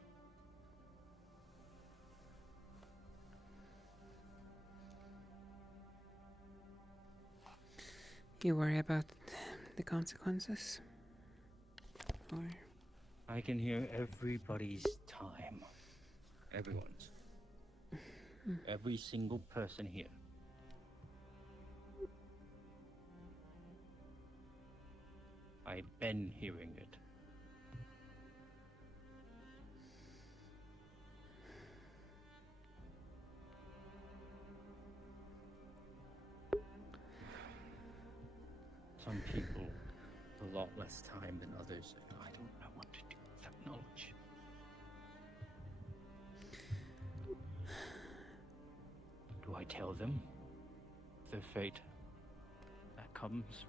You worry about the consequences? Or... I can hear everybody's time. Everyone's. Every single person here. I've been hearing it. Some people have a lot less time than others, and I don't know what to do with that knowledge. Do I tell them their fate that comes?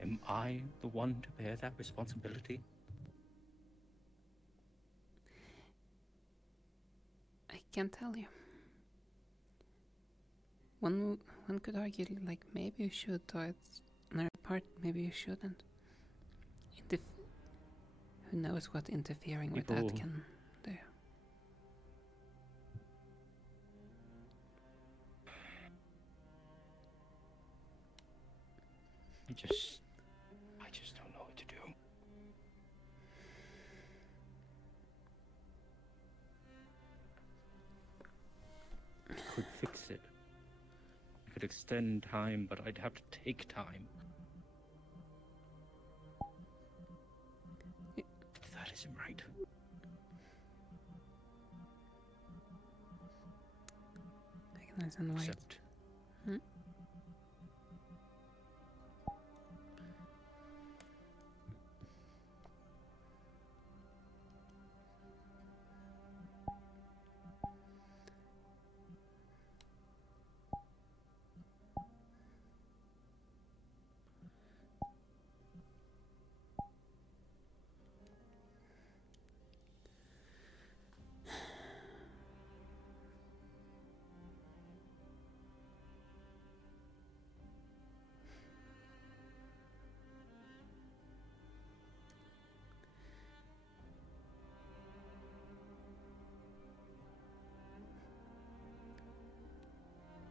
Am I the one to bear that responsibility? I can't tell you. One could argue, like, maybe you should, or it's another part, maybe you shouldn't. Who knows what interfering with that can do. I just don't know what to do. I could fix it. I could extend time, but I'd have to take time. That isn't right. I can understand why. Except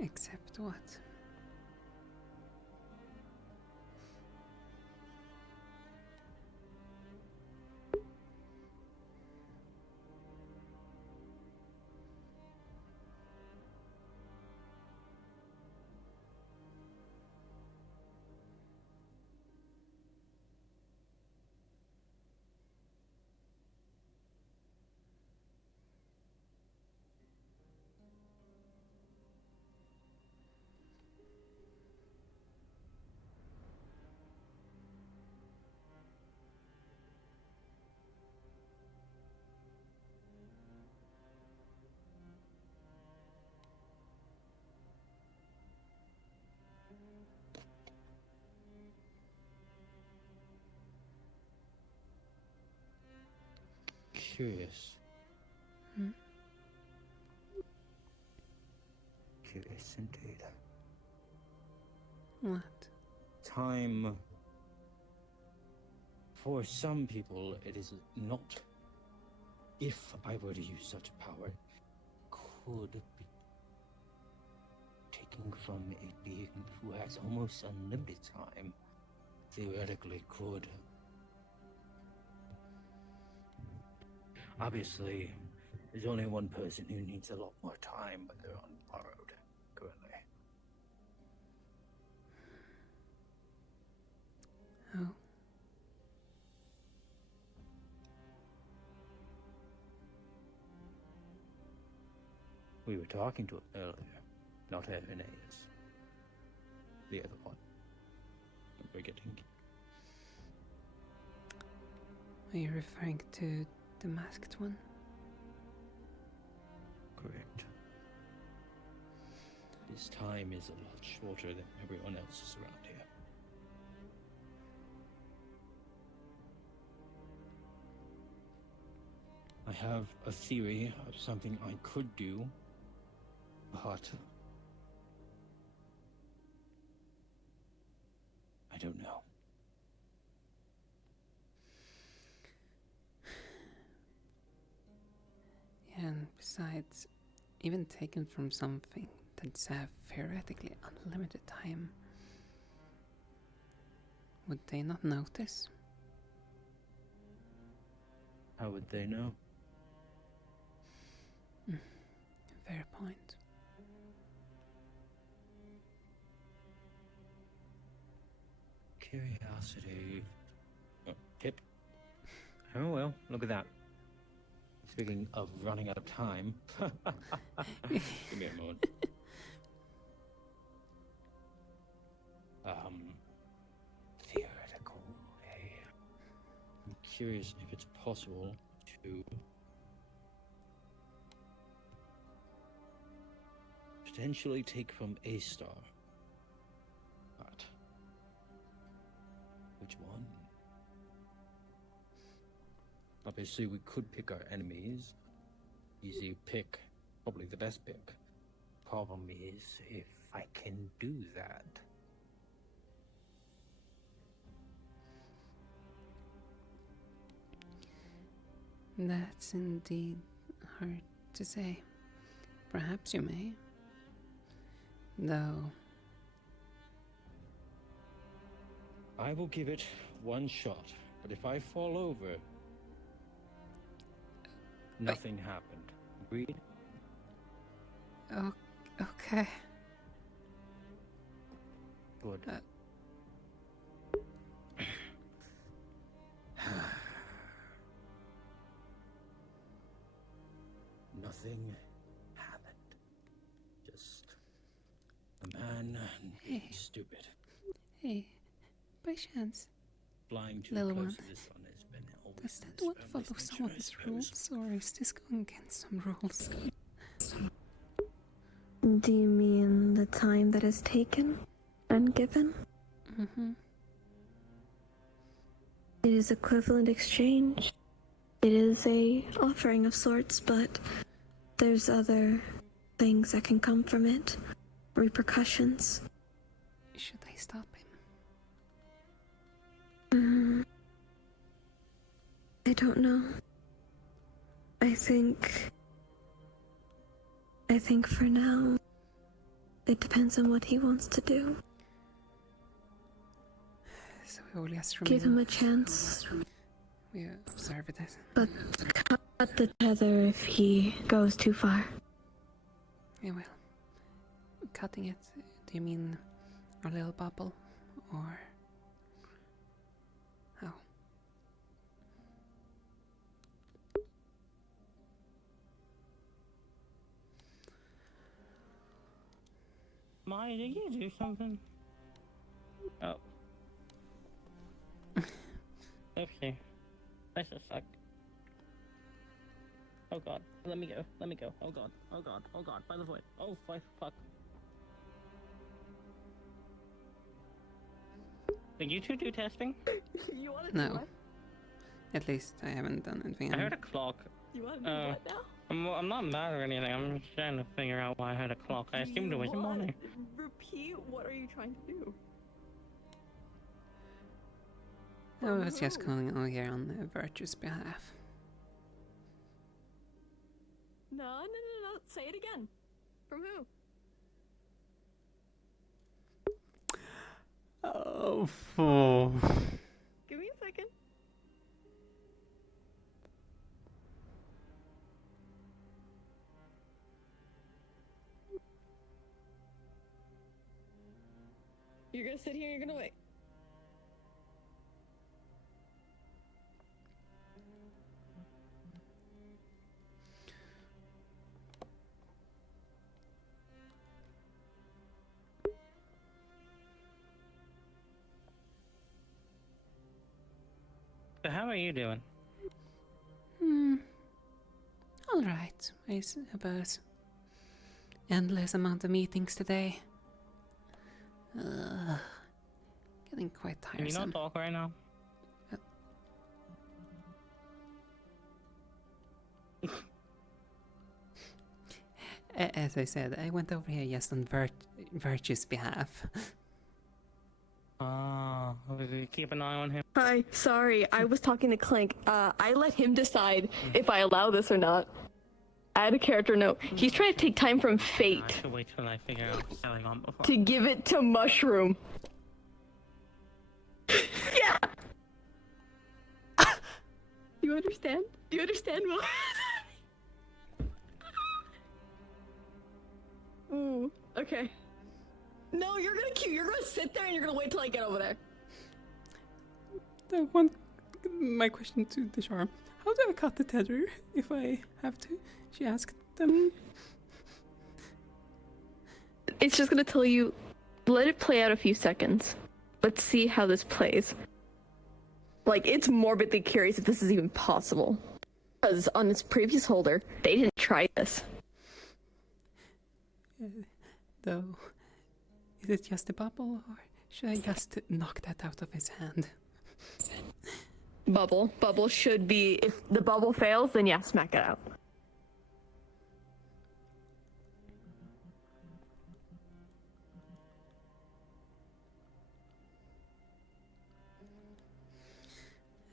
Except what? curious. Hmm? Curious indeed. What? Time. For some people, it is not. If I were to use such a power, could be taken from a being who has almost unlimited time. Theoretically, could. Obviously, there's only one person who needs a lot more time, but they're on borrowed currently. Oh. We were talking to him earlier, not Irenaeus. The other one. I'm forgetting. Are you referring to the masked one? Correct. His time is a lot shorter than everyone else's around here. I have a theory of something I could do, but I don't know. And besides, even taken from something that's theoretically unlimited time, would they not notice? How would they know? Fair point. Curiosity. Oh, tip. Oh well, look at that. Speaking of running out of time, give me a moment. Theoretical. I'm curious if it's possible to potentially take from a star. But which one? Obviously, we could pick our enemies. Easy pick, probably the best pick. Problem is, if I can do that. That's indeed hard to say. Perhaps you may. Though. I will give it one shot, but if I fall over, nothing happened. Agreed? Oh, okay. Good. Nothing happened. Just a man Hey. stupid. Hey, by chance, Flying too little close one, to the sun has been always does that one follow someone's rules, or is this going against some rules? Do you mean the time that is taken and given? Mm-hmm. It is equivalent exchange. It is a offering of sorts, but there's other things that can come from it. Repercussions. Should I stop him? I don't know. I think for now, it depends on what he wants to do. So we will just Give him a chance, We observe it as. but cut the tether if he goes too far. Yeah, well. Cutting it, do you mean our little bubble? Or. How? Maya, did you do something? Oh. Okay. This is suck. Oh god, let me go, let me go. Oh god, oh god, oh god, by the way. Oh, fuck. Did you two do testing? You want to do No. what? At least I haven't done anything. I heard a clock. You want to do what now? I'm not mad or anything, I'm just trying to figure out why I heard a clock. I assumed it was your morning. Repeat, what are you trying to do? I was just going on here on Virtue's behalf. No. Say it again. From who? Oh, fool. Give me a second. You're gonna sit here, you're gonna wait. So how are you doing? Alright, I suppose. Endless amount of meetings today. Getting quite Can you tiresome. not talk right now? As I said, I went over here just on Virtue's behalf. Ah, keep an eye on him. Hi, sorry, I was talking to Clink. I let him decide if I allow this or not. Add a character note. He's trying to take time from I Fate should wait till I figure out what's going on before. to give it to Mushroom. Yeah! You understand? Do you understand what? Ooh, okay. No, you're gonna queue. You're gonna sit there and you're gonna wait till I get over there. My question to the charm: how do I cut the tether if I have to? She asked them. It's just gonna tell you, let it play out a few seconds. Let's see how this plays. Like, it's morbidly curious if this is even possible. Because on its previous holder, they didn't try this. Though, is it just a bubble, or should I just knock that out of his hand? Bubble. Bubble should be, if the bubble fails, then yeah, smack it out.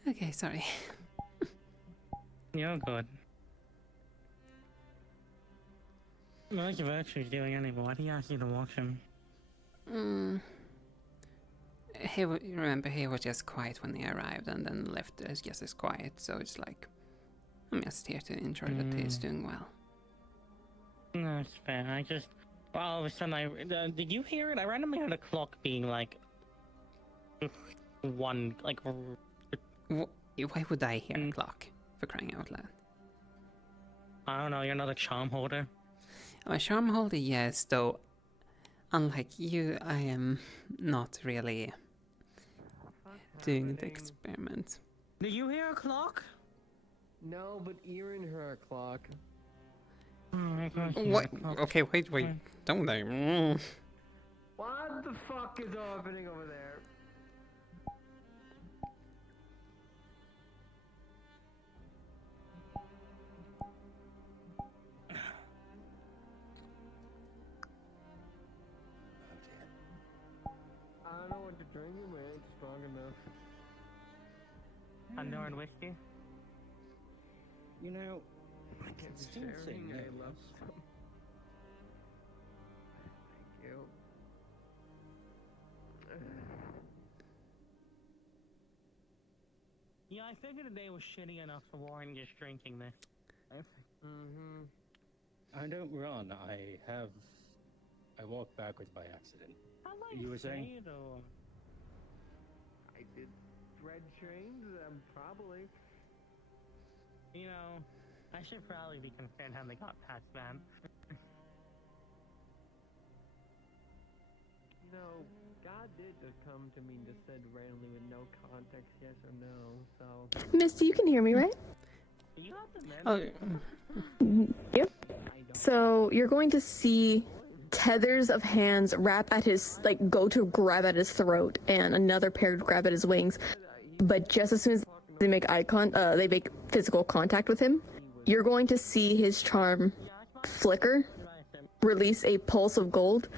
Okay, sorry. You're good. What is Virtue doing anyway? Why do you ask you to watch him? Remember, he was just quiet when he arrived and then left as just as quiet, so it's like, I'm just here to ensure that he's doing well. No, it's fair. I just... Well, all of a sudden, did you hear it? I randomly heard a clock being like... one, like... Why would I hear a clock, for crying out loud? I don't know, you're not a charm holder. I'm a charm holder, yes, though unlike you, I am not really doing the experiment. Did you hear a clock? No, but Erin heard a clock. What? Okay, wait, don't I? What the fuck is happening over there? I don't know what you're drinking, but it's strong enough. Thunder and whiskey? You know, I can still say sharing. I no. love some. Thank you. Yeah, I figured the day was shitty enough for Warren just drinking this. I don't run. I walk backwards by accident. You were saying? I did thread trains, probably. You know, I should probably be concerned how they got past that. You know, God did just come to me and just said randomly with no context, yes or no, so... Misty, you can hear me, right? You got the Yep. So you're going to see tethers of hands wrap at his, like, go to grab at his throat, and another pair grab at his wings. But just as soon as they make they make physical contact with him, you're going to see his charm flicker, release a pulse of gold,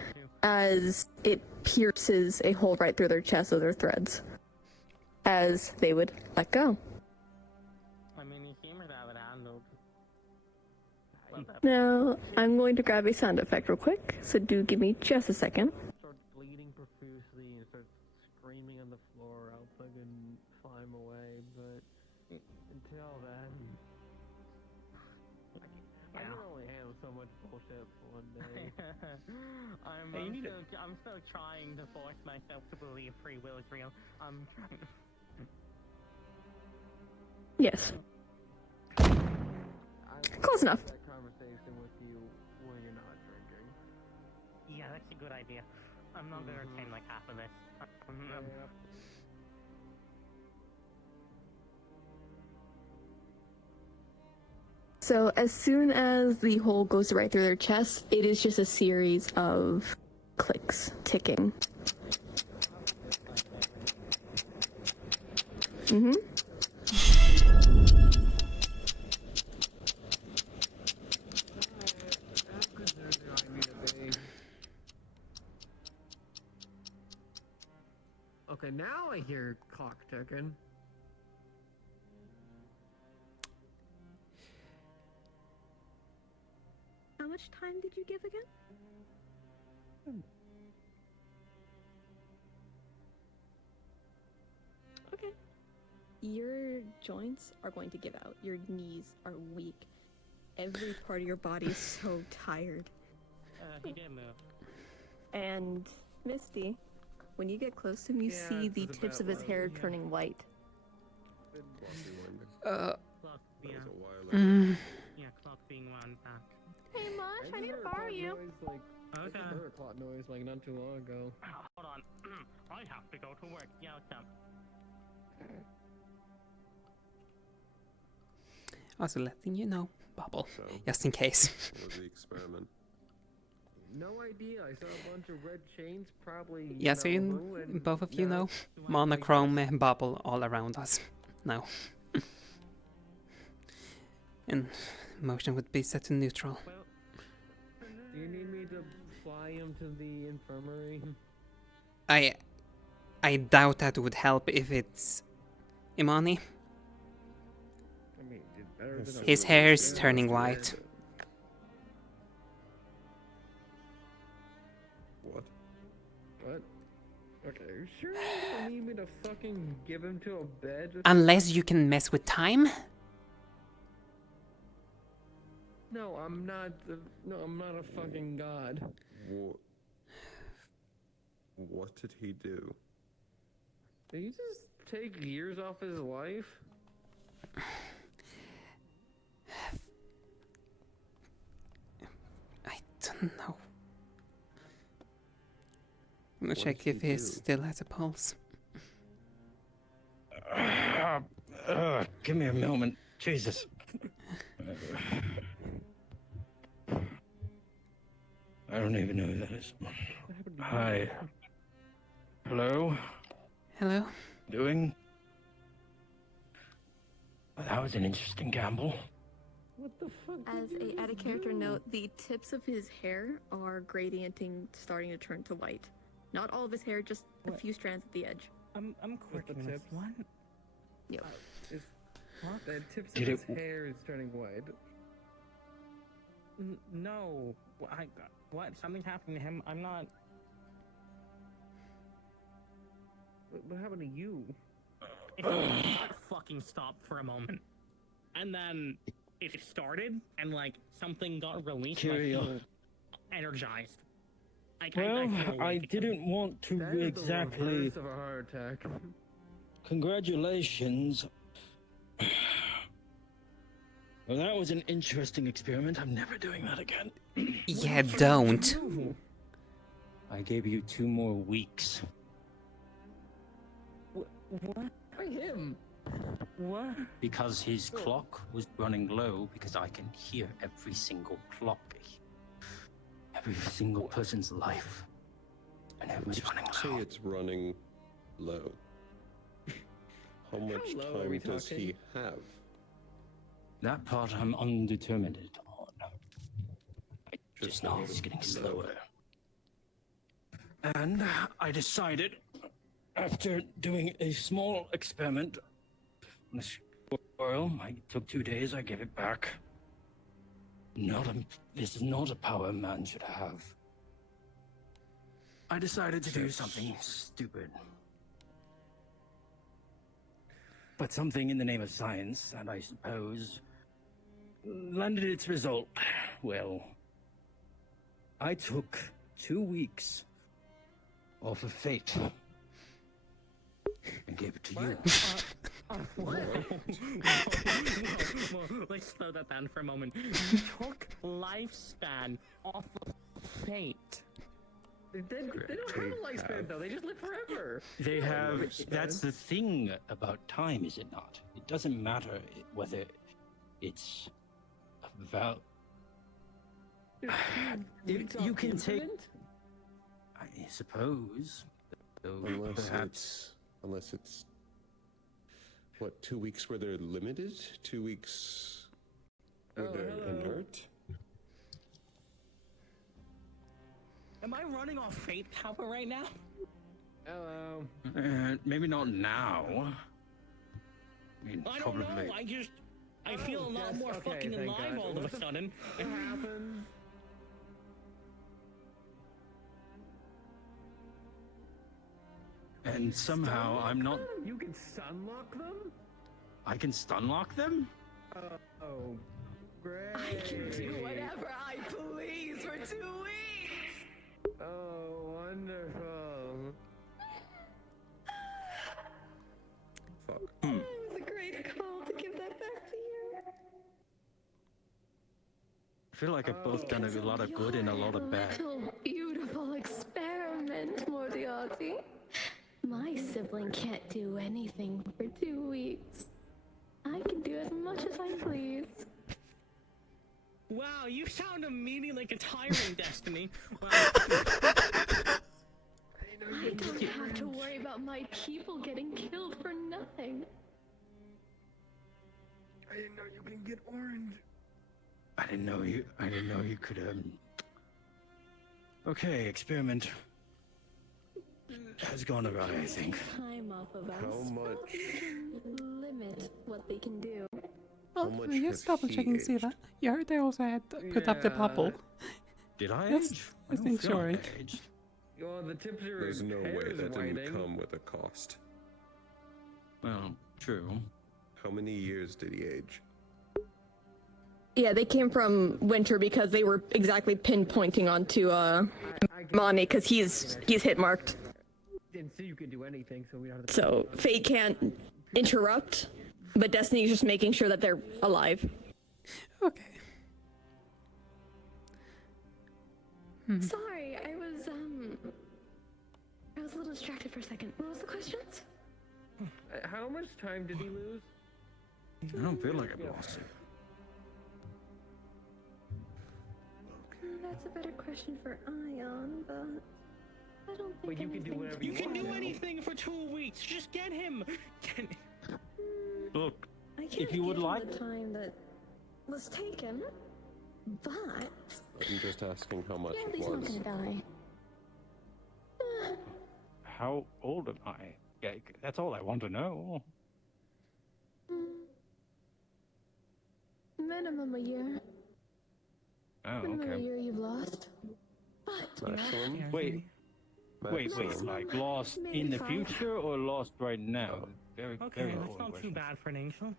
as it pierces a hole right through their chest with their threads, as they would let go. I mean, he seems to have it handled. Now, I'm going to grab a sound effect real quick, so do give me just a second. Starts bleeding profusely and starts screaming on the floor. I'll fucking fly him away, but until then, I can only handle so much bullshit for one day. I'm still trying to force myself to believe free will is real. I'm trying to... Yes. Close enough. That conversation with you when you're not drinking. Yeah, that's a good idea. I'm not gonna retain like half of this. So as soon as the hole goes right through their chest, it is just a series of clicks, ticking. Mm-hmm. Okay, now I hear clock ticking. How much time did you give again? Okay. Your joints are going to give out. Your knees are weak. Every part of your body is so tired. He did move. And Misty, when you get close to him, you Yeah, see it's the about tips of his what- hair yeah. turning white. Uh. Clock, That yeah. was a while ago. Mm. Yeah, clock being wound back. Hey, Mosh, I need to borrow you. I Okay. just heard a clock noise like not too long ago. Hold on. I have to go to work. Yeah, what's up? Also letting you know, Bubble, So, just in case. what was the experiment? No idea. I saw a bunch of red chains, probably. Yeah, so both of you know, monochrome bubble all around us. No. And motion would be set to neutral. Do you need me to fly him to the infirmary? I doubt that would help if it's Imani. I mean, it's better than a His hair's turning white. What? What? Okay, are you sure you don't need me to fucking give him to a bed? Unless you can mess with time? No, I'm not. No, I'm not a fucking god. What did he do? Did he just take years off his life? I don't know. I'm gonna What check did if he he do? still has a pulse. Give me a moment. Jesus. I don't even know who that is. Hi. Hello? Hello? Doing? Well, that was an interesting gamble. What the fuck? As a added character note, the tips of his hair are gradienting, starting to turn to white. Not all of his hair, just a few strands at the edge. I'm With the quirking this. tips? What? Yep. The tips of Did his it- hair is turning white. No. What? Something happened to him. I'm not. What happened to you? If you not fucking stop for a moment, and then it started, and like something got released, I Curio. feel energized. Well, feel I like- didn't want to That is the exactly. reverse of a heart attack. Congratulations. Well, that was an interesting experiment. I'm never doing that again. Yeah, don't. I gave you 2 more weeks. What? By him. What? Because his clock was running low, because I can hear every single clock. Every single person's life. And it was running Say low. it's running low. How much low are we time does he have? That part I'm undetermined on. I just know it's getting low. slower. And I decided, after doing a small experiment on a squirrel, I took 2 days, I gave it back. This is not a power a man should have. I decided to do something stupid. But something in the name of science, and I suppose landed its result. Well, I took 2 weeks off of fate and gave it to you. Whoa, let's slow that down for a moment. You took lifespan off of fate. They don't have a lifespan though. They just live forever. They have. lifespan. That's the thing about time, is it not? It doesn't matter whether it's Val. You can take. I suppose. Though Unless it's what, 2 weeks where they're limited? 2 weeks where they're inert? Am I running off fate power right now? Hello. Maybe not now. I mean, I don't probably. know. I feel a lot more fucking alive all of a sudden. What happened? And somehow I'm not. You can sunlock them? I can stunlock them? Oh, great. I can do whatever I please for 2 weeks. Oh, wonderful. Fuck. It was a great call to give that back to you. I feel like I've both done a lot of good and a lot of bad. Little beautiful experiment, Moriarty. My sibling can't do anything for 2 weeks. I can do as much as I please. Wow, you sound immediately like a tyrant, Destiny. Wow. I don't have to worry about my people getting killed for nothing. I didn't know you can get orange. I didn't know you could, Okay, experiment has gone awry, I think. Time off of us. How much? We can limit what they can do. Oh, much just has double he checking to see aged? that. You heard they also had put up the Yeah. bubble. Did I Yes, age? I don't think feel so, like right? I aged. Well, the tips are. There's no way hairs that didn't whiting. come with a cost. Well, true. How many years did he age? Yeah, they came from Winter because they were exactly pinpointing onto Monty because he's hit marked. Didn't say you could do anything, so we don't have to. So Fate can't interrupt, but Destiny's just making sure that they're alive. Okay. Sorry, I was a little distracted for a second. What was the questions? How much time did he lose? I don't feel like I've lost it. That's a better question for Ion, but I don't think But you can do whatever You you can want. do now. anything for 2 weeks. Just get him. Look, I can't if you would give him like. the time that was taken, but I'm just asking how much yeah, at it least not was. gonna die. How old am I? Yeah, that's all I want to know. Minimum a year. Oh, Minimum a okay. year you've lost. But Maximum? Wait, like lost Maybe in the 5. future or lost right now? Very, Okay, very that's old not too question. bad for an angel.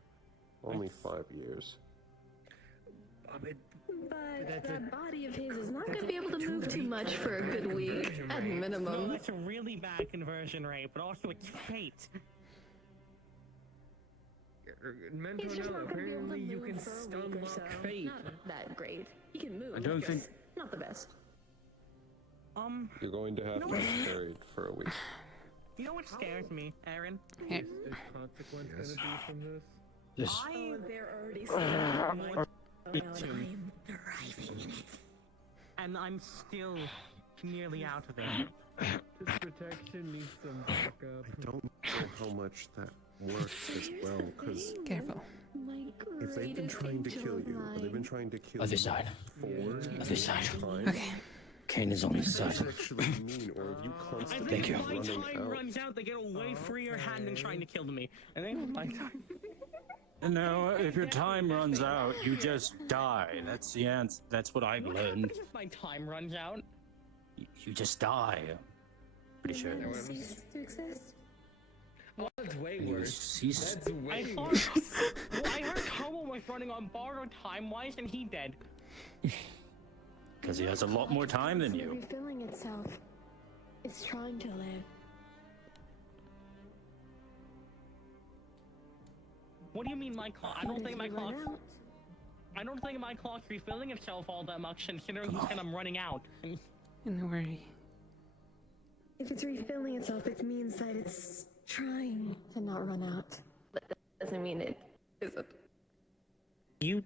Only 5 years. but that body of his is not gonna be able to move too much for a good week, at No, minimum. that's a really bad conversion rate, but also it's fate. He's just Mental, not gonna be able to apparently you move can for a stun week or lock so. fate. Not that great. He can move. I don't just think- not the best. You're going to have to be carried for a week. You know what scares me, Aaron? Here. There's consequence gonna be from this. This. Oh, they're already I'm thriving in it. And I'm still nearly out of it. This protection needs some backup. I don't know how much that works as well, because Careful. if they've been trying to kill you, or they've been trying to kill Other you side. 4 Other side. times, Okay. Kane is on what this does side. that actually mean? Or if you I constantly think Thank you. if my running time out, runs out, they get a way freer hand than trying to kill me. And then my time. No, if your time runs out, you just die. That's the answer. That's what I've What learned. happens if my time runs out? You just die. Pretty sure. Cease to exist. Oh, that's way You worse. cease. That's I way thought. worse. Well, I heard Tomo was running on borrowed time wise, and he dead. Because he has a lot more time than you. Refilling itself. It's trying to live. What do you mean my clock? I don't think my clock. I don't think my clock's refilling itself all that much, considering he said I'm running out. No worry. If it's refilling itself, it means that it's trying to not run out. But that doesn't mean it isn't. You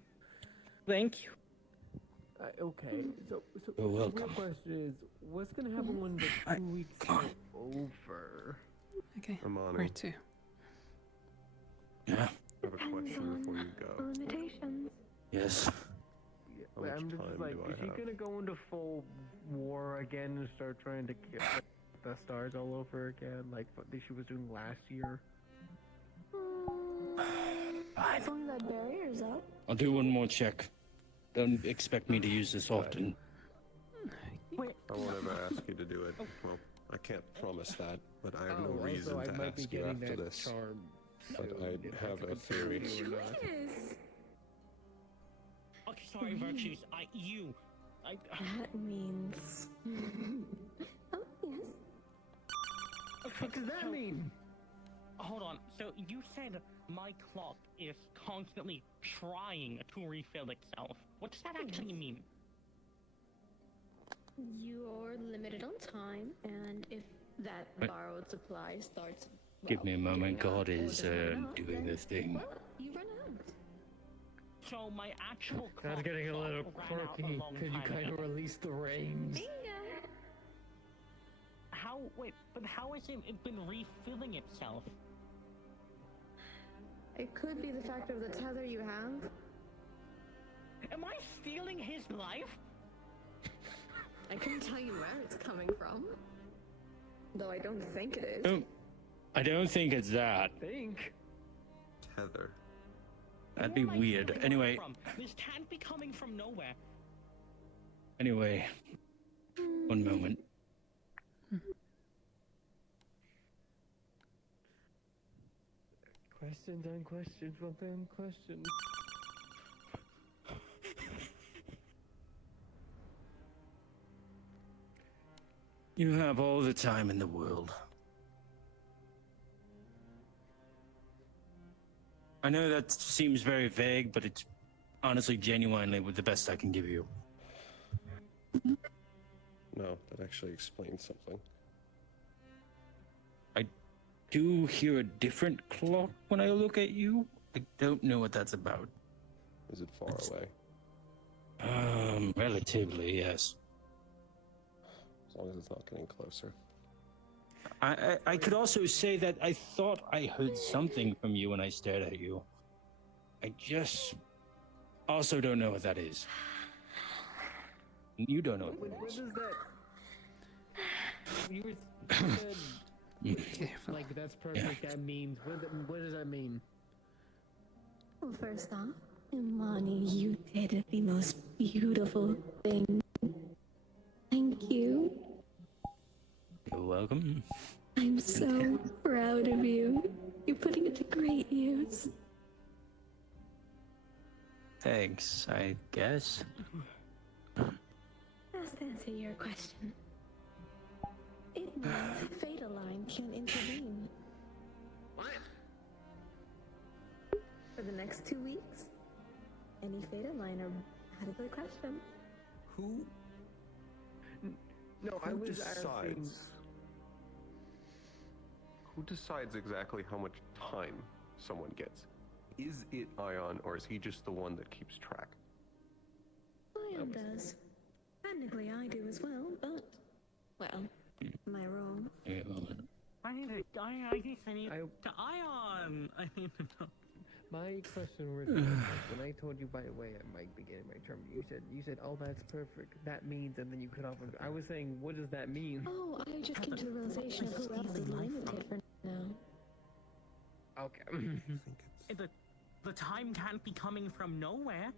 Thank you. Okay, so You're the real welcome. question is, what's gonna happen when the 2 weeks are over? Okay, Amani, where to? Yeah. I have a question before you go. Limitations. Yes. How Wait, much I'm just time like, do I is he have? gonna go into full war again and start trying to kill the stars all over again, like what she was doing last year? As long as that barrier's up. I'll do one more check. Don't expect me to use this often. I won't ever ask you to do it. Well, I can't promise that, but I have no reason also, I to might be ask you getting after that this. charm But soon, I if have can a theory. continue or not. Okay, sorry, Virtues. That means. Oh, yes. What does that mean? Hold on. So you said my clock is constantly trying to refill itself. What does that actually mean? You're limited on time, and if that Wait. borrowed supply starts. Give me a moment. giving out God or is doesn't run out, doing then, this thing. well, you run out. So my actual clock That's getting a little ran out a quirky. long Could you time kind ago. of release the reins? How? Wait, but how has it been refilling itself? It could be the factor of the tether you have. Am I stealing his life? I couldn't tell you where it's coming from. Though I don't think it is. I don't think it's that. Think. Tether. That'd be Where am I weird. stealing Anyway, life from? This can't be coming from nowhere. anyway. One moment. Questions on questions within questions. You have all the time in the world. I know that seems very vague, but it's honestly genuinely with the best I can give you. No, that actually explains something. I do hear a different clock when I look at you. I don't know what that's about. Is it far away? Relatively, yes. As long as it's not getting closer. I could also say that I thought I heard something from you when I stared at you. I just also don't know what that is. You don't know what What that does is. that? You said, like, that's perfect. That means. What does that mean? Well, first off, Imani, you did the most beautiful thing. Thank you. You're welcome. I'm so proud of you. You're putting it to great use. Thanks, I guess. Just answer your question. It means Fataline can intervene. What? For the next 2 weeks, any Fataline are out of the question. Who? No, I Who was decides? asking. Who decides exactly how much time someone gets? Is it Ion, or is he just the one that keeps track? Ion does. Technically, I do as well, but well, am I wrong? I need to Ion. I need to know. My question was, when I told you, by the way, I might be getting my term. You said, oh, that's perfect. That means, and then you cut off. I was saying, what does that mean? Oh, I just came to the realization of who else is limited for now. Okay. The time can't be coming from nowhere.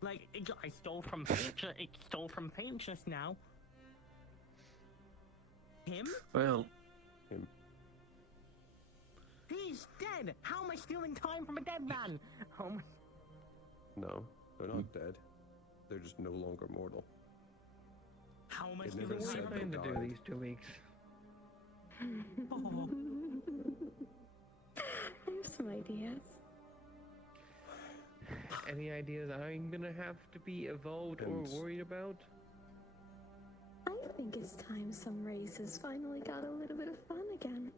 Like I stole from Paige. It stole from Paige just now. Him? Well, him. He's dead. How am I stealing time from a dead man? Oh my... No, they're not dead. They're just no longer mortal. How am I It stealing never What are said you they planning to do died. these 2 weeks? Oh. I have some ideas. Any ideas I'm gonna have to be evolved or worried about? I think it's time some races finally got a little bit of fun again.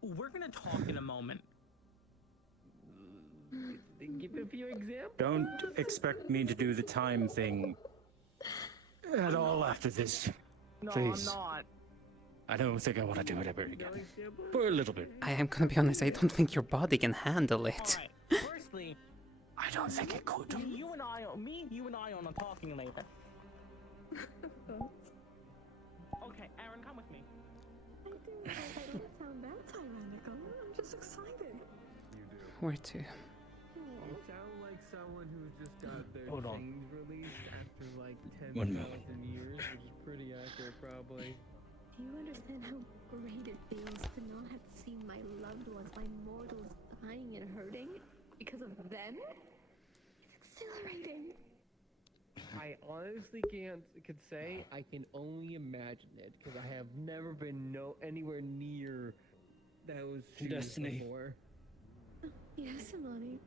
We're gonna talk in a moment. Give a few examples. Don't expect me to do the time thing at all after this. No, Please. I'm not. I don't think I want to do it ever again. For a little bit. I am gonna be honest, I don't think your body can handle it. Alright, firstly, I don't think it could. you and I on a talking later. Okay, Aaron, come with me. I don't sound that tyrannical. I'm just excited. Where to? You sound like someone who's just got their Hold on. chains released after like 1 10,000 moment. years, which is pretty accurate, probably. Do you understand how great it feels to not have to see my loved ones, my mortals, dying and hurting because of them? It's exhilarating. I honestly could say I can only imagine it because I have never been anywhere near those shoes Destiny. before. Yes, Amani.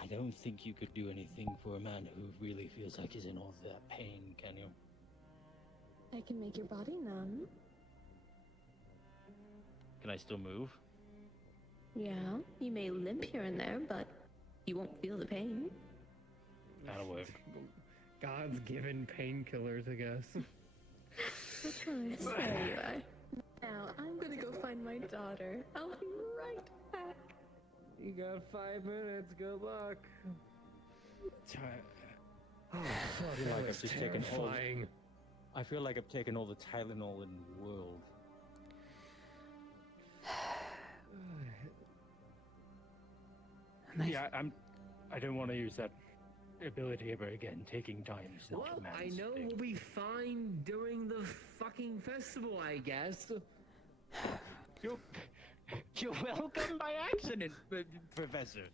I don't think you could do anything for a man who really feels like he's in all that pain, can you? I can make your body numb. Can I still move? Yeah, you may limp here and there, but you won't feel the pain. That'll work. God's given painkillers, I guess. That's nice. There you are. Now, I'm gonna go find my daughter. I'll be right back. You got 5 minutes. Good luck. I feel like I've just taken all. terrifying. I feel like I've taken all the Tylenol in the world. Yeah, I don't want to use that ability ever again. Taking time is not Well, a man's I know thing. we'll be fine during the fucking festival, I guess. You're welcome by accident, Professor.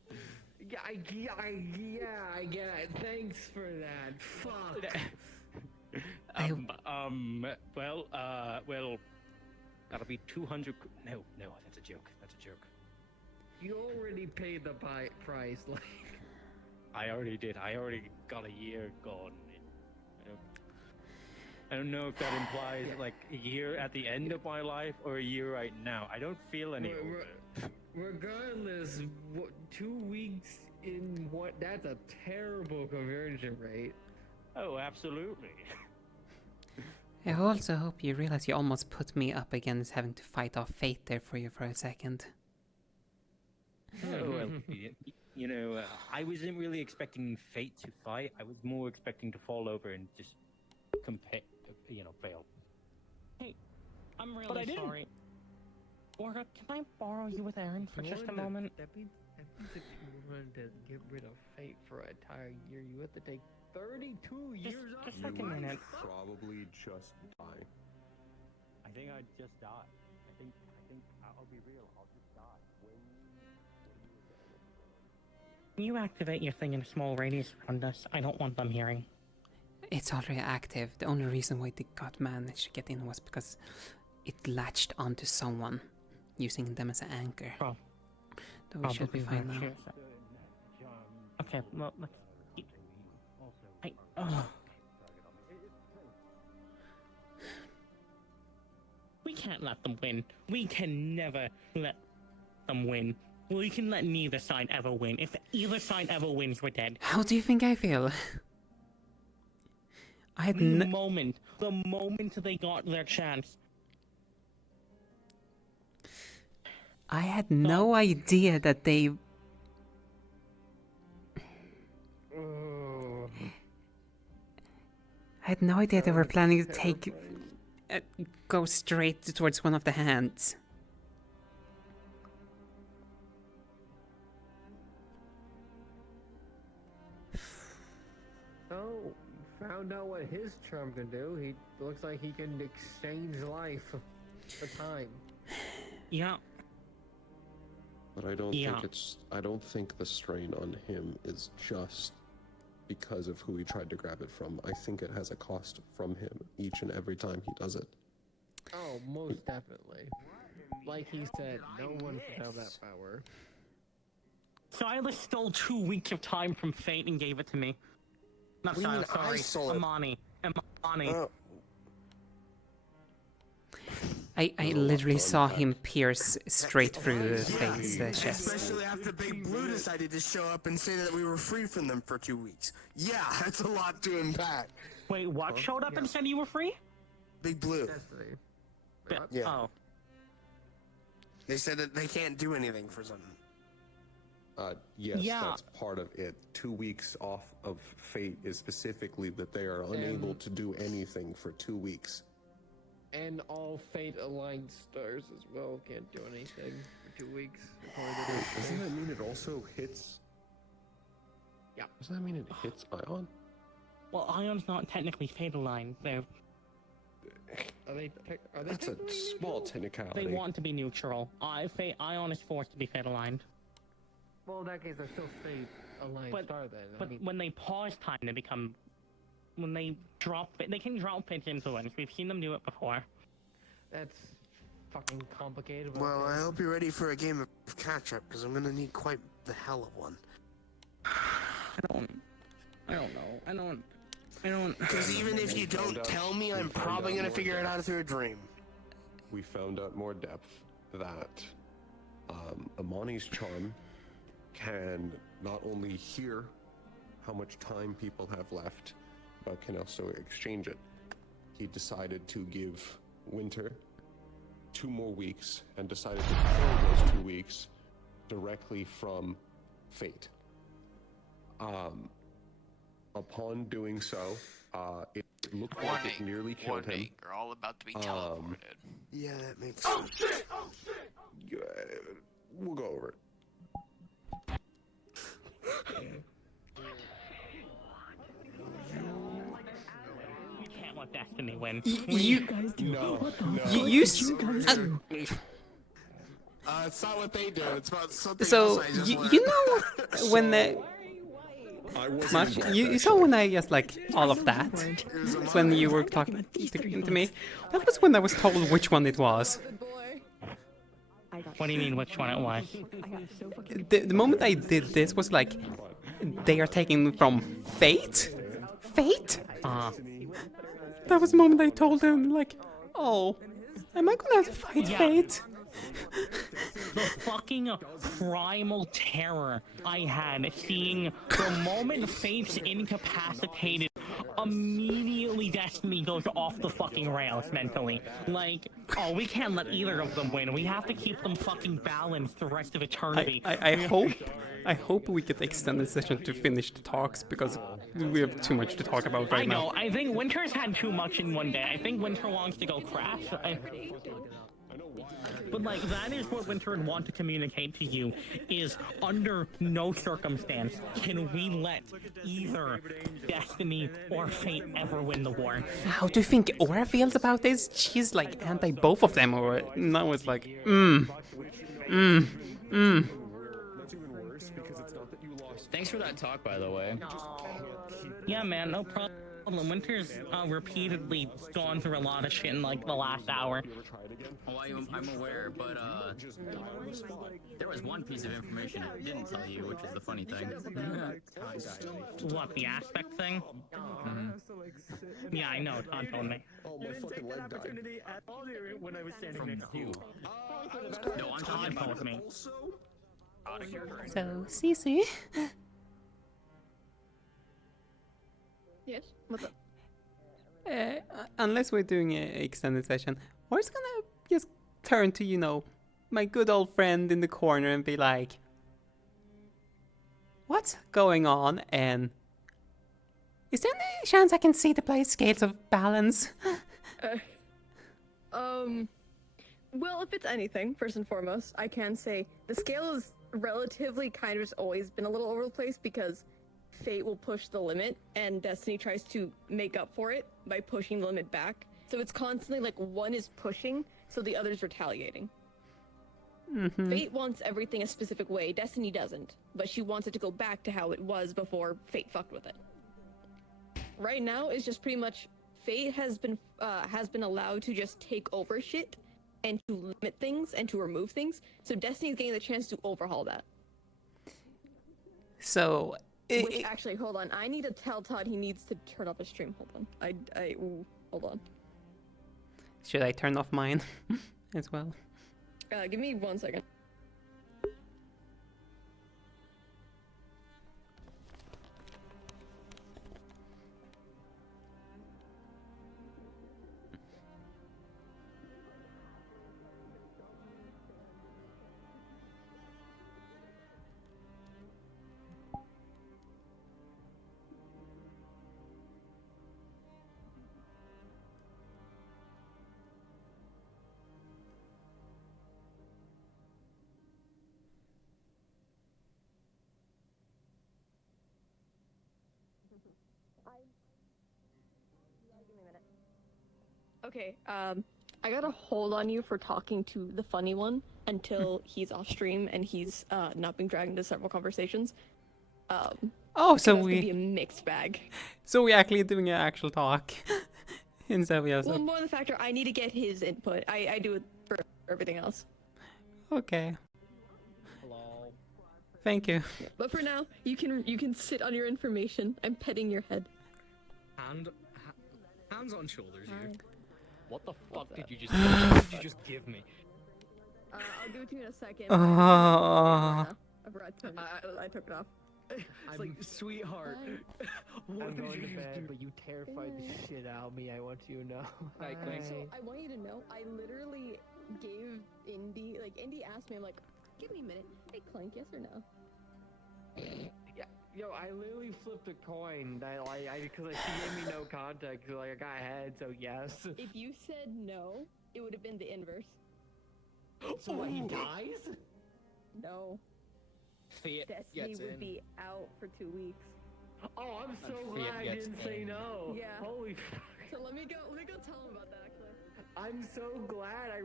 Yeah, I get it. Thanks for that. Fuck. Well, that'll be 200. No, that's a joke. That's a joke. You already paid the price, like. I already did. I already got a year gone. I don't know if that implies like a year at the end of my life or a year right now. I don't feel any older. Regardless, 2 weeks in what? That's a terrible conversion rate. Oh, absolutely. I also hope you realize you almost put me up against having to fight off fate there for you for a second. Oh, well, I wasn't really expecting fate to fight. I was more expecting to fall over and just fail. Hey, I'm But I really didn't. sorry. Orga, can I borrow you with Aaron for just a moment? That means if you wanted to get rid of fate for an entire year, you have to take 32 years off. Just like a minute. Probably just die. I think I'd just die. I think I'll be real. I'll just die. Can you activate your thing in a small radius around us? I don't want them hearing. It's already active. The only reason why the god managed to get in was because it latched onto someone, using them as an anchor. Oh. So we should be Probably fine now. virtues. Okay, well, let's. We can't let them win. We can never let them win. We can let neither side ever win. If either side ever wins, we're dead. How do you think I feel? I had The moment they got their chance. I had no idea that they. I had no idea they were planning to take. Go straight towards one of the hands. Oh, found out what his charm can do. He looks like he can exchange life for time. Yeah. But I don't Yeah. think I don't think the strain on him is just because of who he tried to grab it from. I think it has a cost from him each and every time he does it. Oh, most definitely. Like he said, no one should have that power. Silas stole 2 weeks of time from fate and gave it to me. Not What do you mean Silas, I sorry. stole it? Amani. Amani. I literally saw him pierce straight through Fate's chest. Especially after Big Blue decided to show up and say that we were free from them for 2 weeks. Yeah, that's a lot to unpack. Wait, what showed up and said you were free? Big Blue. Yeah. Oh. They said that they can't do anything for something. Yes, Yeah. that's part of it. 2 weeks off of Fate is specifically that they are unable to do anything for 2 weeks. And all fate-aligned stars as well can't do anything for 2 weeks. Doesn't that mean it also hits? Yeah. Doesn't that mean it hits Ion? Well, Ion's not technically fate aligned. They're That's a small technicality. They want to be neutral. Ion is forced to be fate aligned. Well, in that case, they're still fate-aligned star then. But when they pause time, they become. When they drop it, they can drop Fate's influence. We've seen them do it before. That's fucking complicated. but Well, okay. I hope you're ready for a game of catch-up, because I'm gonna need quite the hell of one. I don't know. Because even if you don't tell me, I'm probably gonna figure it out through a dream. We found out more depth that Amani's charm can not only hear how much time people have left, but can also exchange it. He decided to give Winter 2 more weeks and decided to pull those 2 weeks directly from Fate. Upon doing so, it looked like it nearly killed him. We're all about to be teleported. Yeah, that makes sense. We'll go over it. We can't let Destiny win. You It's not what they do. It's about something So else I just learned. you know when the Much, you saw when I just like all of that when you were talking to me. That was when I was told which one it was. What do you mean, which one it was? The moment I did this was like, they are taking from Fate? Fate? That was the moment I told him, like, oh, am I gonna have to fight Fate? The fucking primal terror I had seeing the moment Fate's incapacitated, immediately Destiny goes off the fucking rails mentally. Like, oh, we can't let either of them win. We have to keep them fucking balanced the rest of eternity. I hope we get extend the session to finish the talks because we have too much to talk about right now. I think Winter's had too much in one day. I think Winter wants to go crash. But like, that is what Winter would want to communicate to you, is under no circumstance can we let either Destiny or Fate ever win the war. How do you think Aura feels about this? She's like anti both of them, or now it's like, Thanks for that talk, by the way. Yeah, man, no problem. Winter's repeatedly gone through a lot of shit in like the last hour. Oh, I'm aware, but there was one piece of information I didn't tell you, which is the funny thing. What, the aspect thing? Yeah, I know, Todd told me. Oh, my fucking leg died. When I was standing From next to you. No, I'm talking Todd about told me. So, Cece. Yes. What's up? Unless we're doing an extended session, we're just gonna just turn to, you know, my good old friend in the corner and be like, what's going on? And is there any chance I can see the play scales of balance? Well, if it's anything, first and foremost, I can say the scale is relatively kind of just always been a little over the place because Fate will push the limit and Destiny tries to make up for it by pushing the limit back. So it's constantly like one is pushing, so the other's retaliating. Fate wants everything a specific way, Destiny doesn't, but she wants it to go back to how it was before Fate fucked with it. Right now, it's just pretty much Fate has been allowed to just take over shit and to limit things and to remove things, so Destiny's getting the chance to overhaul that. So... Which, actually, hold on. I need to tell Todd he needs to turn off his stream. Hold on. Hold on. Should I turn off mine as well? Give me 1 second. Okay, I gotta hold on you for talking to the funny one until he's off stream and he's not being dragged into several conversations. Oh, so that's we gonna be a mixed bag. So we actually doing an actual talk instead of Well, more the factor I need to get his input. I do it for everything else. Okay. Thank you. But for now, you can sit on your information. I'm petting your head. Hands on shoulders, you. What the fuck did you just give me? I'll give it to you in a second. Oh. I took it off. It's like, sweetheart. I'm going to bed, but you terrified the shit out of me. I want you to know. So I want you to know, I literally gave Indy, Indy asked me, I'm like, give me a minute. Hey, Clank, yes or no? Yeah, yo, I literally flipped a coin. Because she gave me no context. So I got ahead, so yes. If you said no, it would have been the inverse. So what, he dies? No. Fiat Destiny gets would in. be out for 2 weeks. Oh, I'm so And glad Fiat I gets didn't say in. no. Yeah. Holy fuck. So let me go tell him about that actually. I'm so glad I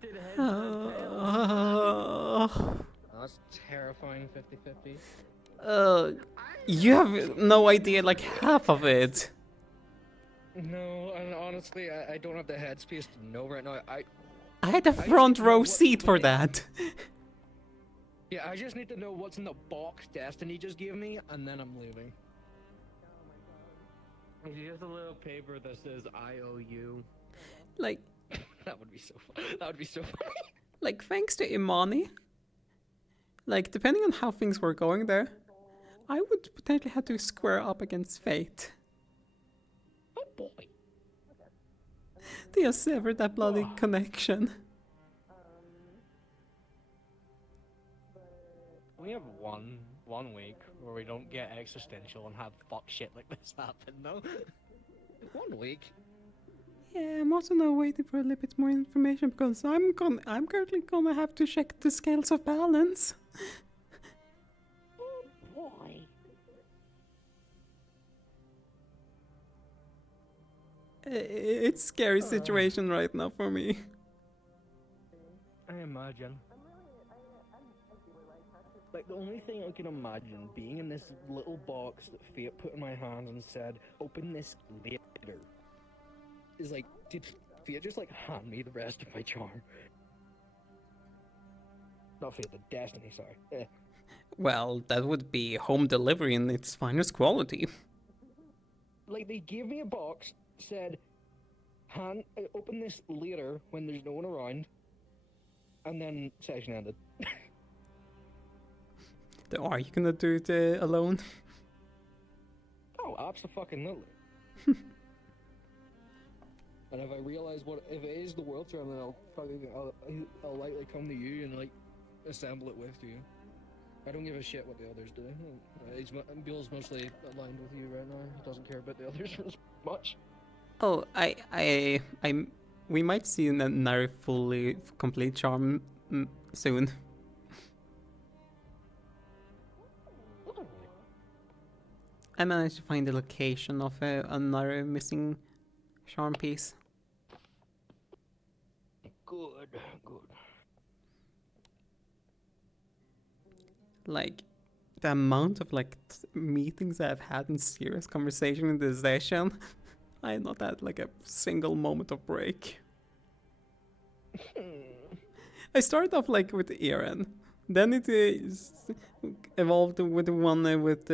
did heads Oh. That's terrifying 50-50. You have no idea, like half of it. No, and honestly, I don't have the headspace to know right now. I had a front row seat for that. Yeah, I just need to know what's in the box Destiny just gave me, and then I'm leaving. It's just a little paper that says IOU. Like, that would be so fun. That would be so funny. like thanks to Imani. Like, depending on how things were going there, I would potentially have to square up against fate. Oh boy. They have severed that bloody connection. We have one week where we don't get existential and have fuck shit like this happen, though. 1 week. Yeah, I'm also now waiting for a little bit more information because I'm currently gonna have to check the scales of balance. Oh boy. It's a scary situation right now for me. I imagine. Like, the only thing I can imagine being in this little box that Fiat put in my hand and said, open this later, is like, did Fiat just, like, hand me the rest of my charm? Not Fiat, the Destiny, sorry. Well, that would be home delivery in its finest quality. Like, they gave me a box, said, open this later when there's no one around, and then session ended. Are you gonna do it alone? Oh, absolutely. And if I realize if it is the world term, then I'll likely come to you and like assemble it with you. I don't give a shit what the others do. Bill's mostly aligned with you right now. He doesn't care about the others as much. Oh, we might see another fully complete charm soon. I managed to find the location of another missing charm piece. Good. Like, the amount of meetings I've had in serious conversation in this session, I have not had like a single moment of break. I started off like with Eren, then it evolved with the one with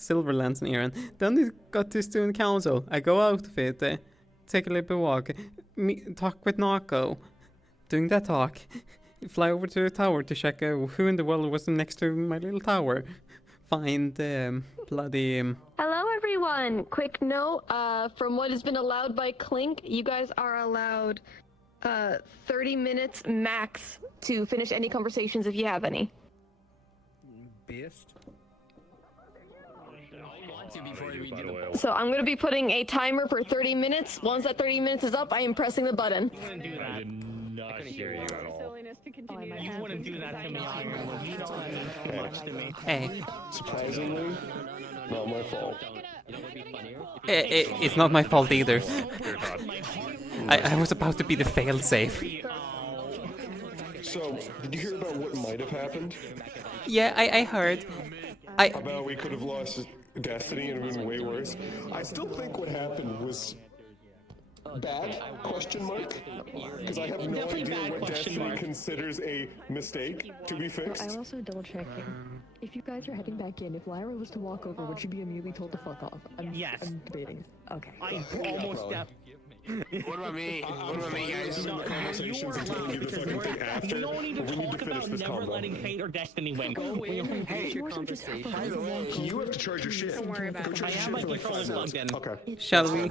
Silverlands and Eren. Then it got to Student Council. I go out of it, take a little walk, talk with Nako. Doing that talk. Fly over to the tower to check who in the world was next to my little tower. Find bloody... Hello, everyone. Quick note, from what has been allowed by Clink, you guys are allowed 30 minutes max to finish any conversations if you have any. Best. So I'm going to be putting a timer for 30 minutes. Once that 30 minutes is up, I am pressing the button. I did not hear you at all. You wouldn't do that to me, Ironwood. You know that means too much to me. Hey. Surprisingly, not my fault. It's not my fault either. I was about to be the failsafe. So, did you hear about what might have happened? Yeah, I heard. About we could have lost Destiny and it would have been way worse. I still think what happened was bad, question mark? Because I have no idea what Destiny considers a mistake to be fixed. I'm also double checking. If you guys are heading back in, if Lyra was to walk over, would she be immediately told to fuck off? Yes. I'm debating. Okay. I almost stepped. What about me? What about me, guys? No, you were allowed because you don't need to talk about never letting fate or destiny win. Go in. Hey, your conversation. by the way, You have to charge your shit. Don't worry about it. I have my controller plugged in. Okay. Shall we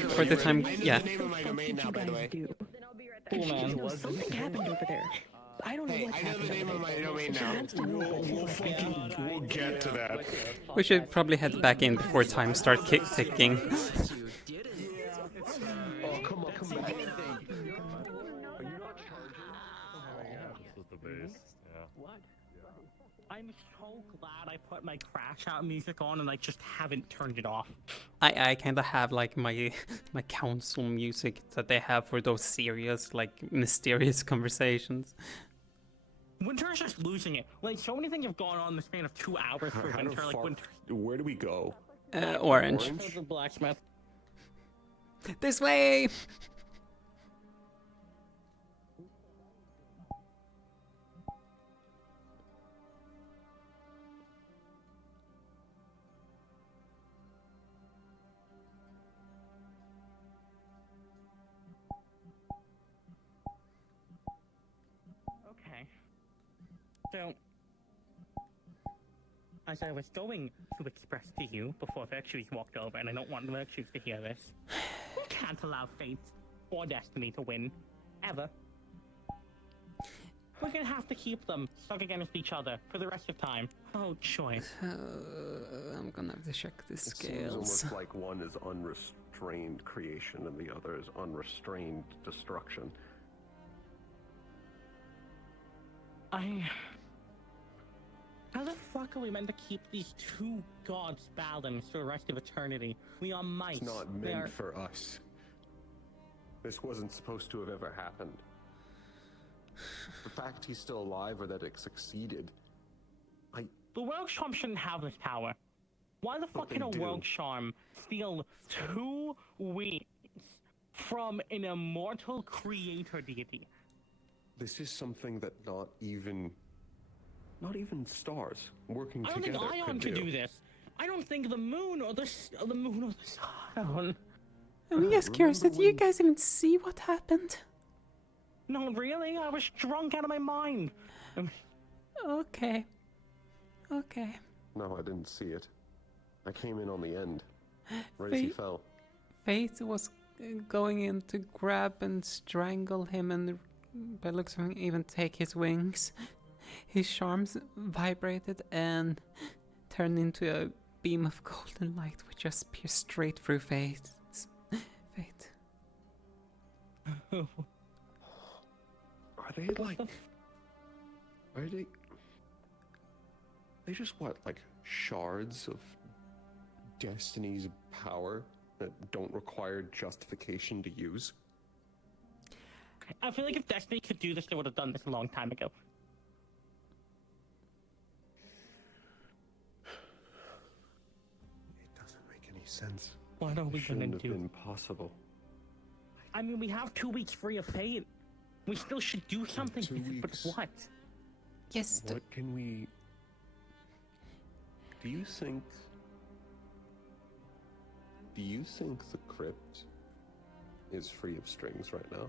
for the time? Yeah. name of my domain now, by the way. Cool, man. No, something happened over there. I don't know Hey, what I know happened. the name of my domain now. We'll get to that. We should probably head back in before time starts ticking. Oh, come on, come back. I'm so glad I put my crash out music on and I just haven't turned it off. I kind of have like my council music that they have for those serious, like mysterious conversations. Winter's just losing it. Like, so many things have gone on in the span of 2 hours for How Winter. the Like, fuck- Winter. Where do we go? Orange. The blacksmith. This way! Okay. So, as I was going to express to you before Virtues walked over, and I don't want Virtues to hear this, we can't allow fate or destiny to win. Ever. We're gonna have to keep them stuck against each other for the rest of time. Oh, choice. I'm gonna have to check the It seems scales. almost like one is unrestrained creation and the other is unrestrained destruction. How the fuck are we meant to keep these two gods balanced for the rest of eternity? We are mice. It's not We meant are- for us. This wasn't supposed to have ever happened. The fact he's still alive or that it succeeded. The World Charm shouldn't have this power. Why the fuck they can a do. World Charm steal 2 wings from an immortal creator deity? This is something that not even stars working I don't think together Ion could do this. I don't think the moon or the moon or the sun. I'm just curious, did you guys even see what happened? No, really? I was drunk out of my mind. Okay. Okay. No, I didn't see it. I came in on the end, right as he Fate- fell. Fate was going in to grab and strangle him, and by looks of it, even take his wings. His charms vibrated and turned into a beam of golden light which just pierced straight through Fate. Are they like? Are they? They just what, like shards of Destiny's power that don't require justification to use? I feel like if Destiny could do this, they would have done this a long time ago. It doesn't make any sense. What are we It shouldn't gonna have do? been possible. I mean, we have 2 weeks free of Fate. We still should do something. 2 But weeks. what? Yes. What can we? Do you think? Do you think the crypt is free of strings right now.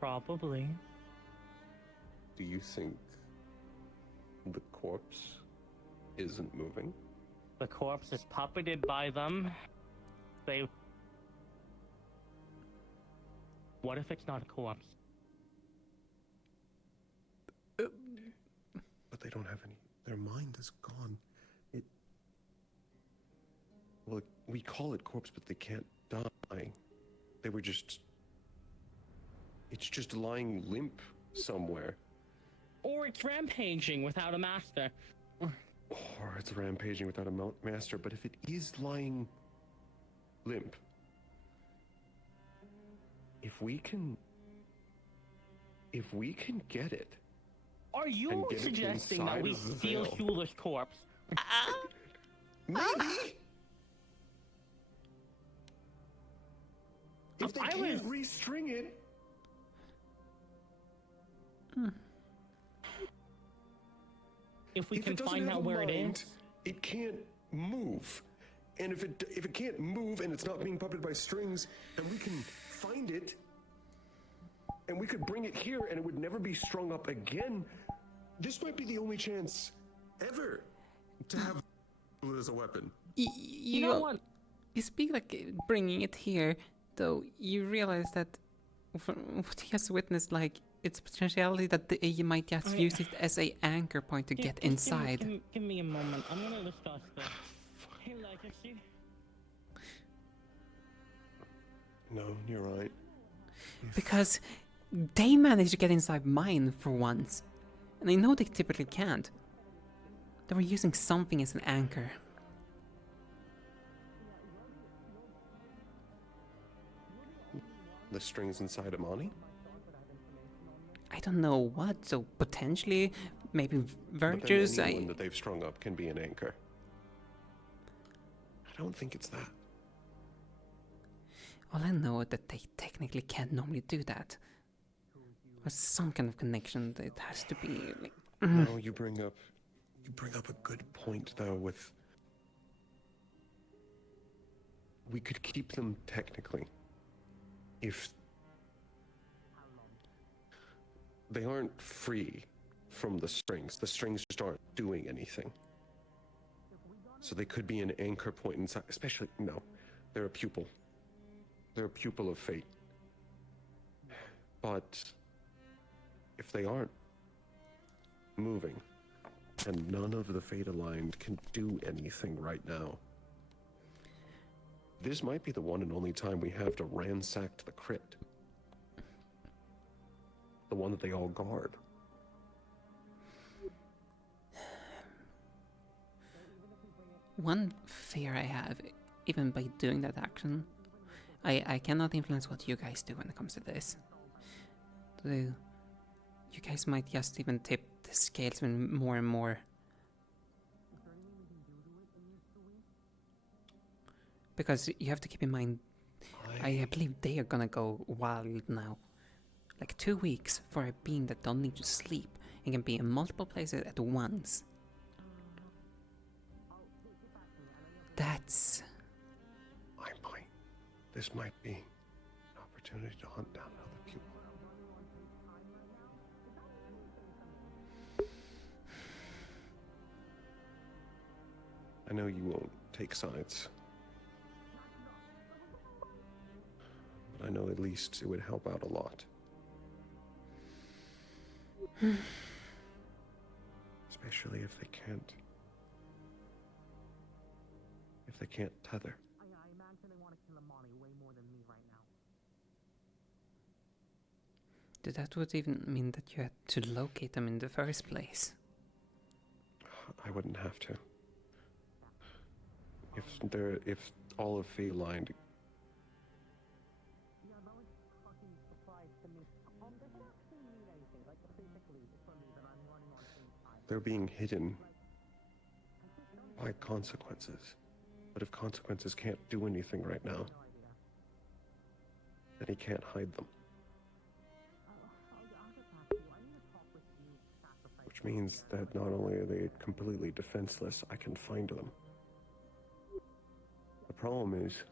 Probably. Do you think the corpse isn't moving? The corpse is puppeted by them. They... What if it's not a corpse? But they don't have any. Their mind is gone. Well, we call it corpse, but they can't die. They were just... It's just lying limp somewhere. Or it's rampaging without a master. Or it's rampaging without a master, but if it is lying limp, if we can get it. Are and you get it suggesting that inside we of the steal veil. Shuler's corpse? Maybe. If they I can't was- restring it, If we if can it doesn't find have out a where it mind, is. it can't move. And if it can't move and it's not being puppeted by strings, and we can find it, and we could bring it here, and it would never be strung up again. This might be the only chance ever to have it as a weapon. You know what? You speak like bringing it here, though you realize that from what he has witnessed, like it's potentiality that the AI might just use it as a anchor point to get inside. Give me a moment. I'm gonna discuss this. Hey, Legacy. No, you're right. Because they managed to get inside mine for once. And I know they typically can't. They were using something as an anchor. The strings inside Amani? I don't know what, so potentially, maybe But then virtues. anyone that they've strung up can be an anchor. I don't think it's that. All I know is that they technically can't normally do that. There's some kind of connection that it has to be like. No, you bring up a good point though. With we could keep them technically if they aren't free from the strings. The strings just aren't doing anything. So they could be an anchor point inside. Especially no, they're a pupil. They're a pupil of fate. But if they aren't moving, and none of the fate aligned can do anything right now, this might be the one and only time we have to ransack the crypt. The one that they all guard. One fear I have, even by doing that action, I cannot influence what you guys do when it comes to this. You guys might just even tip the scales even more and more. Because you have to keep in mind, I believe they are gonna go wild now. Like 2 weeks for a being that don't need to sleep and can be in multiple places at once. That's... This might be an opportunity to hunt down another pupil. I know you won't take sides. But I know at least it would help out a lot. Especially if they can't tether. I imagine they want to kill Amani way more than me right now. That would even mean that you had to locate them in the first place. I wouldn't have to. If all of Fate aligned, they're being hidden by consequences. But if consequences can't do anything right now, then he can't hide them. Which means that not only are they completely defenseless, I can find them. The problem is,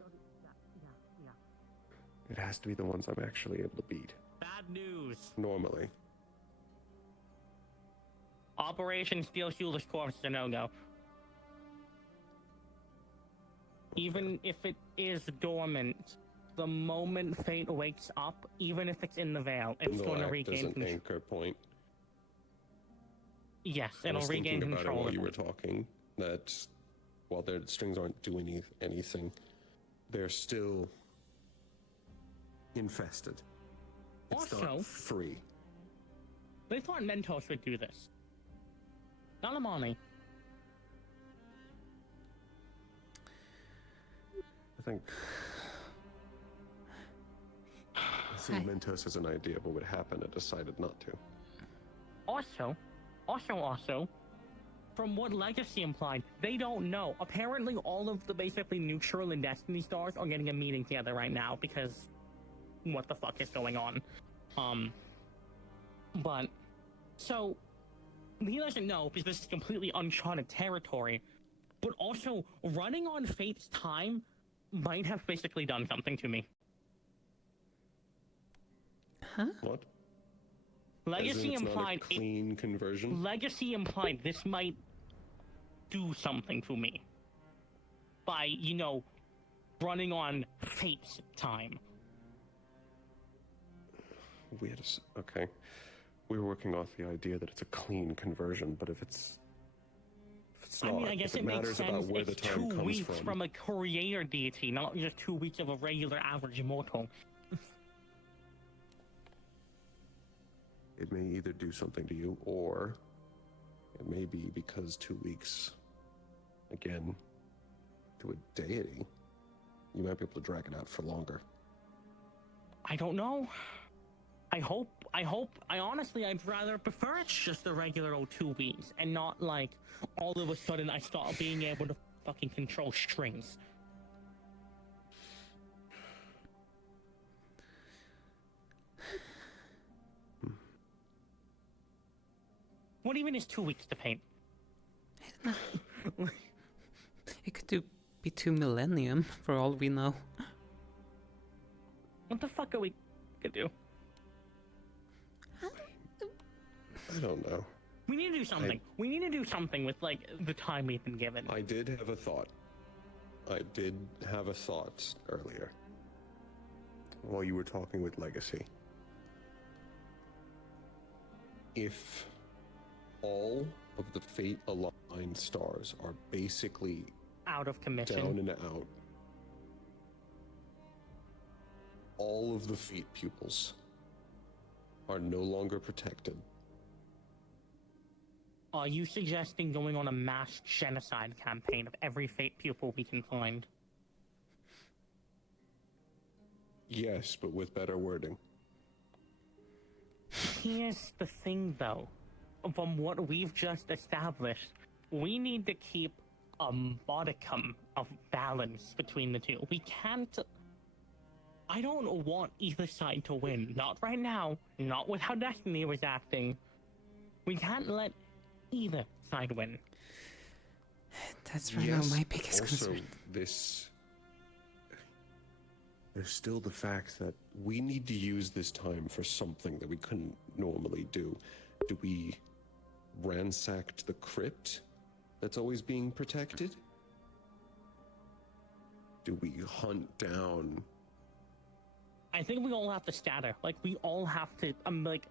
It has to be the ones I'm actually able to beat. Bad news. Normally. Operation Steel Shoeless Corpse is a no-go. Even if it is dormant, the moment Fate wakes up, even if it's in the veil, it's It'll going to act regain as an control. anchor point. Yes, I it'll was regain thinking about it control. while of you it. were talking, that while their strings aren't doing anything, they're still infested. It's Also, not free. they thought Mentos would do this. Nalamani. I think Mentos has an idea of what would happen and decided not to. Also, from what Legacy implied, they don't know. Apparently, all of the basically neutral and Destiny stars are getting a meeting together right now because what the fuck is going on? But so he doesn't know because this is completely uncharted territory. But also, running on Fate's time might have basically done something to me. Huh? What? Legacy it's implied not a clean conversion. Legacy implied this might do something to me by, you know, running on Fate's time. Okay. We were working off the idea that it's a clean conversion, but if it's not, I mean, I guess if it it makes matters sense. about where the It's time 2 comes weeks from a creator deity, not just 2 weeks of a regular average mortal. It may either do something to you, or it may be because 2 weeks, again, to a deity, you might be able to drag it out for longer. I don't know. I honestly, I'd rather prefer it's just a regular old 2 weeks and not like all of a sudden I start being able to fucking control strings. What even is 2 weeks to paint? It could be 2 millennium for all we know. What the fuck are we gonna do? I don't know. We need to do something. We need to do something with like the time we've been given. I did have a thought. Earlier while you were talking with Legacy. If all of the fate-aligned stars are basically out of commission, down and out, all of the fate pupils are no longer protected. Are you suggesting going on a mass genocide campaign of every fate pupil we can find? Yes, but with better wording. Here's the thing, though. From what we've just established, we need to keep a modicum of balance between the two. We can't... I don't want either side to win. Not right now. Not with how Destiny was acting. We can't let either side win. That's right now my biggest also, concern. There's still the fact that we need to use this time for something that we couldn't normally do. Do we ransack the crypt that's always being protected? Do we hunt down... I think we all have to scatter. Like, we all have to... like,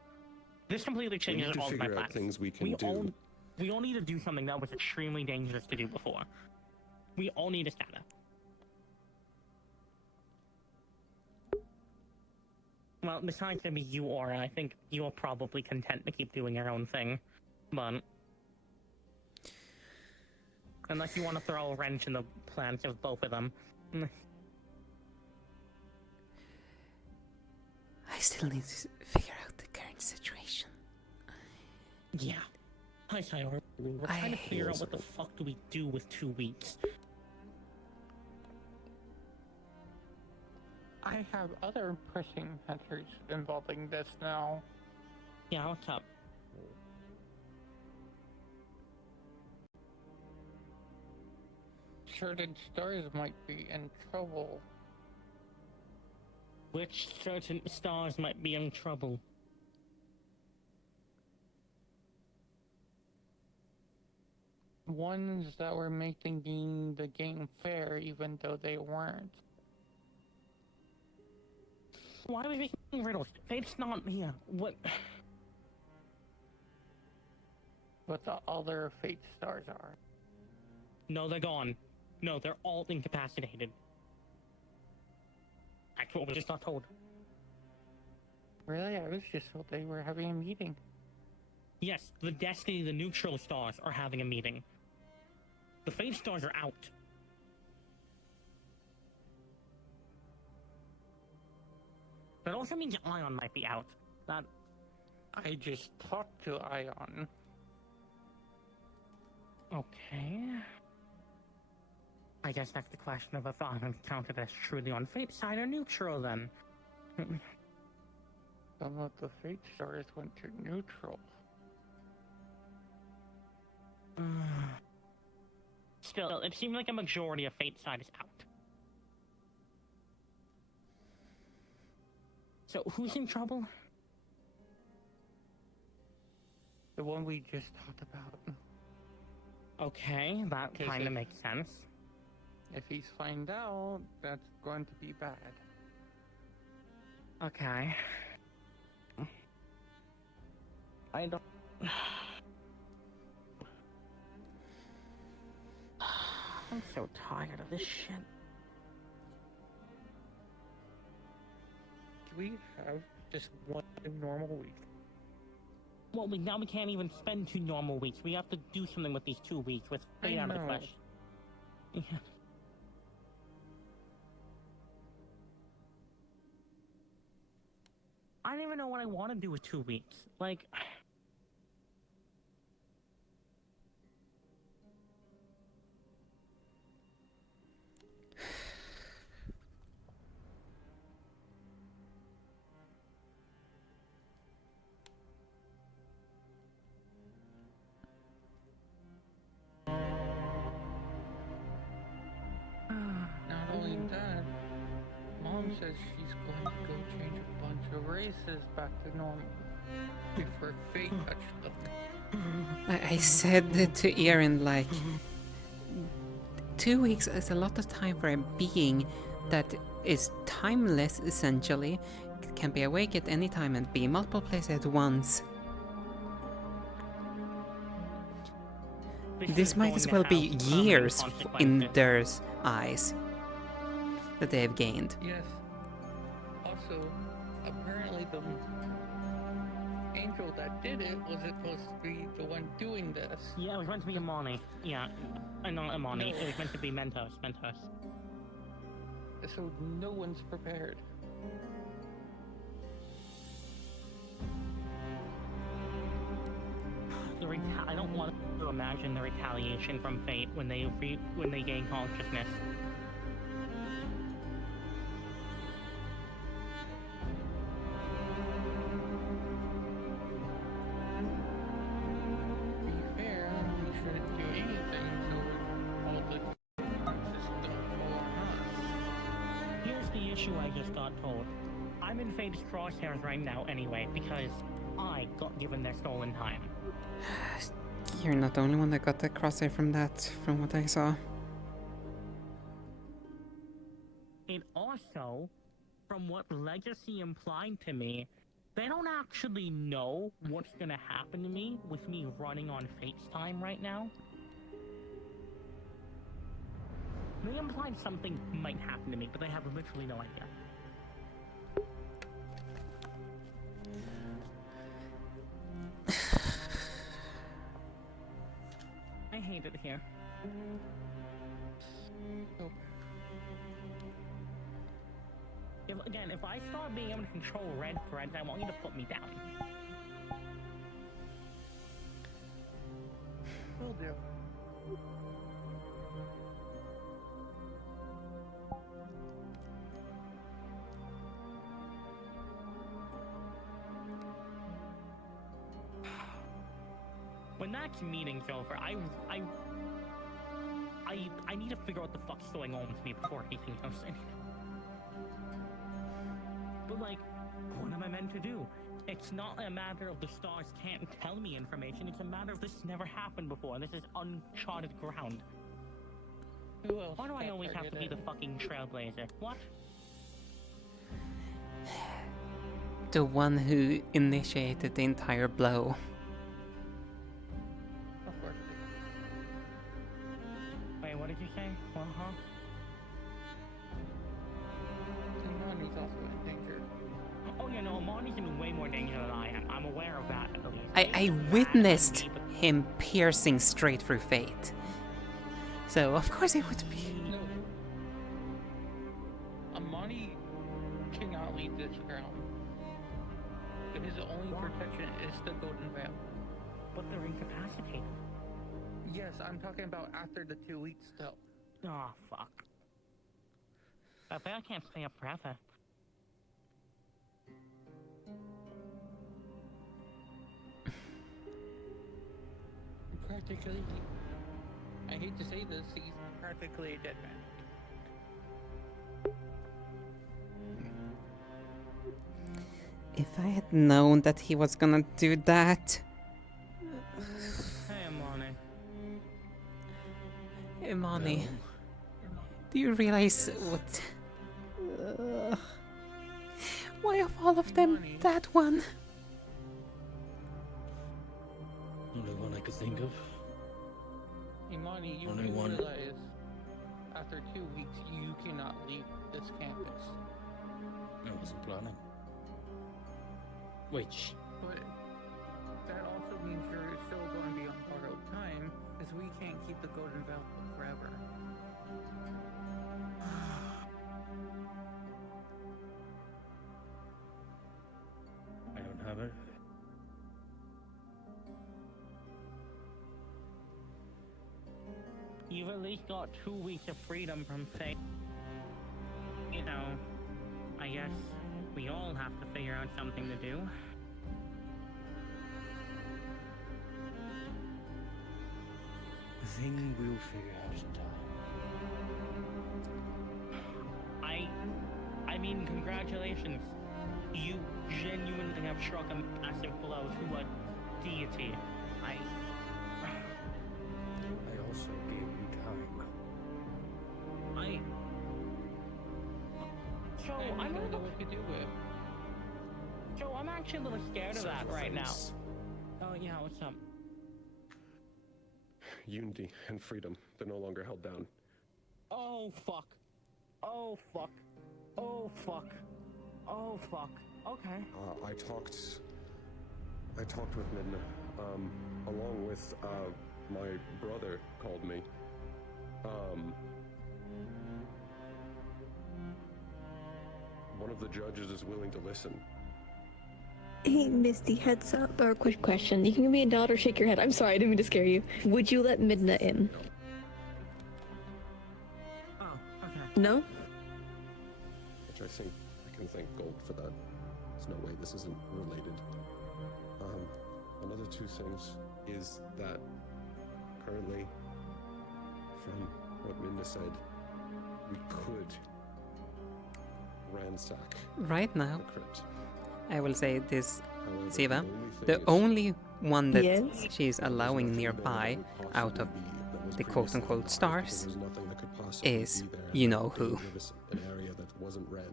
this completely We changes need to all of my figure out plans. things we can do. We all need to do something that was extremely dangerous to do before. We all need to scatter. Well, besides maybe you, Aura, I think you're probably content to keep doing your own thing. But... unless you want to throw a wrench in the plans of both of them. I still need to figure out the current situation. Yeah. Hi, Sayori. We're trying to figure out what the fuck do we do with 2 weeks. I have other pressing matters involving this now. Yeah, what's up? Certain stars might be in trouble. Which certain stars might be in trouble? Ones that were making the game fair even though they weren't. Why are we making riddles? Fate's not here. What? But the other fate stars are. No, they're gone. No, they're all incapacitated. That's what we just got told. Really? I was just told they were having a meeting. Yes, the Destiny, the neutral stars are having a meeting. The Fate stars are out. That also means Ion might be out. That... I just talked to Ion. Okay. I guess that's the question of if Ion counted as truly on Fate's side or neutral then. Some of the fate stars went to neutral. Still, it seemed like a majority of Fate's side is out. So, who's in trouble? The one we just talked about. Okay, that kind of makes sense. If he's found out, that's going to be bad. Okay. I don't... I'm so tired of this shit. Can we have just one normal week? Well, now we can't even spend 2 normal weeks. We have to do something with these 2 weeks with Fate out of the question. Yeah. I don't even know what I want to do with 2 weeks. Like... Not only that, Mom says she's going to go change a bunch of races back to normal before fate touched them. I said that to Erin, like, 2 weeks is a lot of time for a being that is timeless, essentially, can be awake at any time and be in multiple places at once. This might as well be years in their eyes that they have gained. Yes. Also, apparently the angel that did it was supposed to be the one doing this. Yeah, it was meant to be Amani. Yeah, not Amani. It was meant to be Mentos. So no one's prepared. I don't want to imagine the retaliation from Fate when they gain consciousness. To be fair, we shouldn't do anything until all the systems fall on us. Here's the issue I just got told. I'm in Fate's crosshairs right now anyway, because I got given their stolen time. You're not the only one that got the crosshair from that, from what I saw. And also, from what Legacy implied to me, they don't actually know what's gonna happen to me with me running on Fate's time right now. They implied something might happen to me, but they have literally no idea. I hate it here. If I start being able to control red threads, I want you to put me down. Will do. When that meeting's over, I need to figure out what the fuck's going on with me before anything else. But like, what am I meant to do? It's not a matter of the stars can't tell me information, it's a matter of this never happened before. This is uncharted ground. Who else Why do I got always have to be the targeted? fucking trailblazer? What? The one who initiated the entire blow. Of course. Wait, what did you say? Uh-huh. Imani's also in danger. Oh yeah, no, Amani's in way more danger than I am. I'm aware of that, at least. I witnessed him piercing straight through Fate. So of course it would be. No. Amani cannot leave this ground. His only protection is the Golden Veil. But they're incapacitated. Yes, I'm talking about after the 2 weeks though. Oh, fuck. But I can't stay up forever. Practically, I hate to say this, he's practically a dead man. If I had known that he was gonna do that. Hey, Amani. Imani, do you realize what? Why of all of them, that one? Only one I could think of. Imani, you Only do one. realize after 2 weeks you cannot leave this campus. I wasn't planning. Wait, shh. But that also means you're still going to be on borrowed time, because we can't keep the Golden Veil forever. I don't have it. You've at least got 2 weeks of freedom from fate. You know, I guess we all have to figure out something to do. A thing we'll figure out in time. I mean, congratulations. You genuinely have struck a massive blow to a deity. I also gave you time. Joe, I'm a don't know little... what to do with. Joe, I'm actually a little scared of that right now. Oh yeah, what's up? Unity and freedom, they're no longer held down. Oh fuck. Oh fuck. Oh fuck. Oh fuck. Okay. I talked with Midna, along with, my brother called me. One of the judges is willing to listen. Hey, Misty, heads up, or a quick question. You can give me a nod or shake your head. I'm sorry, I didn't mean to scare you. Would you let Midna in? Oh, okay. No? Which I think I can thank Gold for that. There's no way this isn't related. Another two things is that currently, from what Minda said, we could ransack Right now, the crypt. I will say this, However, Siva, the the only one that Yes? she's allowing nearby out of the quote-unquote stars is you know who. An area that wasn't red.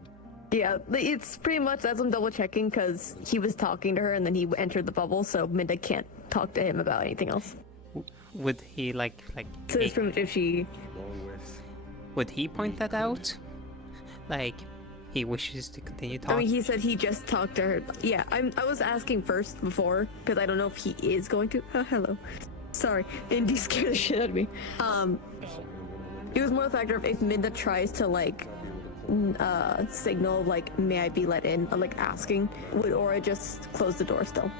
Yeah, it's pretty much as I'm double checking because he was talking to her and then he entered the bubble, so Minda can't talk to him about anything else. Would he like So it's pretty much if she. Along with would he point that out? Like he wishes to continue talking? I mean, he said he just talked to her. Yeah, I was asking first before because I don't know if he is going to. Oh, hello. Sorry, Indy scared the shit out of me. It was more the factor of if Minda tries to like signal like may I be let in, like asking, would Aura just close the door still?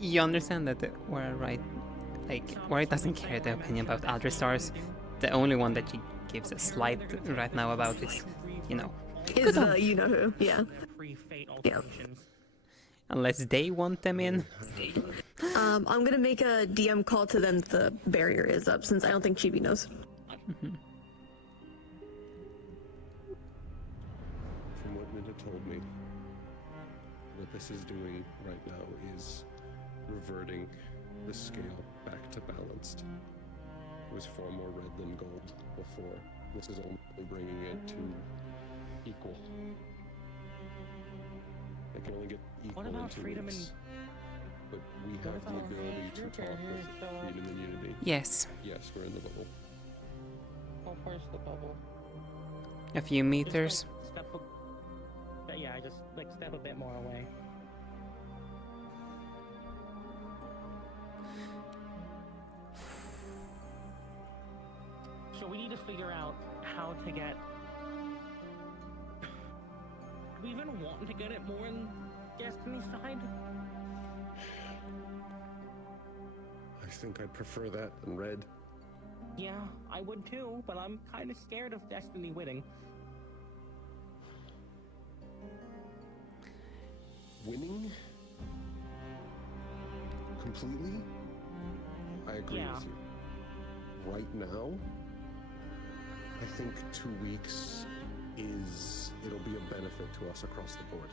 You understand that Aura, right? Like Aura doesn't care the opinion about other stars. The only one that she gives a slight right now about is, you know, Is the you know who? Yeah. Yeah. unless they want them in. I'm gonna make a DM call to them. The barrier is up since I don't think Chibi knows. told me what this is doing right now is reverting the scale back to balanced. It was far more red than gold before. This is only bringing it to equal. It can only get equal What about in 2 freedom weeks. But we have the ability to talk with freedom and unity. Yes. Yes, we're in the bubble. Oh, where's the bubble? A few meters. Just step a bit more away. So we need to figure out how to get. Do we even want to get it more in Destiny's side? I think I'd prefer that than red. Yeah, I would too, but I'm kind of scared of Destiny winning. Winning? Completely? I agree with you. Right now, I think 2 weeks it'll be a benefit to us across the board.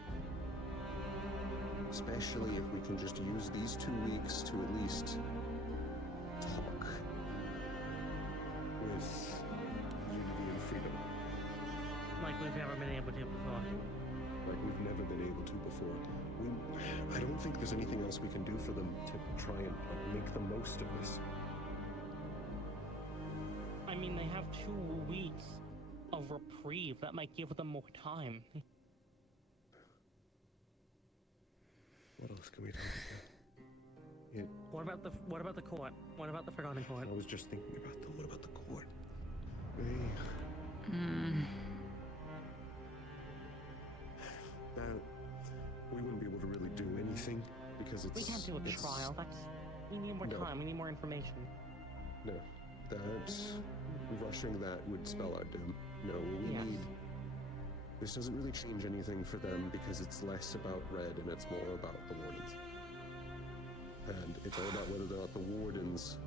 Especially if we can just use these 2 weeks to at least talk with unity and freedom. Like we've never been able to before. Like we've never been able to before. I don't think there's anything else we can do for them to try and make the most of this. I mean, they have 2 weeks of reprieve. That might give them more time. What else can we do? What about the court? What about the Forgotten Court? I was just thinking about what about the court? We wouldn't be able to really do anything because We can't do a trial. We need more time. We need more information. No, rushing that would spell our doom. No, we need. This doesn't really change anything for them because it's less about red and it's more about the wardens. And it's all about whether or not the wardens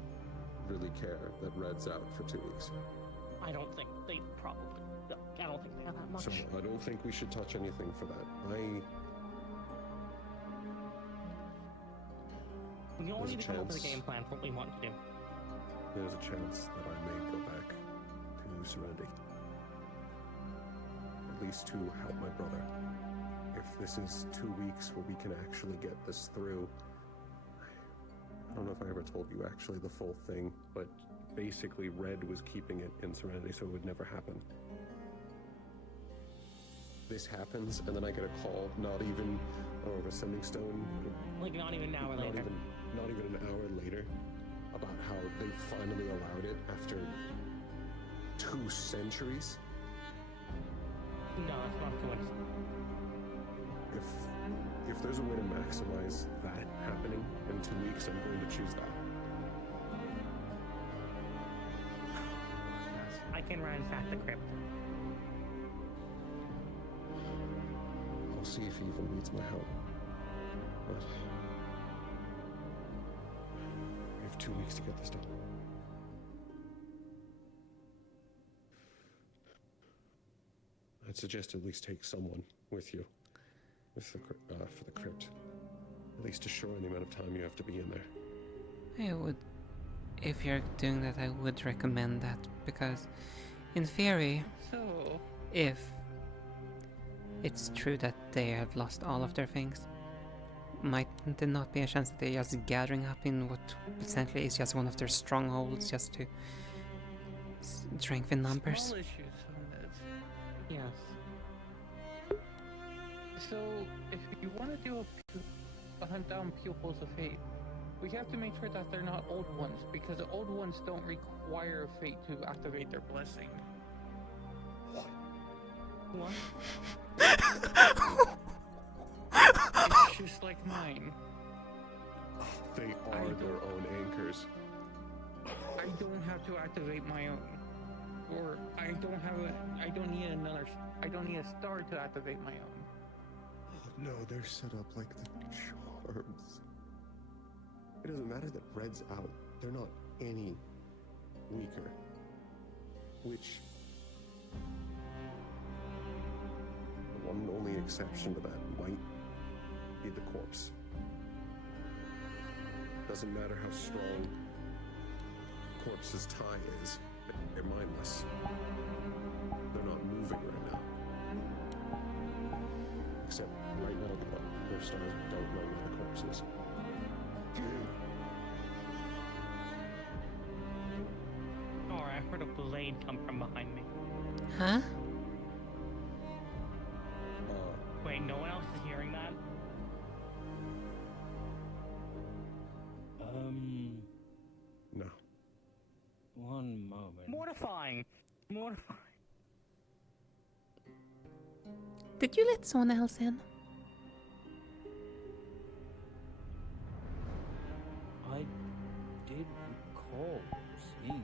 really care that red's out for 2 weeks. I don't think they probably. I don't think they have that much. So I don't think we should touch anything for that. We all There's need a to come up with a chance- game plan for what we want to do. There's a chance that I may go back to Serenity. At least to help my brother. If this is 2 weeks where we can actually get this through. I don't know if I ever told you actually the full thing, but basically Red was keeping it in Serenity so it would never happen. This happens, and then I get a call, not even over Sending Stone. Like not even an hour later. Not even an hour later, about how they finally allowed it after 2 centuries. No, it's not coincidence. If there's a way to maximize that happening in 2 weeks, I'm going to choose that. I can ransack the crypt. I'll see if he even needs my help. But we have 2 weeks to get this done. I'd suggest at least take someone with you for the crypt. At least to shorten the amount of time you have to be in there. I would, if you're doing that, I would recommend that because, in theory, if it's true that they have lost all of their things, might there not be a chance that they're just gathering up in what essentially is just one of their strongholds, just to strengthen numbers? Small issues on this. Yes. So, if you want to do a hunt down pupils of fate, we have to make sure that they're not old ones, because the old ones don't require fate to activate their blessing. What? It's just like mine. They are their own anchors. I don't have to activate my own. Or I don't need a star to activate my own. No, they're set up like the charms. It doesn't matter that Red's out. They're not any weaker. Which... one and only exception to that might be the corpse. Doesn't matter how strong corpse's tie is, they're mindless. They're not moving right now. Except right now, their stars don't know where the corpse is. Alright, I heard a blade come from behind me. Huh? Wait, no one else is hearing that? No. One moment. Mortifying! Mortifying. Did you let someone else in? I did recall seeing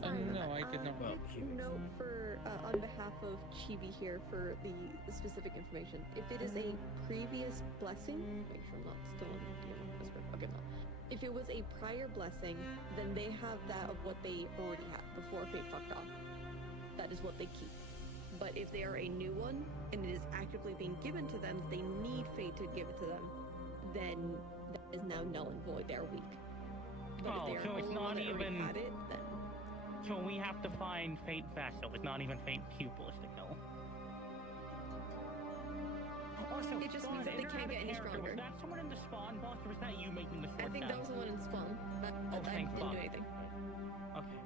something. No, I did not. Well, here it is. Note for on behalf of Chibi here for the specific information. If it is a previous blessing, make sure I'm not still on Whisper. Okay, no. If it was a prior blessing, then they have that of what they already had before Fate fucked off. That is what they keep. But if they are a new one and it is actively being given to them, they need Fate to give it to them. Then that is now null and void. They are weak. But Oh, if they are so it's only not one that already even- had it, then So we have to find Fate Vessel. It's not even Fate Pupil still. Also, it just means that they can't get any stronger. Was that someone in the spawn box, or was that you making the sword I think that sound? was the one in spawn. Oh, I thank didn't fuck. do anything. Okay.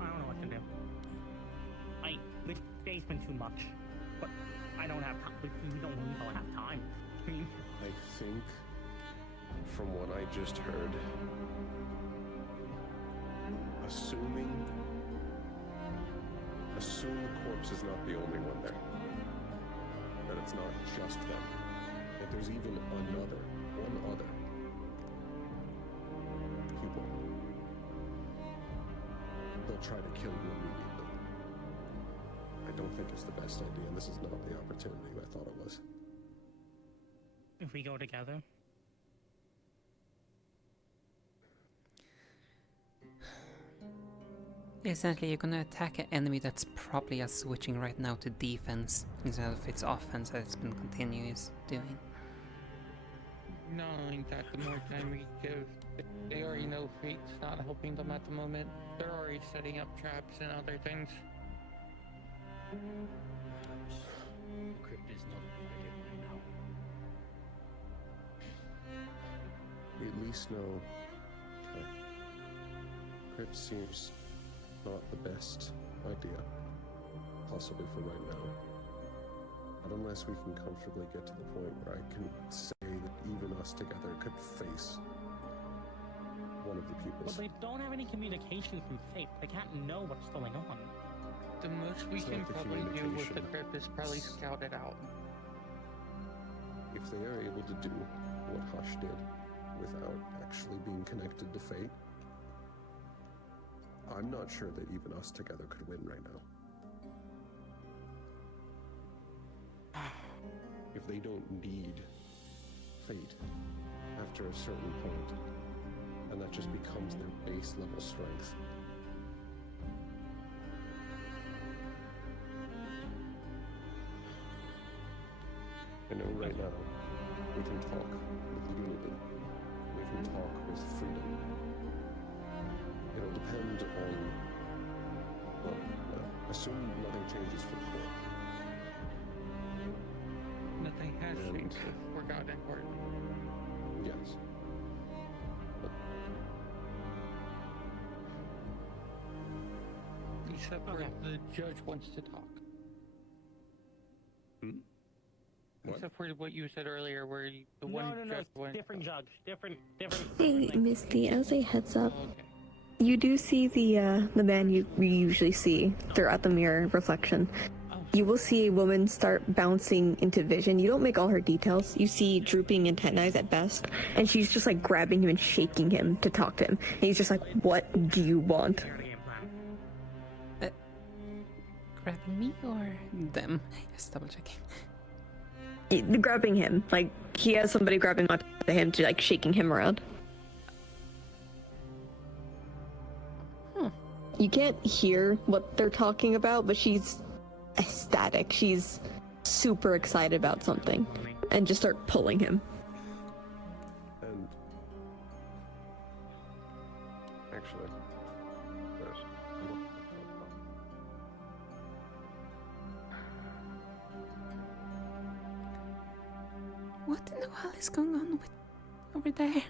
I don't know what to do. This day's been too much, but I don't have time. We don't have time. I think, from what I just heard, assume the corpse is not the only one there. That it's not just them. If there's even one other pupil, they'll try to kill you immediately. I don't think it's the best idea, and this is not the opportunity I thought it was. If we go together. Essentially, you're gonna attack an enemy that's probably just switching right now to defense instead of its offense that it's been continuous doing. Knowing that the more time we give, they already know Fate's not helping them at the moment. They're already setting up traps and other things. Crypt is not invited right now. We at least know. Okay. Crypt seems not the best idea, possibly for right now. But unless we can comfortably get to the point where I can say that even us together could face one of the But pupils. they don't have any communication from Fate. They can't know what's going on. The most we It's can not the probably do with the communication. crypt is probably scout it out. If they are able to do what Hush did without actually being connected to Fate, I'm not sure that even us together could win right now. If they don't need Fate after a certain point, and that just becomes their base level strength. I know right now we can talk with unity. We can talk with freedom. It'll depend on, well, assume nothing changes for the core. Nothing has changed if we're Forgotten Court. Yes. Except for the judge wants to talk. What? Except for what you said earlier, where the No, one no, no, judge went. different judge, different. Hey, Misty, as a heads up, you do see the man you usually see throughout the mirror reflection. You will see a woman start bouncing into vision. You don't make all her details. You see drooping antennae at best, and she's just like grabbing him and shaking him to talk to him. And he's just like, "What do you want?" Grabbing me or them? Just double checking. Grabbing him. Like, he has somebody grabbing onto him to, like, shaking him around. You can't hear what they're talking about, but she's ecstatic. She's super excited about something. And just start pulling him. And actually, there's What in the hell is going on with over there?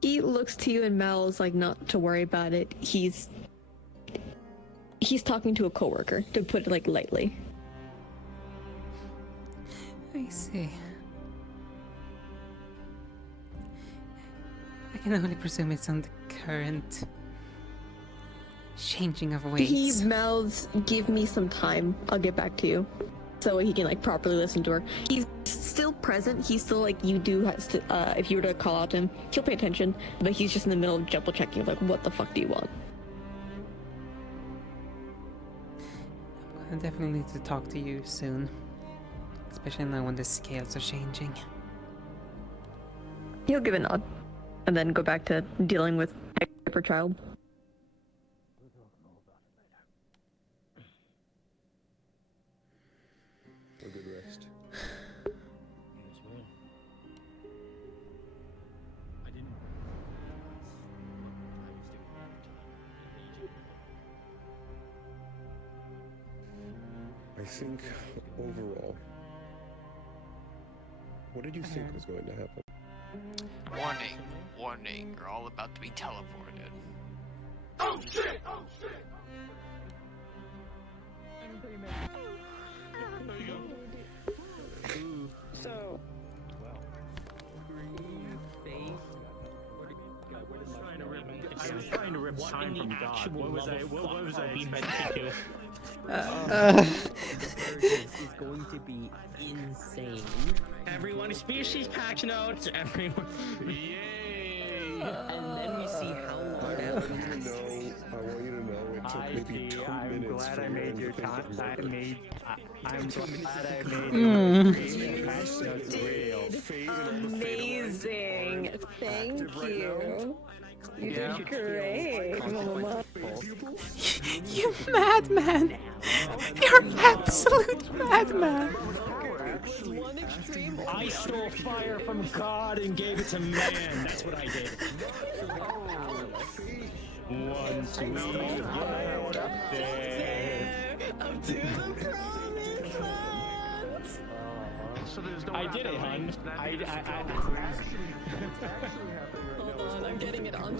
He looks to you and Mal's like, not to worry about it. He's talking to a coworker, to put it like lightly. I see. I can only presume it's on the current changing of weights. He mouths, give me some time, I'll get back to you. So he can like properly listen to her. He's still present, he's still like, you do have to, if you were to call out to him, he'll pay attention, but he's just in the middle of double checking, like, what the fuck do you want? I definitely need to talk to you soon. Especially now when the scales are changing. He'll give a nod, and then go back to dealing with Hyper Child. a good rest. I think overall, what did you think was going to happen? Warning, warning, you're all about to be teleported. Oh shit! Oh shit! So, I was trying to rip time from God. What was I expecting to? Is going to be insane. Everyone, species patch notes. Everyone. Yay! And then we see how long that lasts. I want you to know it took maybe 2 minutes. Glad I made your time. I'm glad I made You did amazing. Thank you. You did great, Mama. You madman! You're an absolute madman! I stole fire from God and gave it to man. That's what I did. Once we get up there. Up to the promised land. I did it, hun. Hold on, I'm getting it on.